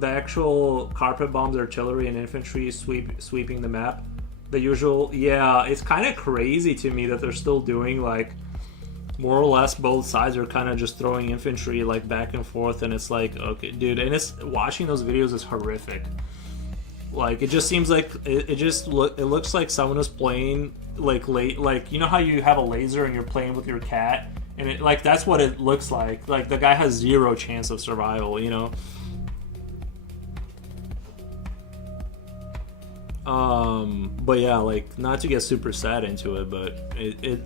actual carpet bombs, artillery, and infantry sweeping the map. The usual, yeah, it's kind of crazy to me that they're still doing like more or less both sides are kind of just throwing infantry like back and forth, and it's like, okay, dude, and it's watching those videos is horrific. Like it just seems like it looks like someone is playing like you know how you have a laser and you're playing with your cat, and it like that's what it looks like. Like the guy has 0 chance of survival, But yeah, like not to get super sad into it, but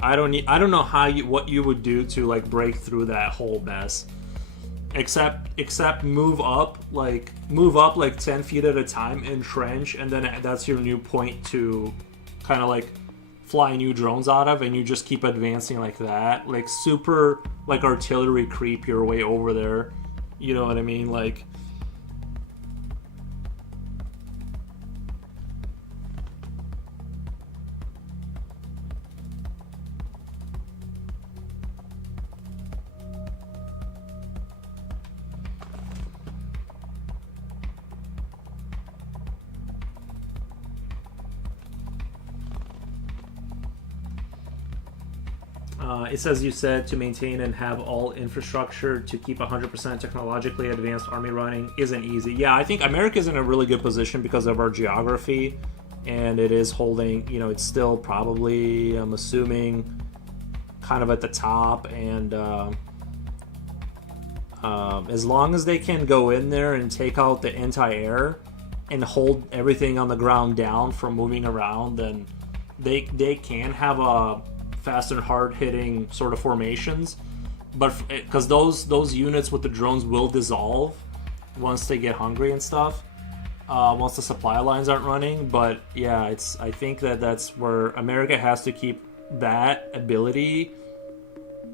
I don't know what you would do to like break through that whole mess, except move up like 10 feet at a time, entrench, and then that's your new point to kind of like fly new drones out of, and you just keep advancing like that, like super like artillery creep your way over there. You know what I mean? Like it says you said to maintain and have all infrastructure to keep 100% technologically advanced army running isn't easy. Yeah, I think America's in a really good position because of our geography, and it is holding, it's still probably, I'm assuming, kind of at the top, and as long as they can go in there and take out the anti-air and hold everything on the ground down from moving around, then they can have a fast and hard hitting sort of formations, but because those units with the drones will dissolve once they get hungry and stuff. once the supply lines aren't running. But yeah, I think that's where America has to keep that ability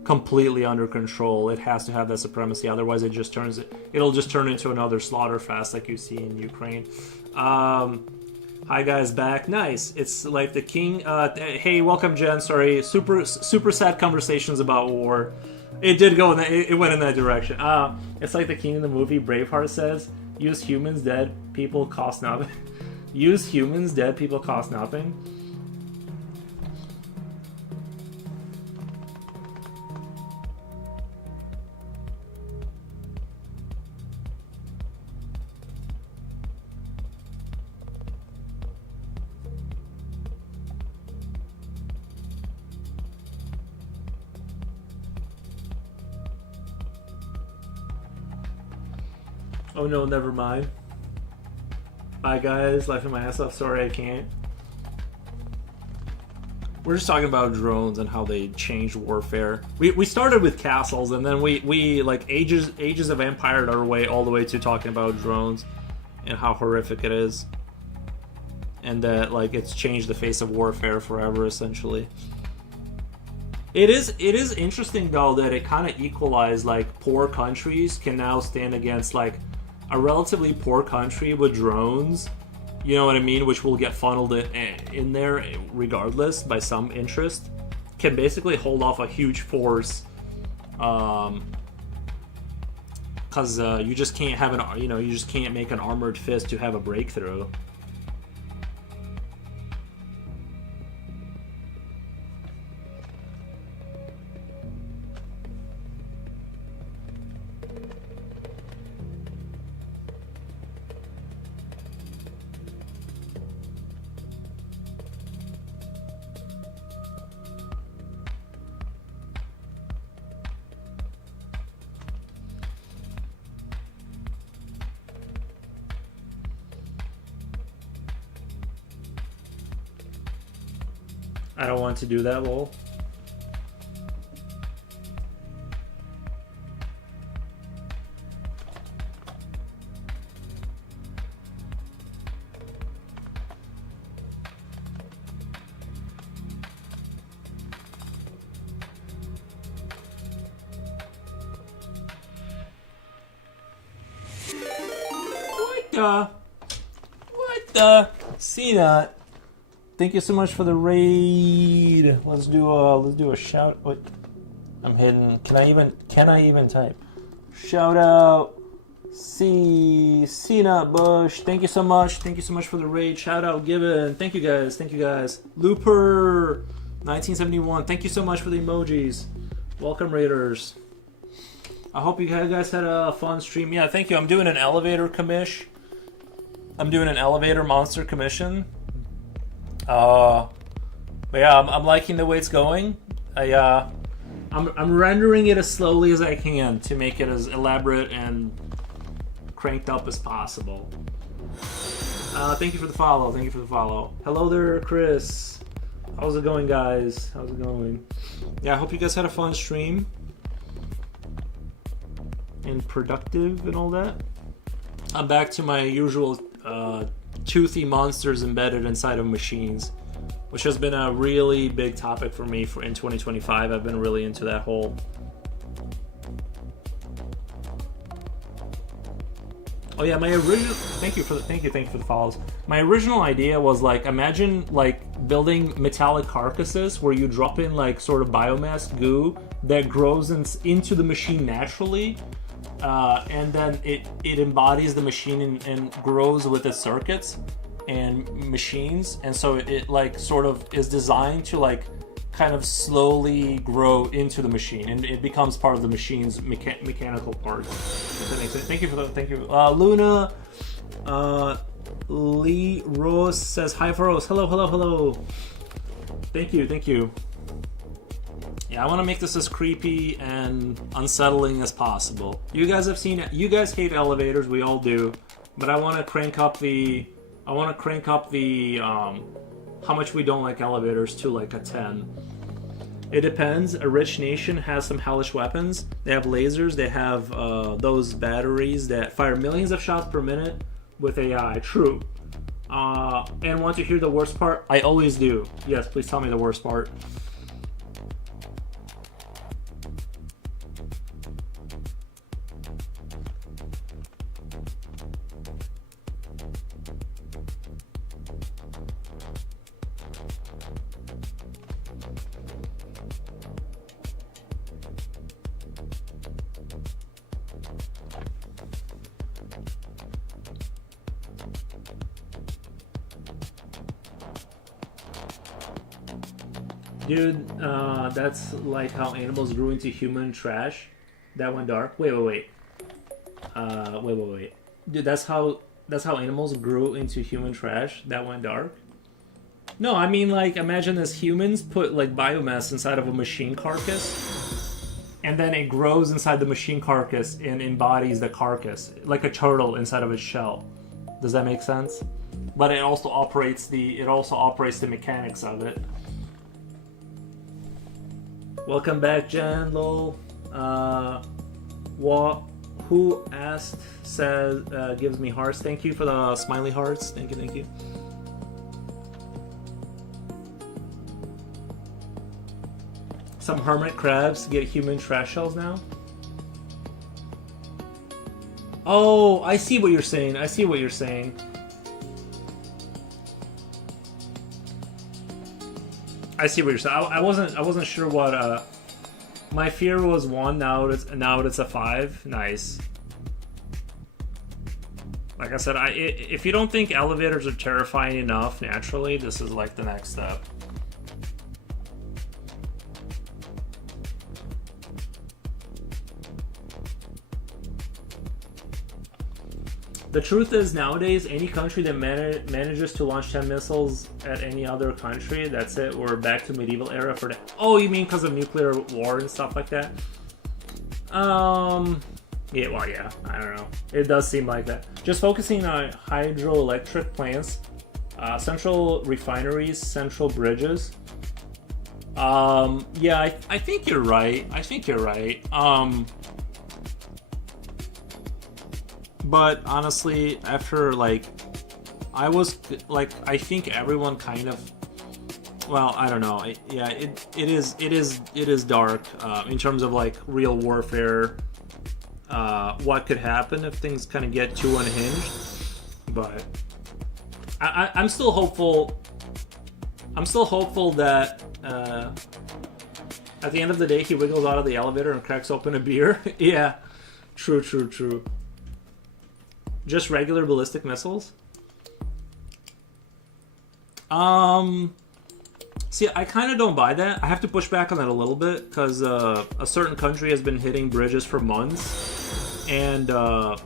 completely under control. It has to have that supremacy, otherwise it'll just turn into another slaughter fest like you see in Ukraine. Hi guys, back. Nice. It's like the king. Hey, welcome Jen. Sorry, super sad conversations about war. It did go in that. It went in that direction. It's like the king in the movie Braveheart says, "Use humans, dead people cost nothing." Use humans, dead people cost nothing. Oh no, never mind. Bye guys, laughing my ass off. Sorry I can't. We're just talking about drones and how they changed warfare. We started with castles, and then we like ages of empired our way all the way to talking about drones and how horrific it is. And that like it's changed the face of warfare forever essentially. It is interesting though that it kind of equalized, like poor countries can now stand against like a relatively poor country with drones, you know what I mean, which will get funneled in there regardless by some interest, can basically hold off a huge force, because you just can't have you just can't make an armored fist to have a breakthrough. I don't want to do that, lol. What the? See that? Thank you so much for the raid. Let's do a shout. What? I'm hidden. Can I even type? Shout out. Cena Bush. Thank you so much. Thank you so much for the raid. Shout out Gibbon. Thank you guys. Thank you guys. Looper 1971. Thank you so much for the emojis. Welcome raiders. I hope you guys had a fun stream. Yeah, thank you. I'm doing an elevator commish. I'm doing an elevator monster commission. But yeah, I'm liking the way it's going. I'm rendering it as slowly as I can to make it as elaborate and cranked up as possible. Thank you for the follow. Thank you for the follow. Hello there, Chris. How's it going, guys? How's it going? Yeah, I hope you guys had a fun stream and productive and all that. I'm back to my usual toothy monsters embedded inside of machines, which has been a really big topic for me in 2025. I've been really into that whole. Oh yeah, my original. Thank you for the follows. My original idea was like, imagine like building metallic carcasses where you drop in like sort of biomass goo that grows into the machine naturally. And then it embodies the machine and grows with its circuits and machines, and so it like sort of is designed to like kind of slowly grow into the machine, and it becomes part of the machine's mechanical parts. If that makes sense. Thank you for that. Thank you, Luna. Lee Rose says hi for Rose. Hello. Thank you. Yeah, I want to make this as creepy and unsettling as possible. You guys have seen it. You guys hate elevators. We all do. But I want to crank up the how much we don't like elevators to like a 10. It depends. A rich nation has some hellish weapons. They have lasers. They have those batteries that fire millions of shots per minute, with AI. True. And want to hear the worst part? I always do. Yes, please tell me the worst part. Dude, that's like how animals grew into human trash. That went dark. Wait. Wait. Dude, that's how animals grew into human trash. That went dark. No, I mean, like, imagine as humans put like biomass inside of a machine carcass, and then it grows inside the machine carcass and embodies the carcass like a turtle inside of its shell. Does that make sense? But it also operates the mechanics of it. Welcome back, Jen. Lol. Who asked says gives me hearts. Thank you for the smiley hearts. Thank you. Some hermit crabs get human trash shells now. Oh, I see what you're saying. I I wasn't sure what. My fear was 1. Now it's a 5. Nice. Like I said, if you don't think elevators are terrifying enough naturally, this is like the next step. The truth is, nowadays, any country that manages to launch 10 missiles at any other country, that's it. We're back to medieval era for that. Oh, you mean because of nuclear war and stuff like that? Yeah, well, yeah, I don't know. It does seem like that. Just focusing on hydroelectric plants, central refineries, central bridges. Yeah, I think you're right. But honestly, after I think everyone kind of, well, I don't know. Yeah, it is dark in terms of like real warfare. What could happen if things kind of get too unhinged? But I'm still hopeful. I'm still hopeful that at the end of the day, he wiggles out of the elevator and cracks open a beer. Yeah, true. Just regular ballistic missiles? See, I kind of don't buy that. I have to push back on that a little bit, because a certain country has been hitting bridges for months, and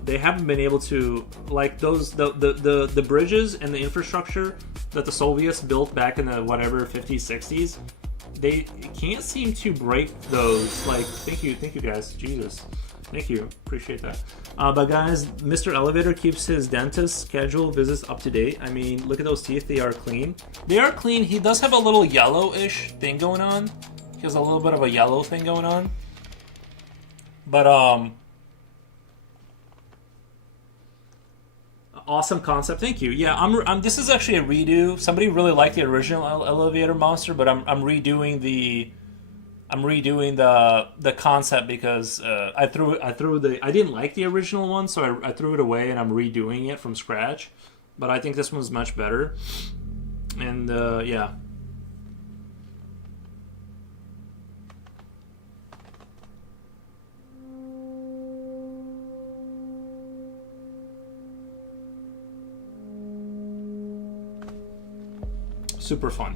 they haven't been able to, like, the bridges and the infrastructure that the Soviets built back in the, 50s, 60s, they can't seem to break those. Like, thank you guys. Jesus. Thank you. Appreciate that. But guys, Mr. Elevator keeps his dentist schedule visits up to date. I mean, look at those teeth. They are clean. They are clean. He does have a little yellowish thing going on. He has a little bit of a yellow thing going on. But, awesome concept. Thank you. Yeah, I'm this is actually a redo. Somebody really liked the original elevator monster, but I'm redoing the concept because I didn't like the original one, so I threw it away and I'm redoing it from scratch. But I think this one's much better. And yeah. Super fun.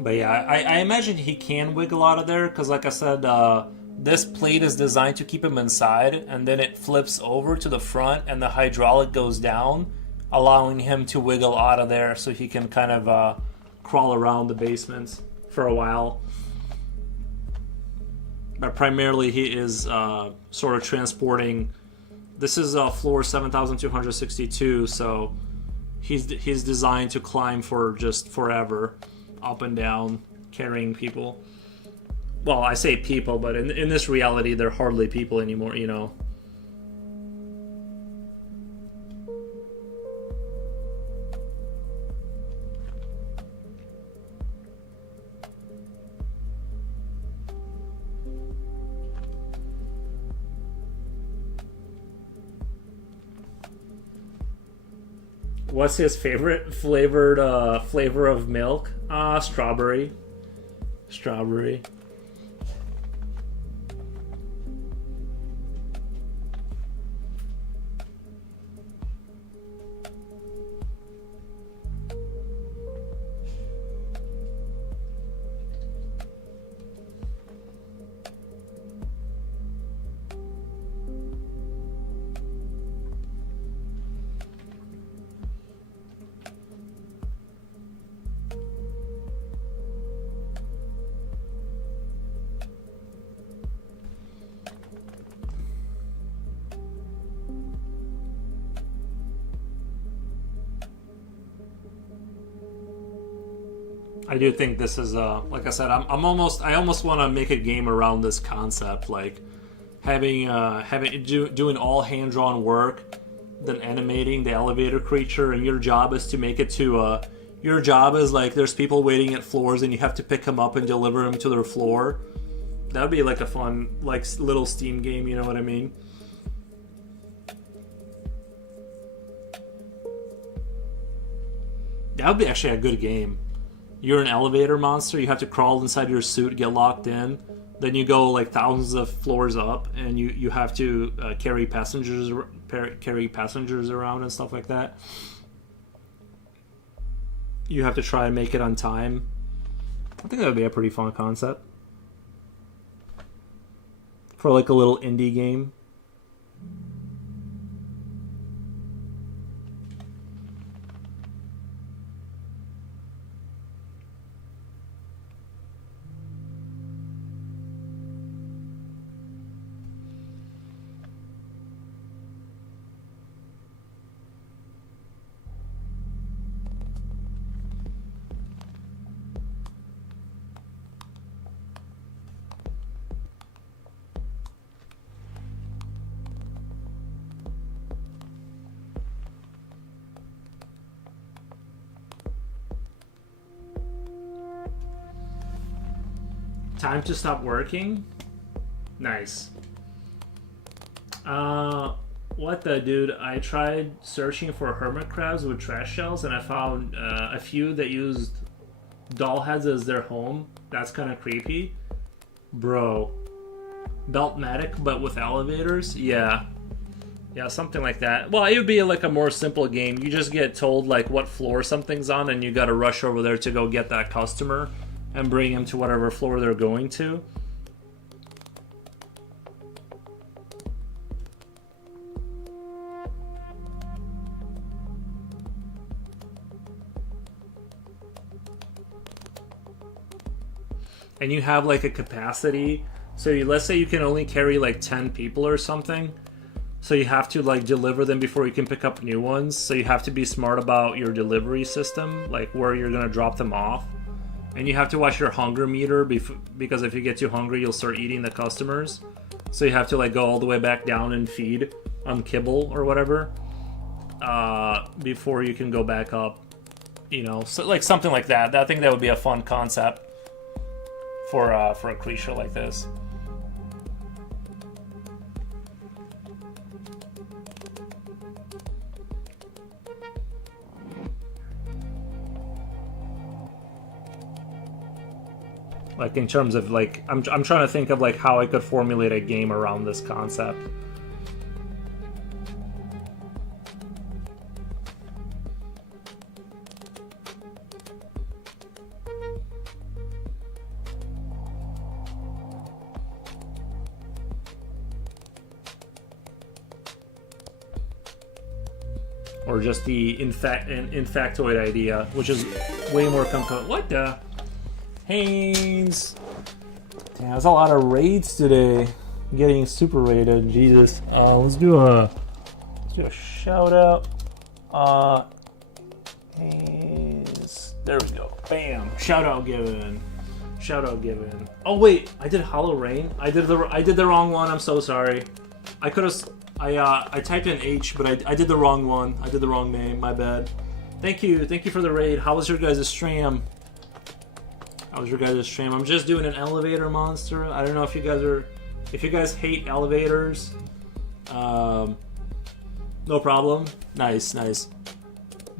But yeah, I imagine he can wiggle out of there, because like I said, this plate is designed to keep him inside, and then it flips over to the front and the hydraulic goes down, allowing him to wiggle out of there so he can kind of crawl around the basement for a while. but primarily he is sort of transporting. This is floor 7,262, so he's designed to climb for just forever, up and down, carrying people. Well, I say people, but in this reality, they're hardly people anymore, you know. What's his favorite flavor of milk? Strawberry. Strawberry. I do think this is like I said, I almost want to make a game around this concept, like doing all hand drawn work, then animating the elevator creature, and your job is to make it to your job is like there's people waiting at floors and you have to pick them up and deliver them to their floor. That would be like a fun like little Steam game, you know what I mean? That would be actually a good game. You're an elevator monster, you have to crawl inside your suit, get locked in, then you go like thousands of floors up, and you have to carry passengers around and stuff like that. You have to try and make it on time. I think that would be a pretty fun concept for like a little indie game. Time to stop working? Nice. What the dude? I tried searching for hermit crabs with trash shells and I found a few that used doll heads as their home. That's kind of creepy. Bro. Beltmatic but with elevators? Yeah. Yeah, something like that. Well, it would be like a more simple game. You just get told like what floor something's on and you gotta rush over there to go get that customer and bring them to whatever floor they're going to. And you have like a capacity. So let's say you can only carry like 10 people or something. So you have to like deliver them before you can pick up new ones. So you have to be smart about your delivery system, like where you're gonna drop them off. And you have to watch your hunger meter because if you get too hungry, you'll start eating the customers. So you have to like go all the way back down and feed on kibble or whatever before you can go back up. You know, so like something like that. I think that would be a fun concept for a creature like this. Like in terms of like, I'm trying to think of like how I could formulate a game around this concept. Or just the infactoid idea, which is way more complicated. What the? Haynes, Damn, that's a lot of raids today. Getting super rated, Jesus. Let's do a shout out. There we go. Bam. Shout out given. Shout out given. Oh wait, I did Hollow Rain. I did the wrong one. I'm so sorry. I could have. I typed in H, but I did the wrong one. I did the wrong name. My bad. Thank you for the raid. How was your guys' stream? How was your guys' stream? I'm just doing an elevator monster. I don't know if you guys hate elevators. No problem. Nice.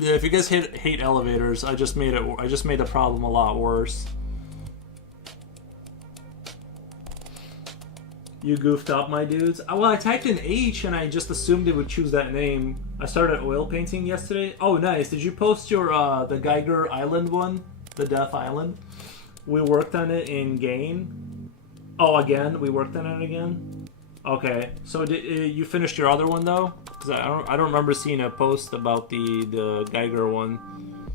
Yeah, if you guys hate elevators, I just made the problem a lot worse. You goofed up, my dudes. Well, I typed in H and I just assumed it would choose that name. I started oil painting yesterday. Oh, nice. Did you post your the Geiger Island one? The Death Island? We worked on it in Gain. Oh, again? We worked on it again? Okay. So you finished your other one though? Because I don't remember seeing a post about the Geiger one.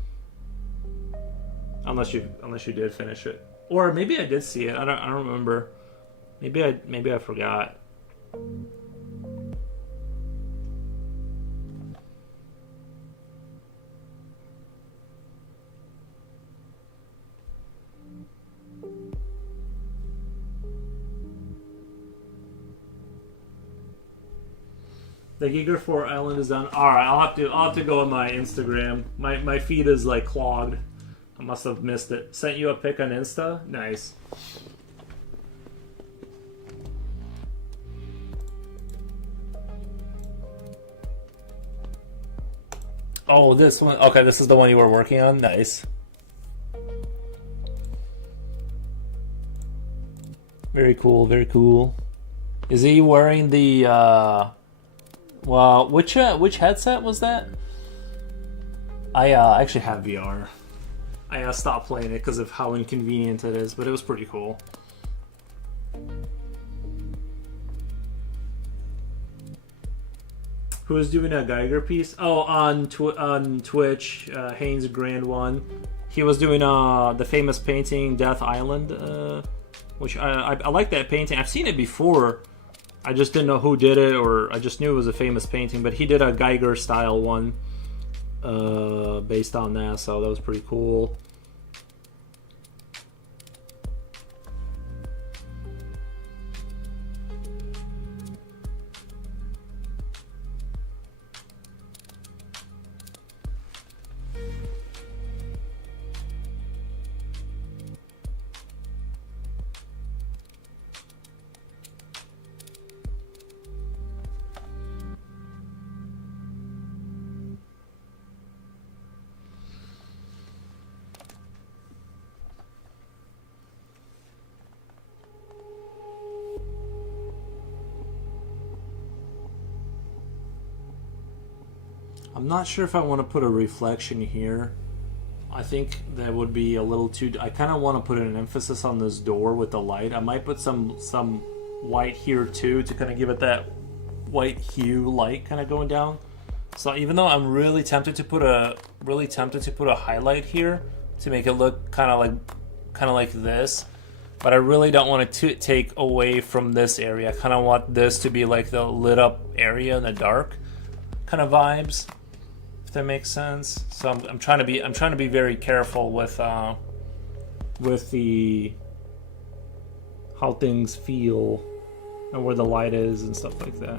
Unless you did finish it. Or maybe I did see it. I don't remember. Maybe I forgot. The Giger 4 Island is done. Alright, I'll have to go on my Instagram. My feed is like clogged. I must have missed it. Sent you a pic on Insta? Nice. Oh, this one. Okay, this is the one you were working on. Nice. Very cool. Very cool. Is he wearing the? Well, which headset was that? I actually have VR. I stopped playing it because of how inconvenient it is, but it was pretty cool. Who is doing a Geiger piece? Oh, on Twitch, Haynes Grand One. He was doing the famous painting Death Island, which I like that painting. I've seen it before. I just didn't know who did it, or I just knew it was a famous painting. But he did a Geiger style one based on that, so that was pretty cool. I'm not sure if I want to put a reflection here. I think that would be a little too... I kind of want to put an emphasis on this door with the light. I might put some white here too to kind of give it that white hue light kind of going down. So even though I'm really tempted to put a highlight here to make it look kind of like this, but I really don't want to take away from this area. I kind of want this to be like the lit up area in the dark kind of vibes. That makes sense. So I'm trying to be very careful with the how things feel and where the light is and stuff like that.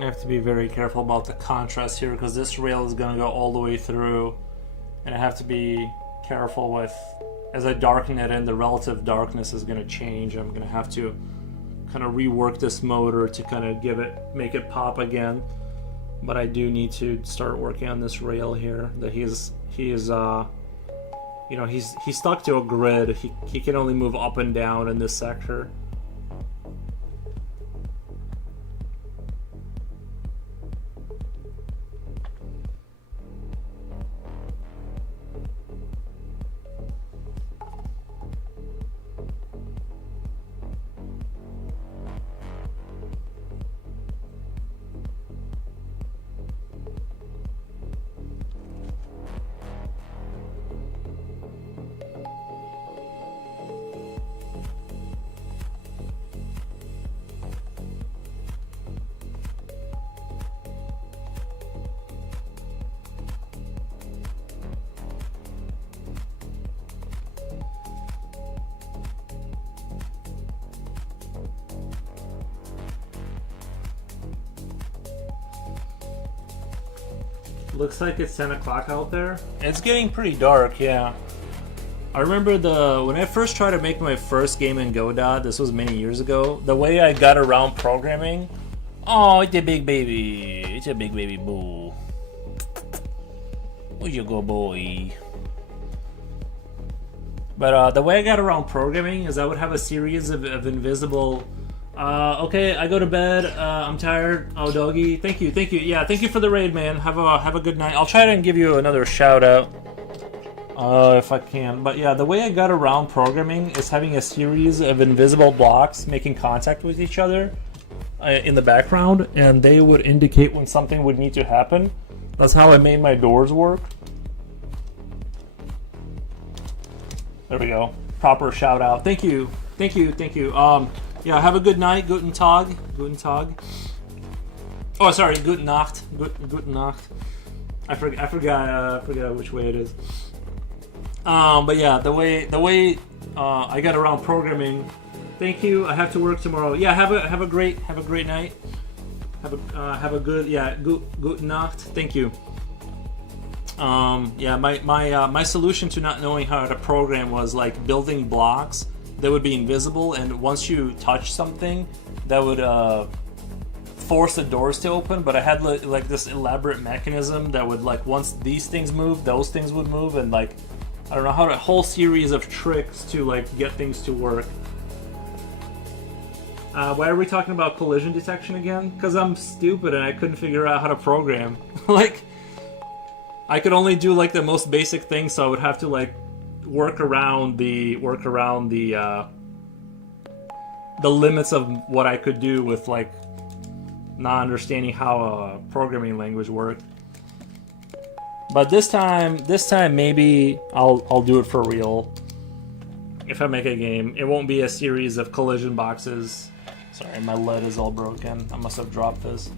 I have to be very careful about the contrast here because this rail is going to go all the way through, and I have to be careful with, as I darken it in, the relative darkness is going to change. I'm going to have to kind of rework this motor to kind of make it pop again. But I do need to start working on this rail here. That he's stuck to a grid. He can only move up and down in this sector. Looks like it's 10 o'clock out there. It's getting pretty dark, yeah. I remember when I first tried to make my first game in Godot, this was many years ago, the way I got around programming... Oh, it's a big baby. It's a big baby boo. Where'd you go, boy? But the way I got around programming is I would have a series of invisible... okay, I go to bed. I'm tired. Oh, doggy. Thank you. Yeah, thank you for the raid, man. Have a good night. I'll try to give you another shout out if I can. But yeah, the way I got around programming is having a series of invisible blocks making contact with each other in the background, and they would indicate when something would need to happen. That's how I made my doors work. There we go. Proper shout out. Thank you. Yeah, have a good night. Guten Tag. Oh, sorry. Guten Nacht. Guten Nacht. I forgot which way it is. But yeah, the way I got around programming. Thank you. I have to work tomorrow. Yeah, have a great night. Have a good guten Nacht. Thank you. Yeah, my solution to not knowing how to program was like building blocks that would be invisible, and once you touch something, that would force the doors to open. But I had like this elaborate mechanism that would, like, once these things move, those things would move, and like I don't know how, a whole series of tricks to like get things to work. Why are we talking about collision detection again? Because I'm stupid and I couldn't figure out how to program. Like, I could only do like the most basic things, so I would have to like work around the limits of what I could do with like not understanding how a programming language worked. But this time maybe I'll do it for real. If I make a game, it won't be a series of collision boxes. Sorry, my lead is all broken. I must have dropped this.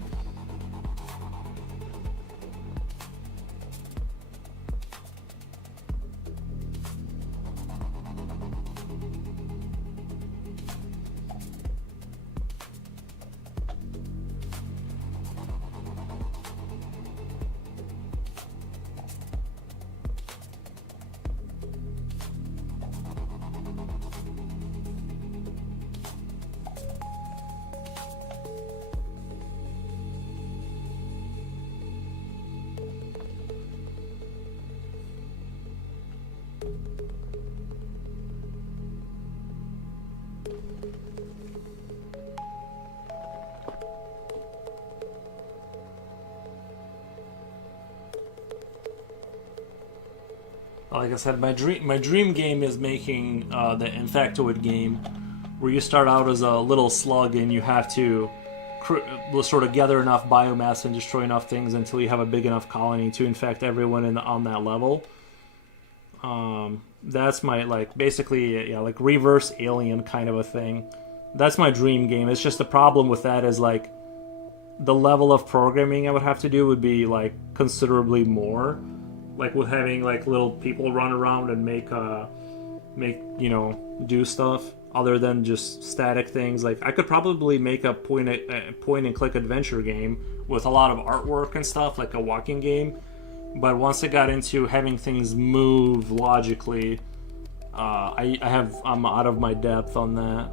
Like I said, my dream game is making the Infectoid game, where you start out as a little slug and you have to sort of gather enough biomass and destroy enough things until you have a big enough colony to infect everyone on that level. That's my, like, basically, like reverse Alien kind of a thing. That's my dream game. It's just the problem with that is, like, the level of programming I would have to do would be, like, considerably more. Like, with having, like, little people run around and make do stuff. other than just static things. Like I could probably make a point and click adventure game with a lot of artwork and stuff, like a walking game. But once I got into having things move logically, I'm out of my depth on that.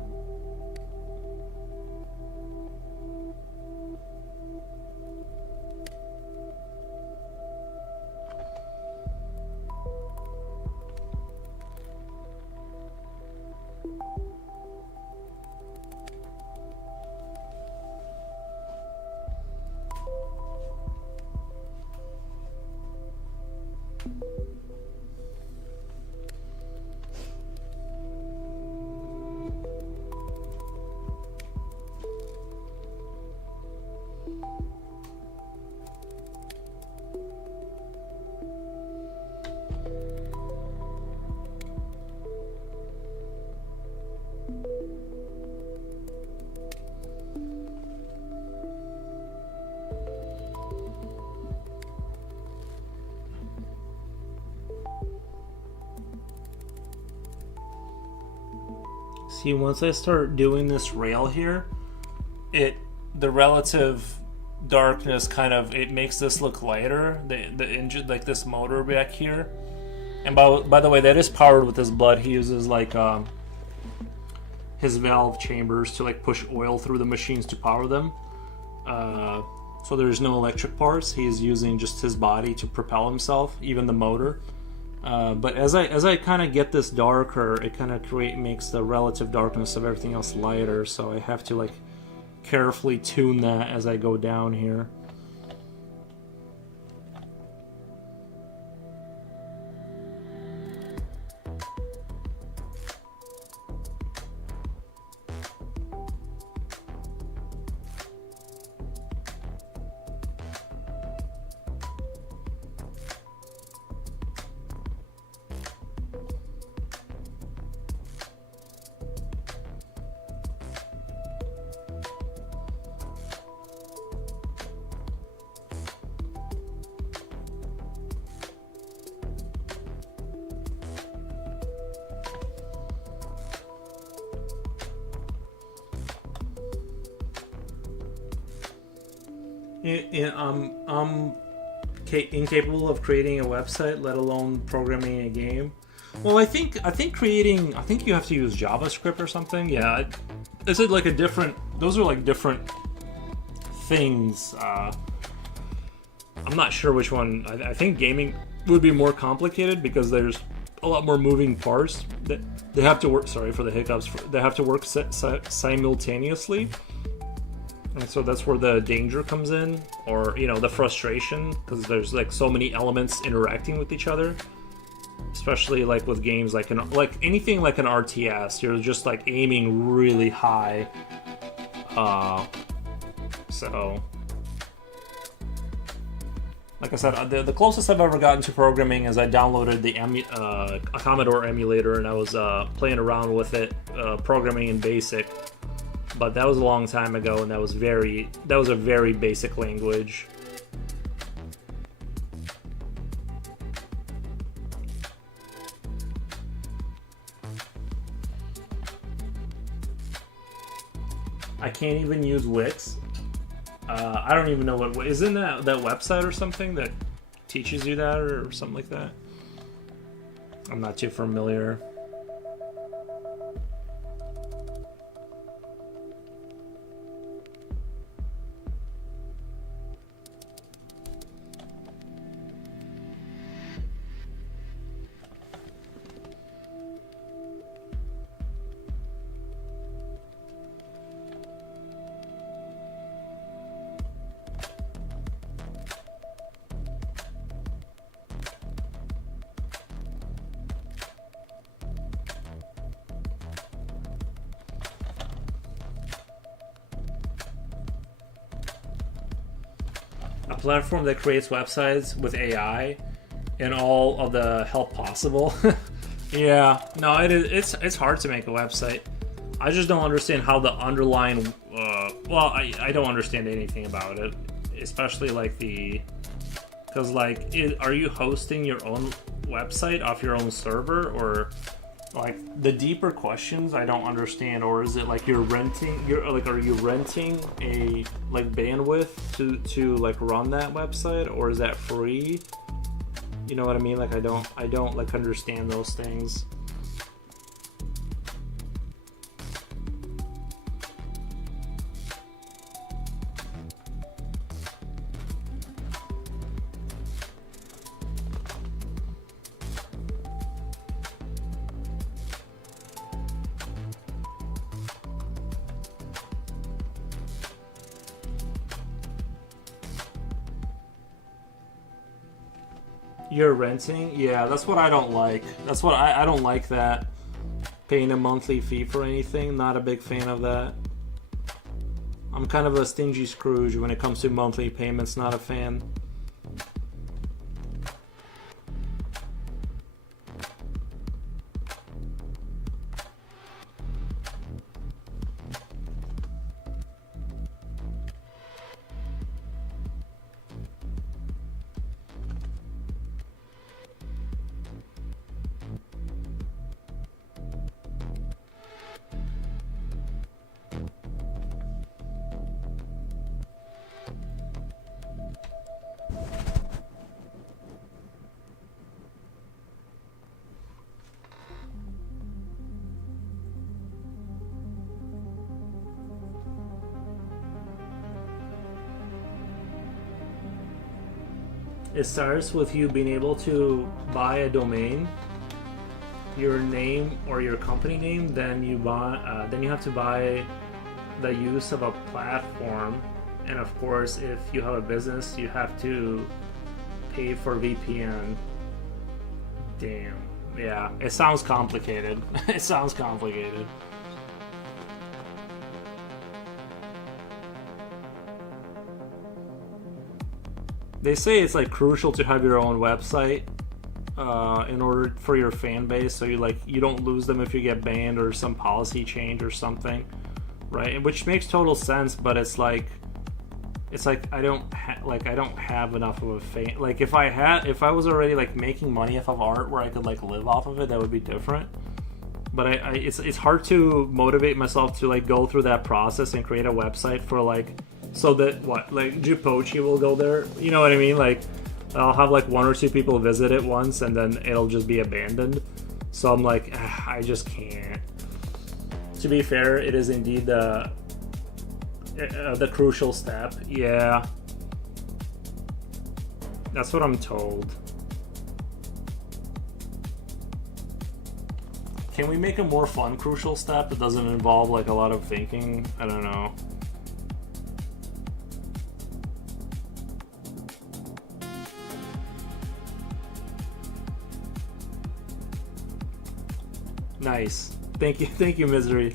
See, once I start doing this rail here, the relative darkness kind of, it makes this look lighter. The engine, like this motor back here. And by the way, that is powered with his blood. He uses like his valve chambers to like push oil through the machines to power them. So there's no electric parts. He's using just his body to propel himself, even the motor. But as I kind of get this darker, it kind of makes the relative darkness of everything else lighter. So I have to like carefully tune that as I go down here. I'm incapable of creating a website, let alone programming a game. Well, I think you have to use JavaScript or something. Yeah, is it like a different? Those are like different things. I'm not sure which one. I think gaming would be more complicated because there's a lot more moving parts that they have to work. Sorry for the hiccups. They have to work simultaneously. And so that's where the danger comes in, or the frustration, because there's like so many elements interacting with each other. Especially like with games like anything like an RTS, you're just like aiming really high. So like I said, the closest I've ever gotten to programming is I downloaded the a Commodore emulator and I was playing around with it, programming in BASIC. But that was a long time ago, and that was a very basic language. I can't even use Wix. I don't even know what isn't that website or something that teaches you that or something like that. I'm not too familiar. A platform that creates websites with AI and all of the help possible. Yeah, no, it's hard to make a website. I just don't understand how the underlying I don't understand anything about it, especially like because like are you hosting your own website off your own server, or like the deeper questions I don't understand. Or is it like you're renting? You're like, are you renting a like bandwidth to like run that website, or is that free? You know what I mean? Like I don't like understand those things. You're renting? Yeah, that's what I don't like. That's what I don't like that. Paying a monthly fee for anything, not a big fan of that. I'm kind of a stingy Scrooge when it comes to monthly payments, not a fan. It starts with you being able to buy a domain, your name or your company name. Then you have to buy the use of a platform, and of course, if you have a business, you have to pay for VPN. Damn. Yeah, it sounds complicated. It sounds complicated. They say it's like crucial to have your own website in order for your fan base, so you don't lose them if you get banned or some policy change or something, right? Which makes total sense, but it's like I don't have enough of a fan. Like if I was already like making money off of art where I could like live off of it, that would be different. But it's hard to motivate myself to like go through that process and create a website for like. So that like Jupochi will go there, you know what I mean? Like I'll have like one or two people visit it once and then it'll just be abandoned. So I'm like, I just can't. To be fair, it is indeed the crucial step. Yeah, that's what I'm told. Can we make a more fun crucial step that doesn't involve like a lot of thinking? I don't know. Nice. Thank you, Misery.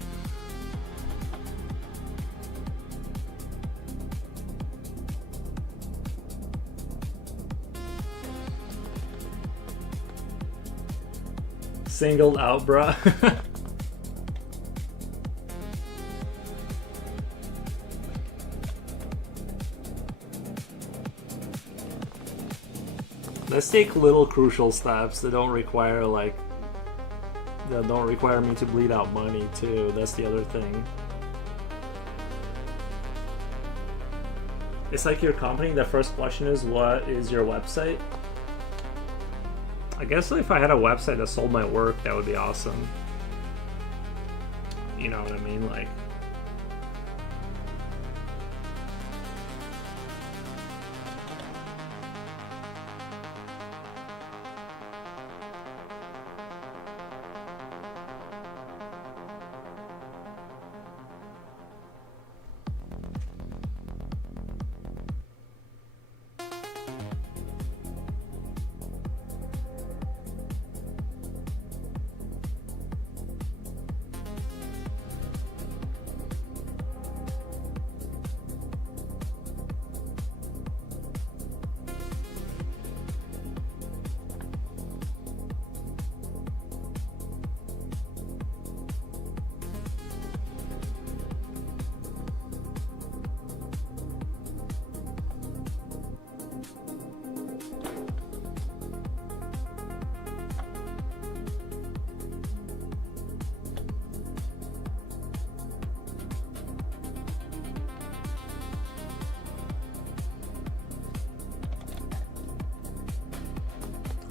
Singled out, bruh. Let's take little crucial steps that don't require me to bleed out money too. That's the other thing. It's like your company, the first question is, what is your website? I guess if I had a website that sold my work, that would be awesome. You know what I mean? Like,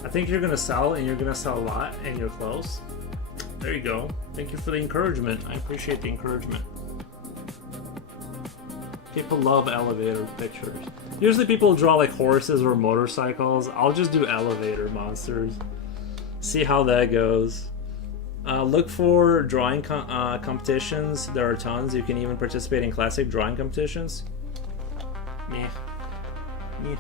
I think you're gonna sell, and you're gonna sell a lot, and you're close. There you go. Thank you for the encouragement. I appreciate the encouragement. People love elevator pictures. Usually people draw like horses or motorcycles. I'll just do elevator monsters. See how that goes. Look for drawing competitions. There are tons. You can even participate in classic drawing competitions. Meh. Meh.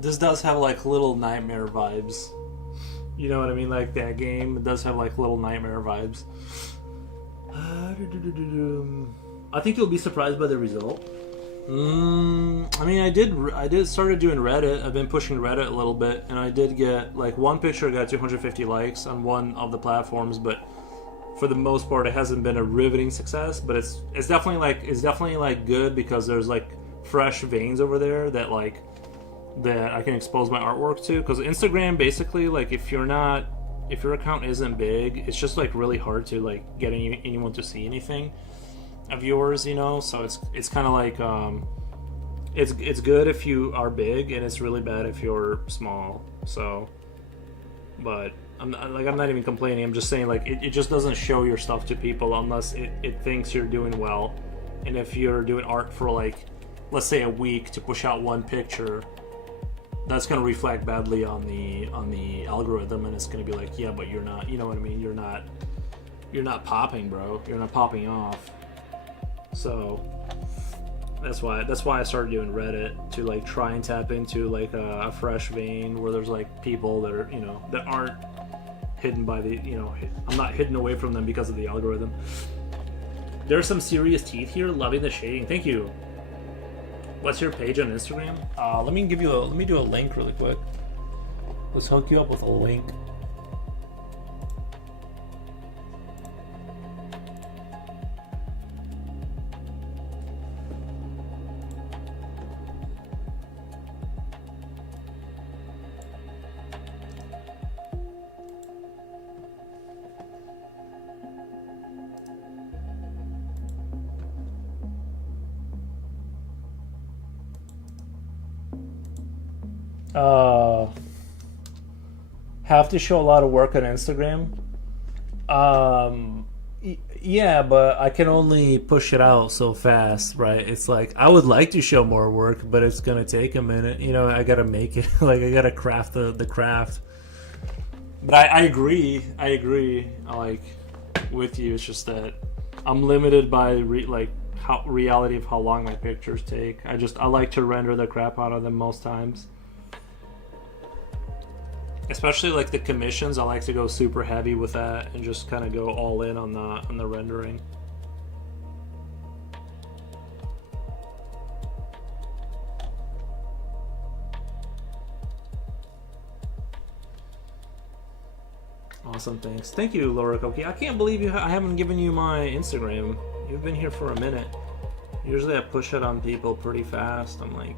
This does have like little nightmare vibes. You know what I mean? Like that game, it does have like little nightmare vibes. I think you'll be surprised by the result. I mean, I did started doing Reddit. I've been pushing Reddit a little bit, and I did get like one picture got 250 likes on one of the platforms, but for the most part, it hasn't been a riveting success. But it's definitely like good because there's like fresh veins over there that I can expose my artwork to. Because Instagram, basically, like if your account isn't big, it's just like really hard to like get anyone to see anything of yours, you know. So it's kind of like it's good if you are big, and it's really bad if you're small. So, but I'm not even complaining. I'm just saying like it just doesn't show your stuff to people unless it thinks you're doing well. And if you're doing art for like, let's say a week to push out one picture, that's going to reflect badly on the algorithm, and it's going to be like, yeah, but you're not, you know what I mean? You're not popping, bro. You're not popping off. So that's why I started doing Reddit, to like try and tap into like a fresh vein where there's like people that are, you know, that aren't hidden by the, you know, I'm not hidden away from them because of the algorithm. There's some serious teeth here. Loving the shading. Thank you. What's your page on Instagram? Let me do a link really quick. Let's hook you up with a link. Have to show a lot of work on Instagram. Yeah, but I can only push it out so fast, right? It's like I would like to show more work, but it's gonna take a minute. You know, I gotta make it. Like I gotta craft the craft. But I agree. Like with you, it's just that I'm limited by reality of how long my pictures take. I like to render the crap out of them most times. Especially like the commissions, I like to go super heavy with that and just kind of go all in on the rendering. Awesome, thanks. Thank you, Laura Koki. I can't believe I haven't given you my Instagram. You've been here for a minute. Usually I push it on people pretty fast. I'm like...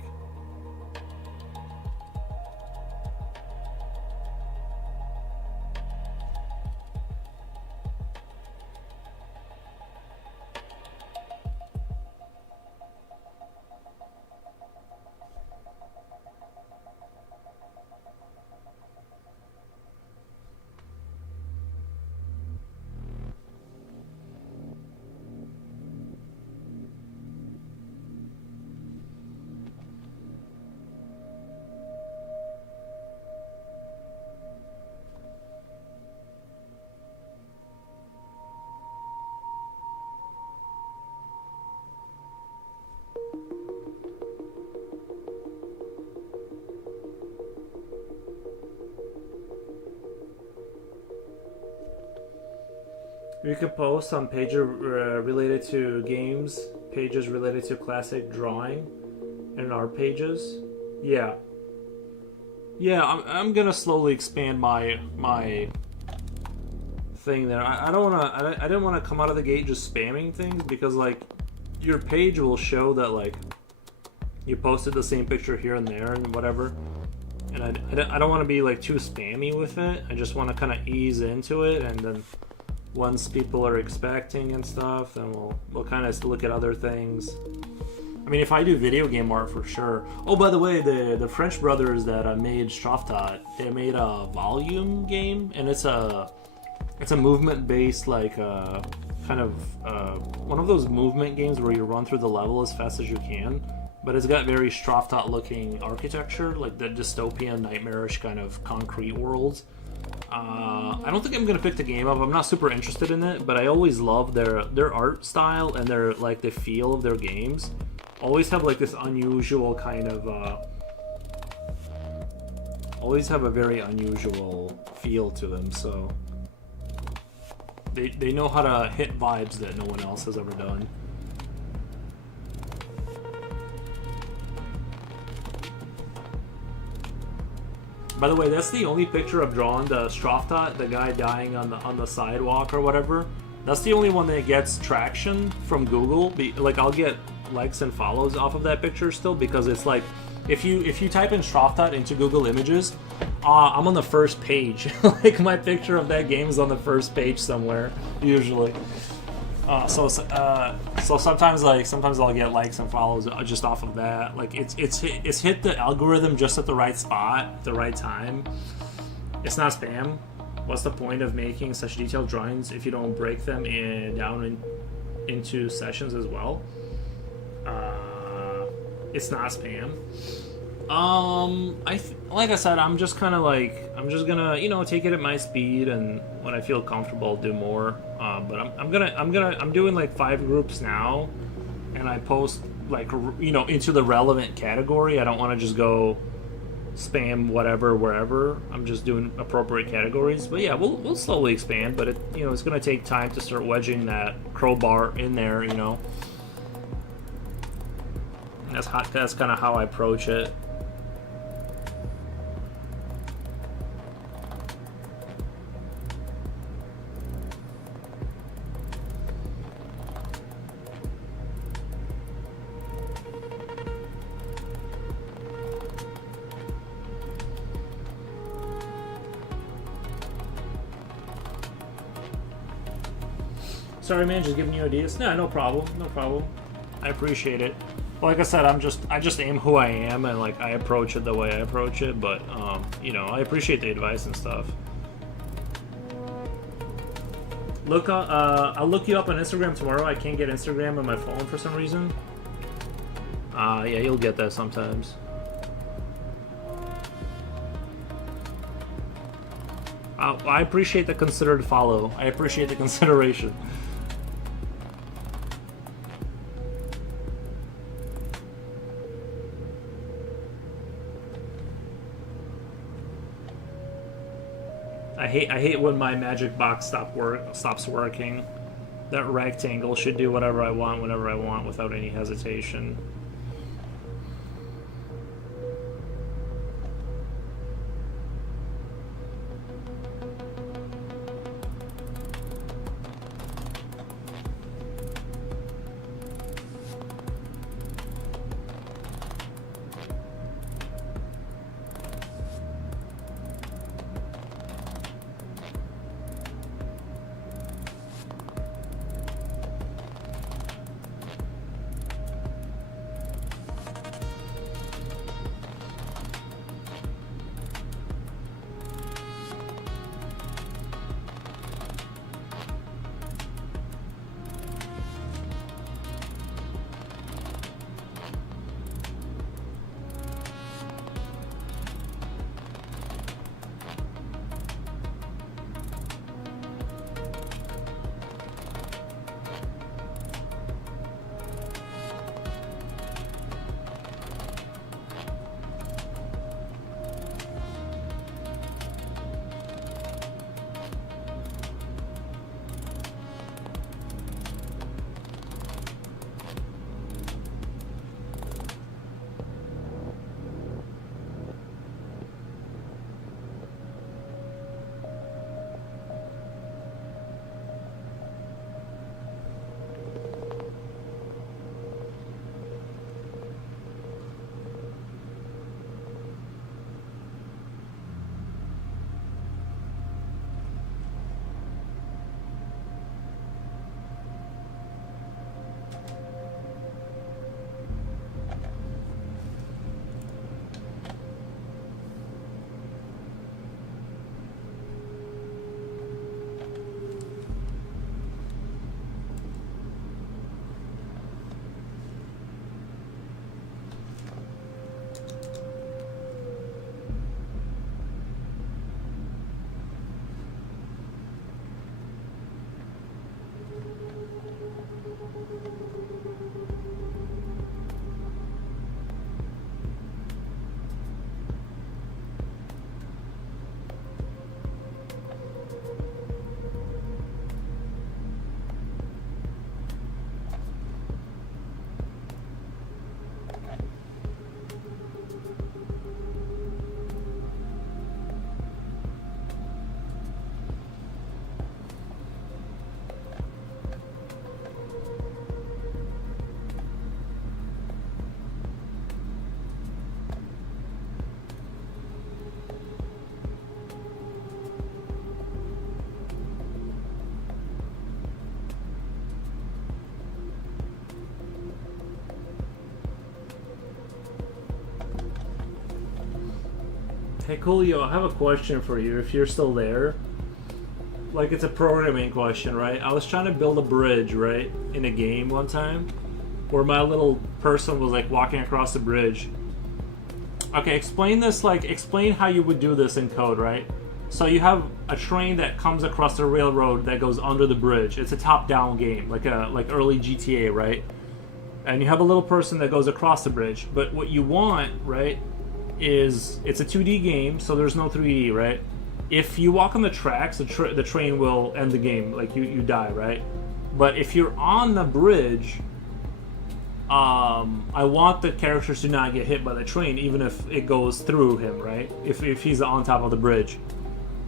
We could post on pages related to games, pages related to classic drawing, and art pages. Yeah. Yeah, I'm gonna slowly expand my thing there. I don't wanna. I didn't want to come out of the gate just spamming things because like your page will show that like you posted the same picture here and there and whatever. And I don't want to be like too spammy with it. I just want to kind of ease into it, and then once people are expecting and stuff, then we'll kind of look at other things. I mean, if I do video game art, for sure. Oh, by the way, the French brothers that made Straftat, they made a volume game, and it's a movement-based, like, kind of one of those movement games where you run through the level as fast as you can. But it's got very Straftat-looking architecture, like the dystopian, nightmarish kind of concrete worlds. I don't think I'm gonna pick the game up. I'm not super interested in it, but I always love their art style and their like the feel of their games. Always have like this unusual kind of always have a very unusual feel to them. So they know how to hit vibes that no one else has ever done. By the way, that's the only picture I've drawn, the Straftat, the guy dying on the sidewalk or whatever. That's the only one that gets traction from Google. Like, I'll get likes and follows off of that picture still, because it's like, if you type in Straftat into Google Images, I'm on the first page. Like, my picture of that game is on the first page somewhere, usually. So sometimes I'll get likes and follows just off of that. Like it's hit the algorithm just at the right spot, at the right time. It's not spam. What's the point of making such detailed drawings if you don't break them into sessions as well? It's not spam. Like I said, I'm just kind of like, I'm just gonna, take it at my speed, and when I feel comfortable, I'll do more. But I'm doing like 5 groups now, and I post like, into the relevant category. I don't want to just go spam whatever wherever. I'm just doing appropriate categories. But yeah, we'll slowly expand. But it's gonna take time to start wedging that crowbar in there. That's kind of how I approach it. Sorry, man, just giving you ideas. No problem. I appreciate it. Like I said, I just am who I am, and like I approach it the way I approach it. But I appreciate the advice and stuff. I'll look you up on Instagram tomorrow. I can't get Instagram on my phone for some reason. Yeah, you'll get that sometimes. I appreciate the considered follow. I appreciate the consideration. I hate when my magic box stops working. That rectangle should do whatever I want whenever I want without any hesitation. Hey, Coolio, I have a question for you if you're still there. Like, it's a programming question, right? I was trying to build a bridge, right, in a game one time where my little person was, like, walking across the bridge. Okay, explain this, like, explain how you would do this in code, right? So you have a train that comes across the railroad that goes under the bridge. It's a top-down game, like early GTA, right? And you have a little person that goes across the bridge. But what you want, right, is it's a 2D game, so there's no 3D, right? If you walk on the tracks, the train will end the game, like you die, right? But if you're on the bridge, I want the characters to not get hit by the train, even if it goes through him, right? If he's on top of the bridge.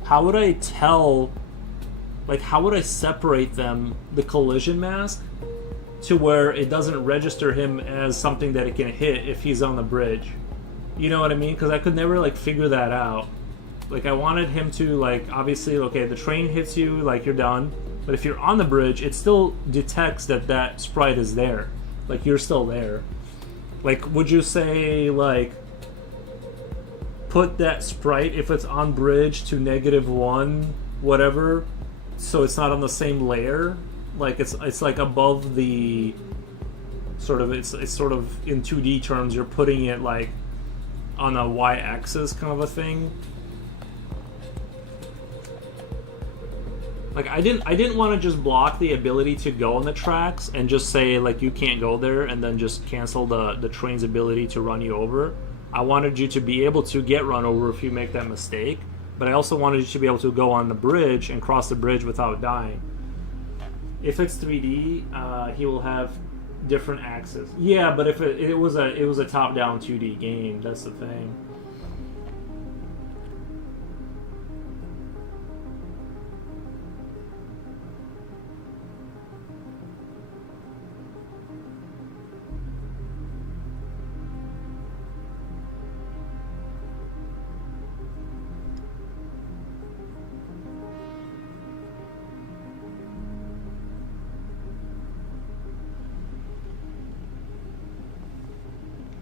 How would I tell, like, how would I separate them, the collision mask, to where it doesn't register him as something that it can hit if he's on the bridge? You know what I mean? Because I could never, like, figure that out. Like, I wanted him to, like, obviously, okay, the train hits you, like, you're done. But if you're on the bridge, it still detects that sprite is there. Like, you're still there. Like, would you say, like, put that sprite, if it's on bridge, to -1, whatever, so it's not on the same layer? Like, it's like above the, sort of, it's sort of, in 2D terms, you're putting it, like, on a y-axis kind of a thing. Like, I didn't want to just block the ability to go on the tracks and just say, like, you can't go there, and then just cancel the train's ability to run you over. I wanted you to be able to get run over if you make that mistake, but I also wanted you to be able to go on the bridge and cross the bridge without dying. If it's 3D, he will have different axes. Yeah, but if it was a top-down 2D game, that's the thing.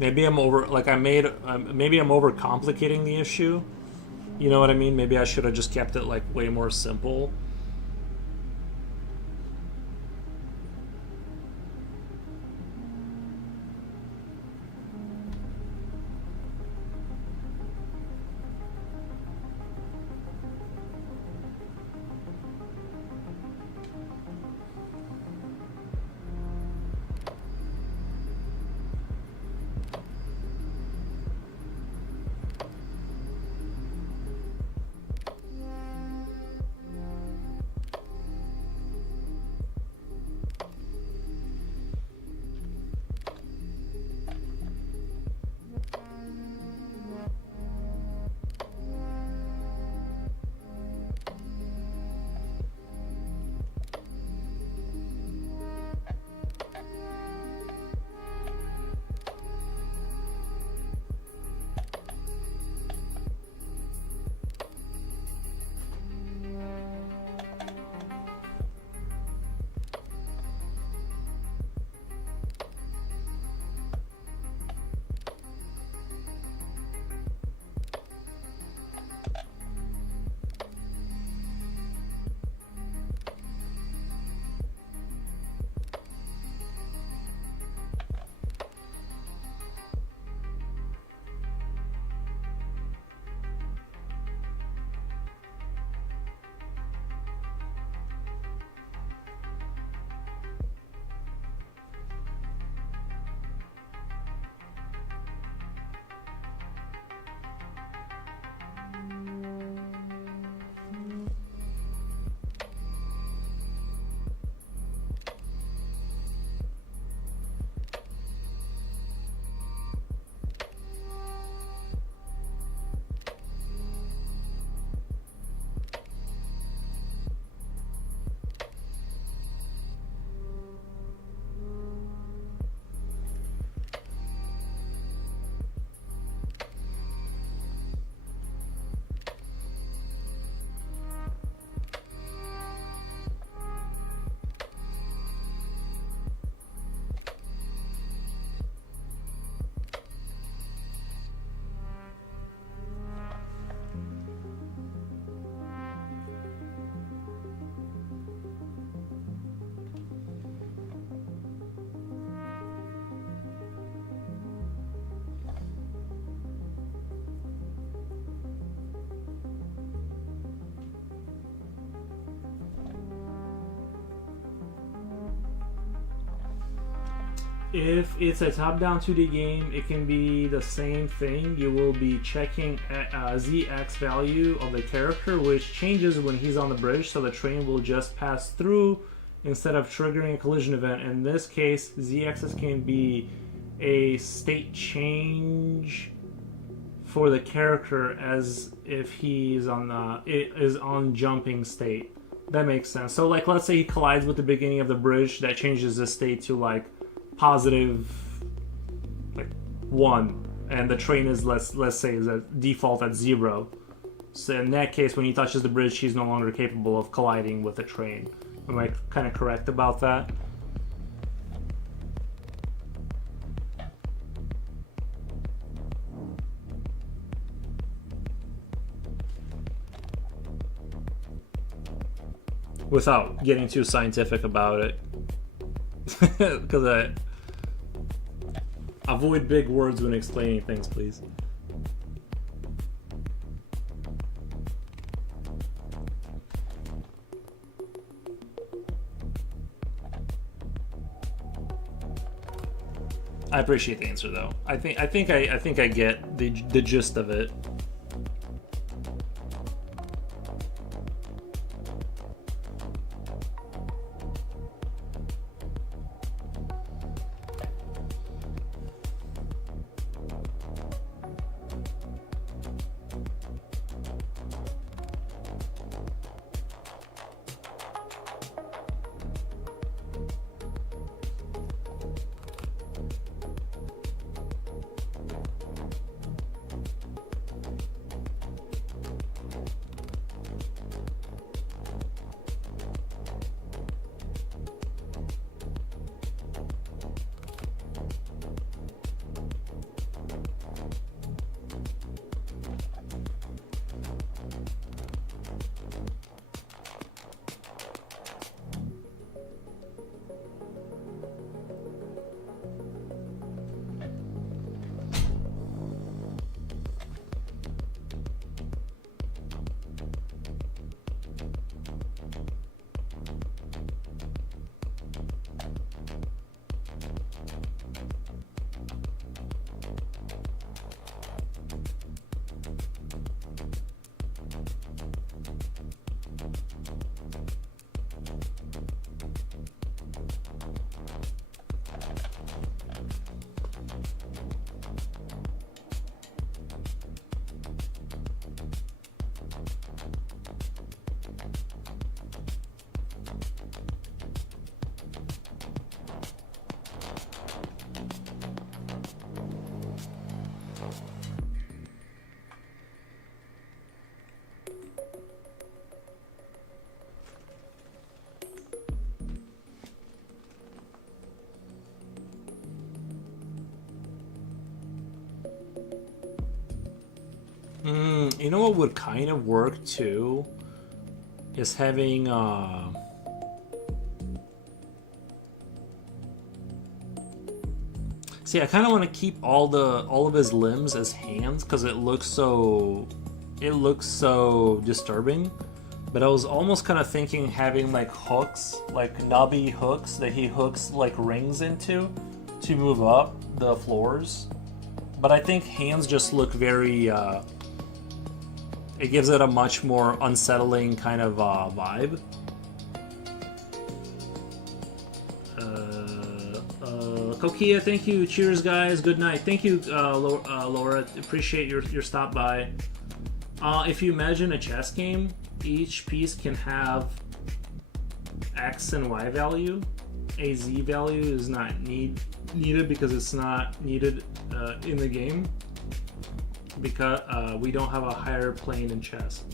Maybe I'm overcomplicating the issue. You know what I mean? Maybe I should have just kept it like way more simple. If it's a top-down 2D game, it can be the same thing. You will be checking ZX value of the character, which changes when he's on the bridge, so the train will just pass through instead of triggering a collision event. In this case, ZXs can be a state change for the character as if he's on jumping state. That makes sense. So like, let's say he collides with the beginning of the bridge, that changes the state to like positive like 1, and the train is let's say is at default at 0. So in that case, when he touches the bridge, he's no longer capable of colliding with the train. Am I kind of correct about that? Without getting too scientific about it. Because I avoid big words when explaining things, please. I appreciate the answer, though. I think I get the gist of it. You know what would kind of work too? Is having see, I kind of want to keep all of his limbs as hands because it looks so disturbing. But I was almost kind of thinking having like hooks, like knobby hooks that he hooks like rings into to move up the floors. But I think hands just look very it gives it a much more unsettling kind of vibe. Kokia, thank you. Cheers, guys. Good night. Thank you, Laura. Appreciate your stop by. If you imagine a chess game, each piece can have X and Y value. A Z value is not needed because it's not needed in the game because we don't have a higher plane in chess.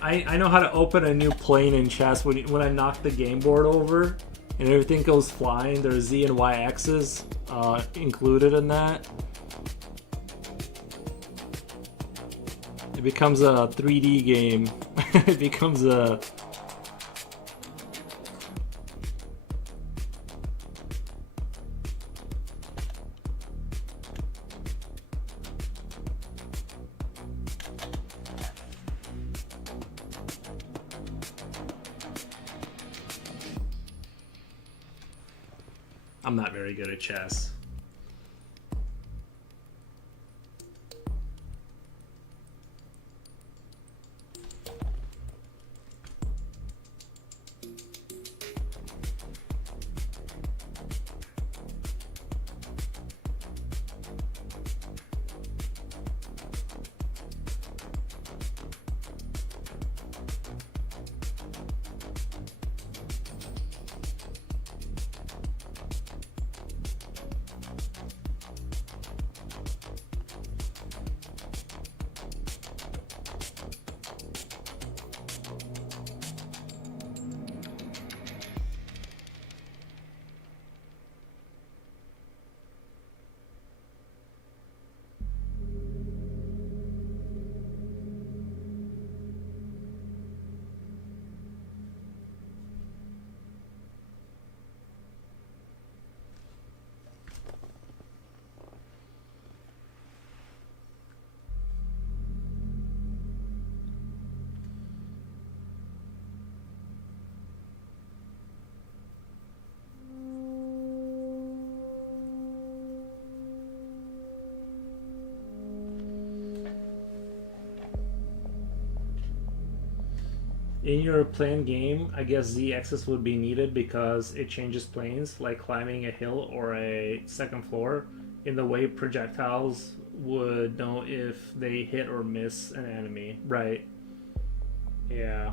I know how to open a new plane in chess when I knock the game board over and everything goes flying. There's Z and Y axes included in that. It becomes a 3D game. It becomes a... I'm not very good at chess. In your planned game, I guess Z-axis would be needed because it changes planes, like climbing a hill or a second floor, in the way projectiles would know if they hit or miss an enemy. Right. Yeah.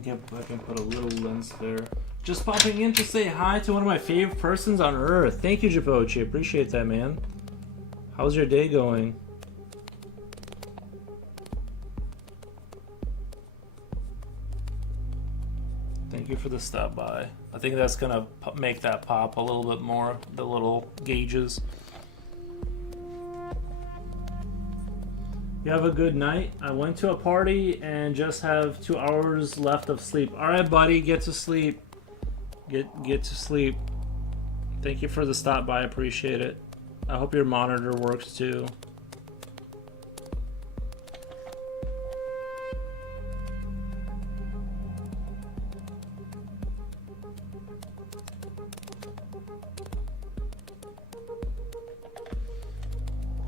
think I can put a little lens there. Just popping in to say hi to one of my favorite persons on earth. Thank you, Japochi. Appreciate that, man. How's your day going? Thank you for the stop by. I think that's gonna make that pop a little bit more, the little gauges. You have a good night. I went to a party and just have 2 hours left of sleep. All right, buddy, get to sleep. Get to sleep. Thank you for the stop by. I appreciate it. I hope your monitor works too.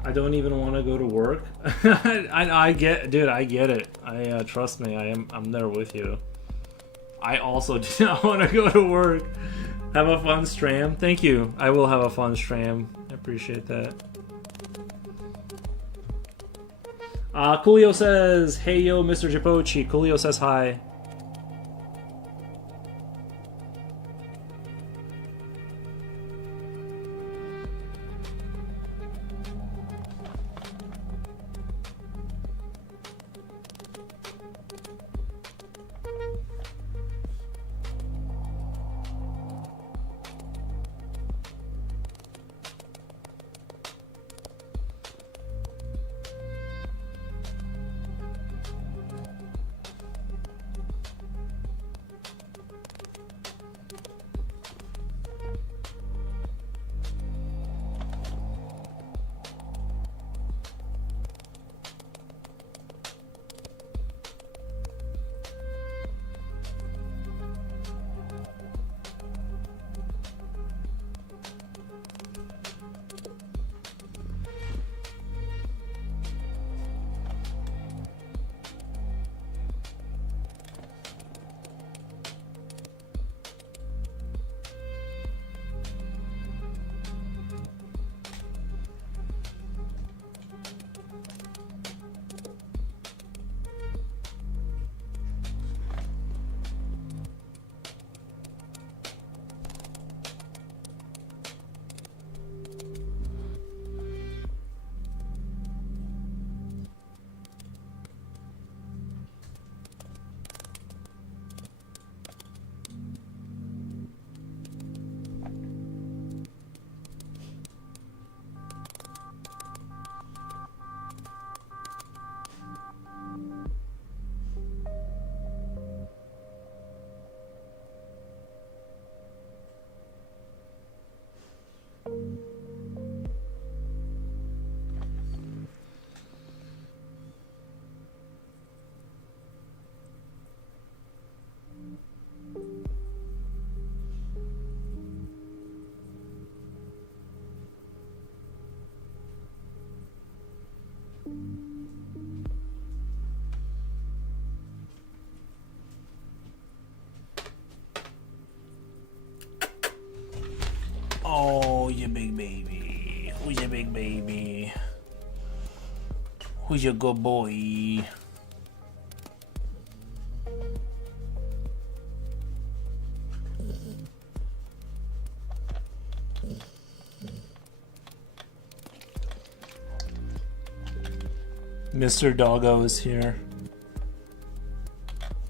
I don't even want to go to work. I get, dude. I get it. Trust me. I'm there with you. I also do not want to go to work. Have a fun stream. Thank you. I will have a fun stream. I appreciate that. Coolio says, "Hey yo, Mr. Japochi." Coolio says hi. Oh, you big baby. Who's your big baby? Who's your good boy? Mr. Doggo is here.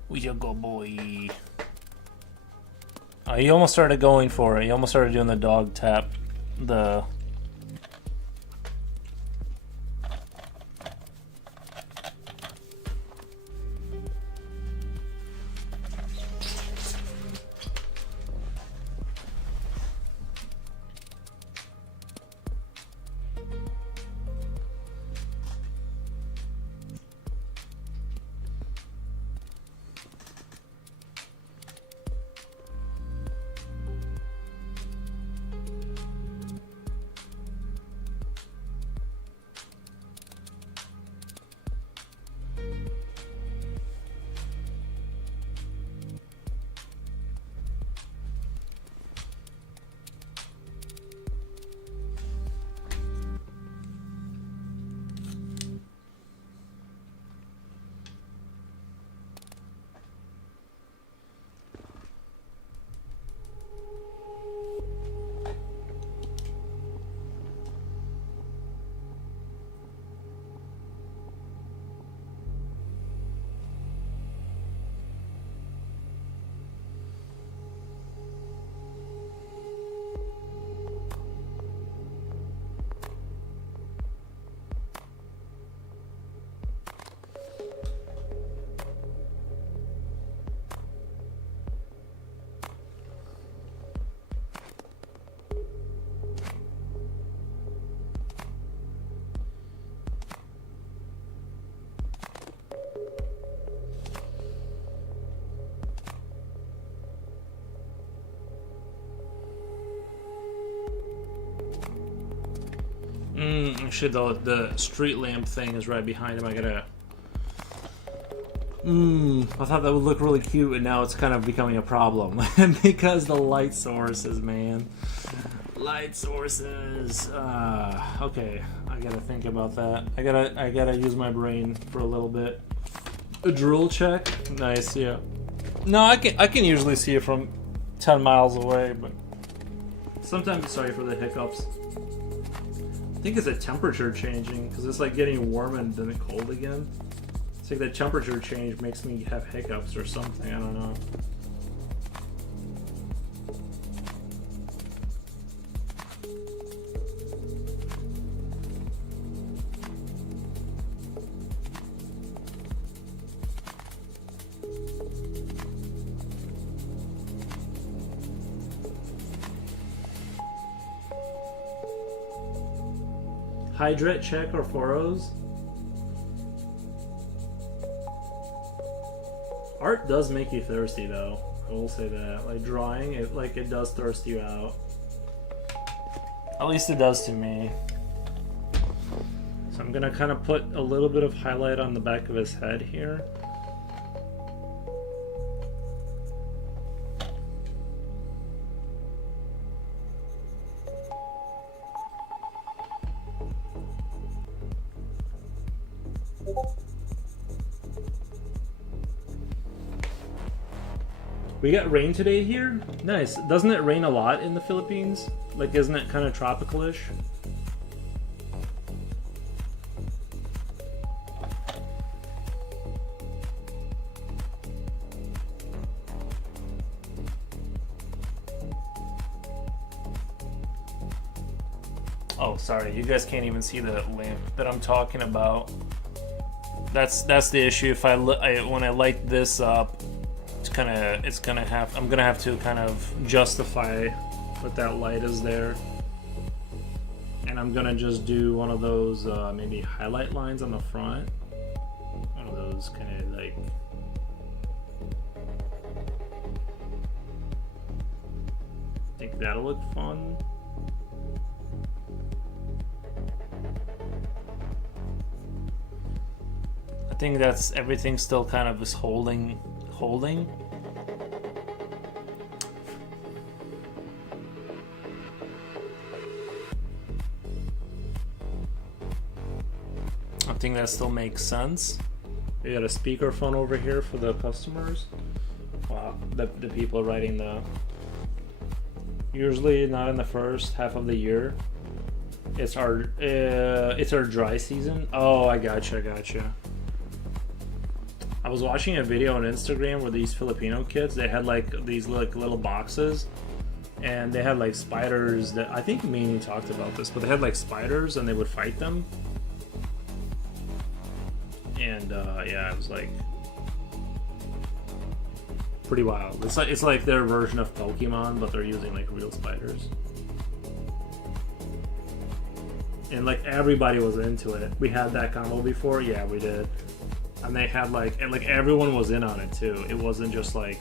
Who's your good boy? He almost started going for it. He almost started doing the dog tap. The... Shit, the street lamp thing is right behind him. I gotta. I thought that would look really cute, and now it's kind of becoming a problem because the light sources, man. Light sources. Okay, I gotta think about that. I gotta use my brain for a little bit. A drill check. Nice, yeah. No, I can usually see it from 10 miles away, but sometimes. Sorry for the hiccups. I think it's a temperature changing because it's like getting warm and then cold again. It's like the temperature change makes me have hiccups or something. I don't know. Hydrate check or furrows. Art does make you thirsty, though. I will say that. Like drawing, it does thirst you out. At least it does to me. So I'm gonna kind of put a little bit of highlight on the back of his head here. We got rain today here? Nice. Doesn't it rain a lot in the Philippines? Like, isn't it kind of tropical-ish? Oh, sorry. You guys can't even see the lamp that I'm talking about. That's the issue. If when I light this up, I'm gonna have to kind of justify that that light is there, and I'm gonna just do one of those maybe highlight lines on the front, one of those kind of like I think that'll look fun. I think that's everything still kind of is holding. I think that still makes sense. We got a speakerphone over here for the customers. Wow, the people writing the. Usually not in the first half of the year. It's our dry season. Oh, I gotcha. I was watching a video on Instagram where these Filipino kids, they had like these like little boxes, and they had like spiders that I think Meanie talked about this, but they had like spiders and they would fight them. And yeah, it was like pretty wild. It's like their version of Pokemon, but they're using like real spiders. And like everybody was into it. We had that combo before, yeah, we did. And they had like everyone was in on it too. It wasn't just like,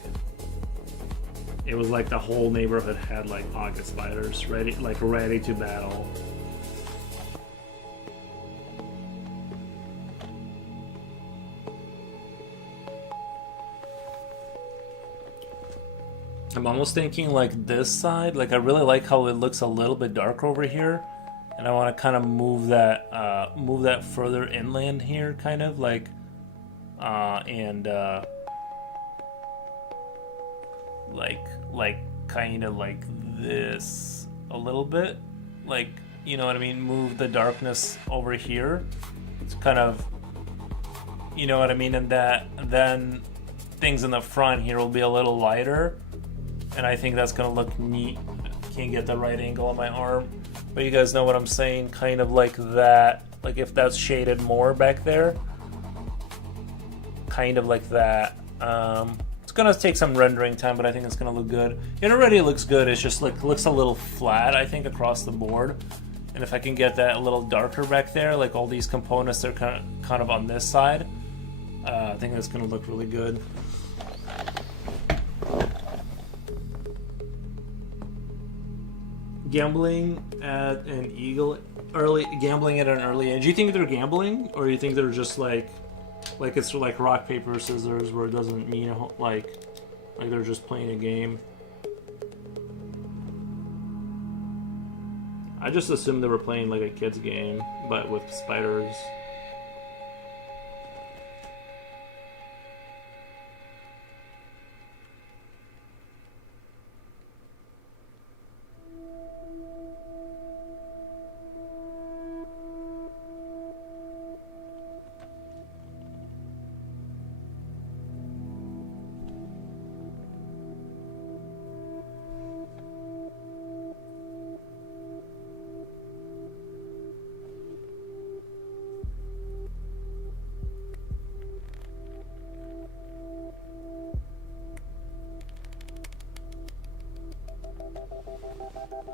it was like the whole neighborhood had like pocket spiders ready to battle. I'm almost thinking like this side. Like I really like how it looks a little bit dark over here, and I want to kind of move that further inland here, kind of like. Like kind of like this a little bit, like, you know what I mean, move the darkness over here. It's kind of, you know what I mean, and that then things in the front here will be a little lighter, and I think that's gonna look neat. Can't get the right angle on my arm, but you guys know what I'm saying, kind of like that, like if that's shaded more back there. Kind of like that. It's gonna take some rendering time, but I think it's gonna look good. It already looks good. It's just like looks a little flat, I think, across the board. And if I can get that a little darker back there, like all these components are kind of on this side, I think that's gonna look really good. gambling at an gambling at an early age. Do you think they're gambling, or do you think they're just like it's like rock paper scissors, where it doesn't mean like they're just playing a game? I just assumed they were playing like a kid's game, but with spiders.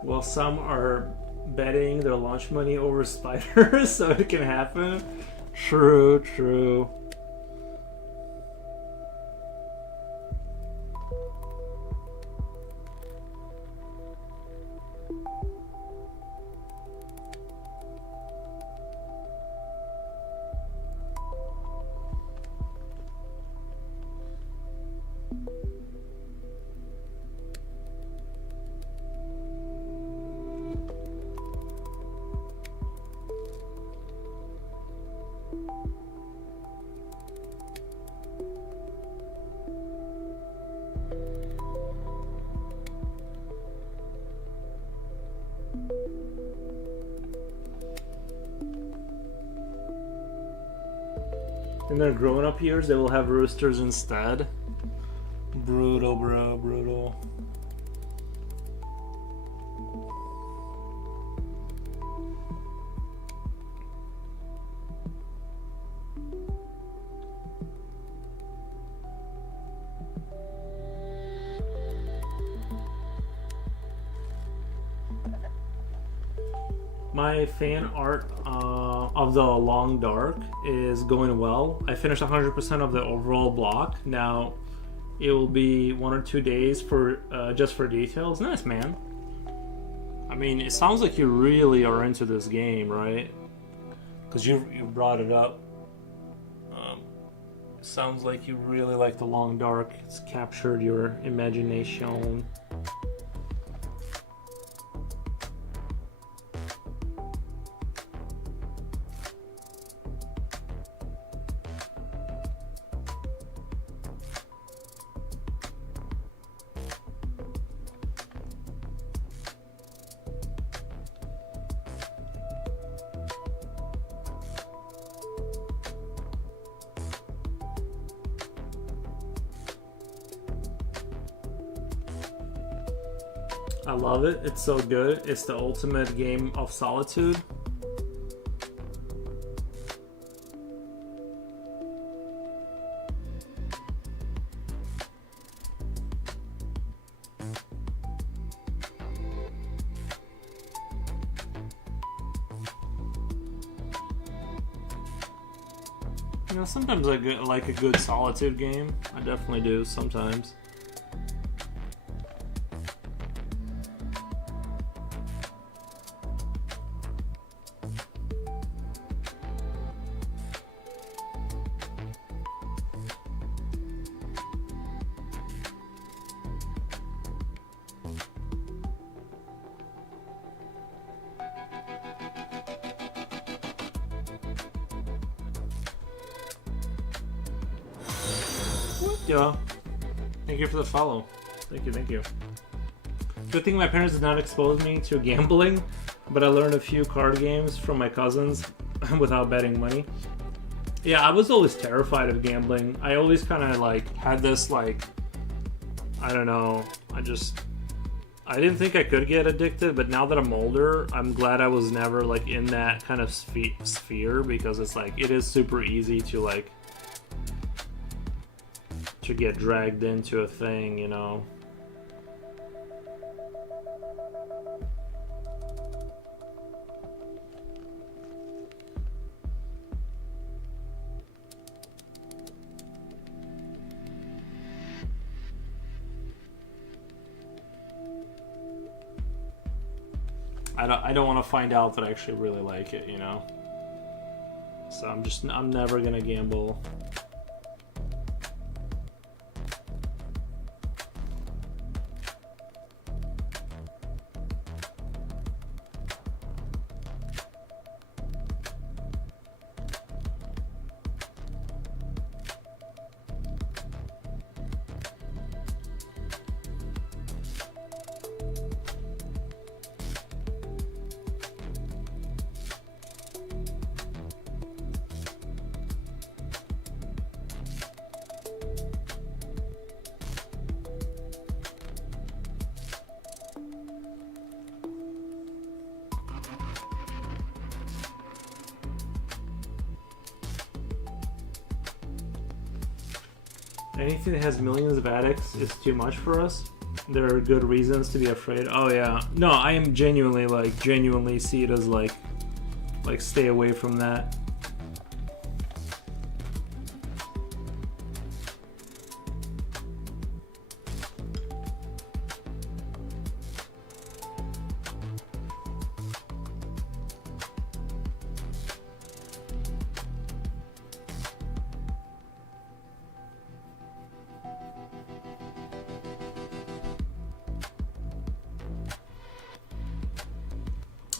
Well, some are betting their lunch money over spiders so it can happen. True, true. In their grown-up years, they will have roosters instead. Brutal, bro, brutal. My fan art of the Long Dark is going well. I finished 100% of the overall block. Now it will be 1 or 2 days for just for details. Nice, man. I mean, it sounds like you really are into this game, right? Because you brought it up. It sounds like you really like the Long Dark. It's captured your imagination. I love it. It's so good. It's the ultimate game of solitude. You know, sometimes I like a good solitude game. I definitely do sometimes. Yeah. Thank you for the follow. Thank you, thank you. Good thing my parents did not expose me to gambling, but I learned a few card games from my cousins without betting money. Yeah, I was always terrified of gambling. I always kind of like had this like, I don't know, I didn't think I could get addicted, but now that I'm older, I'm glad I was never like in that kind of sphere, because it's like, it is super easy to like, to get dragged into a thing, you know. I don't want to find out that I actually really like it, you know. So I'm never gonna gamble. Anything that has millions of addicts is too much for us. There are good reasons to be afraid. Oh yeah. No, I am genuinely see it as like stay away from that.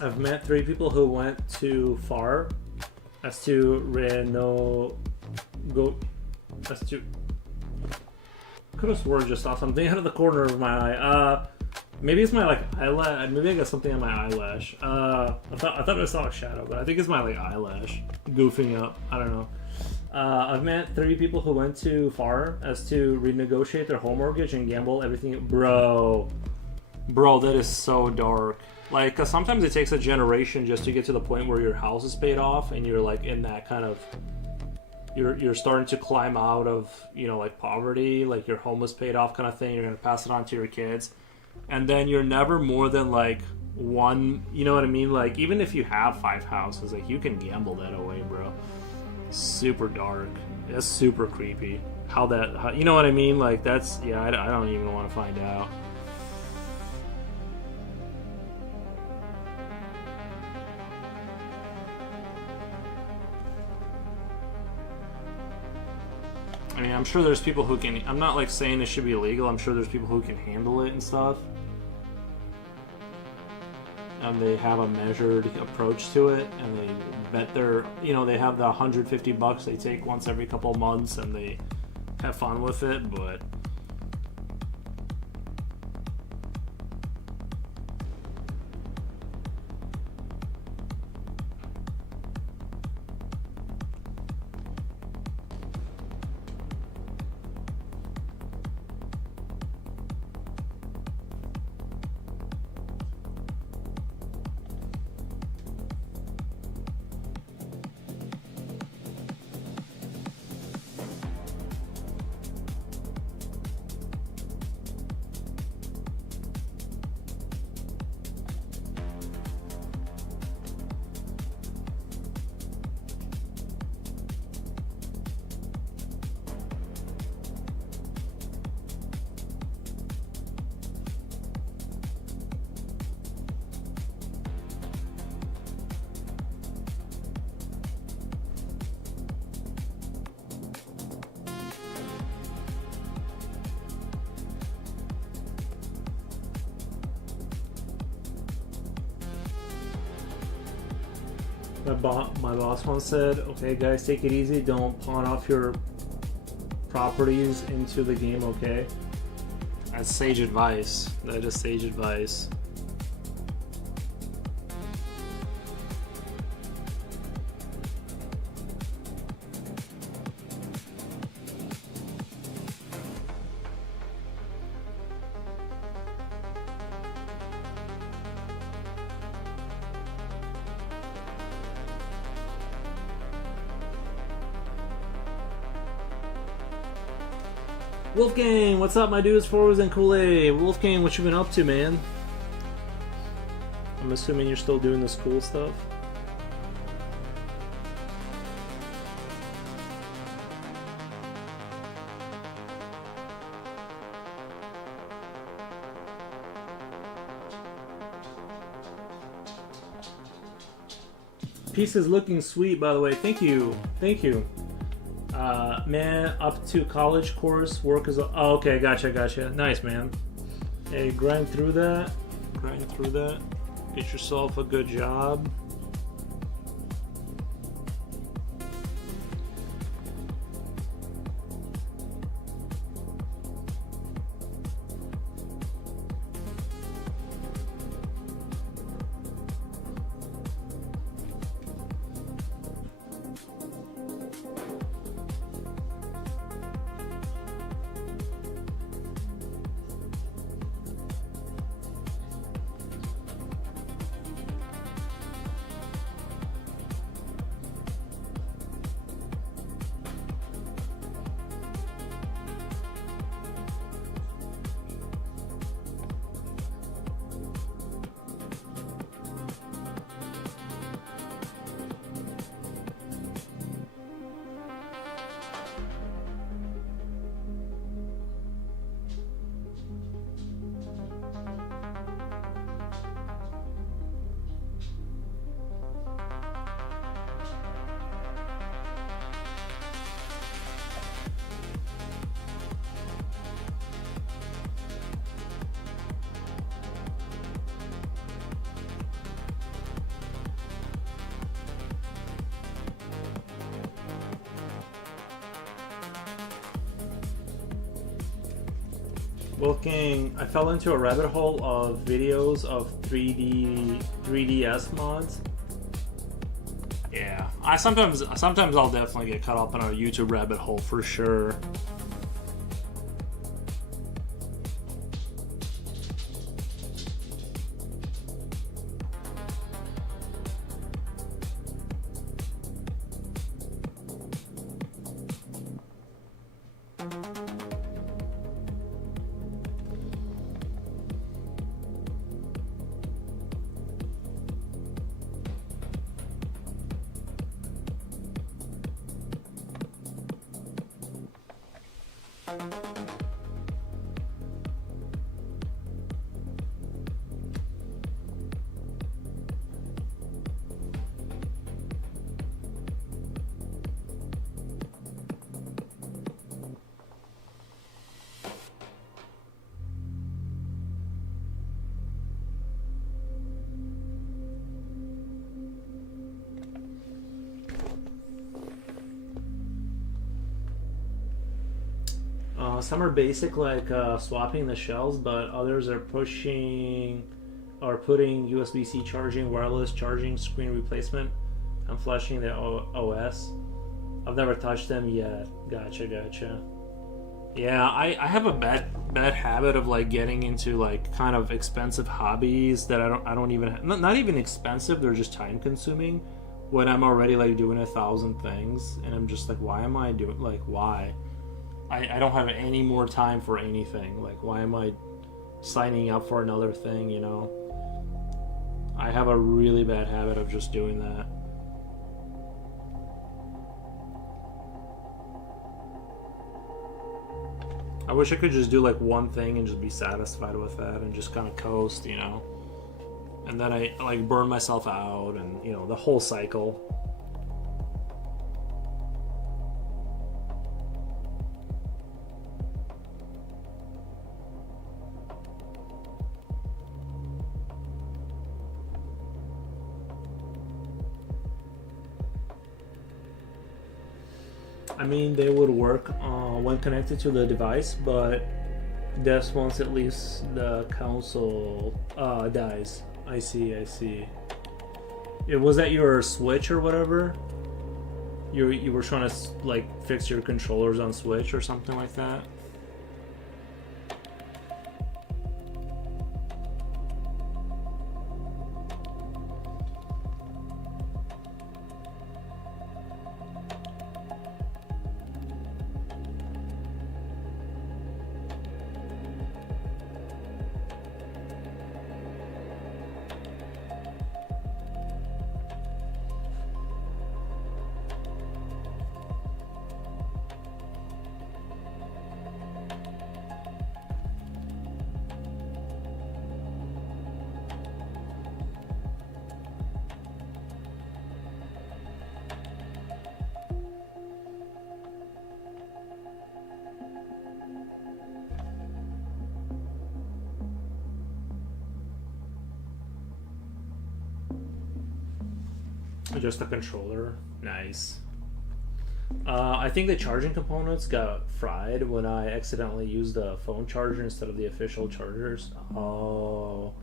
I've met 3 people who went too far as to could have swore just saw something out of the corner of my eye. Maybe it's my eyelash. Maybe I got something on my eyelash. I thought I saw a shadow, but I think it's my eyelash goofing up. I don't know. I've met 3 people who went too far as to renegotiate their home mortgage and gamble everything. Bro, that is so dark. Like, 'cause sometimes it takes a generation just to get to the point where your house is paid off and you're like in that kind of, you're starting to climb out of, poverty, like your home was paid off kind of thing. You're going to pass it on to your kids. And then you're never more than one, you know what I mean? Like, even if you have 5 houses, you can gamble that away, bro. Super dark. That's super creepy. You know what I mean? That's, I don't even want to find out. I mean, I'm sure there's people who can... I'm not, saying it should be illegal. I'm sure there's people who can handle it and stuff. And they have a measured approach to it. And they bet their... they have the $150 they take once every couple of months. And they have fun with it, but... My boss once said, okay guys, take it easy, don't pawn off your properties into the game, okay? That's sage advice. That is sage advice. Wolfgang, what's up, my dudes, forwards and Kool-Aid? Wolfgang, what you been up to, man? I'm assuming you're still doing the school stuff. piece is looking sweet, by the way. Thank you. Thank you. Man, up to college course, work is... Oh, okay, gotcha. Nice, man. Hey, grind through that. Get yourself a good job. I fell into a rabbit hole of videos of 3DS mods. Yeah, sometimes I'll definitely get caught up in a YouTube rabbit hole for sure. Some are basic, like swapping the shells, but others are putting USB-C charging, wireless charging, screen replacement, and flushing the OS. I've never touched them yet. Gotcha. Yeah, I have a bad habit of like getting into like kind of expensive hobbies that I don't even not even expensive. They're just time consuming. When I'm already like doing 1,000 things, and I'm just like, why am I doing why? I don't have any more time for anything. Like, why am I signing up for another thing, you know? I have a really bad habit of just doing that. I wish I could just do like one thing and just be satisfied with that and just kind of coast, you know? And then I like burn myself out and, you know, the whole cycle. I mean, they would work when connected to the device, but that's once at least the console dies. I see. Was that your Switch or whatever? You were trying to like fix your controllers on Switch or something like that? just the controller. Nice. I think the charging components got fried when I accidentally used the phone charger instead of the official chargers. Oh,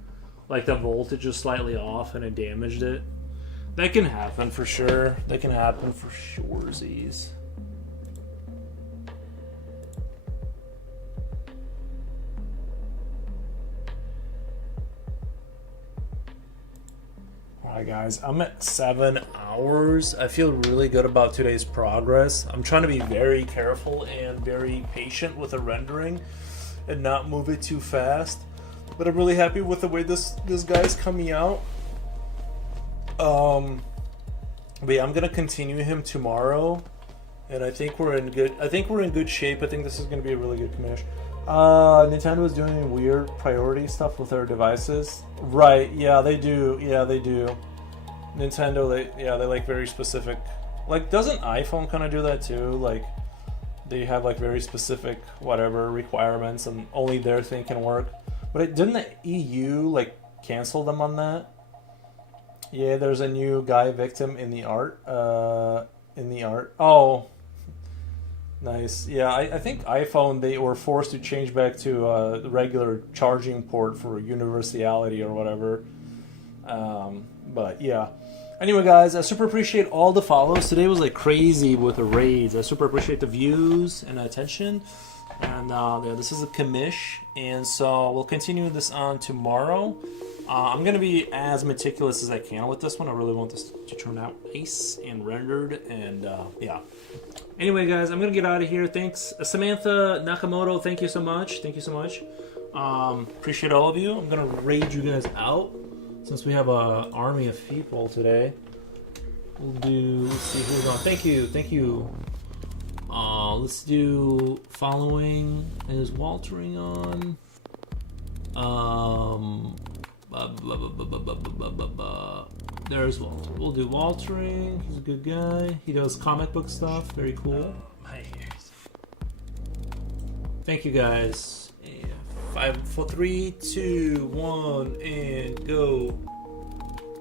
like the voltage was slightly off and it damaged it. That can happen for sure. That can happen for surezies. Alright guys, I'm at 7 hours. I feel really good about today's progress. I'm trying to be very careful and very patient with the rendering and not move it too fast. But I'm really happy with the way this guy's coming out. But yeah, I'm gonna continue him tomorrow, and I think we're in good shape. I think this is gonna be a really good commish. Nintendo is doing weird priority stuff with their devices. Right, yeah, they do. Yeah, they do. Nintendo, they like very specific. Like, doesn't iPhone kind of do that too? Like, they have like very specific whatever requirements, and only their thing can work. But didn't the EU like cancel them on that? Yeah, there's a new guy victim in the art. Oh. Nice. Yeah, I think iPhone, they were forced to change back to the regular charging port for universality or whatever. But yeah. Anyway, guys, I super appreciate all the follows. Today was like crazy with the raids. I super appreciate the views and attention. And yeah, this is a commish. And so we'll continue this on tomorrow. I'm going to be as meticulous as I can with this one. I really want this to turn out nice and rendered. And yeah. Anyway, guys, I'm going to get out of here. Thanks. Samantha Nakamoto, thank you so much. Thank you so much. Appreciate all of you. I'm going to raid you guys out since we have an army of people today. Let's see who's on. Thank you. Thank you. Let's do following. Is Waltering on? There's Walter. We'll do Waltering. He's a good guy. He does comic book stuff. Very cool. My ears. Thank you guys. 5, 4, 3, 2, 1, and go.